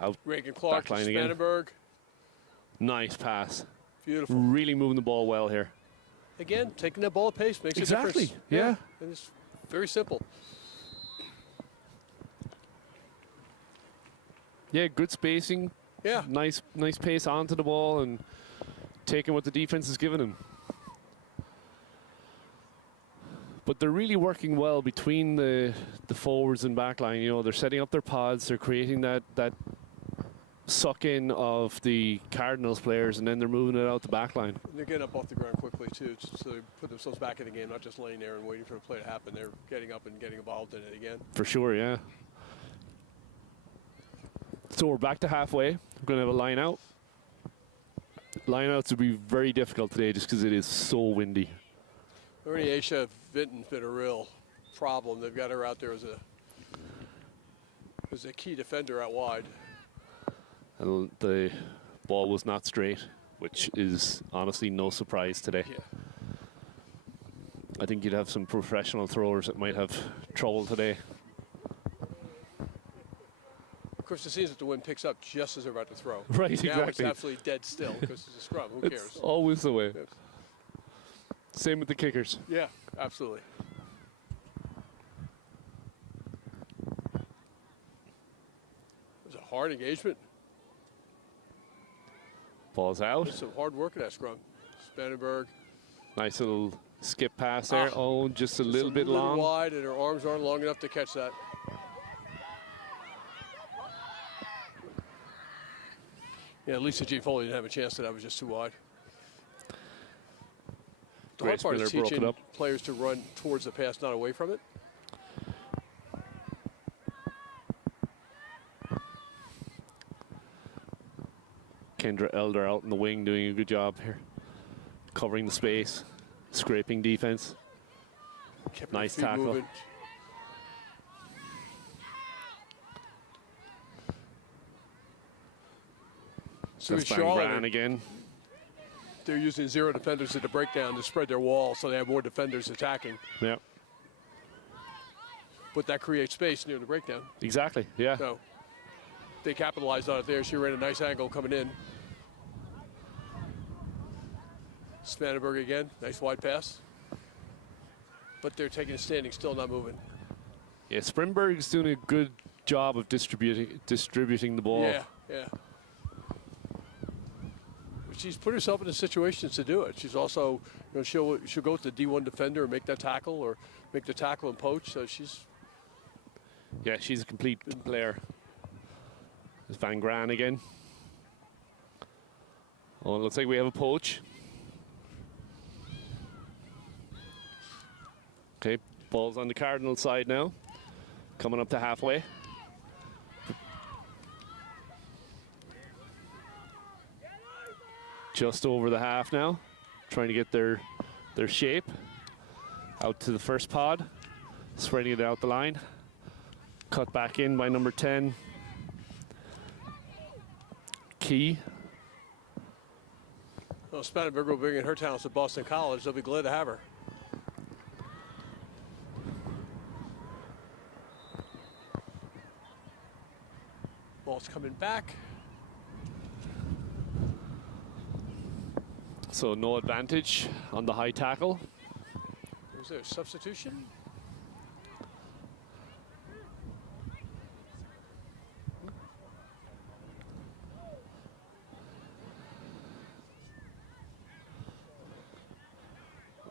Out Reagan Clark to backline again. Spanenberg. Nice pass. Beautiful. Really moving the ball well here. Again, taking that ball at pace makes a Exactly, difference. yeah. And it's very simple. Yeah, good spacing. Yeah. Nice pace onto the ball and taking what the defense is giving him. But they're really working well between the forwards and back line. You know, they're setting up their pods. They're creating that suck in of the Cardinals players, and then they're moving it out the back line. And they're getting up off the ground quickly, too, so they put themselves back in the game, not just laying there and waiting for the play to happen. They're getting up and getting involved in it again. For sure, yeah. So we're back to halfway. We're going to have a line out. Line outs will be very difficult today just because it is so windy. Already Aisha Vinton's been a real problem. They've got her out there as a key defender out wide. And the ball was not straight, which is honestly no surprise today. Yeah. I think you'd have some professional throwers that might have trouble today. Of course, it seems that the wind picks up just as they're about to throw. Right, now exactly. it's absolutely dead still because it's a scrum. Who It's cares? always the way. Yes. Same with the kickers. Yeah, absolutely. It was a hard engagement. Ball's out. There's some hard work in that scrum. Spanenberg. Nice little skip pass there. Oh, just a little bit long. Wide, and her arms aren't long enough to catch that. Yeah, Lisa G. Foley didn't have a chance. That was just too wide. The hard part is teaching players to run towards the pass, not away from it. Kendra Elder out in the wing doing a good job here. Covering the space, scraping defense. Kept nice tackle. Moving. So That's Charlotte again. They're using 0 defenders at the breakdown to spread their wall, so they have more defenders attacking. Yep. But that creates space near the breakdown. Exactly, yeah. So they capitalized on it there. She ran a nice angle coming in. Spanenberg again, nice wide pass. But they're taking a standing still, not moving. Yeah, Sprinberg's doing a good job of distributing the ball. Yeah, yeah. She's put herself in the situations to do it. She's also, you know, she'll go with the D1 defender and make that tackle, or make the tackle and poach. So she's. Yeah, she's a complete player. There's Van Gran again. Oh, it looks like we have a poach. Okay, ball's on the Cardinals side now. Coming up to halfway. Just over the half now. Trying to get their shape. Out to the first pod. Spreading it out the line. Cut back in by number 10. Key. Well, Spanenberg will bring in her talents at Boston College. They'll be glad to have her. Ball's coming back. So no advantage on the high tackle. Was there a substitution?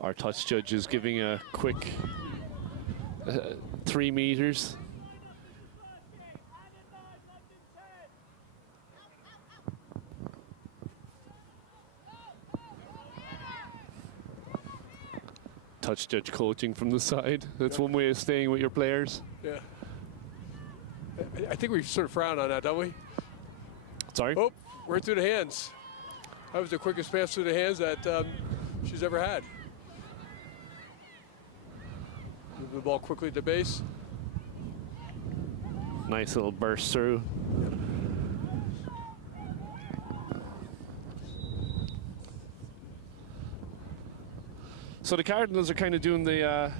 Our touch judge is giving a quick 3 meters. Touch judge coaching from the side. That's one way of staying with your players. Yeah. I think we sort of frown on that, don't we? Sorry? Oh, right through the hands. That was the quickest pass through the hands that she's ever had. Move the ball quickly to base. Nice little burst through. So the Cardinals are kind of doing the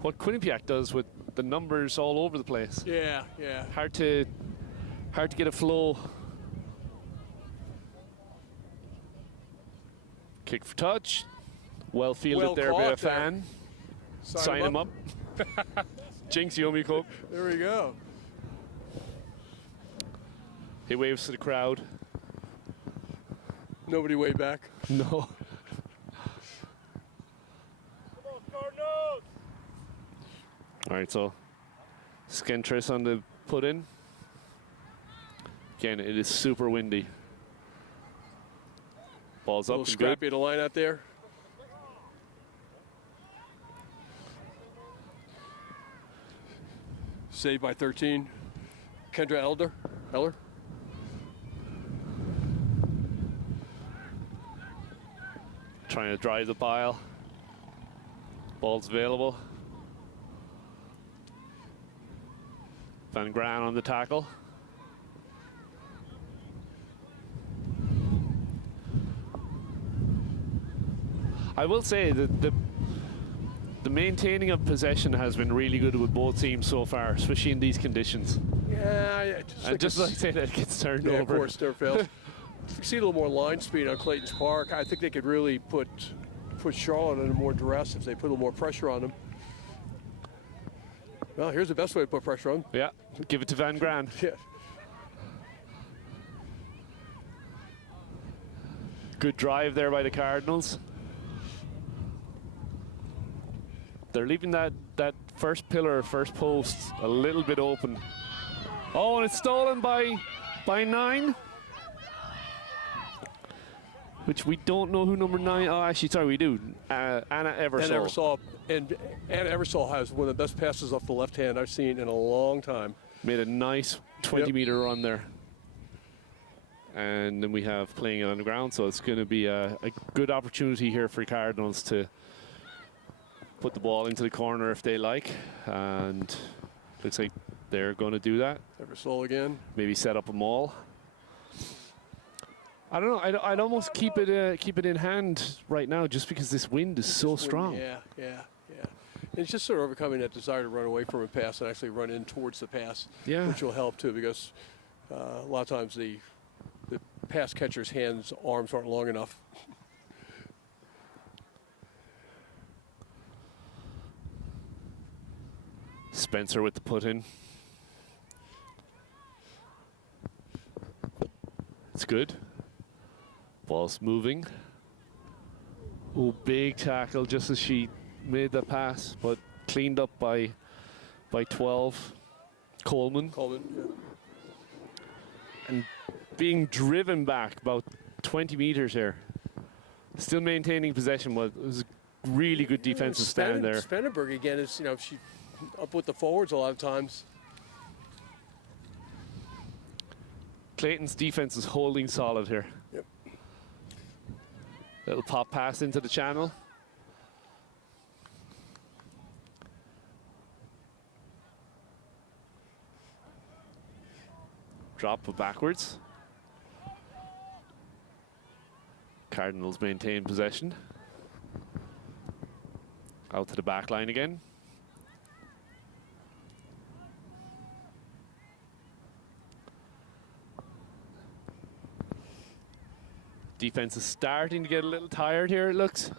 what Quinnipiac does with the numbers all over the place. Yeah, yeah. Hard to get a flow. Kick for touch. Well fielded Well there by a caught there. fan. Sign him up. Jinx Yomi Cup. There we go. He waves to the crowd. Nobody way back. No. Come on, Cardinals! All right, so Skentris on the put in. Again, it is super windy. Ball's A up little and good. scrappy to line out there. Saved by 13. Kendra Eller. Trying to drive the pile. Ball's available. Van Gran on the tackle. I will say that the maintaining of possession has been really good with both teams so far, especially in these conditions. Yeah, And just like I say, that it gets turned yeah, over. of course, never fails. If you see a little more line speed on Clayton's Park, I think they could really put Charlotte under more duress if they put a little more pressure on them. Well, here's the best way to put pressure on them. Yeah, give it to Van Gran. Yeah. Good drive there by the Cardinals. They're leaving that first pillar, first post, a little bit open. Oh, and it's stolen by 9. Which we don't know who number 9. Oh, actually, sorry, we do. Anna Eversole. Anna Eversole. And Anna Eversole has one of the best passes off the left hand I've seen in a long time. Made a nice 20-meter run there. And then we have playing it on the ground, so it's going to be a good opportunity here for Cardinals to put the ball into the corner if they like. And looks like they're going to do that. Eversole again. Maybe set up a maul. I don't know. I'd almost keep it in hand right now, just because this wind is so strong. Yeah. And it's just sort of overcoming that desire to run away from a pass and actually run in towards the pass, which will help too, because a lot of times the pass catcher's arms aren't long enough. Spencer with the put in. It's good. Ball's moving. Oh, big tackle just as she made the pass, but cleaned up by 12. Coleman. Yeah. And being driven back about 20 meters here. Still maintaining possession. It was a really good defensive stand there. Spendenberg again is, she up with the forwards a lot of times. Clayton's defense is holding solid here. Yep. Little pop pass into the channel. Drop backwards. Cardinals maintain possession. Out to the back line again. Defense is starting to get a little tired here, it looks.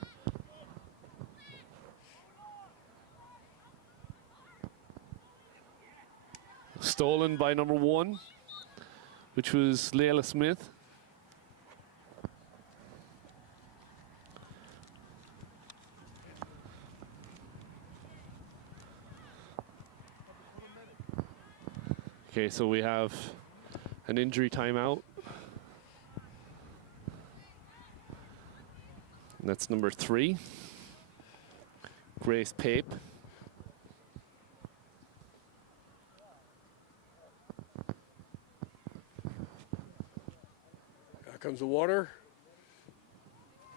Stolen by number 1, which was Layla Smith. Okay, so we have an injury timeout. And that's number 3, Grace Pape. Out comes the water.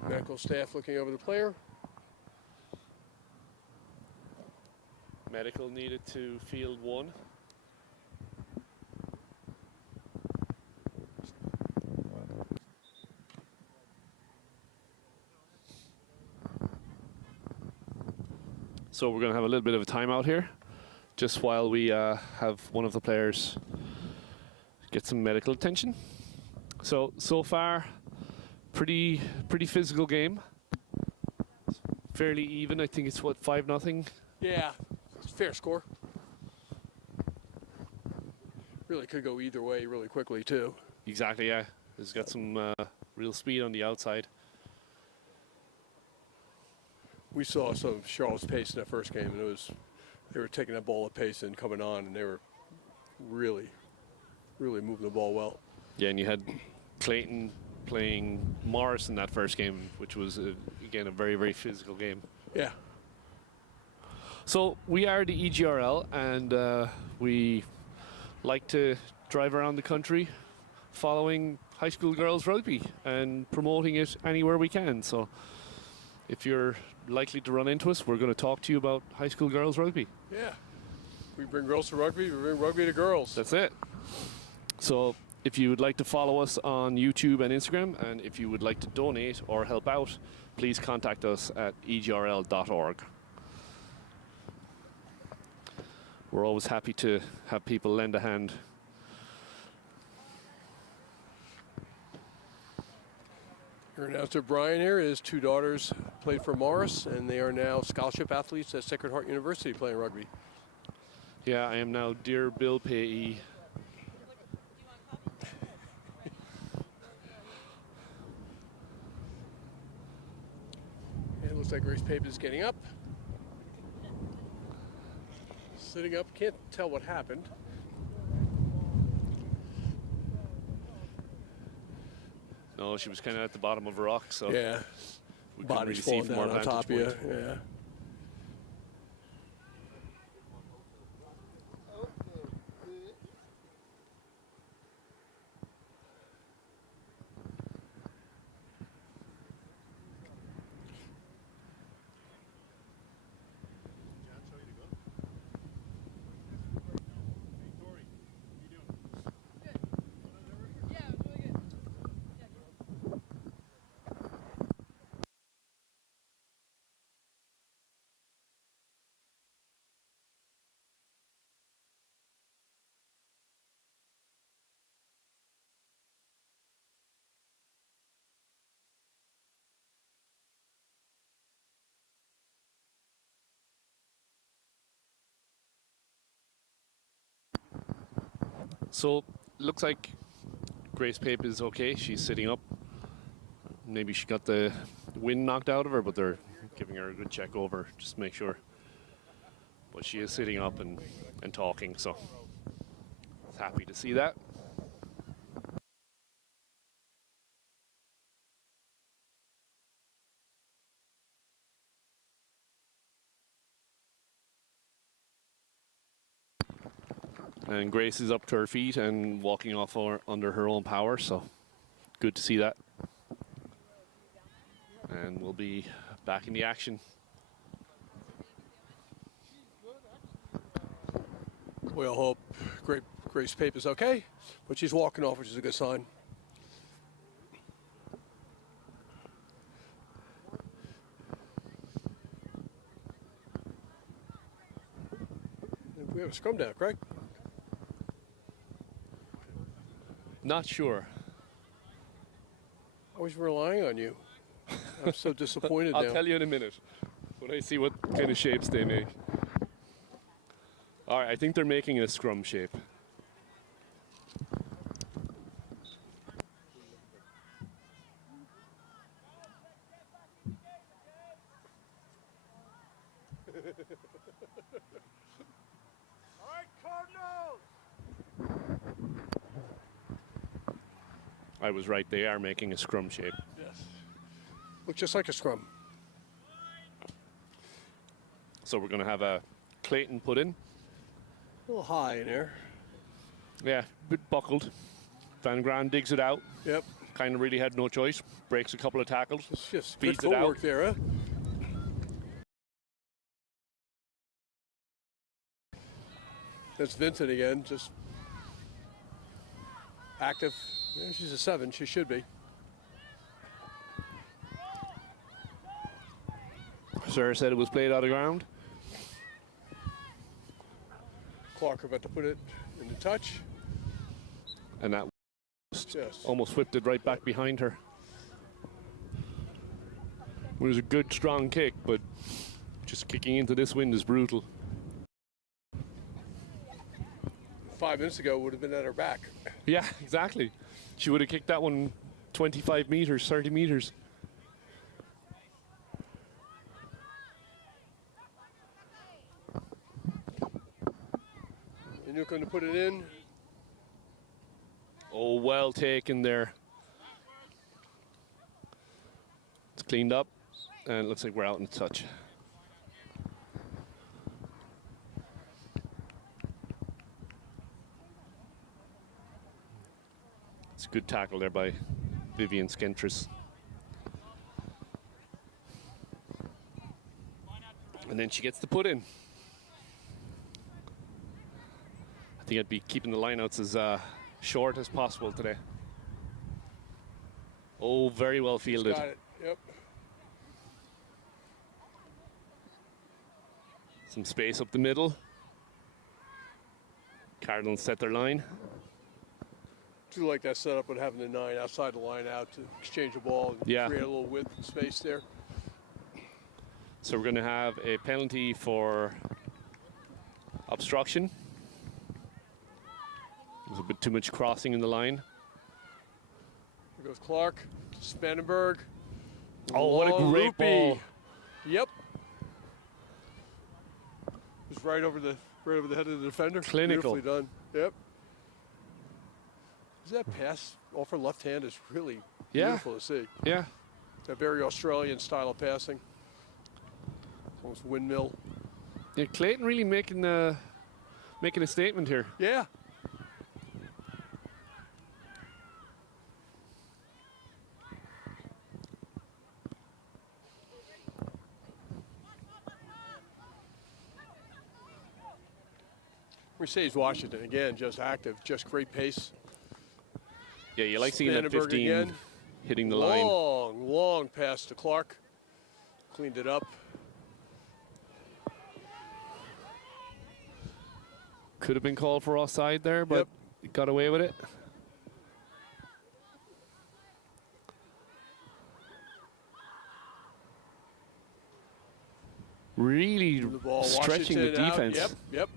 Medical staff looking over the player. Medical needed to field 1. So we're going to have a little bit of a timeout here, just while we have one of the players get some medical attention. So far, pretty physical game. Fairly even. I think it's what, 5-0. Yeah, it's a fair score. Really could go either way really quickly too. Exactly. Yeah, he's got some real speed on the outside. We saw some of Charlotte's pace in that first game, and they were taking that ball at pace and coming on, and they were really moving the ball well. Yeah, and you had Clayton playing Morris in that first game, which was again a very physical game. Yeah. So we are the EGRL, and we like to drive around the country following high school girls rugby and promoting it anywhere we can. So if you're likely to run into us, we're going to talk to you about high school girls rugby. Yeah. We bring girls to rugby, we bring rugby to girls. That's it. So if you would like to follow us on YouTube and Instagram, and if you would like to donate or help out, please contact us at egrl.org. We're always happy to have people lend a hand. Your announcer Brian here, his two daughters played for Morris, and they are now scholarship athletes at Sacred Heart University playing rugby. Yeah, I am now dear bill payee. And it looks like Grace Pape is getting up. Sitting up, can't tell what happened. No, she was kind of at the bottom of a rock, so Yeah. we couldn't really Body's see falling from down our on top of vantage you. point. Yeah. So looks like Grace Pape is okay. She's sitting up. Maybe she got the wind knocked out of her, but they're giving her a good check over just to make sure. But she is sitting up and talking, so happy to see that. And Grace is up to her feet and walking off under her own power, so good to see that. And we'll be back in the action. We all hope Grace Pape is okay, but she's walking off, which is a good sign. We have a scrum down, Craig. Not sure. I was relying on you. I'm so disappointed now. I'll tell you in a minute when I see what kind of shapes they make. All right, I think they're making a scrum shape. All right, Cardinals! I was right, they are making a scrum shape. Yes. Looks just like a scrum. So we're going to have a Clayton put in. A little high in there. Yeah, a bit buckled. Van Gran digs it out. Yep. Kind of really had no choice. Breaks a couple of tackles. It's just Speeds good it out. footwork there, huh? That's Vincent again, just active. Yeah, she's a 7, she should be. Sarah said it was played out of ground. Clark about to put it in the touch. And that Yes. almost whipped it right back behind her. It was a good, strong kick, but just kicking into this wind is brutal. 5 minutes ago would have been at her back. Yeah, exactly. She would have kicked that one 25 meters, 30 meters. And you're going to put it in. Oh, well taken there. It's cleaned up, and it looks like we're out in touch. It's a good tackle there by Vivian Skentris. And then she gets the put in. I think I'd be keeping the lineouts as short as possible today. Oh, very well fielded. Got it. Yep. Some space up the middle. Cardinals set their line. Do like that setup with having the 9 outside the line out to exchange the ball and Yeah. create a little width and space there. So we're going to have a penalty for obstruction. There's a bit too much crossing in the line. Here goes Clark. Spanenberg. Oh, what a Long great loopy. ball. Yep. Just right over the head of the defender. Clinical. Beautifully done. Yep. That pass off her left hand is really beautiful to see. Yeah. That very Australian style of passing. Almost windmill. Yeah, Clayton really making a statement here. Yeah. Mercedes Washington, again, just active, just great pace. Yeah, you like seeing that Spanenberg 15 again. hitting the line. Long pass to Clark. Cleaned it up. Could have been called for offside there, but got away with it. Really The ball, stretching the Washington out. defense. Yep.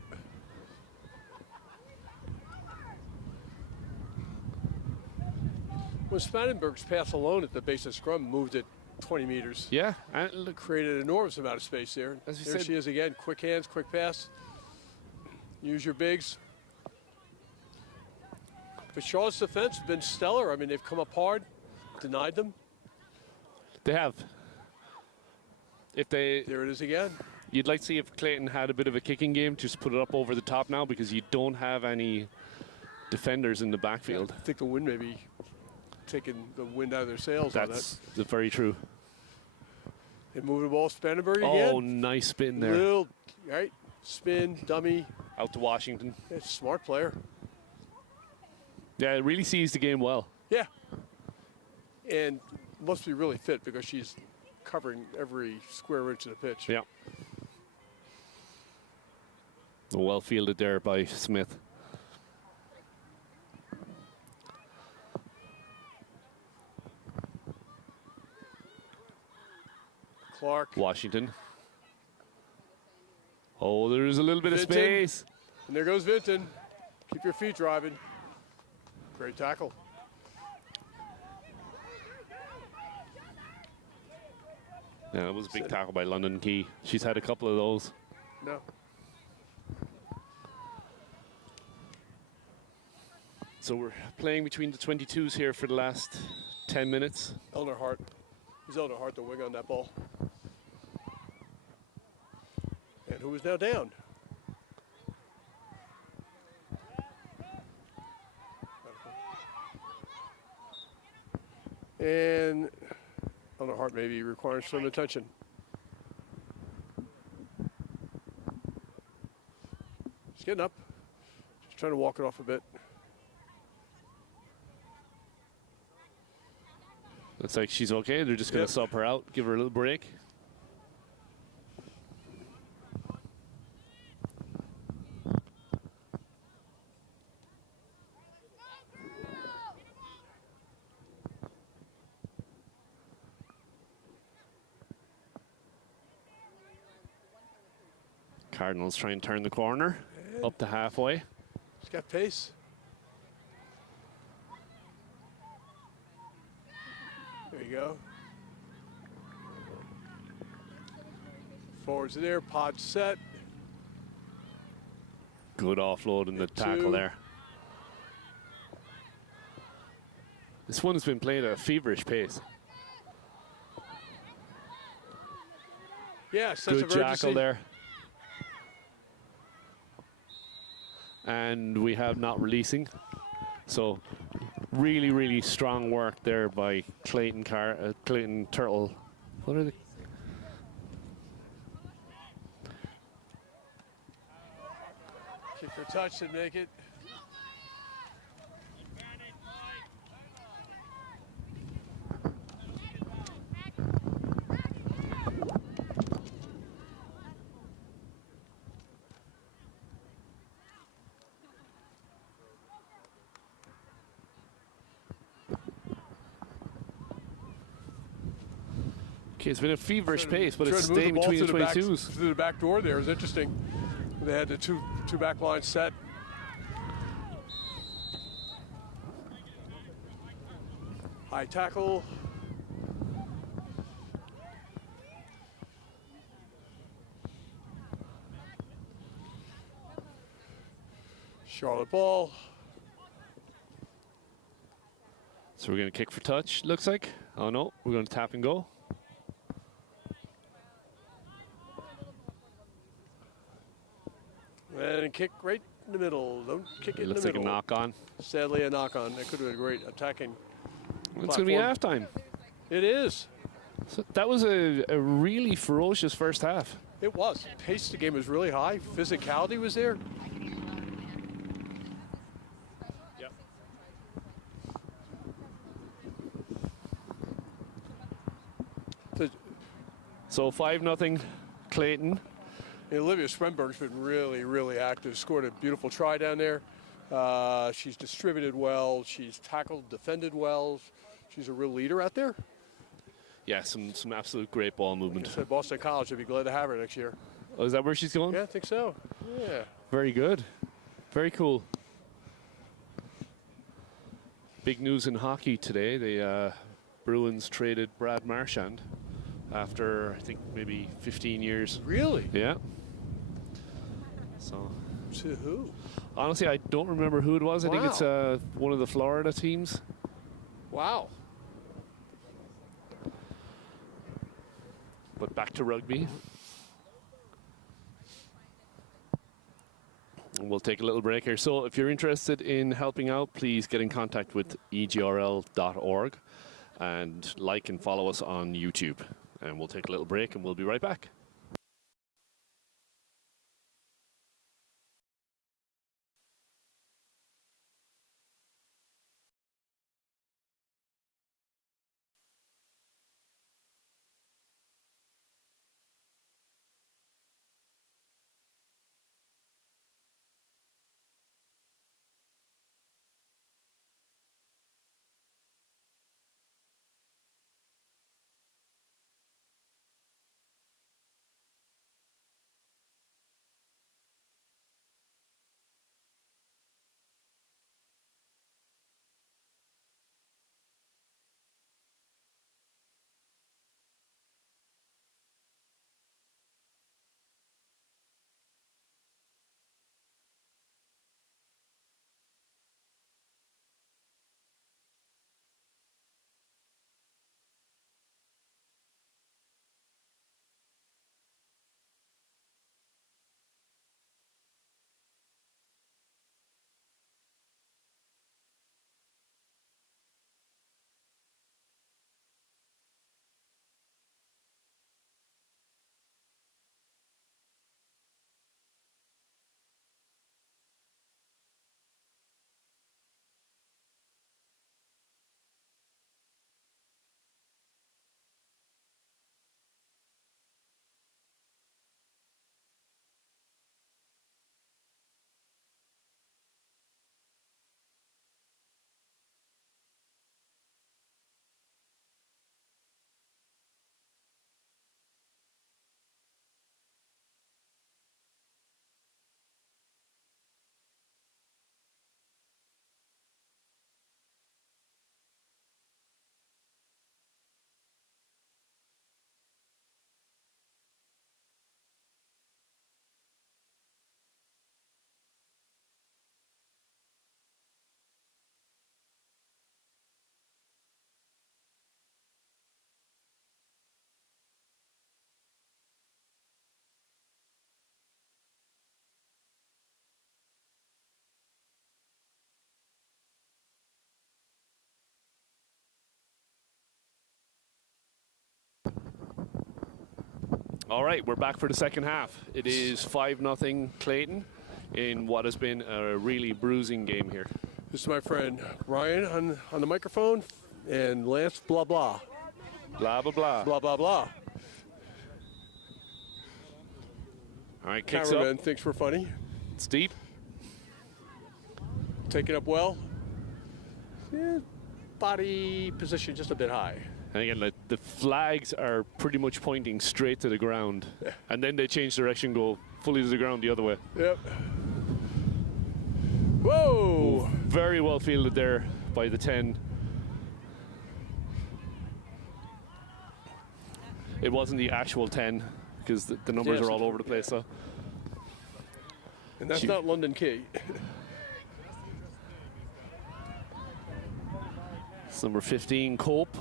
When Spanenberg's pass alone at the base of scrum moved it 20 meters. Yeah, and look, Created an enormous amount of space there. As you There said- she is again. Quick hands, quick pass. Use your bigs. But Charlotte's defense has been stellar. I mean, they've come up hard, denied them. they have. If they, There it is again. you'd like to see if Clayton had a bit of a kicking game, just put it up over the top now because you don't have any defenders in the backfield. I think the wind may be taking the wind out of their sails on that. That's very true. They move the ball, Spanenberg again. Oh, nice spin there. Little, right? Spin, dummy. Out to Washington. It's a smart player. Yeah, it really sees the game well. Yeah. And must be really fit because she's covering every square inch of the pitch. Yeah. Well fielded there by Smith. Clark. Washington. Oh, there's a little bit of Vinton. space. And there goes Vinton. Keep your feet driving. Great tackle. Yeah, it was a big tackle by London Key. She's had a couple of those. No. So we're playing between the 22s here for the last 10 minutes. Eleanor Hart. It was Eleanor Hart the wing on that ball. And who is now down? And Eleanor Hart may be requiring some attention. She's getting up. She's trying to walk it off a bit. Looks like she's okay. They're just going to sub her out, give her a little break. Cardinals try and turn the corner up to halfway. He's got pace. There you go. Forwards there, pod set. Good offload in the tackle there. This one has been played at a feverish pace. Yeah, sense good of urgency. jackal there. And we have not releasing. So really, really strong work there by Clayton Turtle. What are they? Kick for touch and make it. Okay, it's been a feverish pace, but it's Trying to staying move the between the ball 22s. through the back door there is interesting. They had the two back lines set. High tackle. Charlotte ball. So we're going to kick for touch, looks like. Oh no, we're going to tap and go. And kick right in the middle. Don't kick it in the Looks like middle. a knock on. Sadly, a knock on. That could have been a great attacking. It's going to be halftime. It is. So that was a really ferocious first half. It was. Pace of the game was really high. Physicality was there. Yep. So 5-0 Clayton. Olivia Sprenberg's been really, really active. Scored a beautiful try down there. She's distributed well. She's tackled, defended well. She's a real leader out there. Yeah, some absolute great ball movement. I said Boston College would be glad to have her next year. Oh, is that where she's going? Yeah, I think so. Yeah. Very good. Very cool. Big news in hockey today. The Bruins traded Brad Marchand after, I think, maybe 15 years. Really? Yeah. So. To who? Honestly, I don't remember who it was. I think it's Wow. one of the Florida teams. Wow. But back to rugby. And we'll take a little break here. So if you're interested in helping out, please get in contact with egrl.org and like and follow us on YouTube. And we'll take a little break and we'll be right back. All right, we're back for the second half. It is 5-0 Clayton in what has been a really bruising game here. This is my friend Ryan on the microphone, and Lance blah blah. Blah, blah, blah. Blah blah blah. All right, kicks Cameraman up. thinks we're funny. It's deep. Taking up well. Yeah, body position just a bit high. And again, the flags are pretty much pointing straight to the ground. Yeah. And then they change direction, go fully to the ground the other way. Yep. Whoa! Very well fielded there by the 10. It wasn't the actual 10 because the numbers Yes. are all over the place. So And that's not London Key. it's number 15, Cope.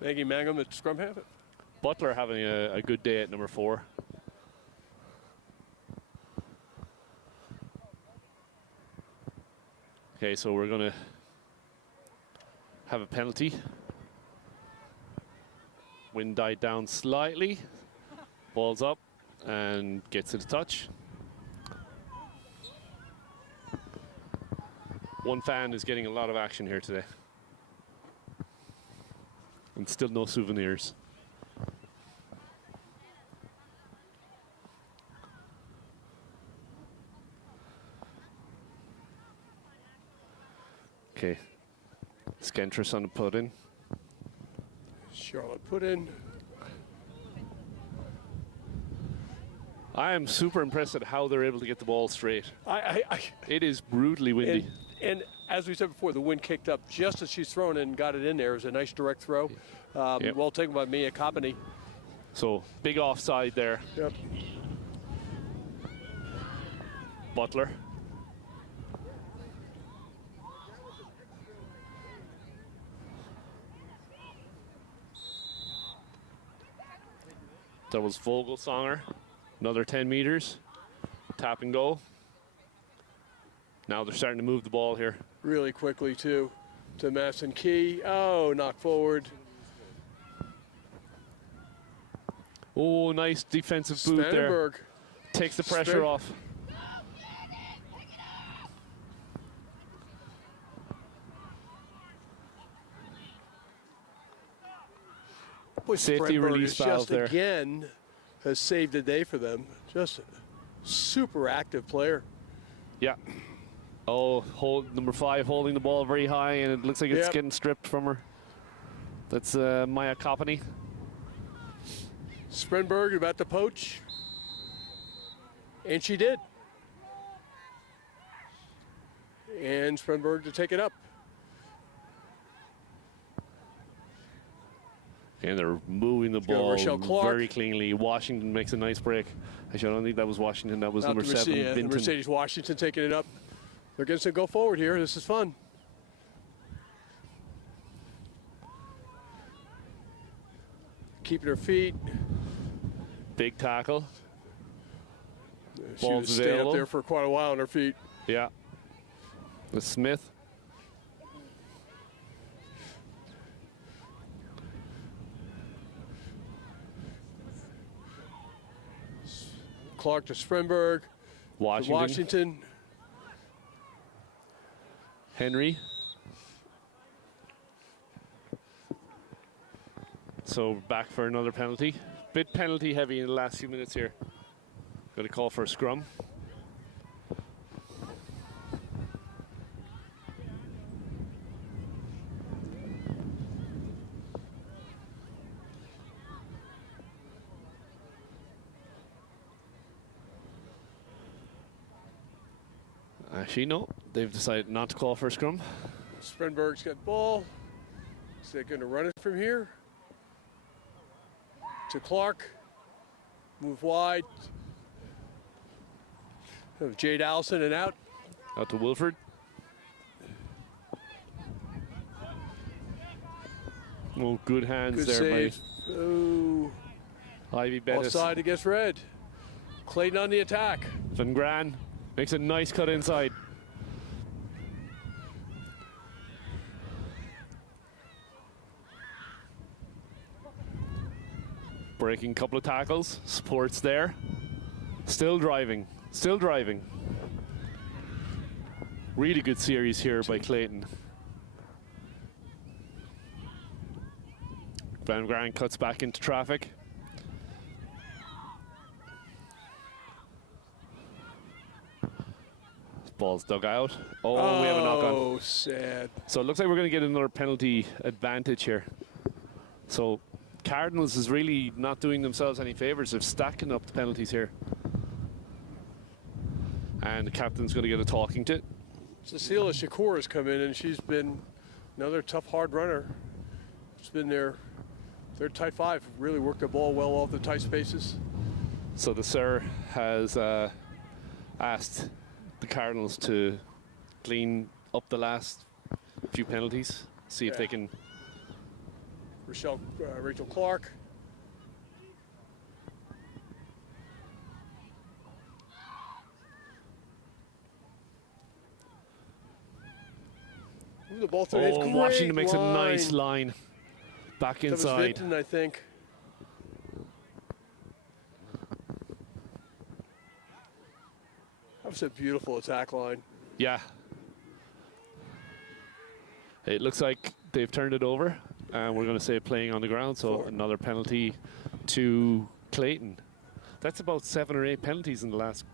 Maggie Mangum at scrum half. Butler having a good day at number 4. Okay, so we're going to have a penalty. Wind died down slightly. Ball's up and gets to the touch. One fan is getting a lot of action here today. And still no souvenirs. Okay. Skentris on the put-in. Charlotte put in. I am super impressed at how they're able to get the ball straight. I It is brutally windy. and as we said before, the wind kicked up just as she's thrown it and got it in there. It was a nice direct throw. Yep. Well taken by Mia Coppany. So big offside there. Yep. Butler. That was Vogelsonger. Another 10 meters. Tap and go. Now they're starting to move the ball here. Really quickly, too, to Madison Key. Oh, knock forward. Oh, nice defensive boot there. Spanenberg. Takes the pressure off. Boy, Safety Spanenberg release is valve just there. again has saved the day for them. Just a super active player. Yeah. Oh, number 5 holding the ball very high, and it looks like it's Yep. getting stripped from her. That's Maya Coppany. Spanenberg about to poach. And she did. And Spanenberg to take it up. And they're moving the go ball Rochelle Clark. very cleanly. Washington makes a nice break. Actually, I don't think that was Washington. That was Out number to 7, Mercedes, Vinton. Mercedes Washington taking it up. They're going to go forward here. This is fun. Keeping her feet. Big tackle. She Ball's was staying up available. there for quite a while on her feet. Yeah. With Smith. Clark to Spanenberg. To Washington. Washington. Henry. So back for another penalty. Bit penalty heavy in the last few minutes here. Got to call for a scrum. Actually, no. They've decided not to call for a scrum. Spanenberg's got the ball. Is they going to run it from here? To Clark. Move wide. Of Jade Allison and out. Out to Wilford. Oh, good hands Good there save. Oh, by Ivy Bettis. offside against red. Clayton on the attack. Van Gran makes a nice cut inside. breaking a couple of tackles. Supports there. Still driving. Still driving. Really good series here by Clayton. Van Gran cuts back into traffic. Ball's dug out. Oh, we have a knock on. Oh, sad. So it looks like we're going to get another penalty advantage here. So Cardinals is really not doing themselves any favours. They're stacking up the penalties here. And the captain's going to get a talking to. Cecilia Shakur has come in, and she's been another tough, hard runner. She's been their tight five. Really worked the ball well off the tight spaces. So the sir has asked the Cardinals to clean up the last few penalties, see if they can. Rachel Clark. Ooh, the ball through. Oh, Washington makes a nice line back inside. That was Vinton, I think. That was a beautiful attack line. Yeah. It looks like they've turned it over, and we're going to say playing on the ground, so another penalty to Clayton. That's about 7 or 8 penalties in the last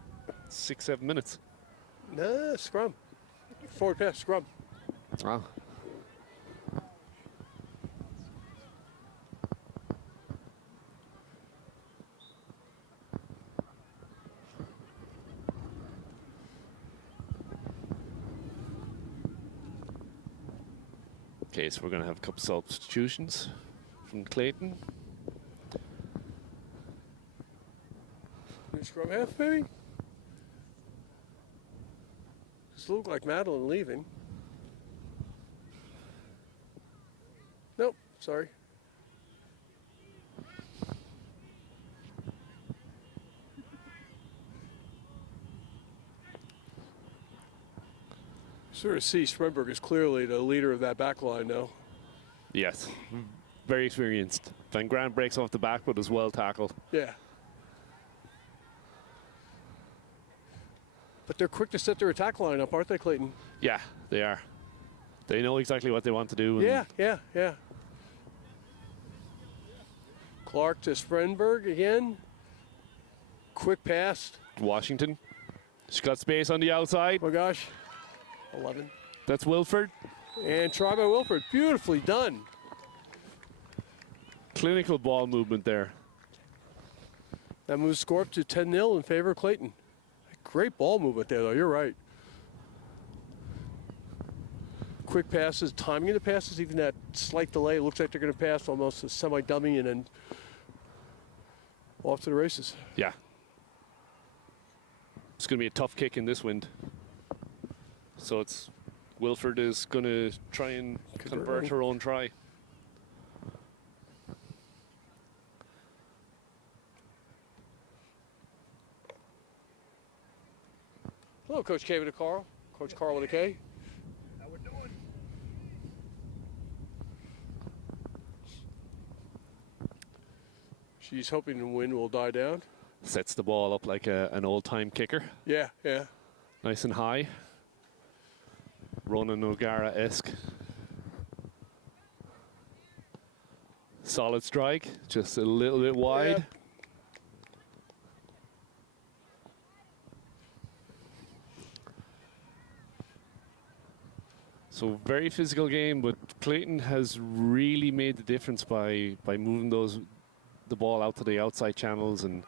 6-7 minutes. Nah, scrum. Forward pass, scrum. Wow. Okay, so we're going to have a couple substitutions from Clayton. New scrum half, maybe? Does it look like Madeline leaving? Nope, sorry. Sort of see Sprenberg is clearly the leader of that back line now. Yes, very experienced. Van Gran breaks off the back, but is well tackled. Yeah. But they're quick to set their attack line up, aren't they, Clayton? Yeah, they are. They know exactly what they want to do. Yeah. Clark to Sprenberg again. Quick pass. Washington. She's got space on the outside. Oh, gosh. 11. That's Wilford. And try by Wilford. Beautifully done. Clinical ball movement there. That moves score up to 10-0 in favor of Clayton. Great ball movement there, though. You're right. Quick passes, timing of the passes, even that slight delay. It looks like they're going to pass almost a semi-dummy and then off to the races. Yeah. It's going to be a tough kick in this wind. So it's Wilford is going to try and convert her own try. Hello, Coach K with a Carl. Coach Carl with a K. How we doing? She's hoping the wind will die down. Sets the ball up like an old-time kicker. Yeah. Nice and high. Ronan O'Gara-esque. Solid strike, just a little bit wide. Yeah. So very physical game, but Clayton has really made the difference by moving the ball out to the outside channels and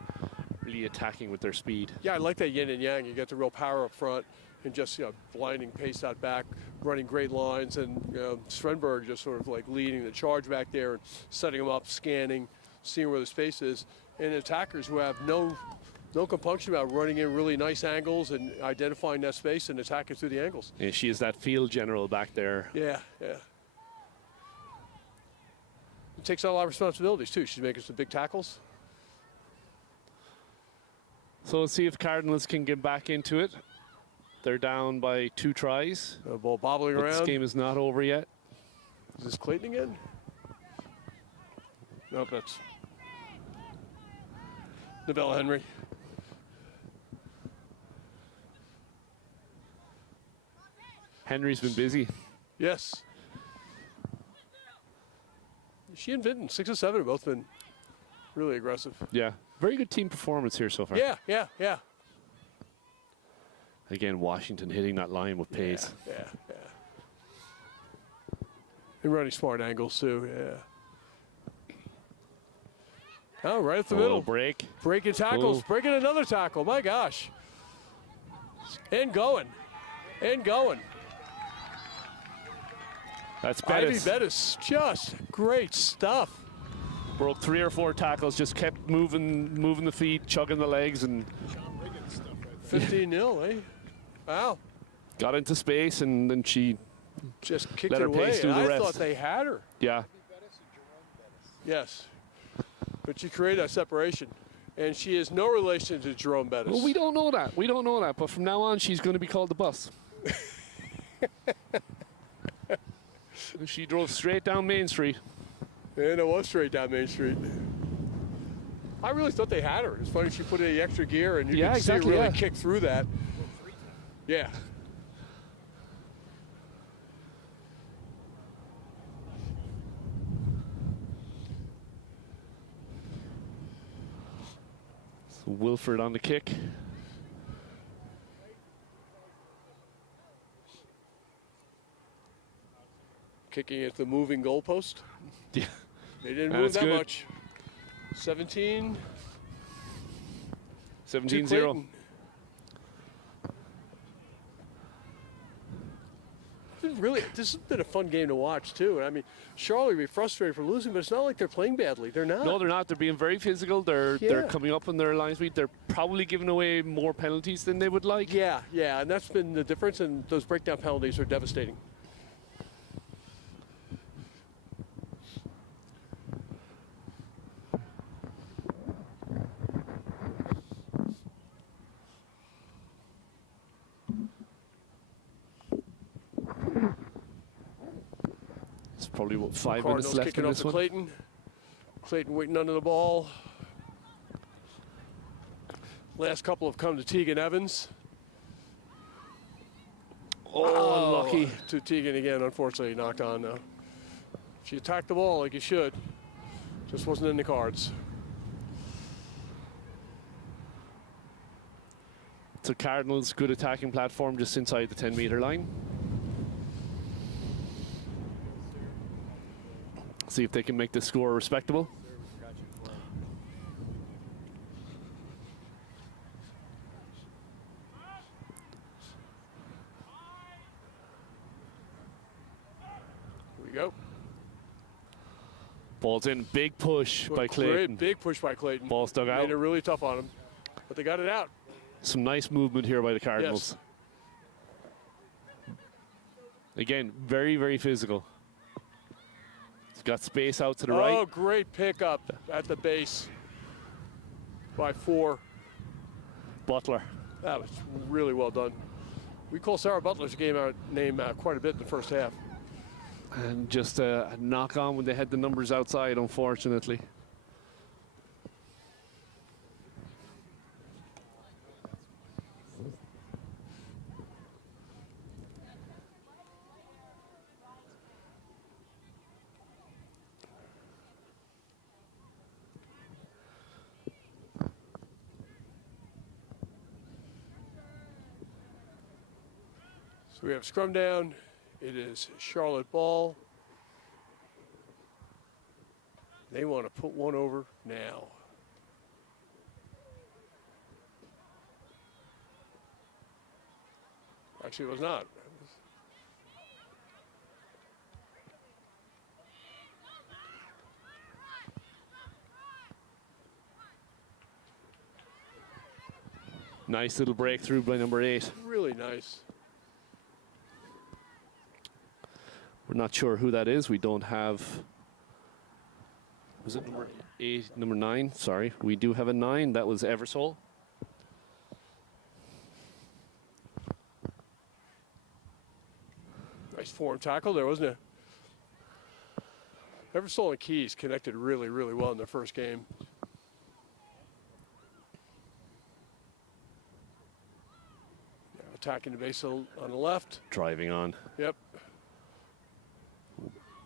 really attacking with their speed. Yeah, I like that yin and yang. You get the real power up front and just blinding pace out back, running great lines, and Sprenberg just sort of like leading the charge back there and setting them up, scanning, seeing where the space is, and attackers who have no compunction about running in really nice angles and identifying that space and attacking through the angles. And she is that field general back there. Yeah. It takes on a lot of responsibilities too. She's making some big tackles. So let's see if Cardinals can get back into it. They're down by 2 tries. The ball bobbling but around. This game is not over yet. Is this Clayton again? Nope, Novella Henry. Henry's been busy. Yes. She and Vinton, 6 and 7, have both been really aggressive. Yeah. Very good team performance here so far. Yeah, yeah, yeah. Again, Washington hitting that line with pace. Yeah, yeah. And running smart angles, too, yeah. Oh, right at the middle. Break. Breaking tackles, Ooh. breaking another tackle. My gosh. And going. And going. That's Ivy Bettis. Bettis, just great stuff. Broke 3 or 4 tackles, just kept moving the feet, chugging the legs, and 15-0, eh? Wow. got into space, and then she Just kicked let it her away. pace do the I rest. thought they had her. Yeah. Yes. But she created a separation. And she is no relation to Jerome Bettis. Well, we don't know that. We don't know that. But from now on, she's going to be called the bus. She drove straight down Main Street. And it was straight down Main Street. I really thought they had her. It's funny she put in the extra gear, and you Yeah, could exactly, see her really yeah. kick through that. Yeah. So Wilford on the kick. Kicking at the moving goalpost. Yeah. They didn't And move it's that good. much. 17. 17-0. Really, this has been a fun game to watch, too. I mean, Charlotte will be frustrated for losing, but it's not like they're playing badly. They're not. No, they're not. They're being very physical. They're Yeah. coming up on their line speed. They're probably giving away more penalties than they would like. Yeah, yeah, and that's been the difference, and those breakdown penalties are devastating. It's probably, what, 5 Cardinals minutes left kicking in off this to one. Clayton. Clayton waiting under the ball. Last couple have come to Tegan Evans. Oh, unlucky. To Tegan again, unfortunately, knocked on though. She attacked the ball like you should. Just wasn't in the cards. So Cardinals, good attacking platform just inside the 10-meter line. See if they can make the score respectable. Here we go. Ball's in. Big push by Clayton. Great big push by Clayton. Ball's dug out. Made it really tough on him, but they got it out. Some nice movement here by the Cardinals. Yes. Again, very, very physical. He's got space out to the Oh, right. great pickup at the base by 4. Butler. That was really well done. We call Sarah Butler's name quite a bit in the first half. And just a knock on when they had the numbers outside, unfortunately. So we have scrum down. It is Charlotte ball. They want to put one over now. Actually, it was not. Nice little breakthrough by number 8. Really nice. We're not sure who that is. We don't have. Was it number 8? Number 9? Sorry. We do have a 9. That was Eversole. Nice form tackle there, wasn't it? Eversole and Keys connected really, really well in their first game. attacking the base on the left. Driving on. Yep.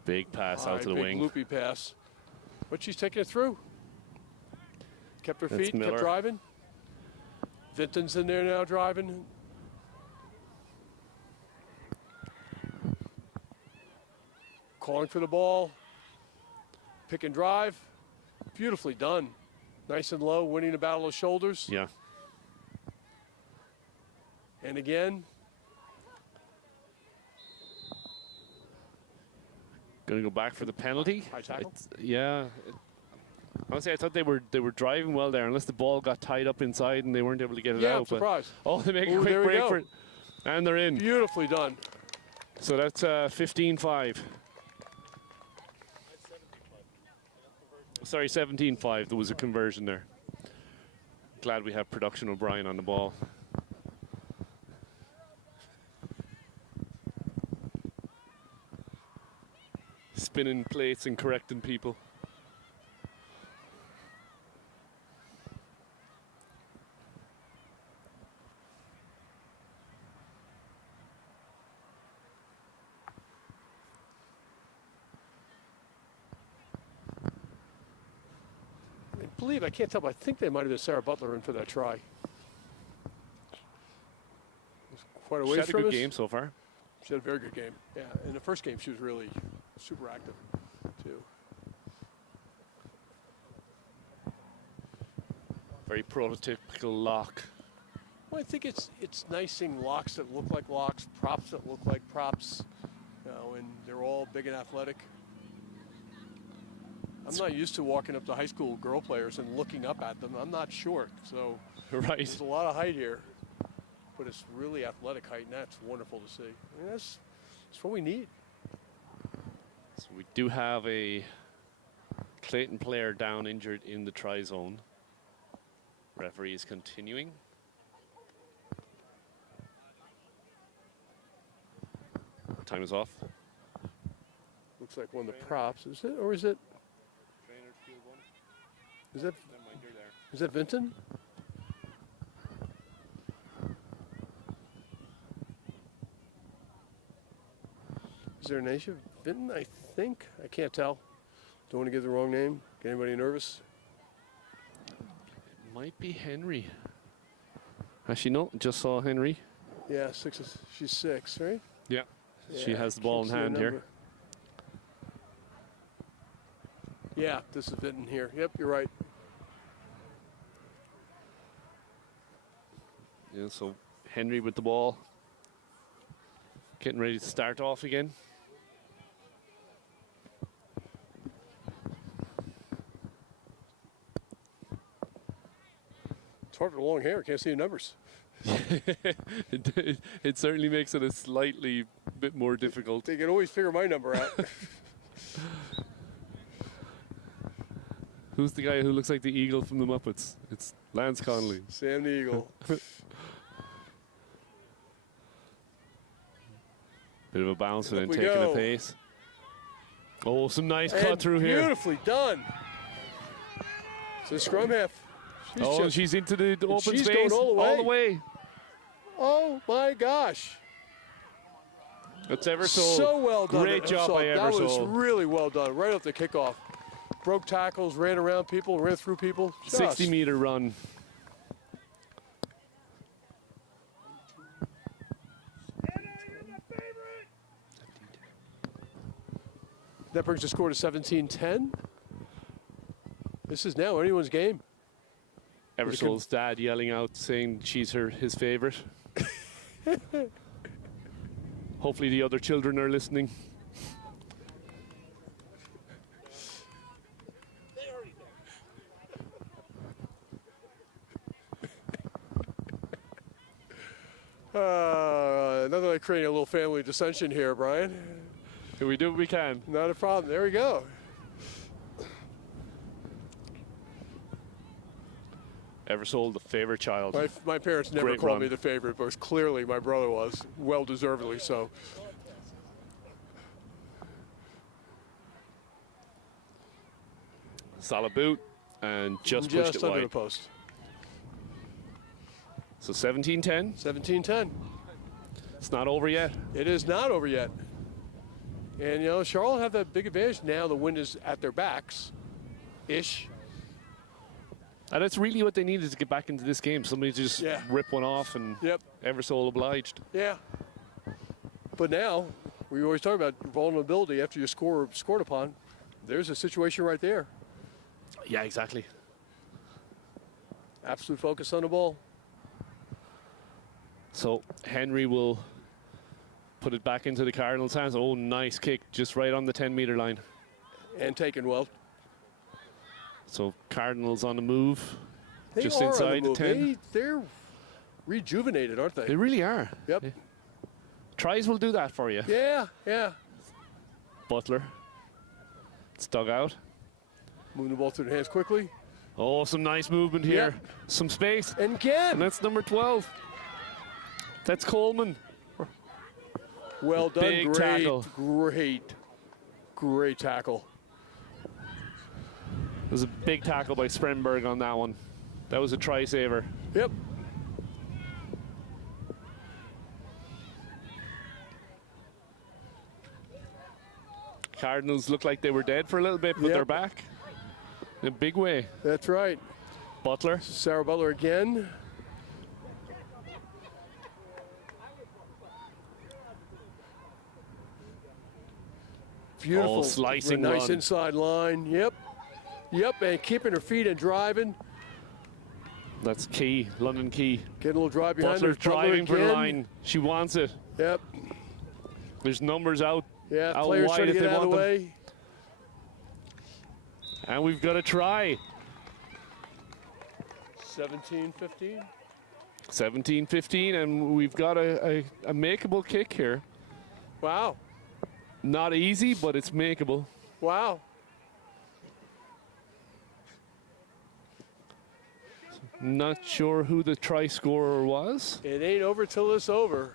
Big pass out to the big wing. loopy pass. But she's taking it through. Kept her That's feet, Miller. kept driving. Vinton's in there now driving. Calling for the ball. Pick and drive. Beautifully done. Nice and low, winning the battle of shoulders. Yeah. And again. Going to go back for the penalty. High tackle? Yeah. Honestly, I thought they were driving well there, unless the ball got tied up inside and they weren't able to get it Yeah, out. I'm surprised. Oh, they make a Ooh, quick there we break go. for it. And they're in. Beautifully done. So that's 15-5. Sorry, 17-5. There was a conversion there. Glad we have production O'Brien on the ball. Spinning plates and correcting people. I can't tell, but I think they might have been Sarah Butler in for that try. Quite a She ways had a from good us. game so far. She had a very good game. Yeah, in the first game she was really super active too. Very prototypical lock. Well, I think it's nice seeing locks that look like locks, props that look like props, you know, and they're all big and athletic. I'm not used to walking up to high school girl players and looking up at them. I'm not short, so Right. there's a lot of height here. But it's really athletic height, and that's wonderful to see. I mean, that's what we need. So we do have a Clayton player down injured in the try zone. Referee is continuing. Time is off. Looks like one of the props. Is it, or is it? Is that Vinton? Is there an Asia Vinton? I think. I can't tell. Don't want to give the wrong name. Get anybody nervous? Might be Henry. Actually, no, just saw Henry. Yeah, she's 6, right? Yeah. She Yeah, has the ball in can't see her hand here. number. Yeah, this is Vinton here. Yep, you're right. Yeah, so Henry with the ball. Getting ready to start off again. It's hard for long hair. Can't see the numbers. it certainly makes it a slightly bit more difficult. They can always figure my number out. Who's the guy who looks like the eagle from the Muppets? It's Lance Connolly. Sam the Eagle. Bit of a bounce and then Up we taking go. a pace. Oh, some nice And cut through here. beautifully done. So scrum half. She's into the open she's space. going all the way. way. Oh my gosh. That's Eversole. So well done. Great job by That was Eversole. really well done. Right off the kickoff. Broke tackles, ran around people, ran through people. 60-meter run. That brings the score to 17-10. This is now anyone's game. Eversole's dad yelling out, saying she's his favorite. Hopefully the other children are listening. Nothing like creating a little family dissension here, Brian. We do what we can. Not a problem. There we go. Eversole, the favorite child. My parents never Great called run. me the favorite, but clearly my brother was, well deservedly so. Solid boot and just pushed it under wide. the post. So 17-10. 17-10. It's not over yet. It is not over yet. And, you know, Charlotte have that big advantage now. The wind is at their backs-ish. And that's really what they needed to get back into this game. Somebody to just rip one off and ever so obliged. Yeah. But now, we always talk about vulnerability after you scored upon. There's a situation right there. Yeah, exactly. Absolute focus on the ball. So Henry will put it back into the Cardinals' hands. Oh, nice kick, just right on the 10-meter line. And taken well. So Cardinals on the move, They just are inside on the move. 10. They're rejuvenated, aren't they? They really are. Yep. Yeah. Tries will do that for you. Yeah, yeah. Butler. It's dug out. Moving the ball through the hands quickly. Oh, some nice movement here. Some space. And again. And that's number 12. That's Coleman. Well done. Big Great, tackle. Great tackle. It was a big tackle by Spremberg on that one. That was a try saver. Yep. Cardinals looked like they were dead for a little bit, but they're back in a big way. That's right. Butler. Sarah Butler again. Beautiful. Slicing nice run. inside line. Yep. Yep, and keeping her feet and driving. That's key, London key. Getting a little drive behind her. Butler's driving for the line. She wants it. Yep. There's numbers out. Yeah, out players wide trying to if get they out of want the them. way. And we've got a try. 17-15. 17-15, and we've got a makeable kick here. Wow. Not easy, but it's makeable. Wow. Not sure who the try scorer was. It ain't over till it's over.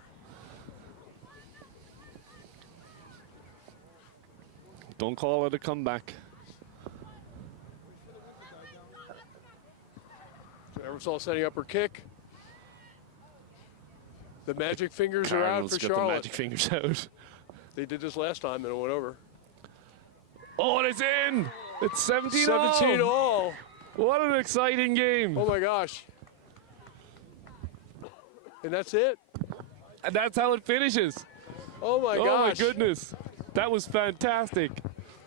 Don't call it a comeback. Eversole setting up her kick. The magic fingers are out Cardinals for got Charlotte. the magic fingers out. They did this last time and it went over. Oh, and it's in! It's 17 17 all. all. What an exciting game. Oh my gosh. And that's it. And that's how it finishes. Oh my gosh. Oh my goodness. That was fantastic.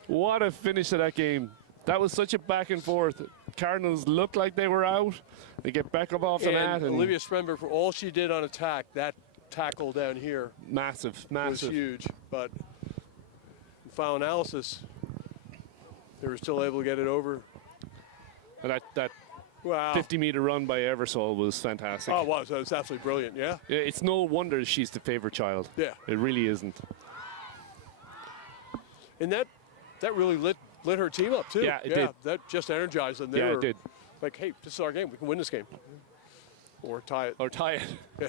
What a finish to that game. That was such a back and forth. Cardinals looked like they were out. They get back up off the mat. And Olivia Spremberg, for all she did on attack, that tackle down here massive. was huge. But in final analysis, they were still able to get it over. And that Wow. 50-meter run by Eversole was fantastic. Oh, it was. That was absolutely brilliant, yeah? It's no wonder she's the favorite child. Yeah. It really isn't. And that really lit her team up, too. Yeah, it did. That just energized them. They Yeah, were it did. like, hey, this is our game. We can win this game. Or tie it. Or tie it. Yeah.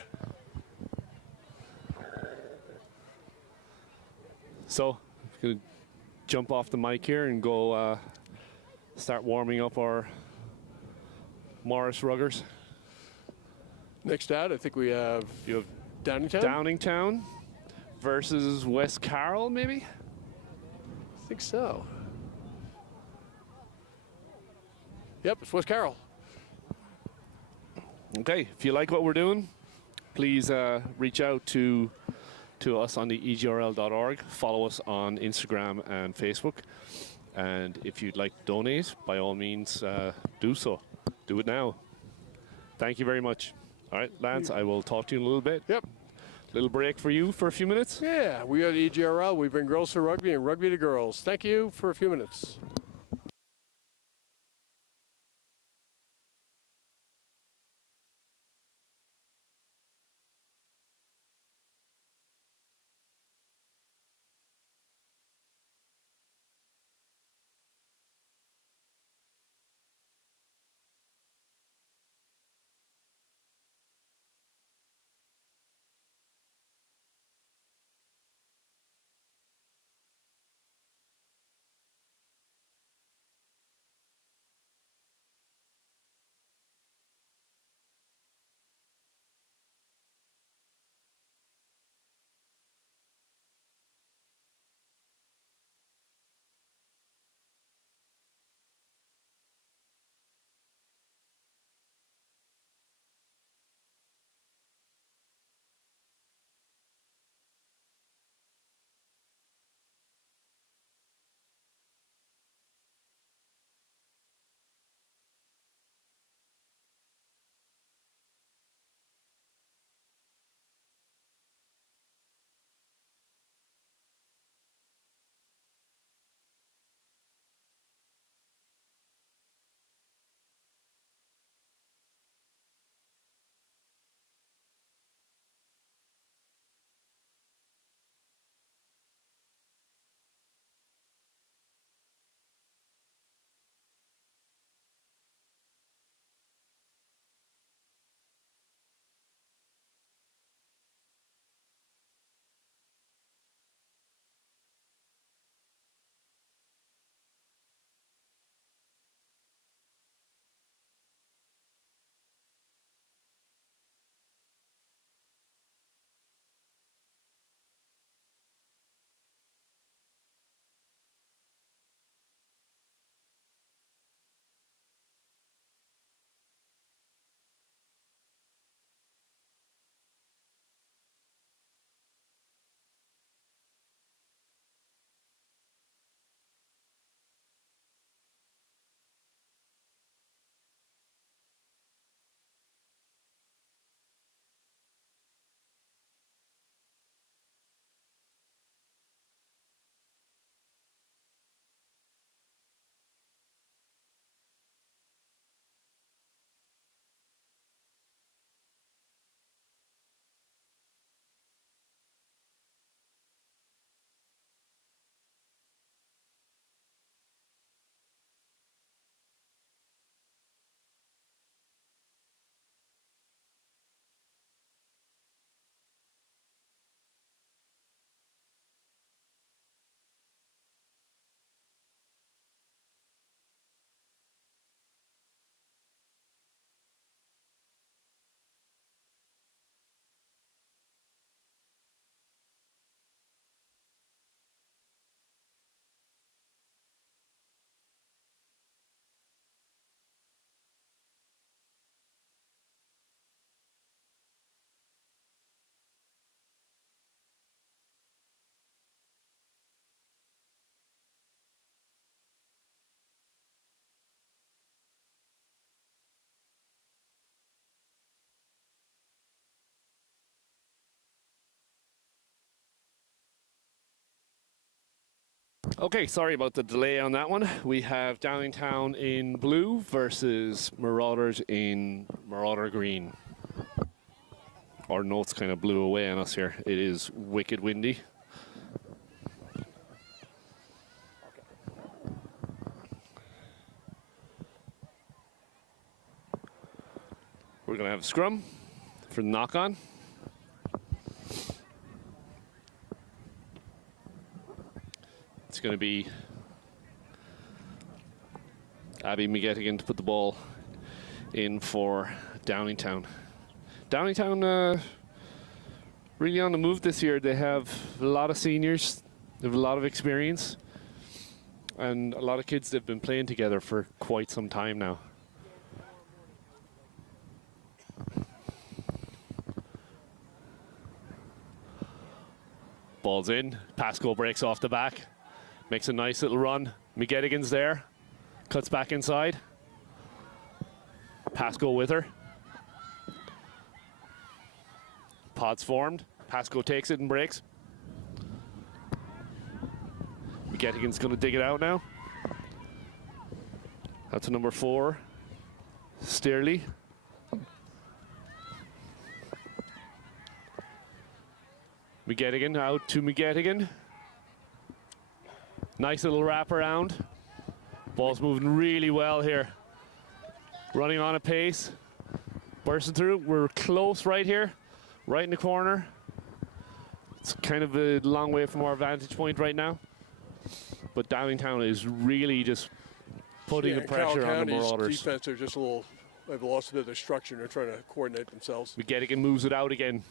So, I'm going to jump off the mic here and go start warming up our Morris Ruggers. Next out, I think we have Downingtown. Downingtown versus West Carroll, maybe? I think so. Yep, it's West Carroll. Okay, if you like what we're doing, please reach out to us on the EGRL.org. Follow us on Instagram and Facebook. And if you'd like to donate, by all means, do so. Do it now. Thank you very much. All right, Lance, I will talk to you in a little bit. Yep. Little break for you for a few minutes. Yeah, we are the EGRL. We bring girls to rugby and rugby to girls. Thank you for a few minutes. Okay, sorry about the delay on that one. We have Downingtown in blue versus Marauders in Marauder green. Our notes kind of blew away on us here. It is wicked windy. We're going to have a scrum for the knock-on. It's going to be Abby McGettigan to put the ball in for Downingtown. Downingtown really on the move this year. They have a lot of seniors. They have a lot of experience. And a lot of kids that have been playing together for quite some time now. Ball's in. Pasco breaks off the back. Makes a nice little run. McGettigan's there. Cuts back inside. Pasco with her. Pod's formed. Pasco takes it and breaks. McGettigan's going to dig it out now. That's number 4. Steerley. McGettigan out to McGettigan. Nice little wrap around. Ball's moving really well here. Running on a pace. Bursting through. We're close right here. Right in the corner. It's kind of a long way from our vantage point right now. But Downingtown is really just putting the pressure on the Marauders. Defense are just a little, they've lost a bit of their structure and they're trying to coordinate themselves. McGettigan moves it out again.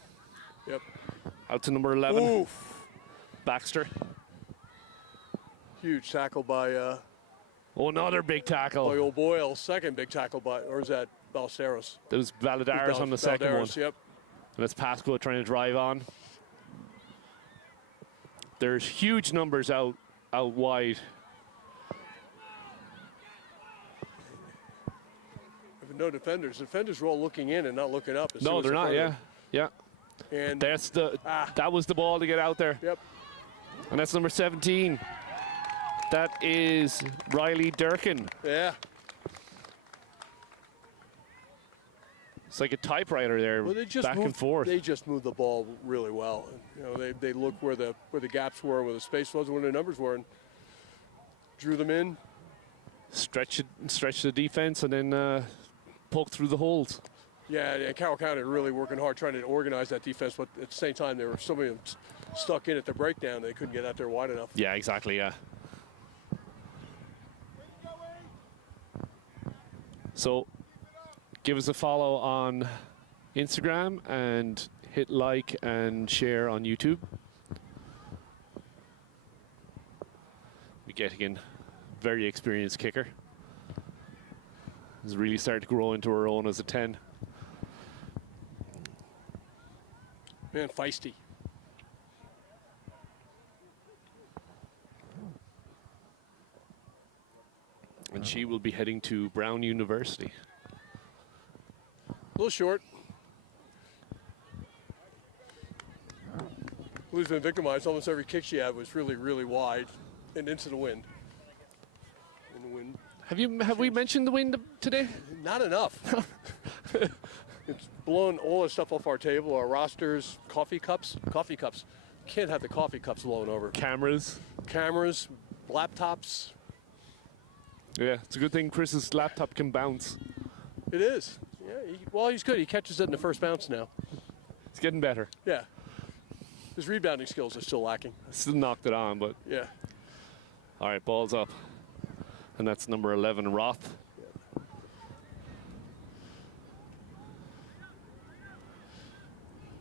Yep. Out to number 11. Oof. Baxter. Huge tackle by oh, another big tackle. by old Boyle. Second big tackle by, or is that Ballesteros? There was Valadares on the second one. Yep. And that's Pasco trying to drive on. There's huge numbers out wide. No defenders. Defenders were all looking in and not looking up. No, they're not. Yeah, yeah. And that's that was the ball to get out there. Yep. And that's number 17. That is Riley Durkin. Yeah. It's like a typewriter there, well, back and forth. They just moved the ball really well. You know, they looked where the gaps were, where the space was, where the numbers were, and drew them in. Stretch the defense, and then poke through the holes. Yeah, and Carroll County really working hard trying to organize that defense, but at the same time, there were so many of them stuck in at the breakdown, they couldn't get out there wide enough. Yeah, exactly, yeah. So, give us a follow on Instagram and hit like and share on YouTube. McGettigan, very experienced kicker. Has really started to grow into her own as a 10. Man, feisty. And she will be heading to Brown University. A little short. Lou's been victimized. Almost every kick she had was really, really wide and into the wind. In the wind. Have we mentioned the wind today? Not enough. It's blown all the stuff off our table, our rosters, coffee cups. Can't have the coffee cups blown over. Cameras, laptops. Yeah, it's a good thing Chris's laptop can bounce. It is. Yeah, well, he's good. He catches it in the first bounce now. It's getting better. Yeah. His rebounding skills are still lacking. Still knocked it on, but. Yeah. All right, ball's up. And that's number 11, Roth.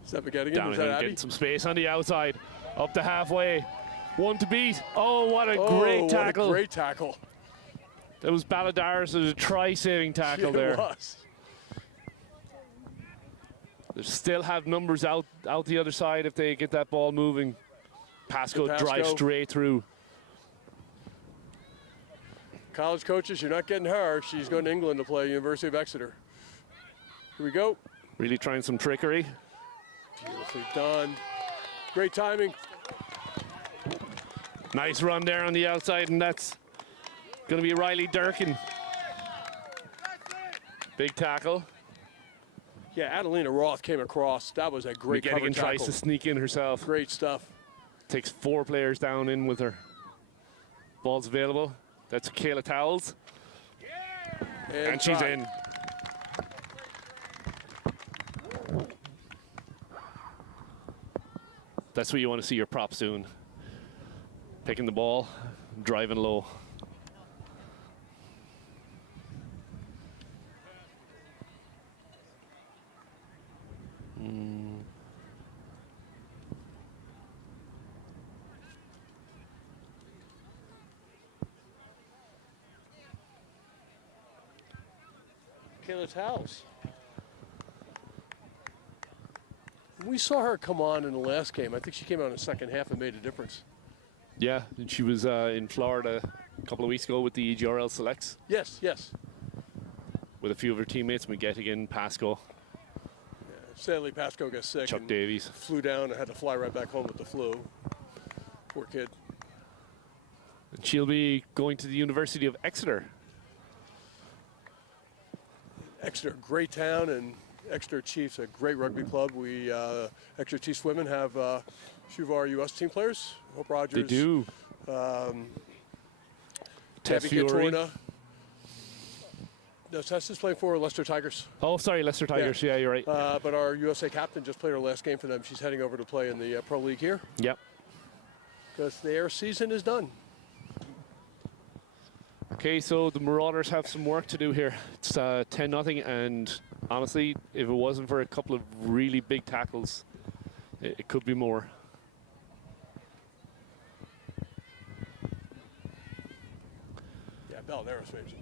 Is that McGettigan? Down and getting some space on the outside. Up to halfway. One to beat. Oh, what a great tackle. What a great tackle. That was Baladaris. There's a try-saving tackle there. It was. They still have numbers out the other side if they get that ball moving. Pasco drives straight through. College coaches, you're not getting her. She's going to England to play University of Exeter. Here we go. Really trying some trickery. Beautifully done. Great timing. Nice run there on the outside, and that's going to be Riley Durkin. Big tackle. Yeah, Adelina Roth came across. That was a great cover McGettigan tackle. tries to sneak in herself. Great stuff. Takes 4 players down in with her. Ball's available. That's Kayla Towles. And she's in. That's what you want to see your props doing. Picking the ball, driving low. Kayla Towles. We saw her come on in the last game. I think she came out in the second half and made a difference. Yeah, and she was in Florida a couple of weeks ago with the EGRL Selects Yes, yes. with a few of her teammates, McGettigan, Pasco, Sadly, Pasco got sick. Chuck and Davies. Flew down and had to fly right back home with the flu. Poor kid. And she'll be going to the University of Exeter. Exeter, great town, and Exeter Chiefs, a great rugby club. We Exeter Chiefs women have a few of our U.S. team players. Hope Rogers. They do. Tabby Fury. Cantorna. No, Tess is playing for Leicester Tigers. Oh, sorry, Leicester Tigers. Yeah, you're right. But our USA captain just played her last game for them. She's heading over to play in the Pro League here Yep. because their season is done. Okay, so the Marauders have some work to do here. It's 10-0, and honestly, if it wasn't for a couple of really big tackles, it could be more. Yeah, Balnearo's made some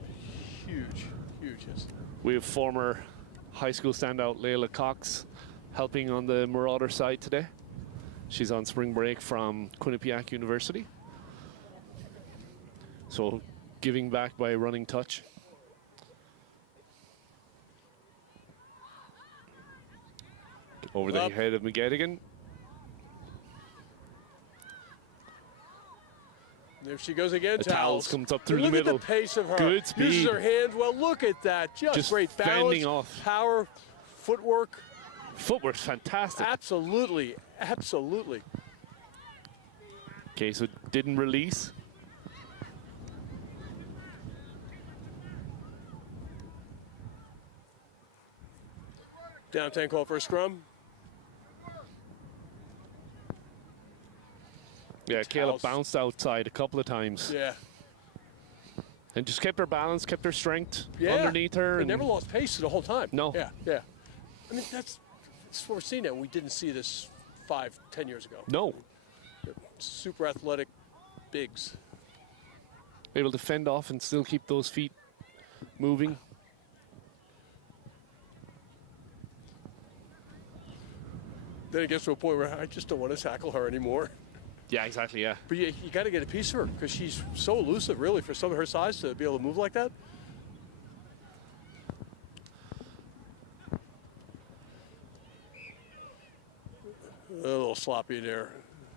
huge hits. We have former high school standout Layla Cox helping on the Marauder side today. She's on spring break from Quinnipiac University. So giving back by running touch. Over the head of McGettigan. There she goes again. The Towles comes up through the look middle. Look at the pace of her. Good speed. Uses her hands well. Look at that. Just great balance, fending off. power, footwork. Footwork's fantastic. Absolutely, absolutely. Okay, so didn't release. Downtown call for a scrum. Yeah, Kayla bounced outside a couple of times. Yeah. And just kept her balance, kept her strength Yeah. underneath her. And never lost pace the whole time. No. Yeah, yeah. I mean, that's what we're seeing now. We didn't see this 5-10 years ago. No. Super athletic bigs. Able to fend off and still keep those feet moving. Then it gets to a point where I just don't want to tackle her anymore. Yeah, exactly, yeah. But you got to get a piece of her because she's so elusive, really, for some of her size to be able to move like that. A little sloppy there.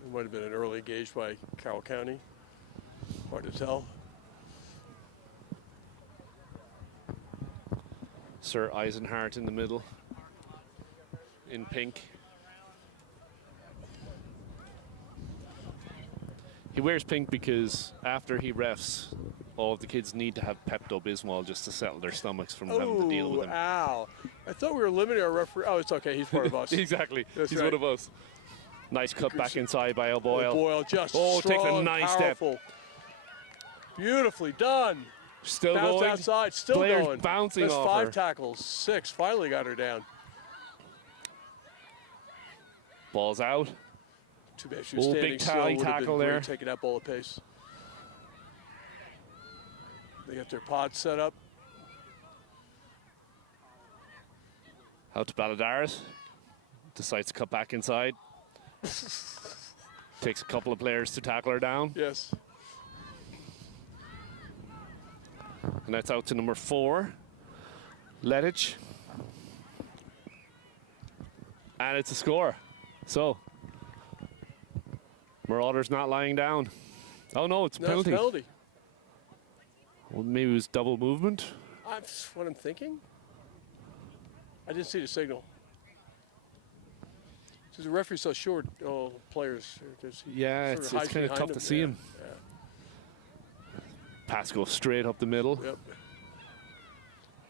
It might have been an early engage by Carroll County. Hard to tell. Sir Eisenhart in the middle. In pink. He wears pink because after he refs, all of the kids need to have Pepto-Bismol just to settle their stomachs from having to deal with him. Ow. I thought we were limiting our referee. Oh, it's okay. He's part of us. Exactly. That's He's right. one of us. Nice cut back inside by O'Boyle. Boyle just takes a strong, nice powerful. Beautifully done. Still Bounce going. outside, still Players going. bouncing That's off 5 her. tackles, 6. Finally got her down. Ball's out. Too bad she was Oh, standing big still. tally Would have tackle been there. great taking that ball at pace. They got their pod set up. Out to Balladaris. Decides to cut back inside. Takes a couple of players to tackle her down. Yes. And that's out to number 4, Letich. And it's a score. So, Marauders not lying down. Oh, no, it's a No, penalty. it's a penalty. Well, maybe it was double movement. That's what I'm thinking. I didn't see the signal. Because the referee's so short, players. Yeah, it's kind of tough to see him. Yeah. Pass goes straight up the middle. Yep.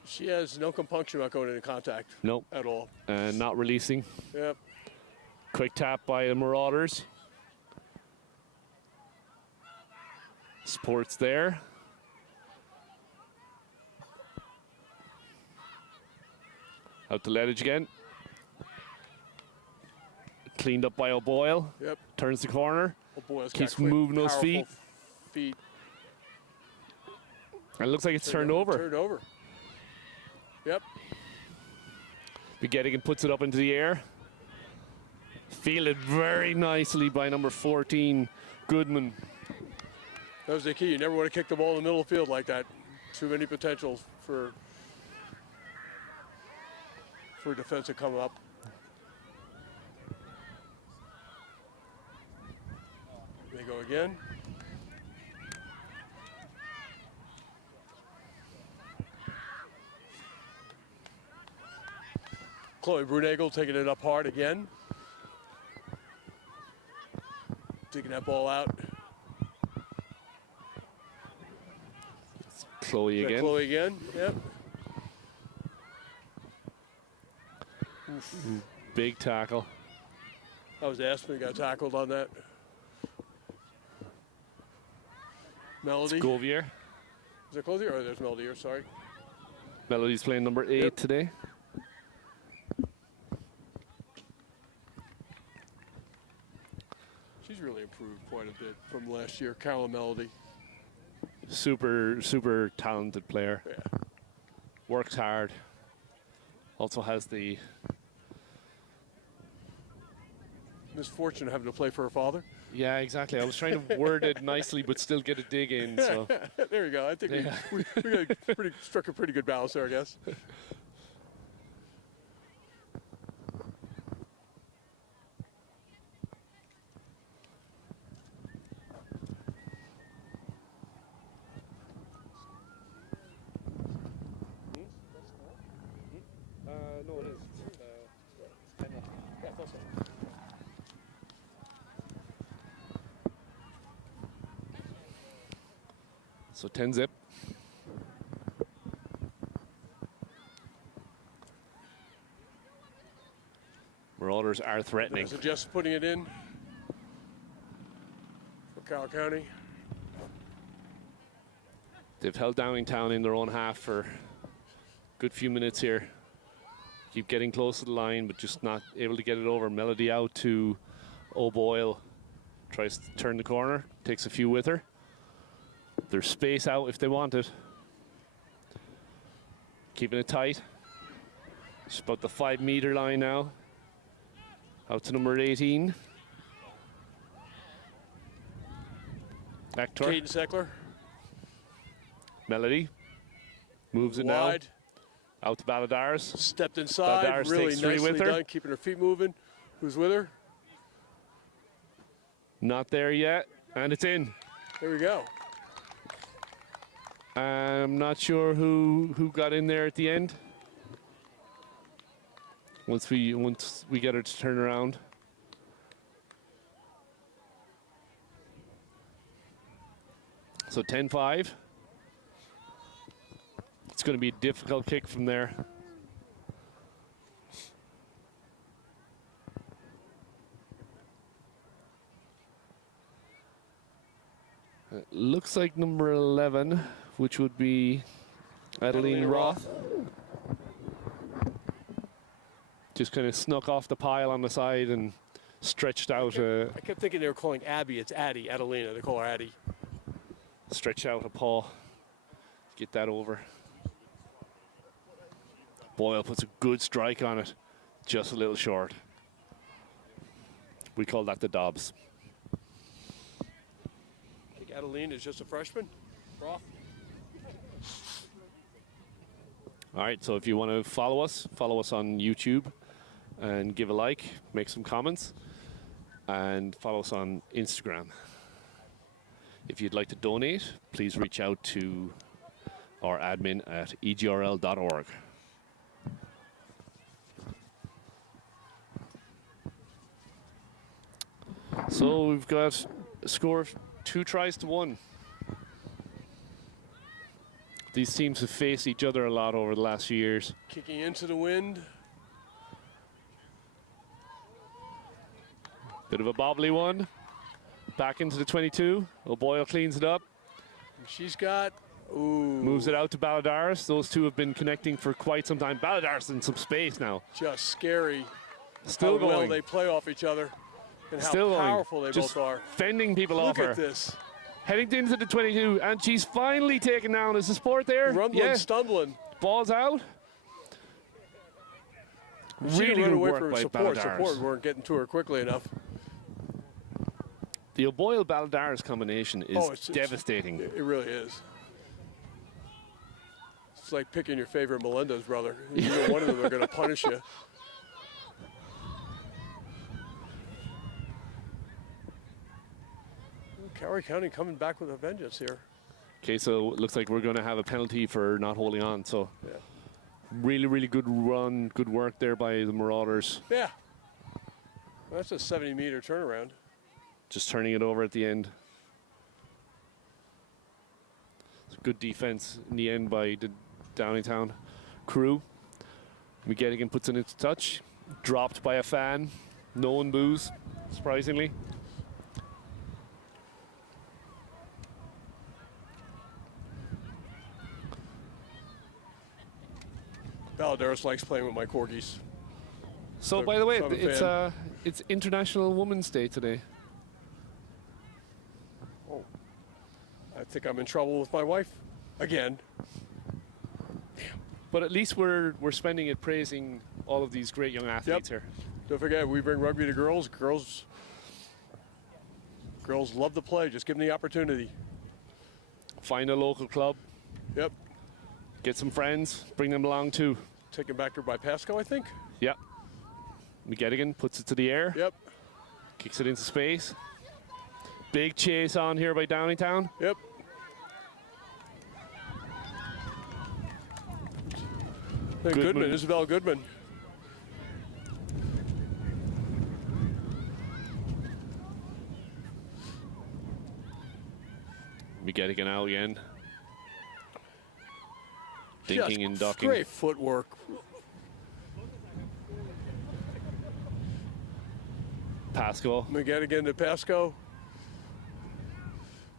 She has no compunction about going into contact. Nope. At all. And not releasing. Yep. Quick tap by the Marauders. Support's there. Out to Ledge again. Cleaned up by O'Boyle. Yep. Turns the corner. O'Boyle's Keeps got quick, moving those feet. powerful feet. And it looks like it's turned over. Turned over. Yep. Begettigan puts it up into the air. Fielded very nicely by number 14, Goodman. That was the key. You never want to kick the ball in the middle of the field like that. Too many potentials for defense to come up. They go again. Chloe Brunagel taking it up hard again. Taking that ball out. Chloe again. Chloe again, yep. Big tackle. That was Aspen, got tackled on that. Melody. Govier. Is it Clothier? Oh, there's Melody here, sorry. Melody's playing number 8 today. She's really improved quite a bit from last year, Carolyn Melody. Super talented player. Yeah. Works hard. Also has the misfortune of having to play for her father. Yeah, exactly. I was trying to word it nicely, but still get a dig in. So there you go. I think we struck a pretty good balance there, I guess. no, it is. Yeah, I thought so. So 10 zip. Marauders are threatening. So just putting it in for Carroll County. They've held Downingtown in their own half for a good few minutes here. Keep getting close to the line, but just not able to get it over. Melody out to O'Boyle. Tries to turn the corner, takes a few with her. There's space out if they want it. Keeping it tight. It's about the 5 meter line now. Out to number 18. Back to her. Caden Seckler. Melody. Moves it Wide. now. Out to Balladars. Stepped inside. Balladars really takes 3 nicely with her. done, keeping her feet moving. Who's with her? Not there yet. And it's in. There we go. I'm not sure who got in there at the end. Once we get her to turn around. So 10-5. It's going to be a difficult kick from there. It looks like number 11, which would be Adeline Roth. Just kind of snuck off the pile on the side and stretched out I kept thinking they were calling Abby. It's Addie, Adelina. They call her Addie. stretched out a paw. Get that over. Boyle puts a good strike on it. Just a little short. We call that the Dobbs. I think Adeline is just a freshman. Roth. All right, so if you want to follow us on YouTube and give a like, make some comments, and follow us on Instagram. If you'd like to donate, please reach out to our admin at egrl.org. So we've got a score of 2-1. These teams have faced each other a lot over the last few years. Kicking into the wind. Bit of a bobbly one. Back into the 22. O'Boyle cleans it up. She's got, ooh. Moves it out to Balladaris. Those two have been connecting for quite some time. Balladaris in some space now. Just scary. Still how going. well they play off each other and how Still powerful going. they Just both are. fending people off her. Look at this. Heading into the 22, and she's finally taken down. Is the support there? Rumbling, stumbling. Ball's out. She Really ran good away work from by support. Balladaris. Support weren't getting to her quickly enough. The O'Boyle-Balladaris combination is it's devastating. It really is. It's like picking your favorite Melendez brother. You know one of them are going to punish you. Cowrie County coming back with a vengeance here. Okay, so it looks like we're going to have a penalty for not holding on. So yeah. Really, really good run, good work there by the Marauders. Yeah. Well, that's a 70-meter turnaround. Just turning it over at the end. It's a good defense in the end by the Downingtown crew. McGettigan puts it into touch. Dropped by a fan. No one boos, surprisingly. Balladaris likes playing with my corgis. So, by the way, it's International Women's Day today. Oh, I think I'm in trouble with my wife again. But at least we're spending it praising all of these great young athletes here. Don't forget, we bring rugby to girls. Girls love to play. Just give them the opportunity. Find a local club. Yep. Get some friends. Bring them along too. Taken back there by Pasco, I think. Yep. McGettigan puts it to the air. Yep. Kicks it into space. Big chase on here by Downingtown. Yep. Goodman, Isabel Goodman. McGettigan out again. Dinking and ducking. Great footwork. Pasco. McGettigan to Pasco.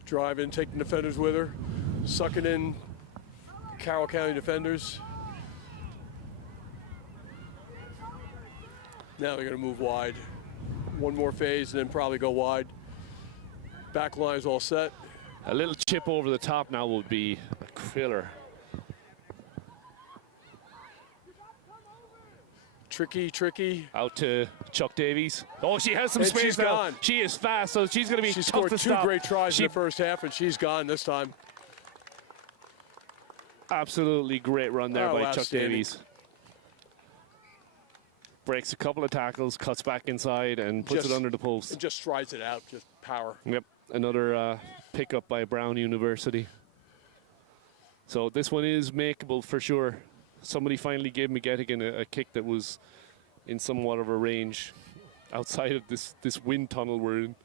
Drive in, take the defenders with her. Sucking in Carroll County defenders. Now they're going to move wide. One more phase and then probably go wide. Back line's all set. A little chip over the top now would be a killer. Tricky. Out to Chuck Davies. Oh, she has some And space she's now. gone. She is fast, so she's going to be She tough scored to two stop. great tries in the first half, and she's gone this time. Absolutely great run there by Chuck outstanding. Davies. Breaks a couple of tackles, cuts back inside, and puts it under the post. And just strides it out, just power. Yep, another pickup by Brown University. So this one is makeable for sure. Somebody finally gave McGettigan a kick that was in somewhat of a range outside of this wind tunnel we're in.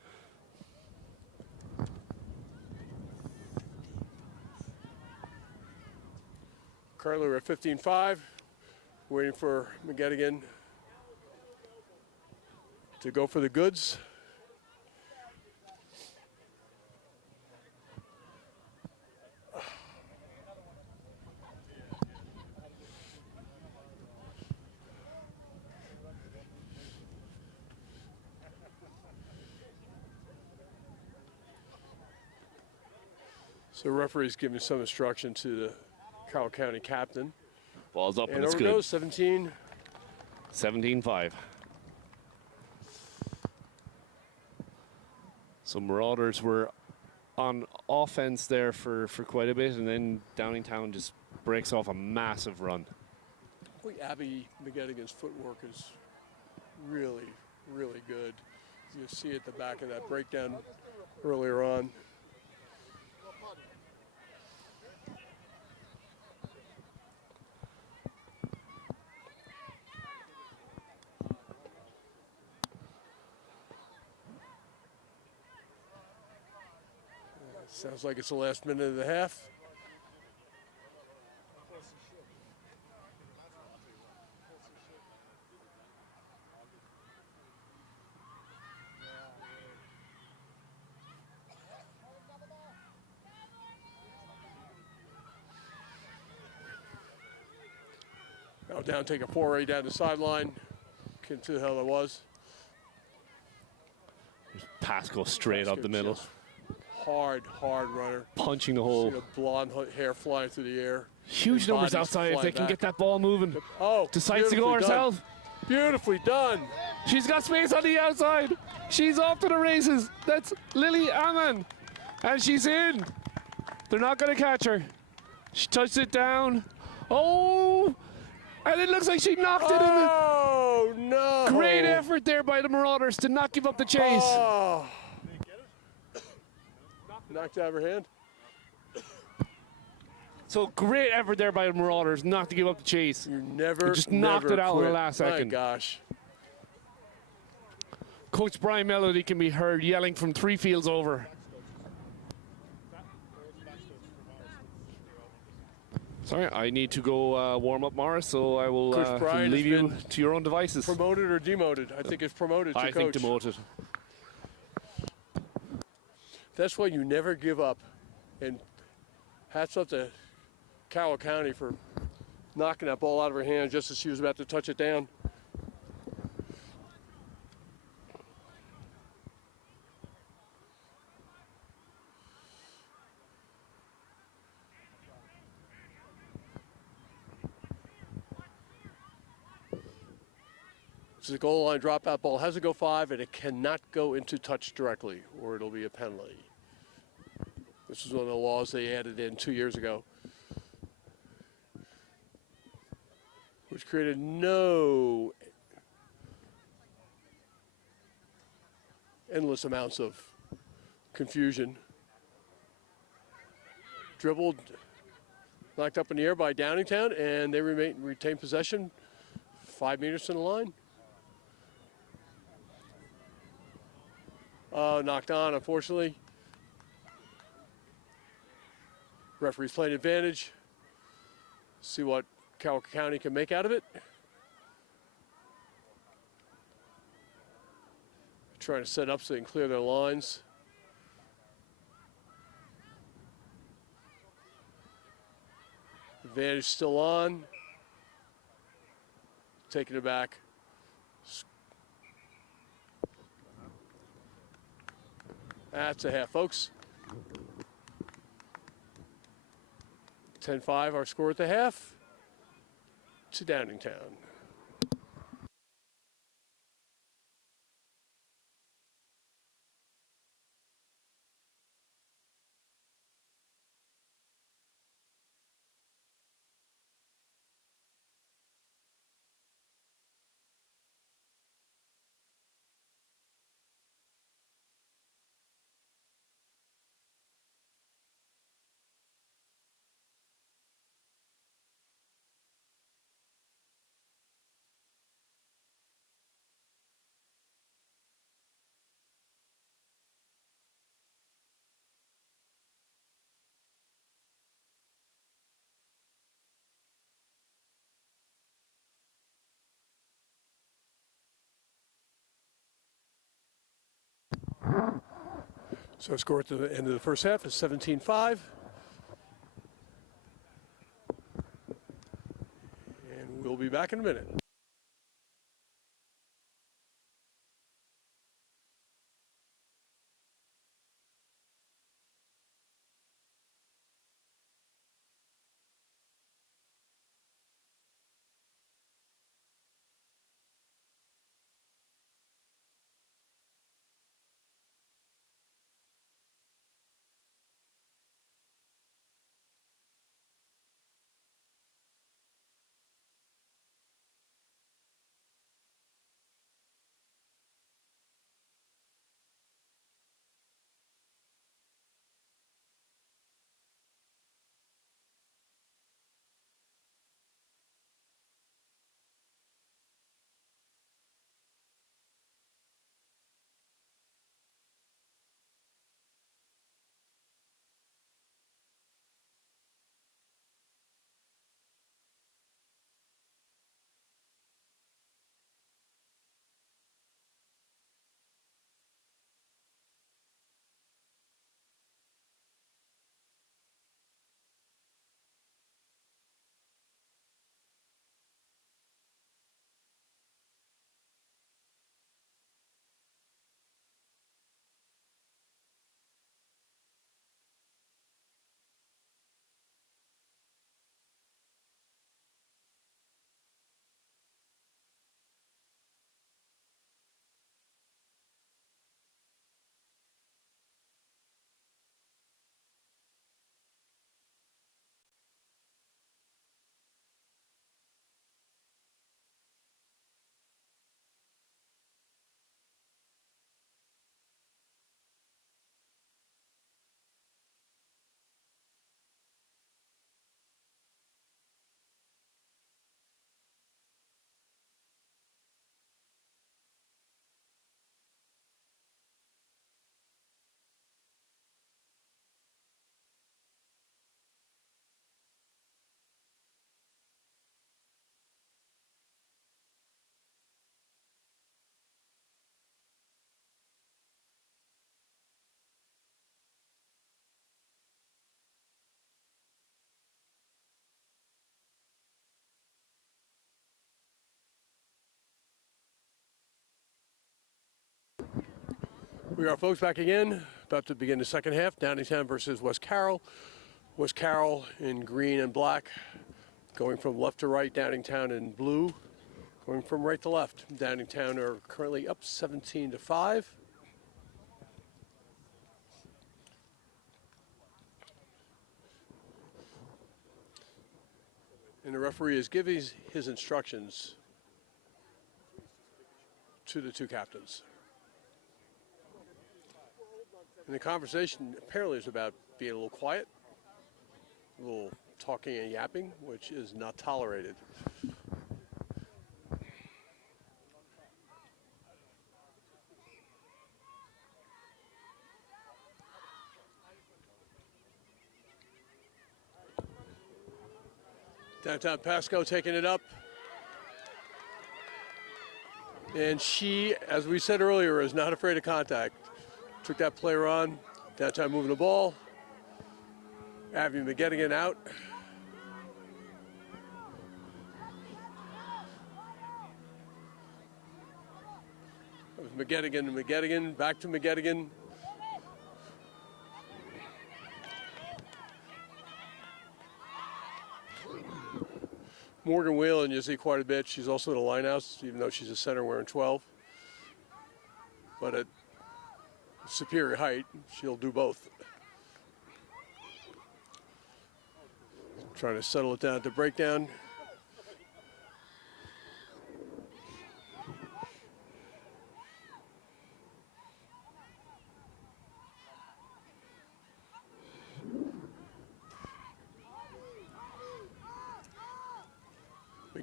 Currently we're at 15-5, waiting for McGettigan to go for the goods. So the referee's giving some instruction to the Carroll County captain. Ball's up and it's over good. goes, 17. 17-5. So Marauders were on offense there for quite a bit, and then Downingtown just breaks off a massive run. I think Abby McGettigan's footwork is really, really good. You see at the back of that breakdown earlier on. Sounds like it's the last minute of the half. Now down, take a foray down the sideline. Couldn't see who the hell it was. Pass goes straight up the middle. Hard runner. Punching the See hole. the blonde hair flying through the air. Huge And numbers bodies outside if they flying can back. get that ball moving. Oh, Decides to go beautifully done. herself. Beautifully done. She's got space on the outside. She's off to the races. That's Lily Ammon. And she's in. They're not going to catch her. She touched it down. Oh! And it looks like she knocked it in the... Oh, no. Great effort there by the Marauders to not give up the chase. Oh. Knocked out of her hand. So great effort there by the Marauders not to give up the chase. You never, They just knocked never it out quit. in the last second. My gosh. Coach Brian Melody can be heard yelling from 3 fields over. Sorry, I need to go warm up, Morris, so I will Coach Brian leave has you been to your own devices. Promoted or demoted? I think it's promoted to I coach. think demoted. That's why you never give up. And hats up to Carroll County for knocking that ball out of her hand just as she was about to touch it down. This is a goal line dropout ball. Has to go 5, and it cannot go into touch directly, or it'll be a penalty. This is one of the laws they added in 2 years ago, which created no endless amounts of confusion. Dribbled, knocked up in the air by Downingtown, and they retain possession 5 meters from the line. Knocked on, unfortunately. Referee's playing advantage. See what Carroll County can make out of it. Trying to set up so they can clear their lines. Advantage still on. Taking it back. That's a half, folks. 10-5, our score at the half to Downingtown. So score at the end of the first half is 17-5. And we'll be back in a minute. We are, folks, back again. About to begin the second half. Downingtown versus West Carroll. West Carroll in green and black. Going from left to right, Downingtown in blue. Going from right to left. Downingtown are currently up 17-5. And the referee is giving his instructions to the two captains. And the conversation apparently is about being a little quiet, a little talking and yapping, which is not tolerated. Downtown Pasco taking it up. And she, as we said earlier, is not afraid of contact. Took that player on. Downtown moving the ball. Abby McGettigan out. That was McGettigan to McGettigan. Back to McGettigan. Morgan Whelan, you see quite a bit. She's also in the linehouse, even though she's a center wearing 12. But at superior height, she'll do both. Trying to settle it down at the breakdown.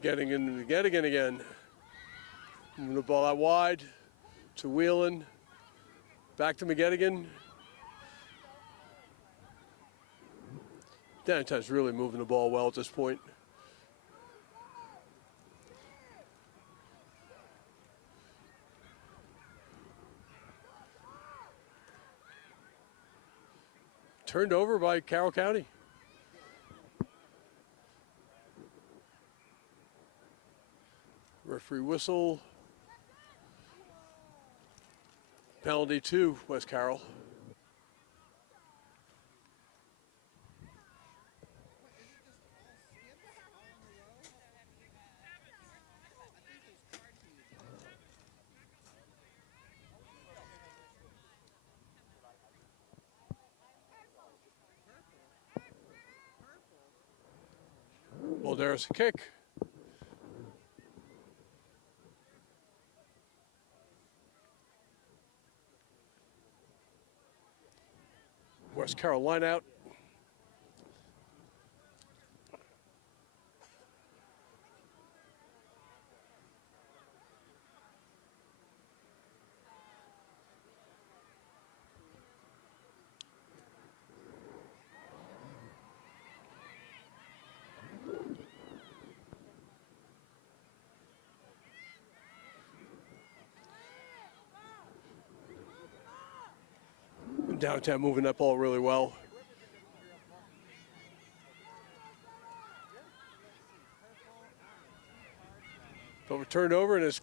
McGettigan again. Moving the ball out wide to Whelan. Back to McGettigan. Downingtown's really moving the ball well at this point. Turned over by Carroll County. Referee whistle. Penalty to West Carroll. Well, there's a kick. West Carroll line out. Downtown moving that ball really well. But we're turned over and it's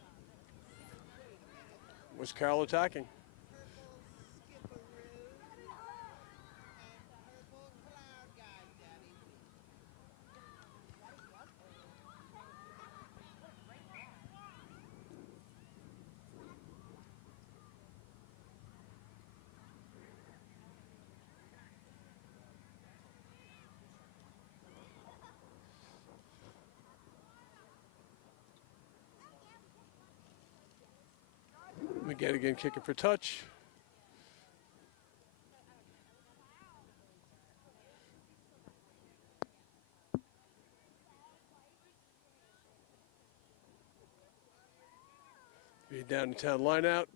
West Carroll attacking. McGettigan kicking for touch. Be Downingtown line out.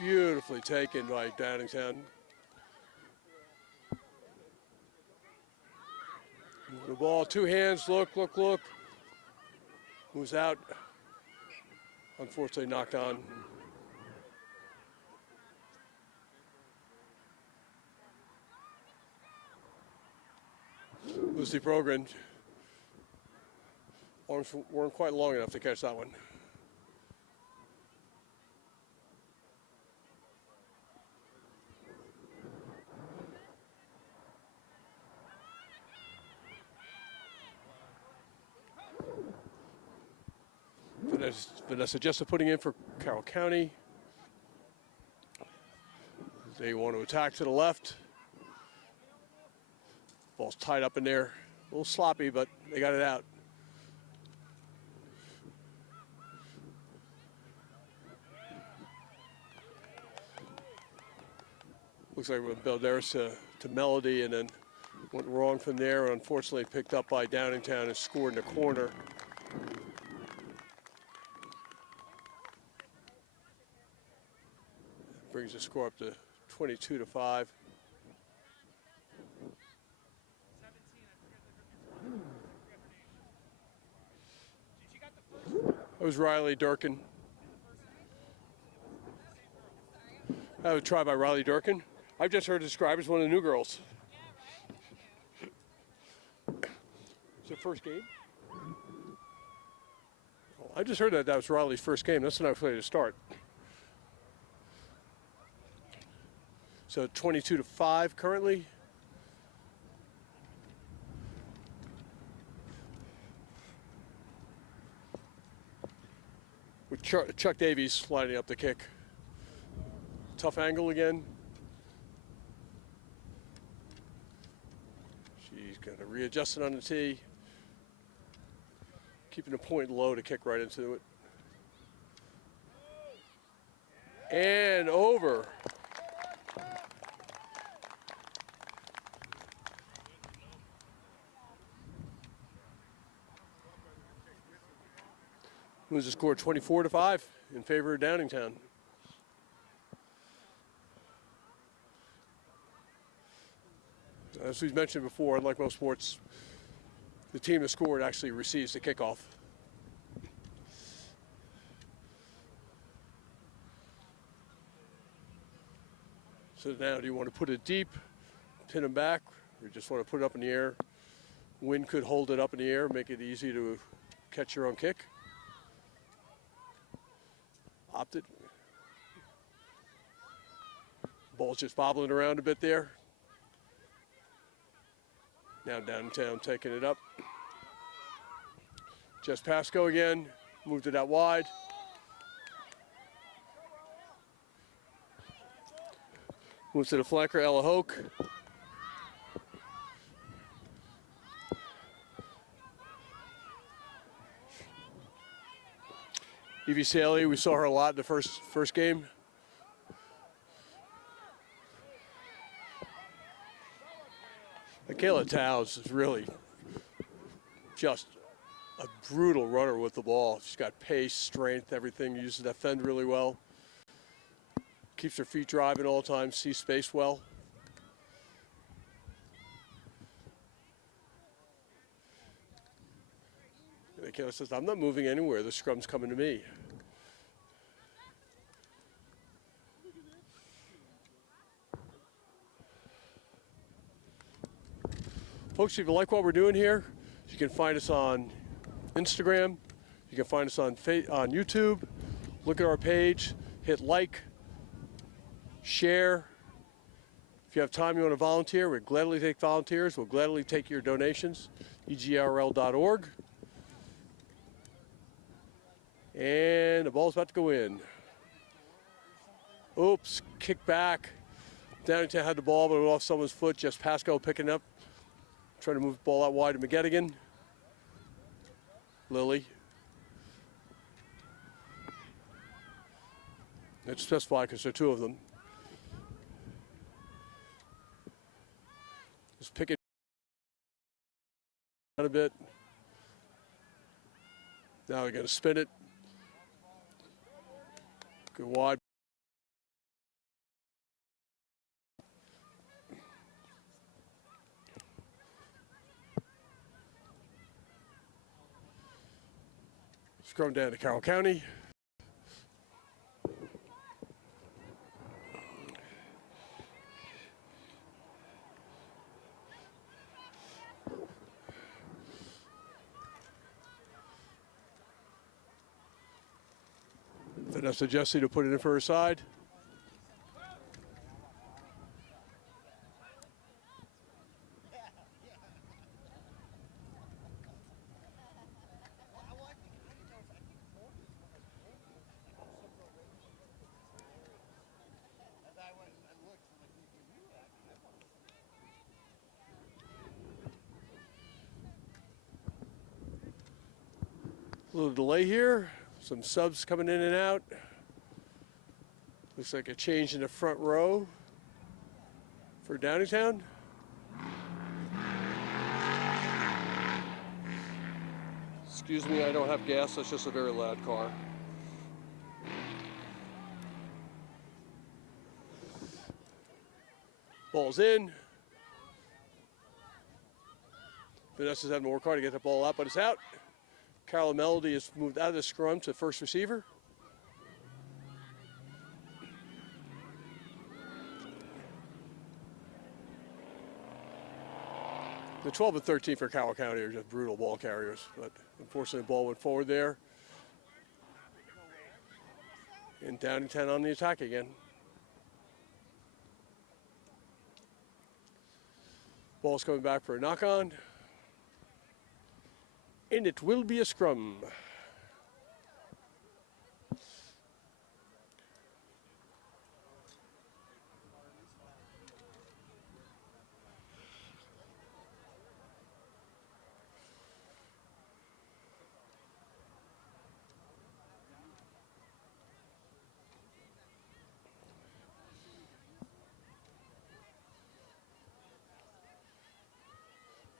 Beautifully taken by Downingtown. The ball, two hands, look. Moves out. Unfortunately knocked on. Lucy Progrin. Arms weren't quite long enough to catch that one. Vanessa Jessup putting in for Carroll County. They want to attack to the left. Ball's tied up in there. A little sloppy, but they got it out. Looks like we're Balderas to Melody, and then went wrong from there, and unfortunately picked up by Downingtown and scored in the corner. Brings the score up to 22-5. That was Riley Durkin. That was a try by Riley Durkin. I've just heard described as one of the new girls. It's her first game? Oh, I just heard that was Riley's first game. That's a nice way to start. So 22-5 currently. With Chuck Davies lining up the kick. Tough angle again. She's going to readjust it on the tee. Keeping the point low to kick right into it. And over. Moves the score 24-5 in favor of Downingtown. As we've mentioned before, unlike most sports, the team that scored actually receives the kickoff. So now, do you want to put it deep, pin them back, or just want to put it up in the air? Wind could hold it up in the air, make it easy to catch your own kick. Opted. Ball's just bobbling around a bit there. Now Downingtown taking it up. Jess Pasco again, moved it out wide. Moves to the flanker, Ella Hoke. Evie Saley, we saw her a lot in the first game. Michaela Towns is really just a brutal runner with the ball. She's got pace, strength, everything. Uses that fend really well. Keeps her feet driving all the time, sees space well. Michaela says, I'm not moving anywhere. The scrum's coming to me. Folks, if you like what we're doing here, you can find us on Instagram. You can find us on YouTube. Look at our page, hit like, share. If you have time you want to volunteer, we'd gladly take volunteers. We'll gladly take your donations, egrl.org. And the ball's about to go in. Oops, kick back. Downingtown had the ball, but it went off someone's foot. Just Pasco picking up. Trying to move the ball out wide to McGettigan. Lily. It's specified because there are two of them. Just pick it out a bit. Now they're going to spin it. Go wide. Scrum down to Carroll County. Vanessa Jesse to put it in for her side. A little delay here. Some subs coming in and out. Looks like a change in the front row for Downingtown. Excuse me, I don't have gas. That's just a very loud car. Ball's in. Vanessa's having to work hard to get the ball out, but it's out. Carla Melody has moved out of the scrum to first receiver. The 12 and 13 for Carroll County are just brutal ball carriers, but unfortunately the ball went forward there. And Downingtown on the attack again. Ball's coming back for a knock on. And it will be a scrum.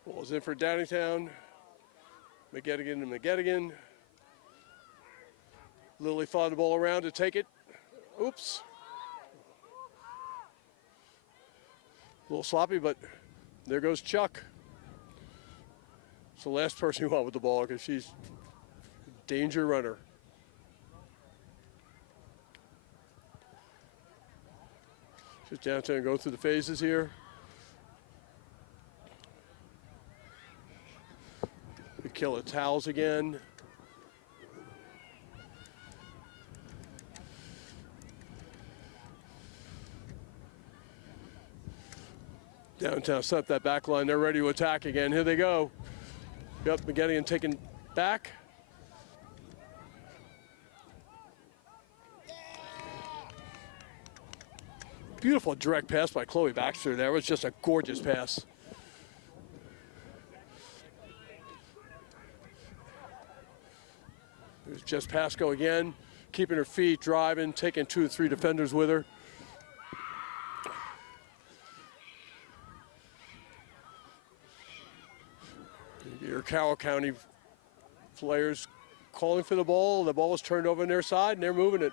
Ball's in for Downingtown. McGettigan and McGettigan. Lily fought the ball around to take it. Oops. A little sloppy, but there goes Chuck. It's the last person you want with the ball because she's a danger runner. Just Downingtown and go through the phases here. Kill the towels again. Downingtown set up that back line. They're ready to attack again. Here they go. Yep, McGettigan taken back. Beautiful direct pass by Chloe Baxter. That was just a gorgeous pass. There's Jess Pasco again, keeping her feet, driving, taking 2 or 3 defenders with her. Your Carroll County players calling for the ball. The ball is turned over on their side, and they're moving it.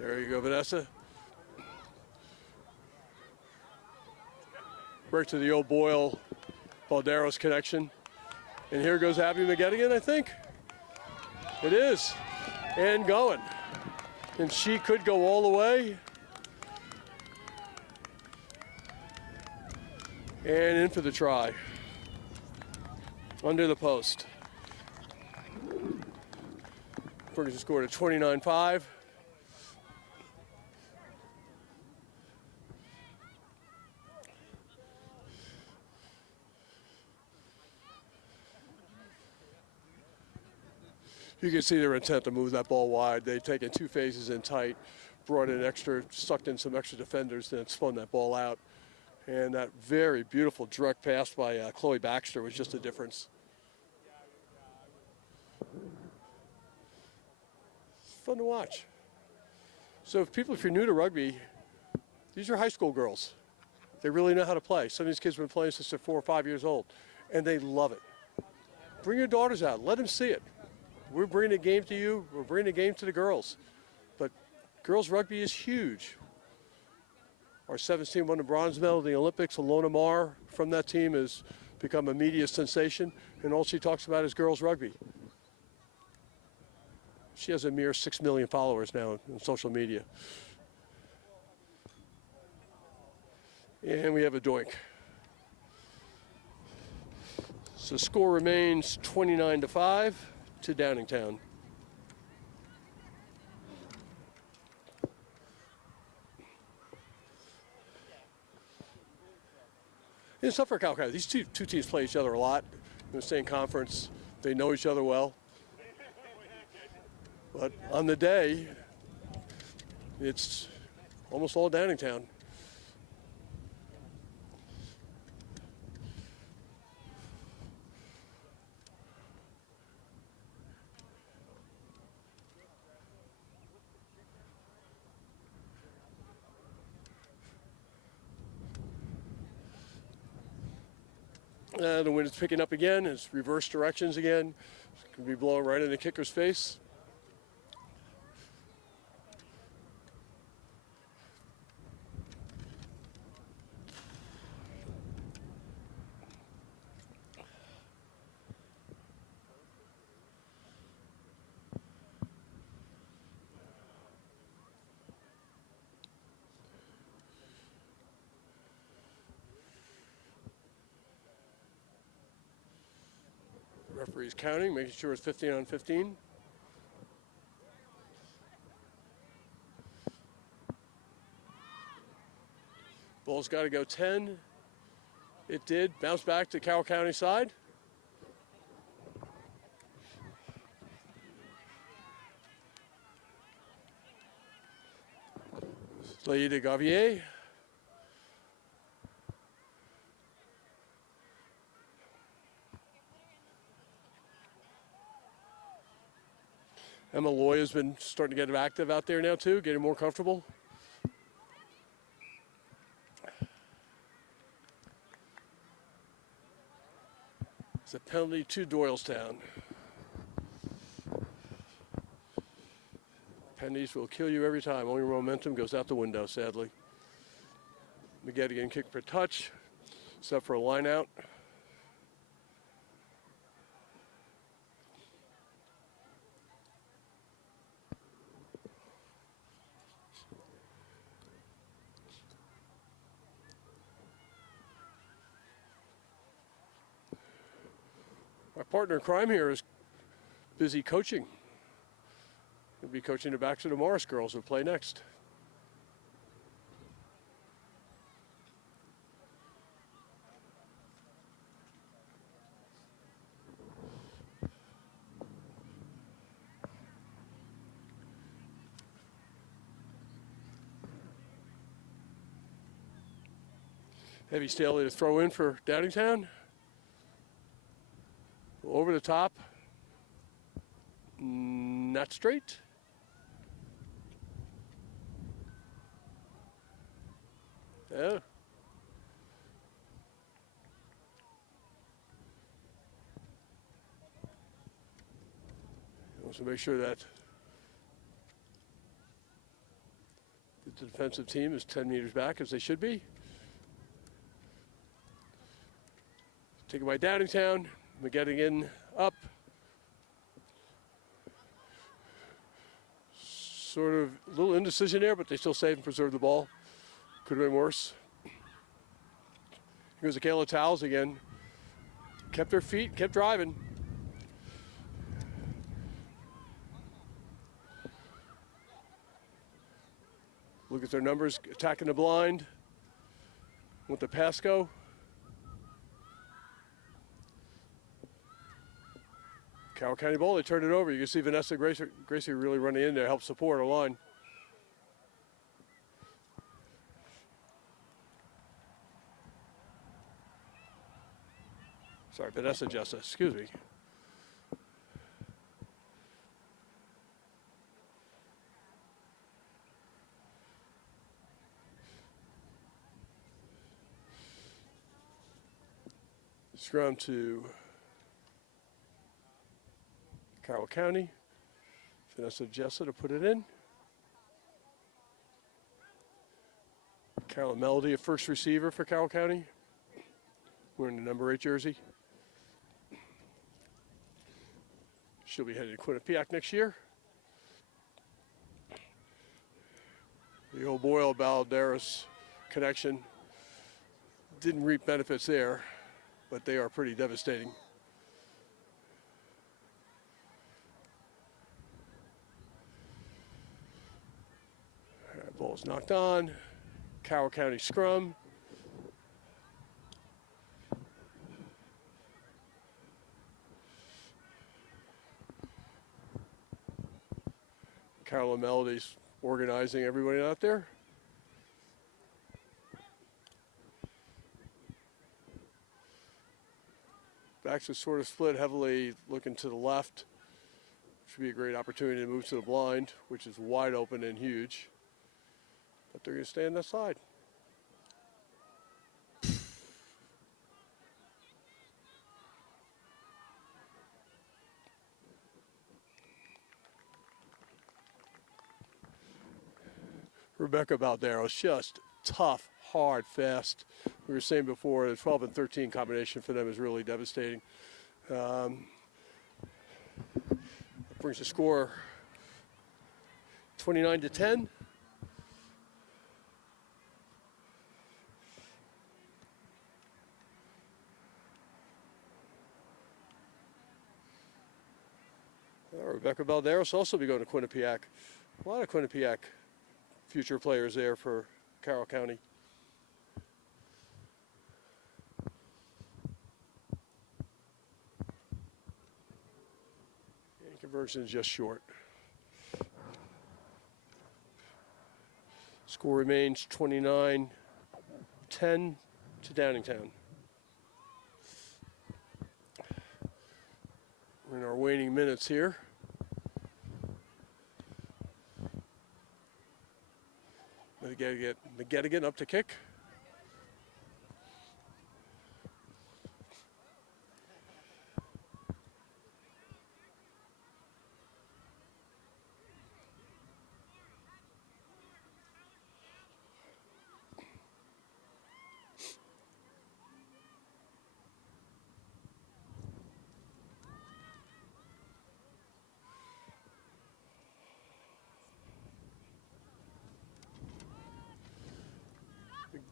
There you go, Vanessa. Right to the old Boyle Balderos connection. And here goes Abby McGettigan, I think. It is. And going. And she could go all the way. And in for the try. Under the post. Ferguson scored a 29-5. You can see their intent to move that ball wide. They've taken 2 phases in tight, brought in extra, sucked in some extra defenders, then spun that ball out. And that very beautiful direct pass by Chloe Baxter was just a difference. It's fun to watch. So if you're new to rugby, these are high school girls. They really know how to play. Some of these kids have been playing since they're 4 or 5 years old, and they love it. Bring your daughters out. Let them see it. We're bringing a game to you. We're bringing a game to the girls. But girls rugby is huge. Our 7th team won the bronze medal at the Olympics. Alona Marr from that team has become a media sensation, and all she talks about is girls rugby. She has a mere 6 million followers now on social media. And we have a doink. So the score remains 29-5 to Downingtown. It's tough for Cal County. These two teams play each other a lot in the same conference. They know each other well. But on the day, it's almost all Downingtown. The wind is picking up again. It's reverse directions again. It's going to be blowing right in the kicker's face. Referee's counting, making sure it's 15 on 15. Ball's got to go 10. It did. Bounce back to Carroll County side. Lady de Gavier. Emma Loy has been starting to get active out there now too, getting more comfortable. It's a penalty to Doylestown. Penalties will kill you every time. All your momentum goes out the window, sadly. McGetty getting kicked for touch, except for a line out. My partner in crime here is busy coaching. He'll be coaching the Baxter to Morris girls who play next. Heavy Staley to throw in for Downingtown. Over the top. Not straight. Yeah. Also make sure that the defensive team is 10 meters back, as they should be. Taken by Downingtown. We're getting in up. Sort of a little indecision there, but they still save and preserve the ball. Could have been worse. Here goes the Kayla Towels again. Kept their feet, kept driving. Look at their numbers, attacking the blind with the Pasco. Carroll County ball, they turned it over. You can see Vanessa Gracie really running in there, help support our line. Sorry, Vanessa Jessa, excuse me. Scrum to Carroll County. Vanessa Jessa to put it in. Carolyn Melody, a first receiver for Carroll County, wearing the number 8 jersey. She'll be headed to Quinnipiac next year. The old Boyle Balderas connection didn't reap benefits there, but they are pretty devastating. Ball's knocked on. Carroll County scrum. Carolyn Melody's organizing everybody out there. Backs are sort of split heavily, looking to the left. Should be a great opportunity to move to the blind, which is wide open and huge. But they're going to stay on that side. Rebecca Balderos, just tough, hard, fast. We were saying before, the 12 and 13 combination for them is really devastating. Brings the score 29-10. Rebecca Balderos also be going to Quinnipiac. A lot of Quinnipiac future players there for Carroll County. And conversion is just short. Score remains 29-10 to Downingtown. We're in our waning minutes here. McGettigan up to kick.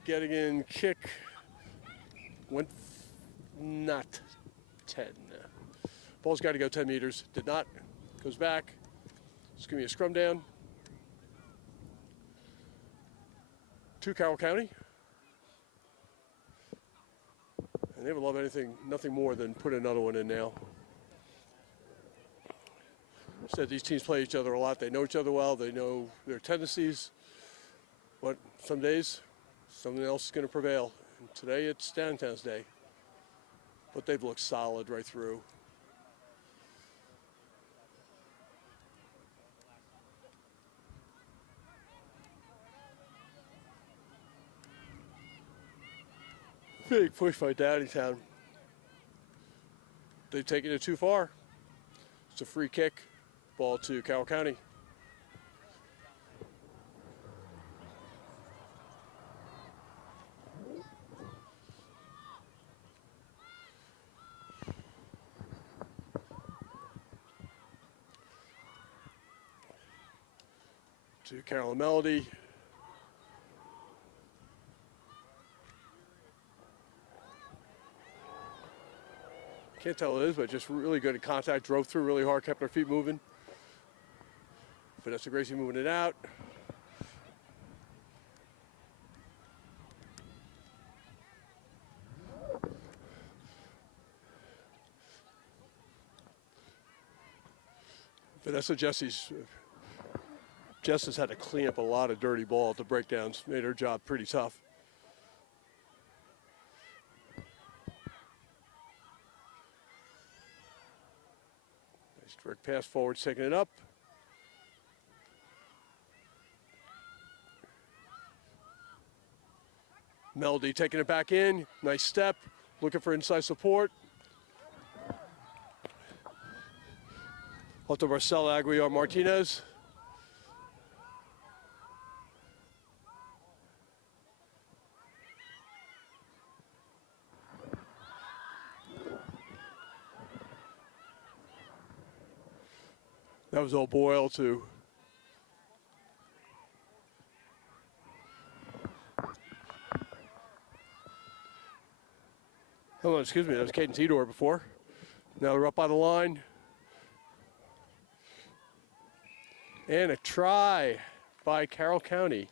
Getting in kick went not 10. Ball's got to go 10 meters. Did not. Goes back. It's going to be a scrum down. To Carroll County. And they would love nothing more than put another one in now. Said these teams play each other a lot. They know each other well. They know their tendencies. But some days, something else is going to prevail. And today it's Downingtown's day. But they've looked solid right through. Big push by Downingtown. They've taken it too far. It's a free kick. Ball to Carroll County. To Carolyn Melody. Can't tell what it is, but just really good at contact. Drove through really hard, kept her feet moving. Vanessa Gracie moving it out. Vanessa Jess has had to clean up a lot of dirty ball at the breakdowns. Made her job pretty tough. Nice direct pass forward, taking it up. Melody taking it back in. Nice step. Looking for inside support. Off to Marcela Aguilar Martinez. That was all Boyle too. Oh, excuse me, that was Clayton Tedor before. Now they're up by the line. And a try by Carroll County.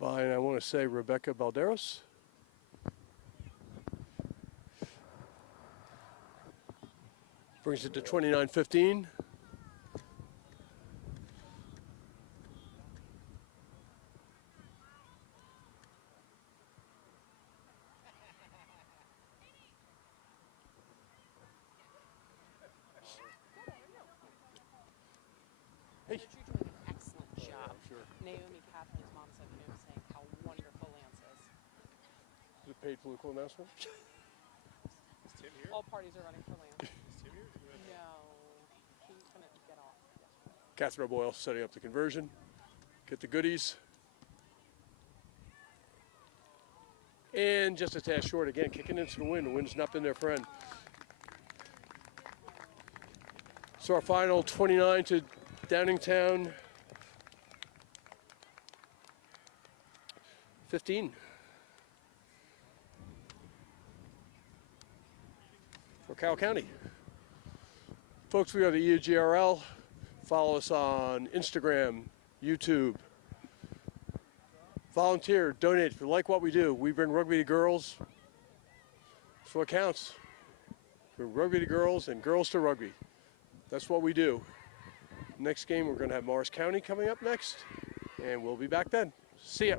By, I want to say, Rebecca Balderos. Brings it to 29-15. Hey. You're doing an excellent job. Sure. Naomi, Catherine's mom said he was saying how wonderful Lance is. Is it paid political announcement? Is Tim here? All parties are running for Lance. Is Tim here? No, he couldn't get off. Catherine Boyle setting up the conversion. Get the goodies. And just a tad short again, kicking into the wind. The wind's not been their friend. So our final 29 to Downingtown 15. For Carroll County. Folks, we are the EUGRL. Follow us on Instagram, YouTube. Volunteer, donate if you like what we do. We bring rugby to girls. That's what counts. Bring rugby to girls and girls to rugby. That's what we do. Next game, we're going to have Morris County coming up next, and we'll be back then. See ya.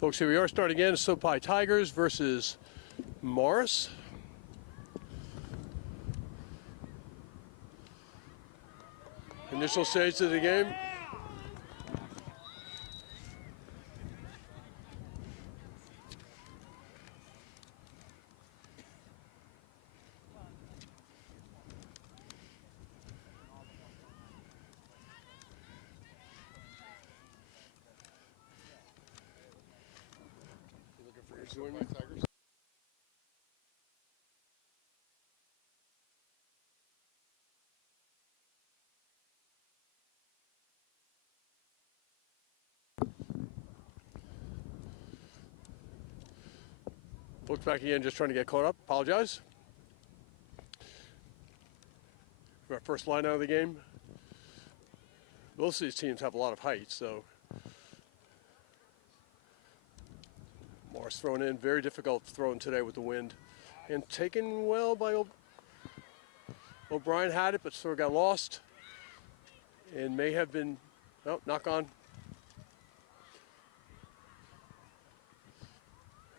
Folks, here we are starting again. SoPi Tigers versus Morris. Initial stage of the game. Tigers. Folks back again, just trying to get caught up. Apologize. For our first line out of the game. Both of these teams have a lot of height, so Morris thrown in, very difficult throwing today with the wind. And taken well by O'Brien, had it, but sort of got lost. And may have been, oh, knock on.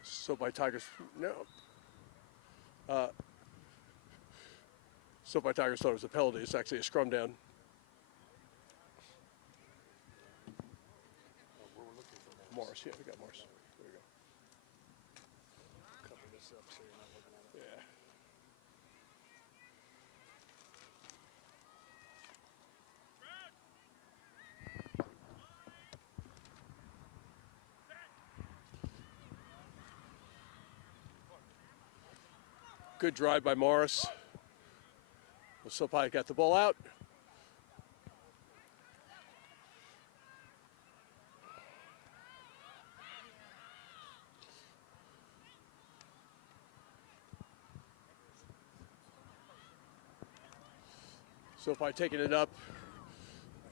SoPi Tigers, no. SoPi Tigers thought it was a penalty. It's actually a scrum down. Morris, yeah, we got Morris. There we go. Cover this up so you're not looking at it. Yeah. Good drive by Morris. Well, SoPi got the ball out. SoPi taking it up.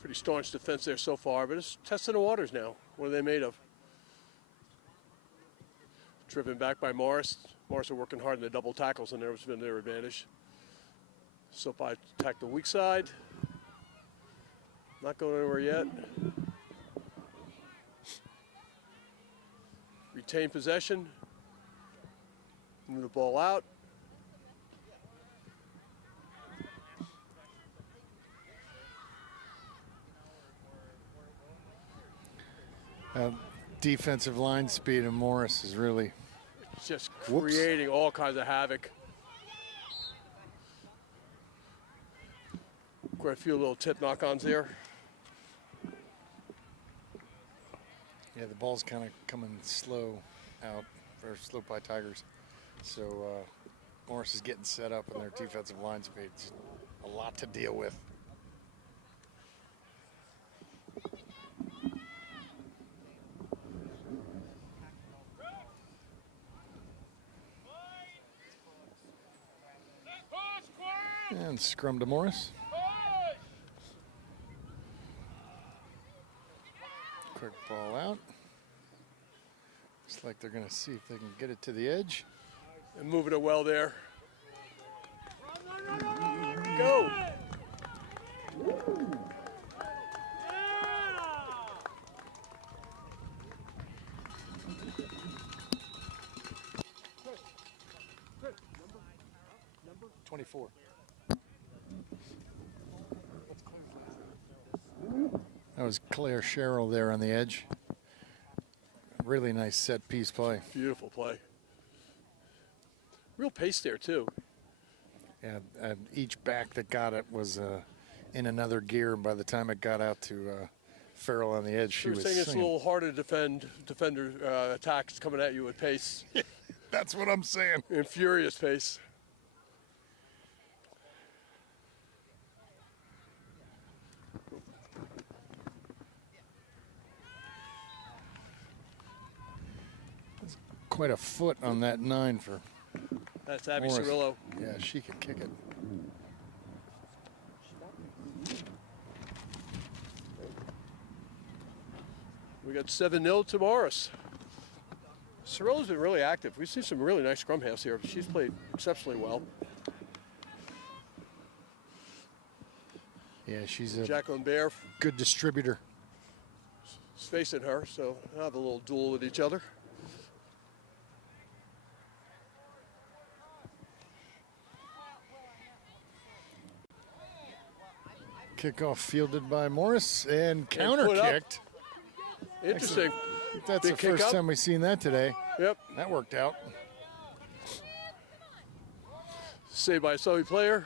Pretty staunch defense there so far, but it's testing the waters now. What are they made of? Driven back by Morris. Morris are working hard in the double tackles, and there's been their advantage. SoPi attack the weak side. Not going anywhere yet. Retain possession. Move the ball out. Defensive line speed of Morris is really just creating all kinds of havoc. Quite a few little tip knock-ons there. Yeah, the ball's kind of coming slow out for SoPi Tigers. So Morris is getting set up in their defensive line speed. It's a lot to deal with. And scrum to Morris. Quick ball out. Looks like they're going to see if they can get it to the edge. And moving it well there. Go! Number 24. That was Claire Sherrill there on the edge. Really nice set piece play. Beautiful play. Real pace there too. Yeah, and each back that got it was in another gear. By the time it got out to Farrell on the edge, she was saying it's a singing. little harder to defend defender attacks coming at you with pace. That's what I'm saying. And furious pace. Quite a foot on that 9 for That's Abby Morris. Cirillo. Yeah, she can kick it. We got 7-0 to Morris. Cirillo's been really active. We've seen some really nice scrum halves here. She's played exceptionally well. Yeah, she's a Jacqueline Bear. good distributor. is facing her, so they'll have a little duel with each other. Kickoff fielded by Morris and counter kicked. Interesting. That's Big the first kick up. time we've seen that today. Yep. That worked out. Saved by a Sully player.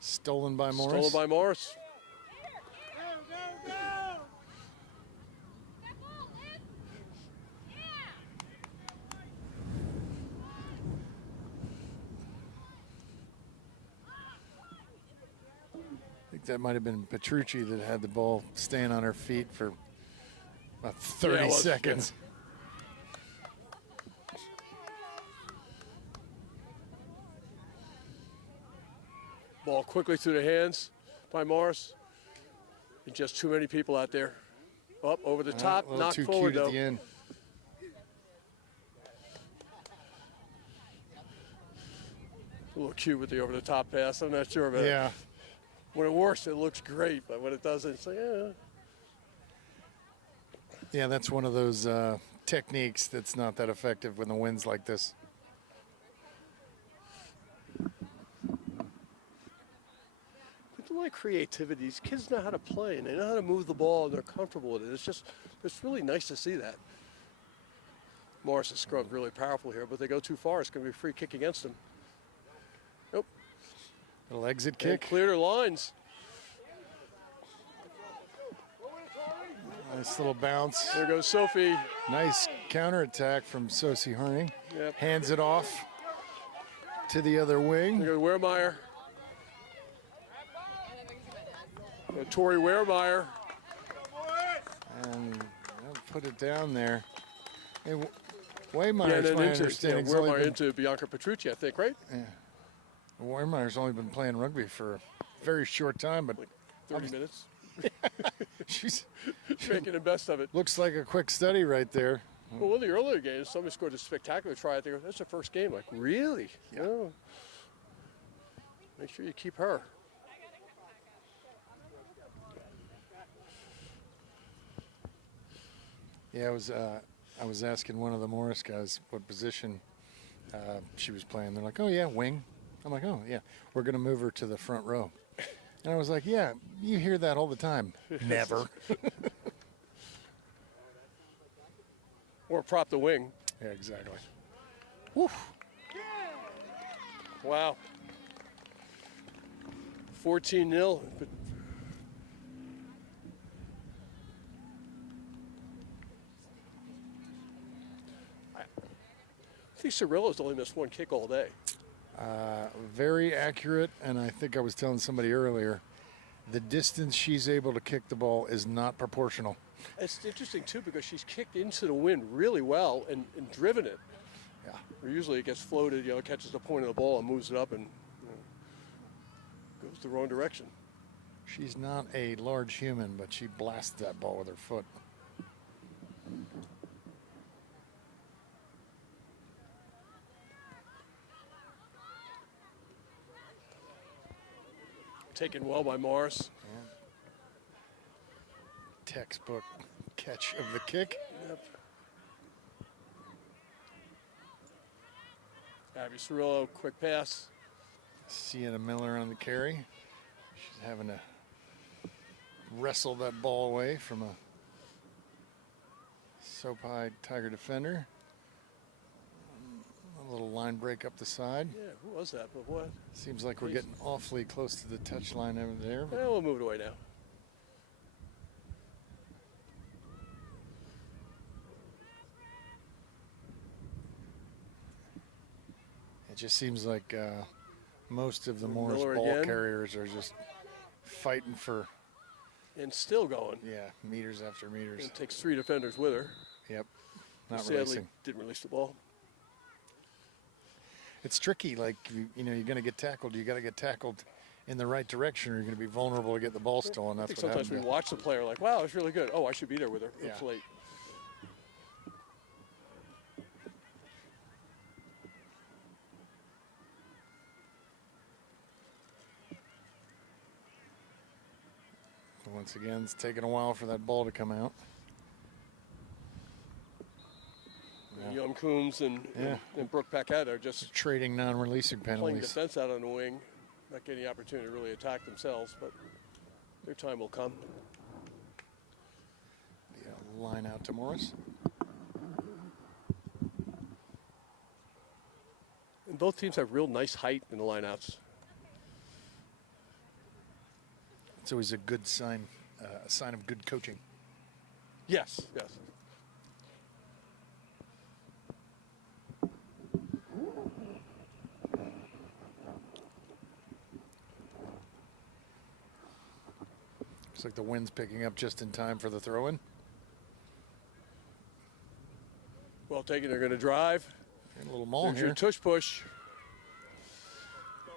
Stolen by Morris. Stolen by Morris. I think that might have been Petrucci that had the ball staying on her feet for about 30 seconds. Ball quickly through the hands by Morris. And just too many people out there. Up over the top, a little knocked too forward cute though. at the end. A little cute with the over the top pass. I'm not sure about it. Yeah. When it works, it looks great, but when it doesn't, it's like, yeah. Yeah, that's one of those techniques that's not that effective when the wind's like this. It's a lot of creativity. These kids know how to play, and they know how to move the ball, and they're comfortable with it. It's really nice to see that. Morris' scrum's really powerful here, but they go too far. It's going to be a free kick against them. Nope. Little exit And kick. clear their lines. Nice little bounce. There goes Sophie. Nice counterattack from Sosie Harning. Yep. Hands it off to the other wing. There goes Wehrmeyer. Tori Wehrmeyer. And they'll put it down there. And Wehrmeyer's, Yeah, and then my into, understanding, Wehrmeyer into Bianca Petrucci, I think, right? Yeah. Wehrmeyer's only been playing rugby for a very short time, but Like 30 minutes. she's Making the best of it. looks like a quick study right there. Well, one of the earlier games, somebody scored a spectacular try out there. That's the first game. Like, really? Yeah. Oh. Make sure you keep her. Yeah, I was asking one of the Morris guys what position she was playing. They're like, oh, yeah, wing. I'm like, oh, yeah, we're going to move her to the front row. And I was like, yeah, you hear that all the time. Never. Or prop the wing. Yeah, exactly. Woo. Wow. 14-0. I think Cirillo's only missed one kick all day. Very accurate, and I think I was telling somebody earlier, the distance she's able to kick the ball is not proportional. It's interesting, too, because she's kicked into the wind really well and driven it. Yeah. Where usually it gets floated, catches the point of the ball and moves it up and goes the wrong direction. She's not a large human, but she blasts that ball with her foot. Taken well by Morris. Textbook catch of the kick. Yep. Abby Cirillo, quick pass. Sienna Miller on the carry. She's having to wrestle that ball away from a soap-eyed Tiger defender. A little line break up the side. Yeah, who was that? But what? Seems like we're getting awfully close to the touch line over there. Yeah, we'll move it away now. It just seems like most of the Morris Miller ball again. carriers are just fighting for, And still going. yeah, meters after meters. And takes 3 defenders with her. Yep, not Sadly, releasing. didn't release the ball. It's tricky, like, you're going to get tackled. You got to get tackled in the right direction or you're going to be vulnerable to get the ball stolen. I That's think what sometimes we happened. watch the player like, wow, it's really good. Oh, I should be there with her. Yeah. It's late. once again, it's taking a while for that ball to come out. Young Coombs and Brooke Paquette are just trading non-releasing playing penalties. defense out on the wing, not getting the opportunity to really attack themselves, but their time will come. The line out to Morris. And both teams have real nice height in the lineouts. It's always a good sign, a sign of good coaching. Yes, yes. Looks like the wind's picking up just in time for the throw-in. Well taken, they're going to drive. And a little maul There's here. your tush push.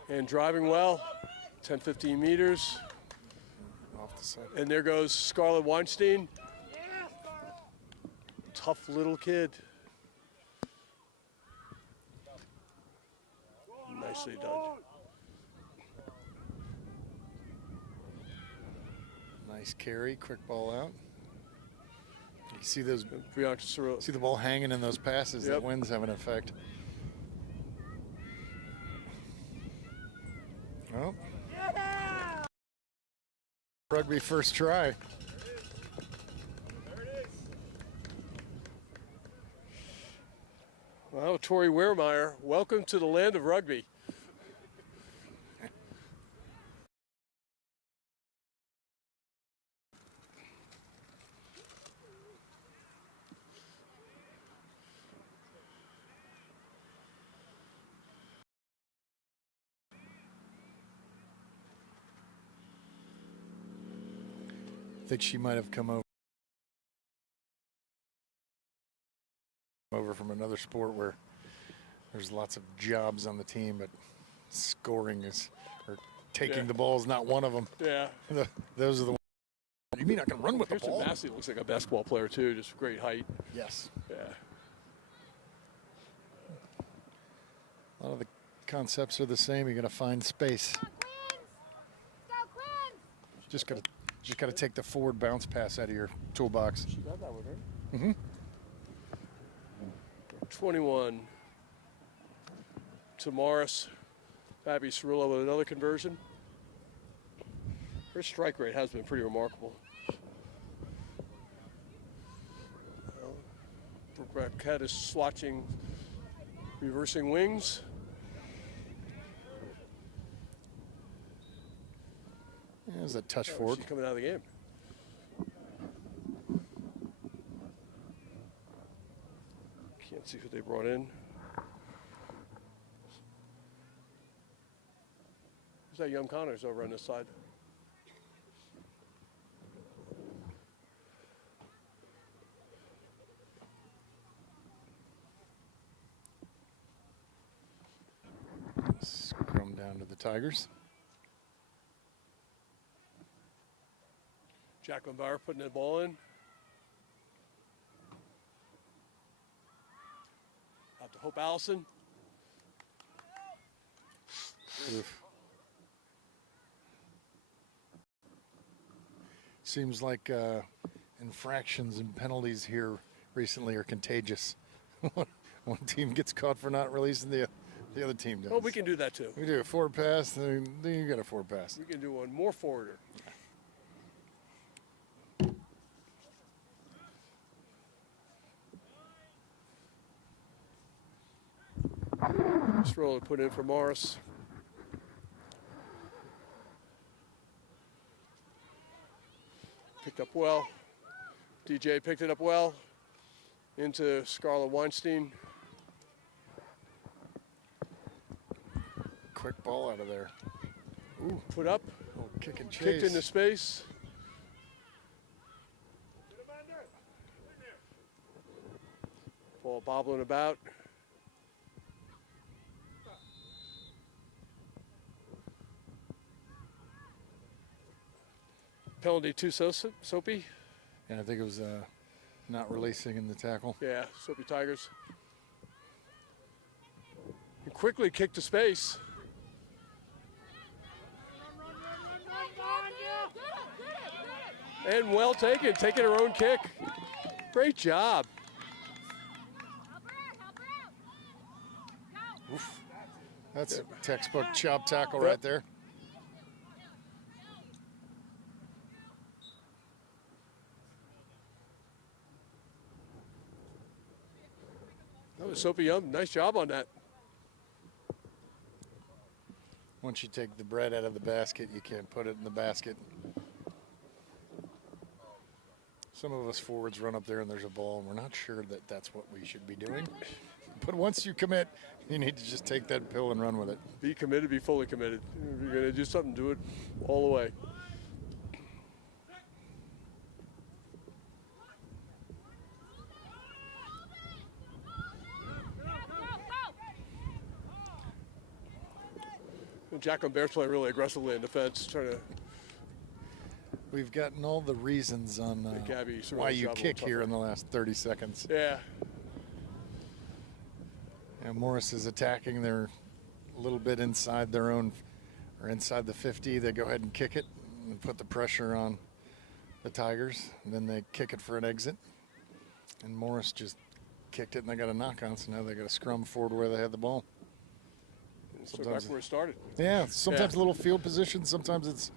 And driving well, 10, 15 meters. Off the side. And there goes Scarlett Weinstein. Tough little kid. Nicely done. Nice carry, quick ball out. You see those? Bianca See the ball hanging in those passes. Yep. The wind's having an effect. Oh. Rugby first try. Well, Tori Wehrmeyer, welcome to the land of rugby. I think she might have come over from another sport where there's lots of jobs on the team, but scoring is, or taking the ball is not one of them. Yeah. Those are the ones. You mean I can run with the ball? Massey looks like a basketball player too, just great height. Yes. Yeah. A lot of the concepts are the same. You're going to find space. Just got to take the forward bounce pass out of your toolbox. She got that one, right? Mm-hmm. 21 to Morris. Abby Cirillo with another conversion. Her strike rate has been pretty remarkable. Brooke is swatching, reversing wings. There's a touch forward. She's coming out of the game. Can't see who they brought in. Who's that? Young Connors over on this side. Scrum down to the Tigers. Jacqueline Bauer putting the ball in. Out to Hope Allison. Oof. Seems like infractions and penalties here recently are contagious. One team gets caught for not releasing, the other team does. Oh, we can do that too. We do a forward pass, then you got a forward pass. We can do one more forwarder. Throw put in for Morris. Picked up well. DJ picked it up well. Into Scarlett Weinstein. Quick ball out of there. Ooh. Put up. Oh, kick and chase. Kicked into space. Ball bobbling about. Penalty too Soapy. And I think it was not releasing in the tackle. Yeah, Soapy Tigers. And quickly kicked to space. And well taken, taking her own kick. Great job. Oof. That's a textbook chop tackle right there. That was Sophie Young. Nice job on that. Once you take the bread out of the basket, you can't put it in the basket. Some of us forwards run up there and there's a ball, and we're not sure that that's what we should be doing. But once you commit, you need to just take that pill and run with it. Be committed, be fully committed. If you're going to do something, do it all the way. Jacqueline Bear's playing really aggressively in defense, trying to. We've gotten all the reasons on why you kick here in the last 30 seconds. Yeah. And Morris is attacking. They're a little bit inside their own, or inside the 50. They go ahead and kick it and put the pressure on the Tigers. And then they kick it for an exit. And Morris just kicked it and they got a knock on, so now they got a scrum forward where they had the ball. So back where it started. Yeah, sometimes a little field position. Sometimes it's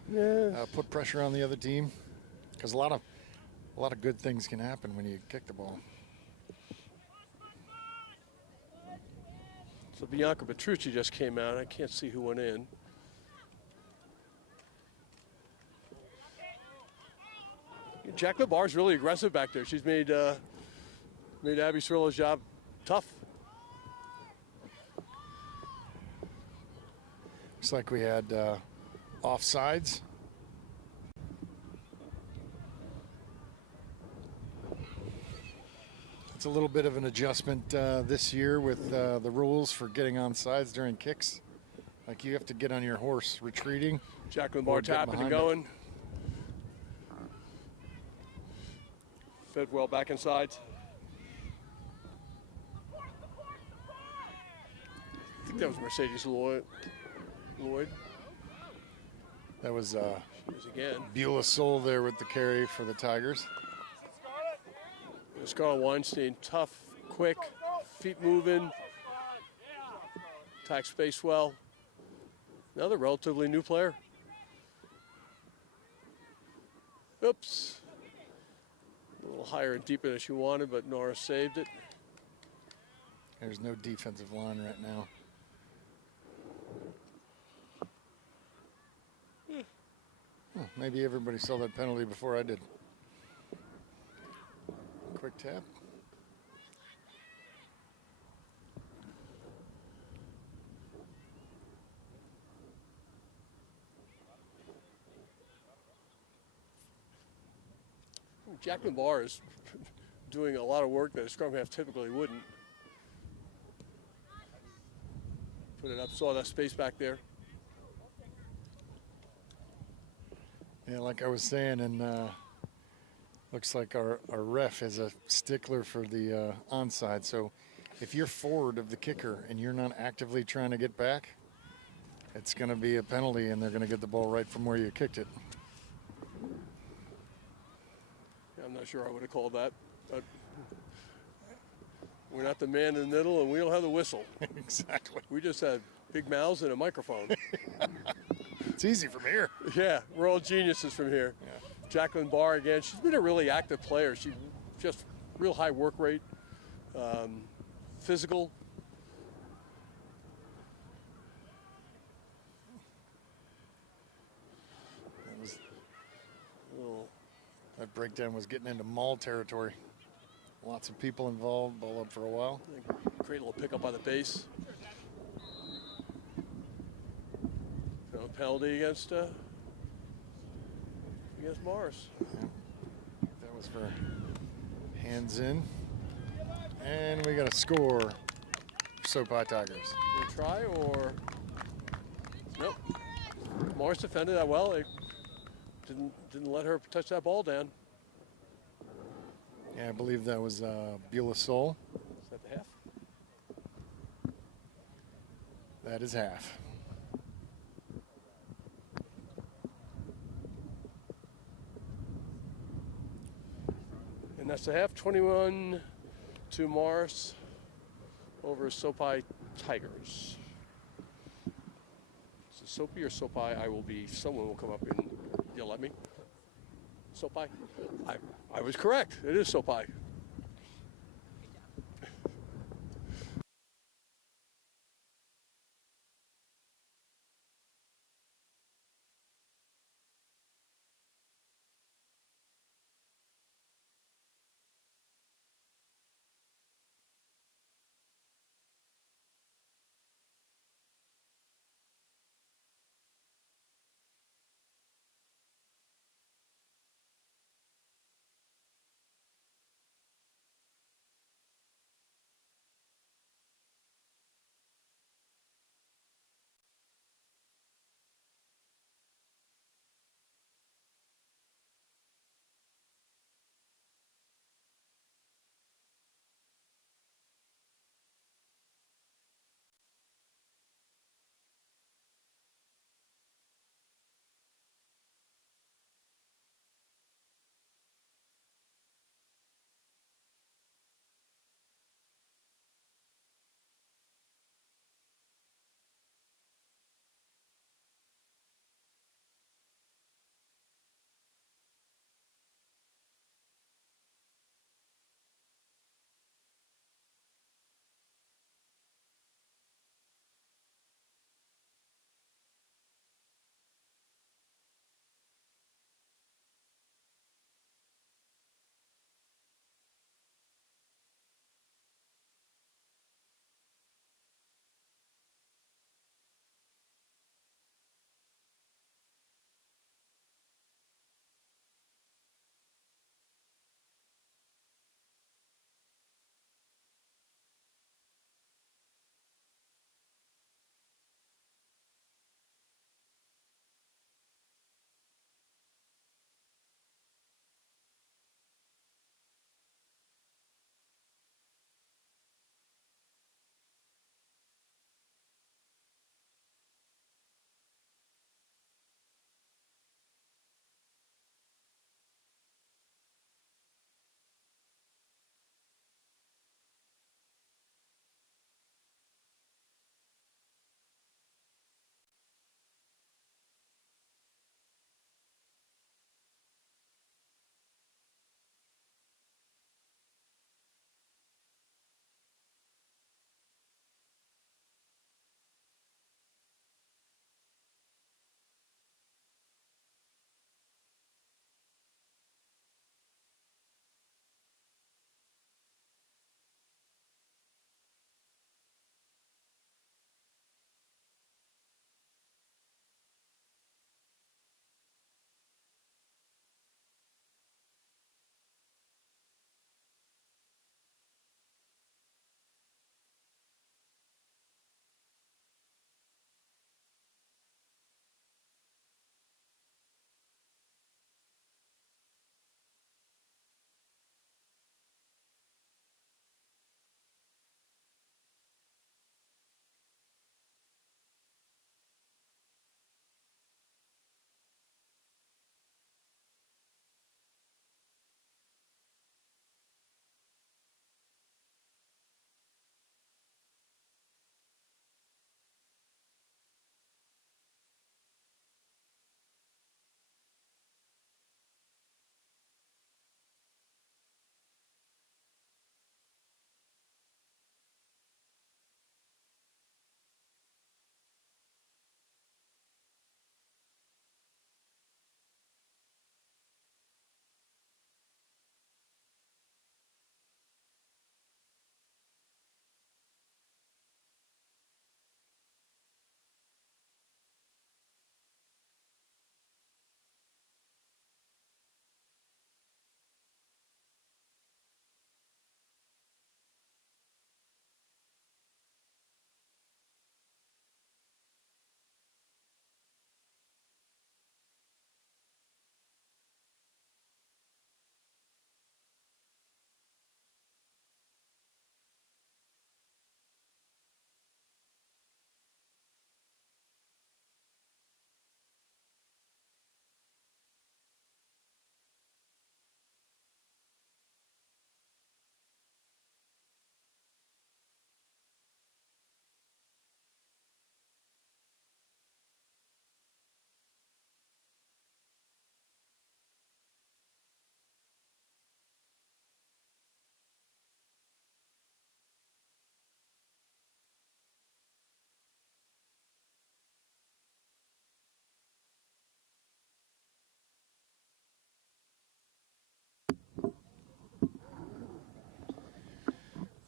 put pressure on the other team, because a lot of good things can happen when you kick the ball. So Bianca Petrucci just came out. I can't see who went in. Jacqueline Barr's really aggressive back there. She's made Abby Cirillo's job tough. Looks like we had offsides. It's a little bit of an adjustment this year with the rules for getting onside during kicks. Like you have to get on your horse retreating. Jacqueline Barr tapping and going. Fed well back inside. I think that was Mercedes Lloyd. That was again. Beulah Soul there with the carry for the Tigers. Scarlett Weinstein, tough, quick, feet moving, attack space well. Another relatively new player. Oops. A little higher and deeper than she wanted, but Nora saved it. There's no defensive line right now. Maybe everybody saw that penalty before I did. Quick tap. Jacqueline Barr is doing a lot of work that a scrum half typically wouldn't. Put it up, saw that space back there. Yeah, like I was saying, and looks like our ref is a stickler for the onside. So if you're forward of the kicker and you're not actively trying to get back, it's going to be a penalty, and they're going to get the ball right from where you kicked it. Yeah, I'm not sure I would have called that, but we're not the man in the middle, and we don't have the whistle. Exactly. We just have big mouths and a microphone. It's easy from here. Yeah, we're all geniuses from here. Yeah. Jacqueline Barr again. She's been a really active player. She just real high work rate, physical. That breakdown was getting into maul territory. Lots of people involved. Ball up for a while. Great little pickup by the base. No penalty against Mars. Yeah. That was for hands in. And we got a score for SoPi Tigers. Good try or nope. Mars defended that well. It didn't let her touch that ball down. Yeah, I believe that was Beulah Soul. Is that the half? That is half. And that's the half. 21 to Morris over SoPi Tigers. Is it SoPi or SoPi? I will be, someone will come up and yell at me. SoPi? I was correct. It is SoPi.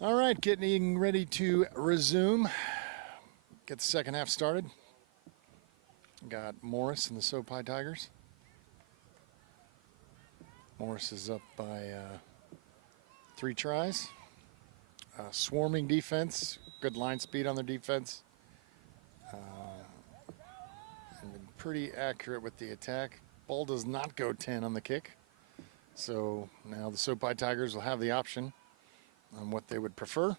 All right, getting ready to resume. Get the second half started. Got Morris and the SoPi Tigers. Morris is up by 3 tries. Swarming defense, good line speed on their defense. And been pretty accurate with the attack. Ball does not go 10 on the kick. So now the SoPi Tigers will have the option on what they would prefer.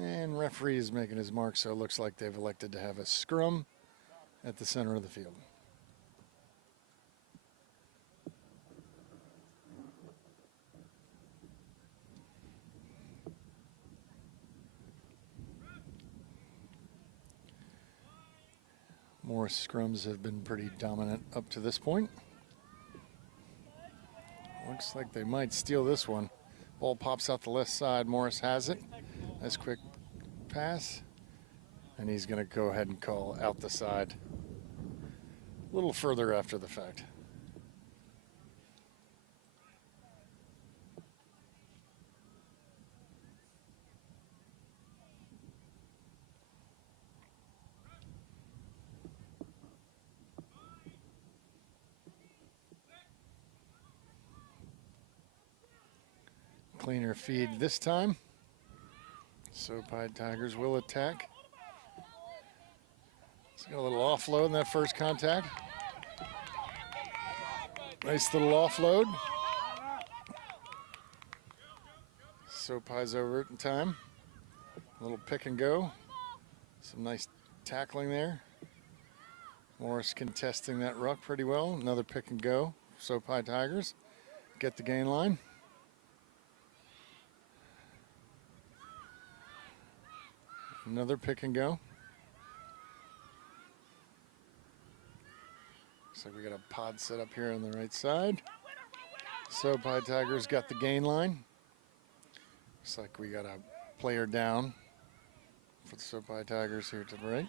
And referee is making his mark, so it looks like they've elected to have a scrum at the center of the field. Morris scrums have been pretty dominant up to this point. Looks like they might steal this one. Ball pops out the left side. Morris has it. Nice quick pass. And he's going to go ahead and call out the side a little further after the fact. Cleaner feed this time. SoPi Tigers will attack. It's got a little offload in that first contact. Nice little offload. SoPi's over it in time. A little pick and go. Some nice tackling there. Morris contesting that ruck pretty well. Another pick and go. SoPi Tigers get the gain line. Another pick and go. Looks like we got a pod set up here on the right side. SoPi Tigers got the gain line. Looks like we got a player down for the SoPi Tigers here to the right.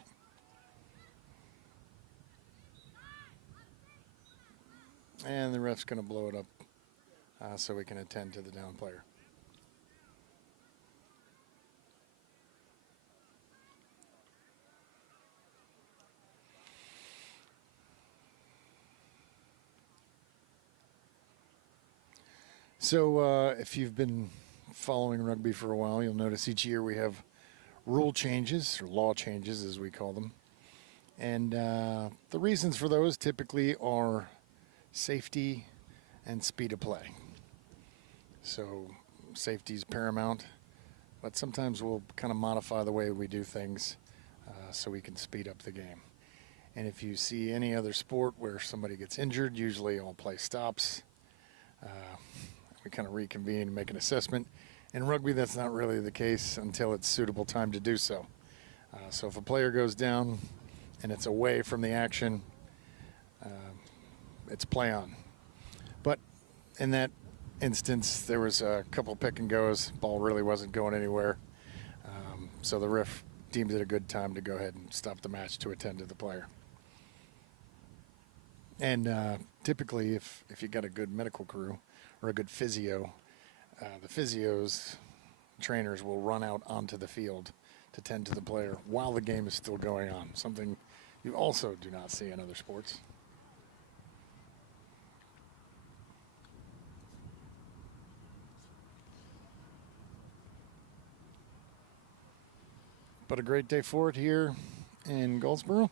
And the ref's going to blow it up so we can attend to the down player. So if you've been following rugby for a while, you'll notice each year we have rule changes, or law changes as we call them. And the reasons for those typically are safety and speed of play. So safety is paramount, but sometimes we'll kind of modify the way we do things so we can speed up the game. And if you see any other sport where somebody gets injured, usually all play stops. We kind of reconvene and make an assessment. In rugby, that's not really the case until it's suitable time to do so. So if a player goes down and it's away from the action, it's play on. But in that instance, there was a couple pick and goes. Ball really wasn't going anywhere. So the ref deemed it a good time to go ahead and stop the match to attend to the player. And typically, if you got a good medical crew or a good physio, the physios, trainers will run out onto the field to tend to the player while the game is still going on, something you also do not see in other sports. But a great day for it here in Goldsboro.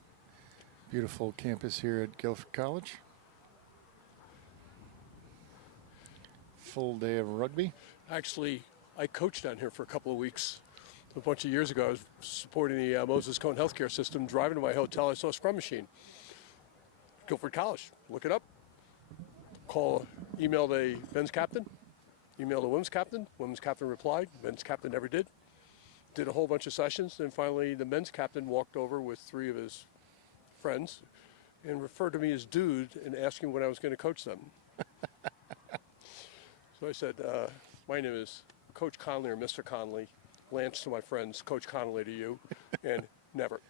Beautiful campus here at Guilford College. Full day of rugby. Actually, I coached down here for a couple of weeks. A bunch of years ago, I was supporting the Moses Cone healthcare system. Driving to my hotel, I saw a scrum machine. Guilford College. Look it up. Emailed a men's captain. Emailed a women's captain. Women's captain replied. Men's captain never did. Did a whole bunch of sessions. Then finally, the men's captain walked over with 3 of his friends and referred to me as dude and asked me when I was going to coach them. So I said, my name is Coach Conley or Mr. Conley. Lance to my friends, Coach Conley to you, and never.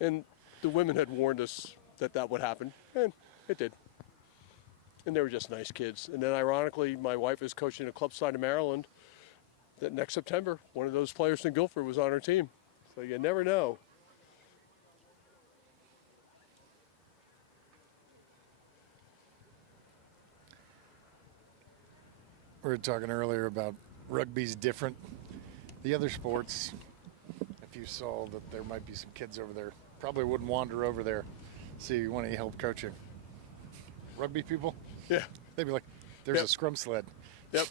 And the women had warned us that would happen, and it did. And they were just nice kids. And then ironically, my wife is coaching a club side in Maryland that next September, one of those players from Guilford was on her team. So you never know. We were talking earlier about rugby's different. The other sports, if you saw that there might be some kids over there, probably wouldn't wander over there, see you want any help coaching. Rugby people? Yeah. They'd be like, there's a scrum sled. Yep.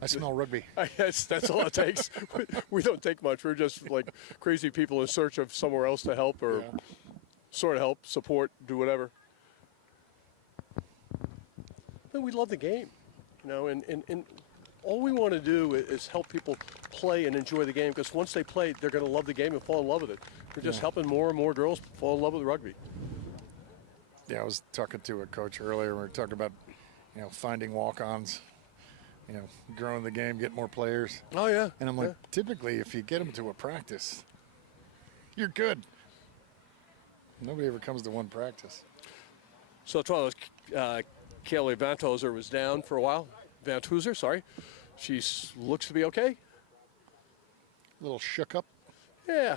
I smell rugby. That's all it takes. We don't take much. We're just like crazy people in search of somewhere else to help or sort of help, support, do whatever. But we love the game, you know, and all we want to do is help people play and enjoy the game, because once they play, they're going to love the game and fall in love with it. We're just helping more and more girls fall in love with rugby. Yeah, I was talking to a coach earlier. We were talking about, you know, finding walk-ons, you know, growing the game, get more players. Oh, yeah. And I'm like, typically, if you get them to a practice, you're good. Nobody ever comes to one practice. So Kaylee Vantozer was down for a while. Vantozer, sorry. She looks to be okay. A little shook up. Yeah.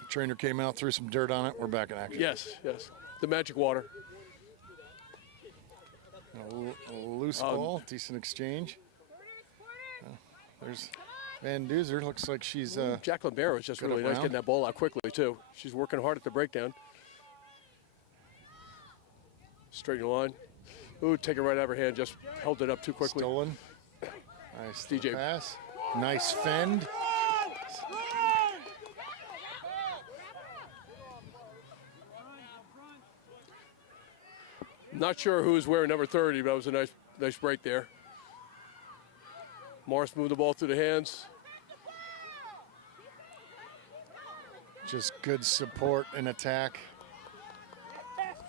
The trainer came out, threw some dirt on it. We're back in action. Yes, yes. The magic water. A loose ball, decent exchange. There's Van Duzer. Looks like she's. Jacqueline Barrow is just really nice getting that ball out quickly, too. She's working hard at the breakdown. Straight line. Ooh, take it right out of her hand. Just held it up too quickly. Stolen. Nice DJ pass. Nice fend. Not sure who was wearing number 30, but that was a nice break there. Morris moved the ball through the hands. Just good support and attack.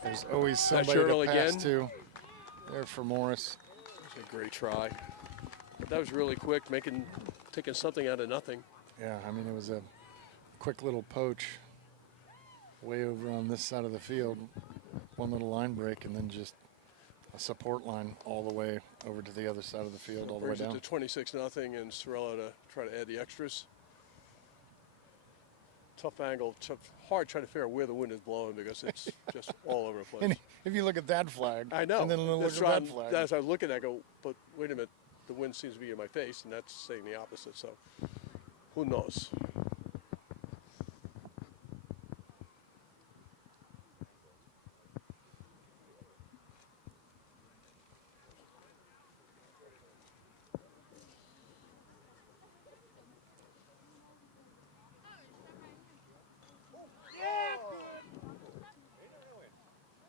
There's always somebody to pass to. There for Morris. That's a great try. But that was really quick, taking something out of nothing. Yeah, I mean, it was a quick little poach way over on this side of the field. One little line break, and then just a support line all the way over to the other side of the field, all the way down. Brings it to 26-0, and Sorello to try to add the extras. Tough angle, hard trying to figure out where the wind is blowing, because it's just all over the place. And if you look at that flag, I know. and then look at that flag. As I look at that, I go, but wait a minute, the wind seems to be in my face, and that's saying the opposite, so who knows?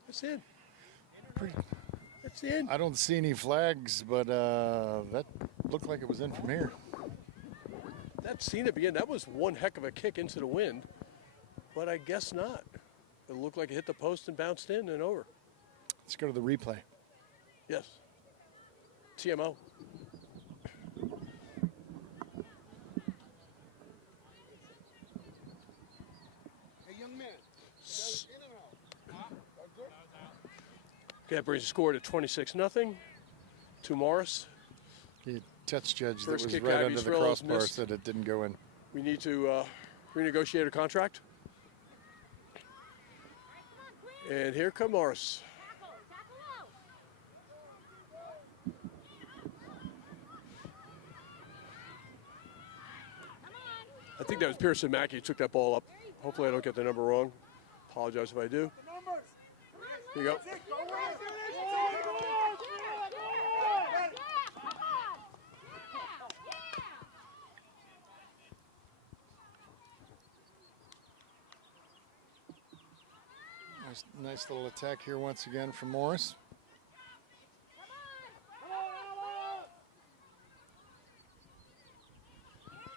It's in. It's in. I don't see any flags, but that looked like it was in from here. That seemed to be in. That was one heck of a kick into the wind, but I guess not. It looked like it hit the post and bounced in and over. Let's go to the replay. Yes. TMO. Hey, young man. Okay, that brings the score to 26-0 to Morris. The touch judge First that was kick, right Ivy under the Thrills crossbar missed. said it didn't go in. We need to renegotiate a contract. And here come Morris. I think that was Pearson Mackey who took that ball up. Hopefully I don't get the number wrong. Apologize if I do. Here you go. Nice little attack here once again from Morris.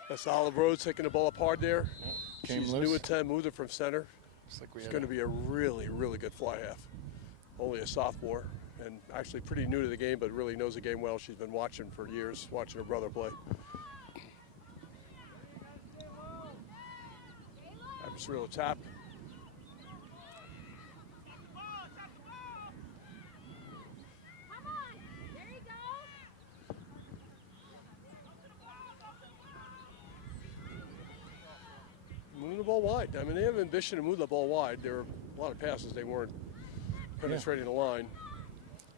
That's Olive Rose taking the ball up hard there. Came She's loose. new at 10, moved it from center. Looks like It's going to be a really, really good fly half. Only a sophomore, and actually pretty new to the game, but really knows the game well. She's been watching for years, watching her brother play. Cirillo tap. Moving the ball wide. I mean, they have ambition to move the ball wide. There were a lot of passes they weren't penetrating the line.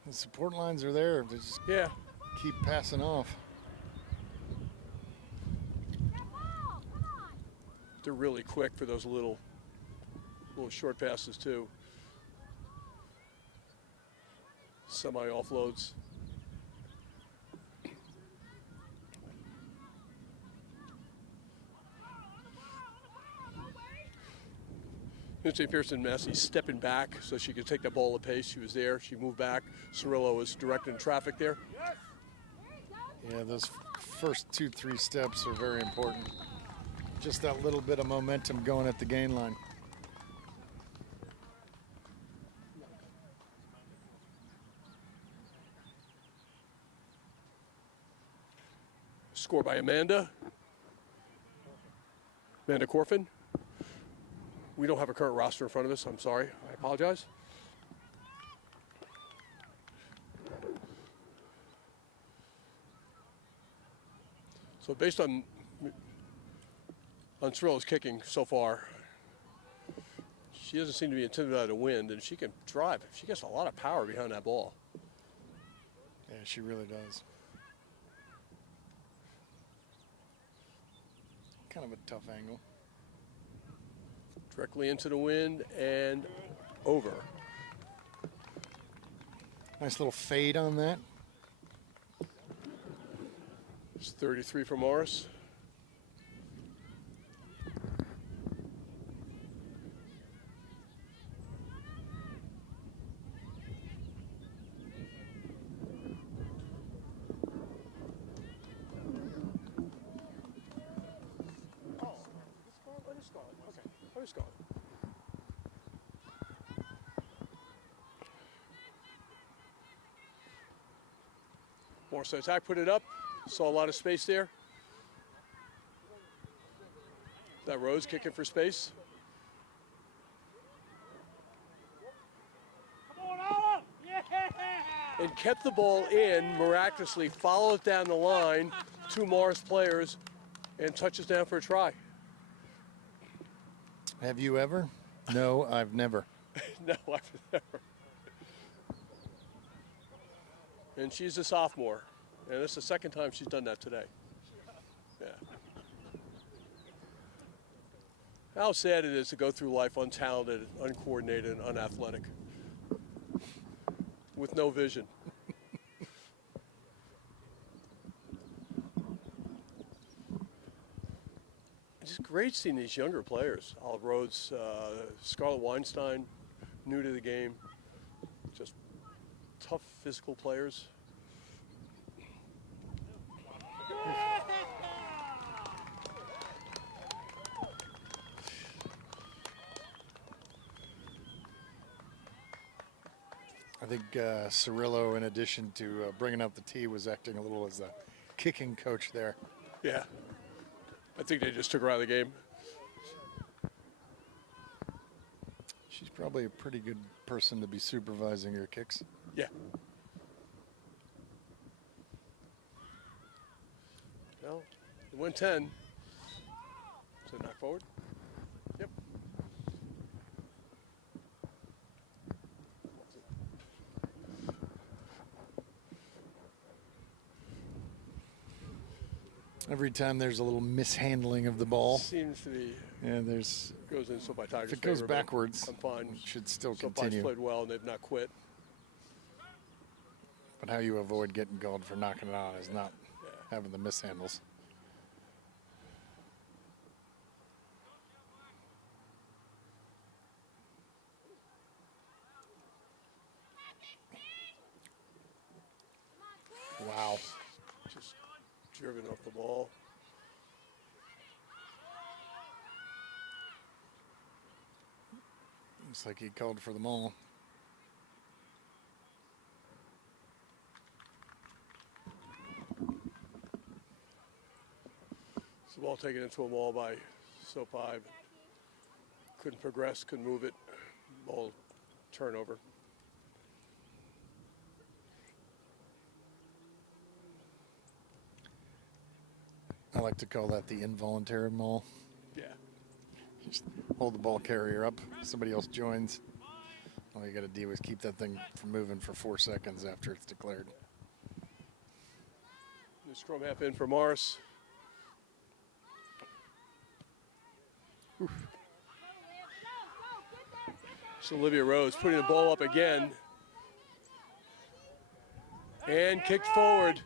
The support lines are there. They just keep passing off. They're really quick for those little short passes too. Semi offloads. Lindsay Pearson-Massey stepping back so she could take the ball at pace. She was there. She moved back. Cirillo was directing traffic there. Yeah, those first 2-3 steps are very important. Just that little bit of momentum going at the gain line. Score by Amanda Corfin. We don't have a current roster in front of us. I'm sorry. I apologize. So based on Cirillo's kicking so far, she doesn't seem to be intimidated by the wind, and she can drive. She gets a lot of power behind that ball. Yeah, she really does. Kind of a tough angle. Directly into the wind and over. Nice little fade on that. It's 33 for Morris. Morris attack, put it up. Saw a lot of space there. That Rose kicking for space. And kept the ball in, miraculously followed down the line, 2 Morris players, and touches down for a try. Have you ever? No, I've never. No, I've never. And she's a sophomore, and it's the second time she's done that today. Yeah. How sad it is to go through life untalented, uncoordinated, and unathletic, with no vision. It's just great seeing these younger players. Olive Rhodes, Scarlett Weinstein, new to the game, just tough physical players. I think Cirillo, in addition to bringing up the tee, was acting a little as a kicking coach there. Yeah. I think they just took her out of the game. She's probably a pretty good person to be supervising your kicks. Yeah. Well, it went 10. So knock forward. Yep. Every time there's a little mishandling of the ball. Seems to be. Yeah, there's. Goes in so by Tigers. If it goes favor, backwards, I'm fine. it should still So continue. played well, and they've not quit. But how you avoid getting called for knocking it on is not having the mishandles. Wow. Just driven off the ball. Looks like he called for them all. It's the ball taken into a wall by Sopive. Couldn't progress, couldn't move it. Ball turnover. I like to call that the involuntary maul. Yeah. Just hold the ball carrier up. Somebody else joins. All you got to do is keep that thing from moving for 4 seconds after it's declared. New scrum half in for Morris. Oof. So Olivia Rose putting the ball up again. And kicked forward.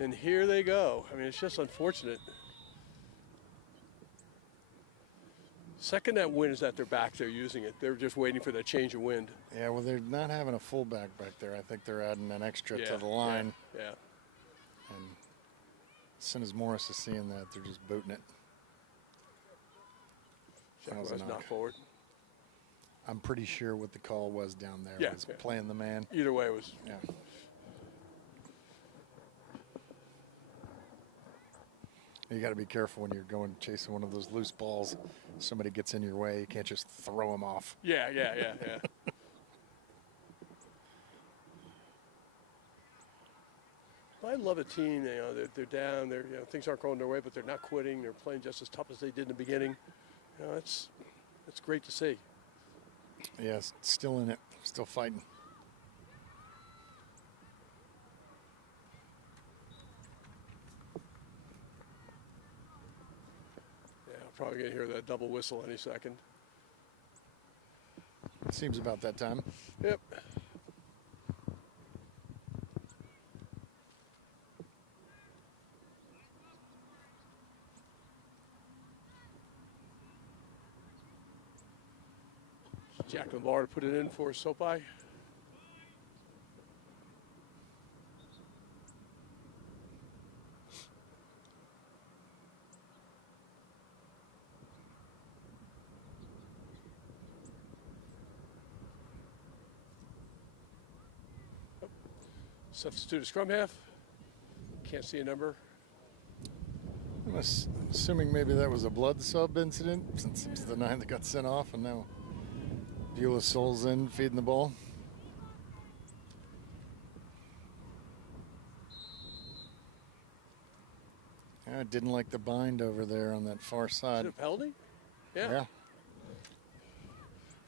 And here they go. I mean, it's just unfortunate. Second that wind is at their back, they're using it. They're just waiting for that change of wind. Yeah, well, they're not having a fullback back there. I think they're adding an extra to the line. Yeah. And as soon as Morris is seeing that, they're just booting it. That was not forward. I'm pretty sure what the call was down there was playing the man. Either way, it was. Yeah. You got to be careful when you're going chasing one of those loose balls. Somebody gets in your way, you can't just throw them off. Yeah. I love a team. You know, they're down. They're things aren't going their way, but they're not quitting. They're playing just as tough as they did in the beginning. You know, it's great to see. Yeah, still in it, still fighting. Probably going to hear that double whistle any second. Seems about that time. Yep. Jack Lamar to put it in for Sopai. Substitute a scrum half. Can't see a number. I'm assuming maybe that was a blood sub incident, since it was the 9 that got sent off, and now Beulah Soul's in feeding the ball. I didn't like the bind over there on that far side. Is it a penalty? Yeah.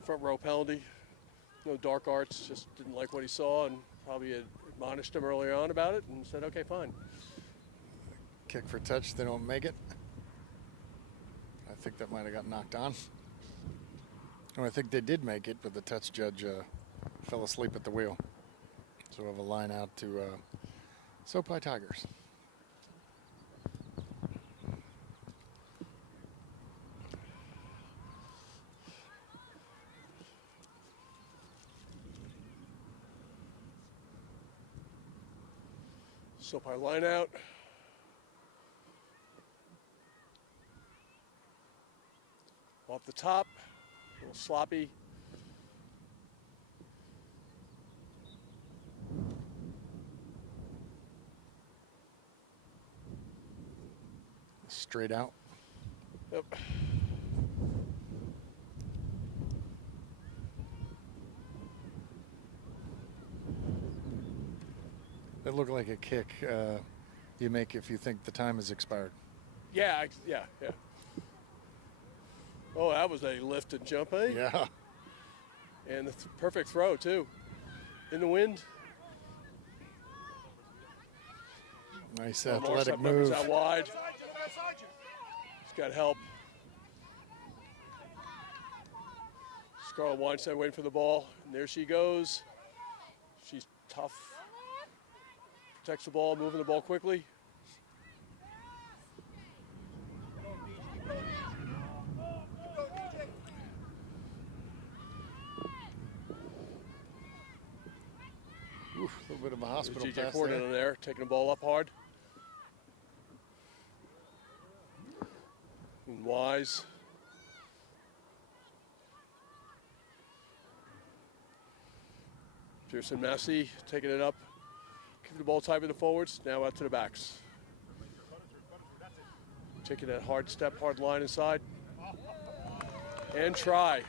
Front row penalty. No dark arts. Just didn't like what he saw and probably had admonished him earlier on about it and said, okay, fine. Kick for touch, they don't make it. I think that might have got knocked on. Oh, I think they did make it, but the touch judge fell asleep at the wheel. So we'll have a line out to Sopai Tigers. Sopai line out. Off the top, a little sloppy. Straight out. Yep. It looked like a kick you make if you think the time has expired. Yeah. Oh, that was a lift and jump, eh? Yeah. And the perfect throw, too. In the wind. Nice athletic move. Numbers out wide. He's got help. Scarlett Weinstein waiting for the ball. And there she goes. She's tough. Protects the ball, moving the ball quickly. Oof, a little bit of a hospital G.J. pass Corden in there, taking the ball up hard. And Wise. Pearson Massey taking it up. Keeping the ball tight with the forwards. Now out to the backs. Taking that hard step, hard line inside. And try.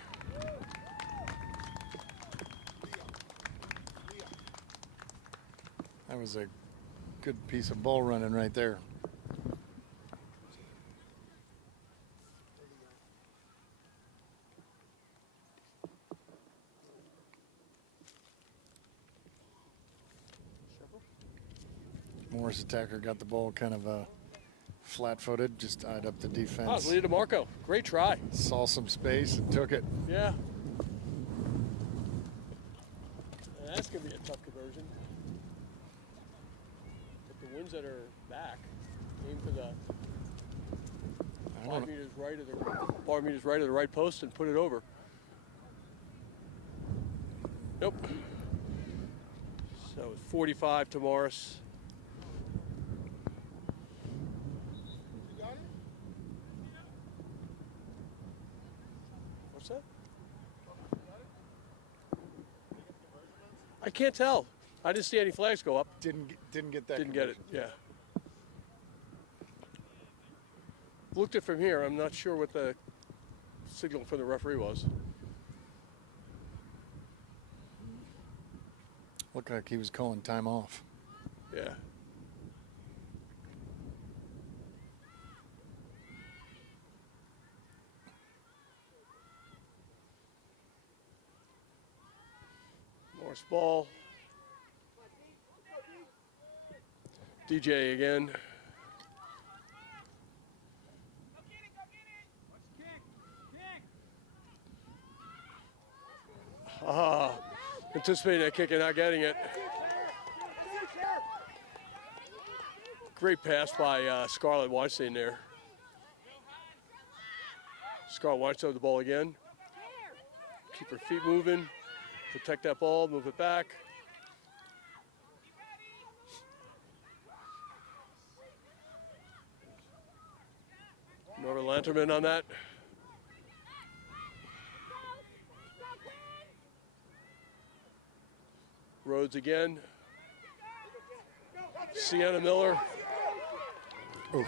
That was a good piece of ball running right there. Morris attacker got the ball kind of flat-footed, just eyed up the defense. Oh, Leah DeMarco, great try. Saw some space and took it. Yeah. That's going to be a tough conversion. But the ones that are back aim for the 5 meters right of the 5 meters right of the right post and put it over. Nope. So it's 45 to Morris. What's that? I can't tell. I didn't see any flags go up. Didn't get that. Didn't get it. Yeah. Looked it from here. I'm not sure what the signal from the referee was. Looked like he was calling time off. Yeah. Morris ball. DJ again. Anticipating that kick and not getting it. Great pass by Scarlett Weinstein there. Scarlett Weinstein with the ball again. Keep her feet moving. Protect that ball, move it back. Nora Lanterman on that. Rhodes again. Sienna Miller. Oof.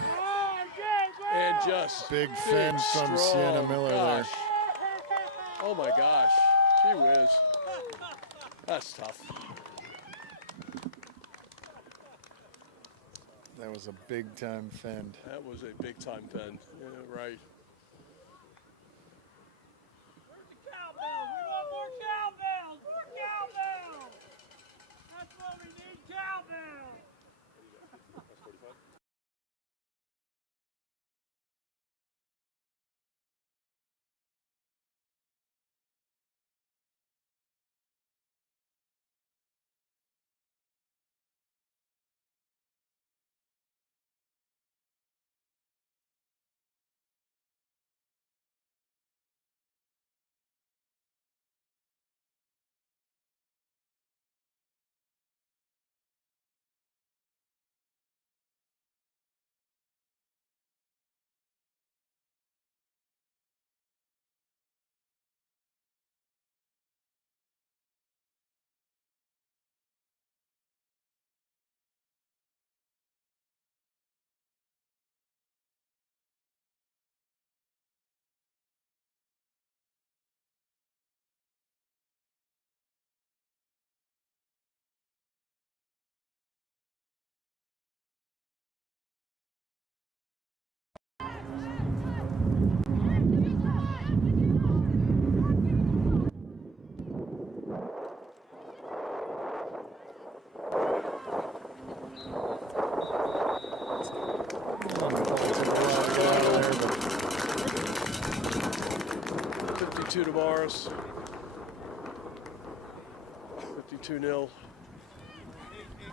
And just big fend from Sienna Miller there. Oh my gosh. Gee whiz. That's tough. That was a big time fend. That was a big time fend. Yeah, right. Where's the cowbells? We want more cowbells! More cowbells! That's what we need, cowbells! To Morris. 52-0.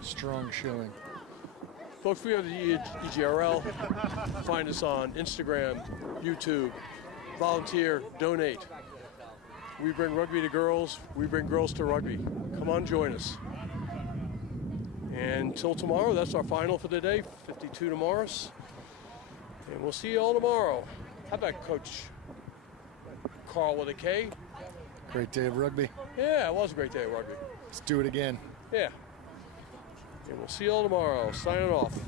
Strong showing. Folks, we have the EGRL. Find us on Instagram, YouTube. Volunteer, donate. We bring rugby to girls. We bring girls to rugby. Come on, join us. And until tomorrow, that's our final for the day. 52 to Morris. And we'll see you all tomorrow. How about Coach Carl with a K? Great day of rugby. Yeah, it was a great day of rugby. Let's do it again. Yeah. And we'll see you all tomorrow. Signing off.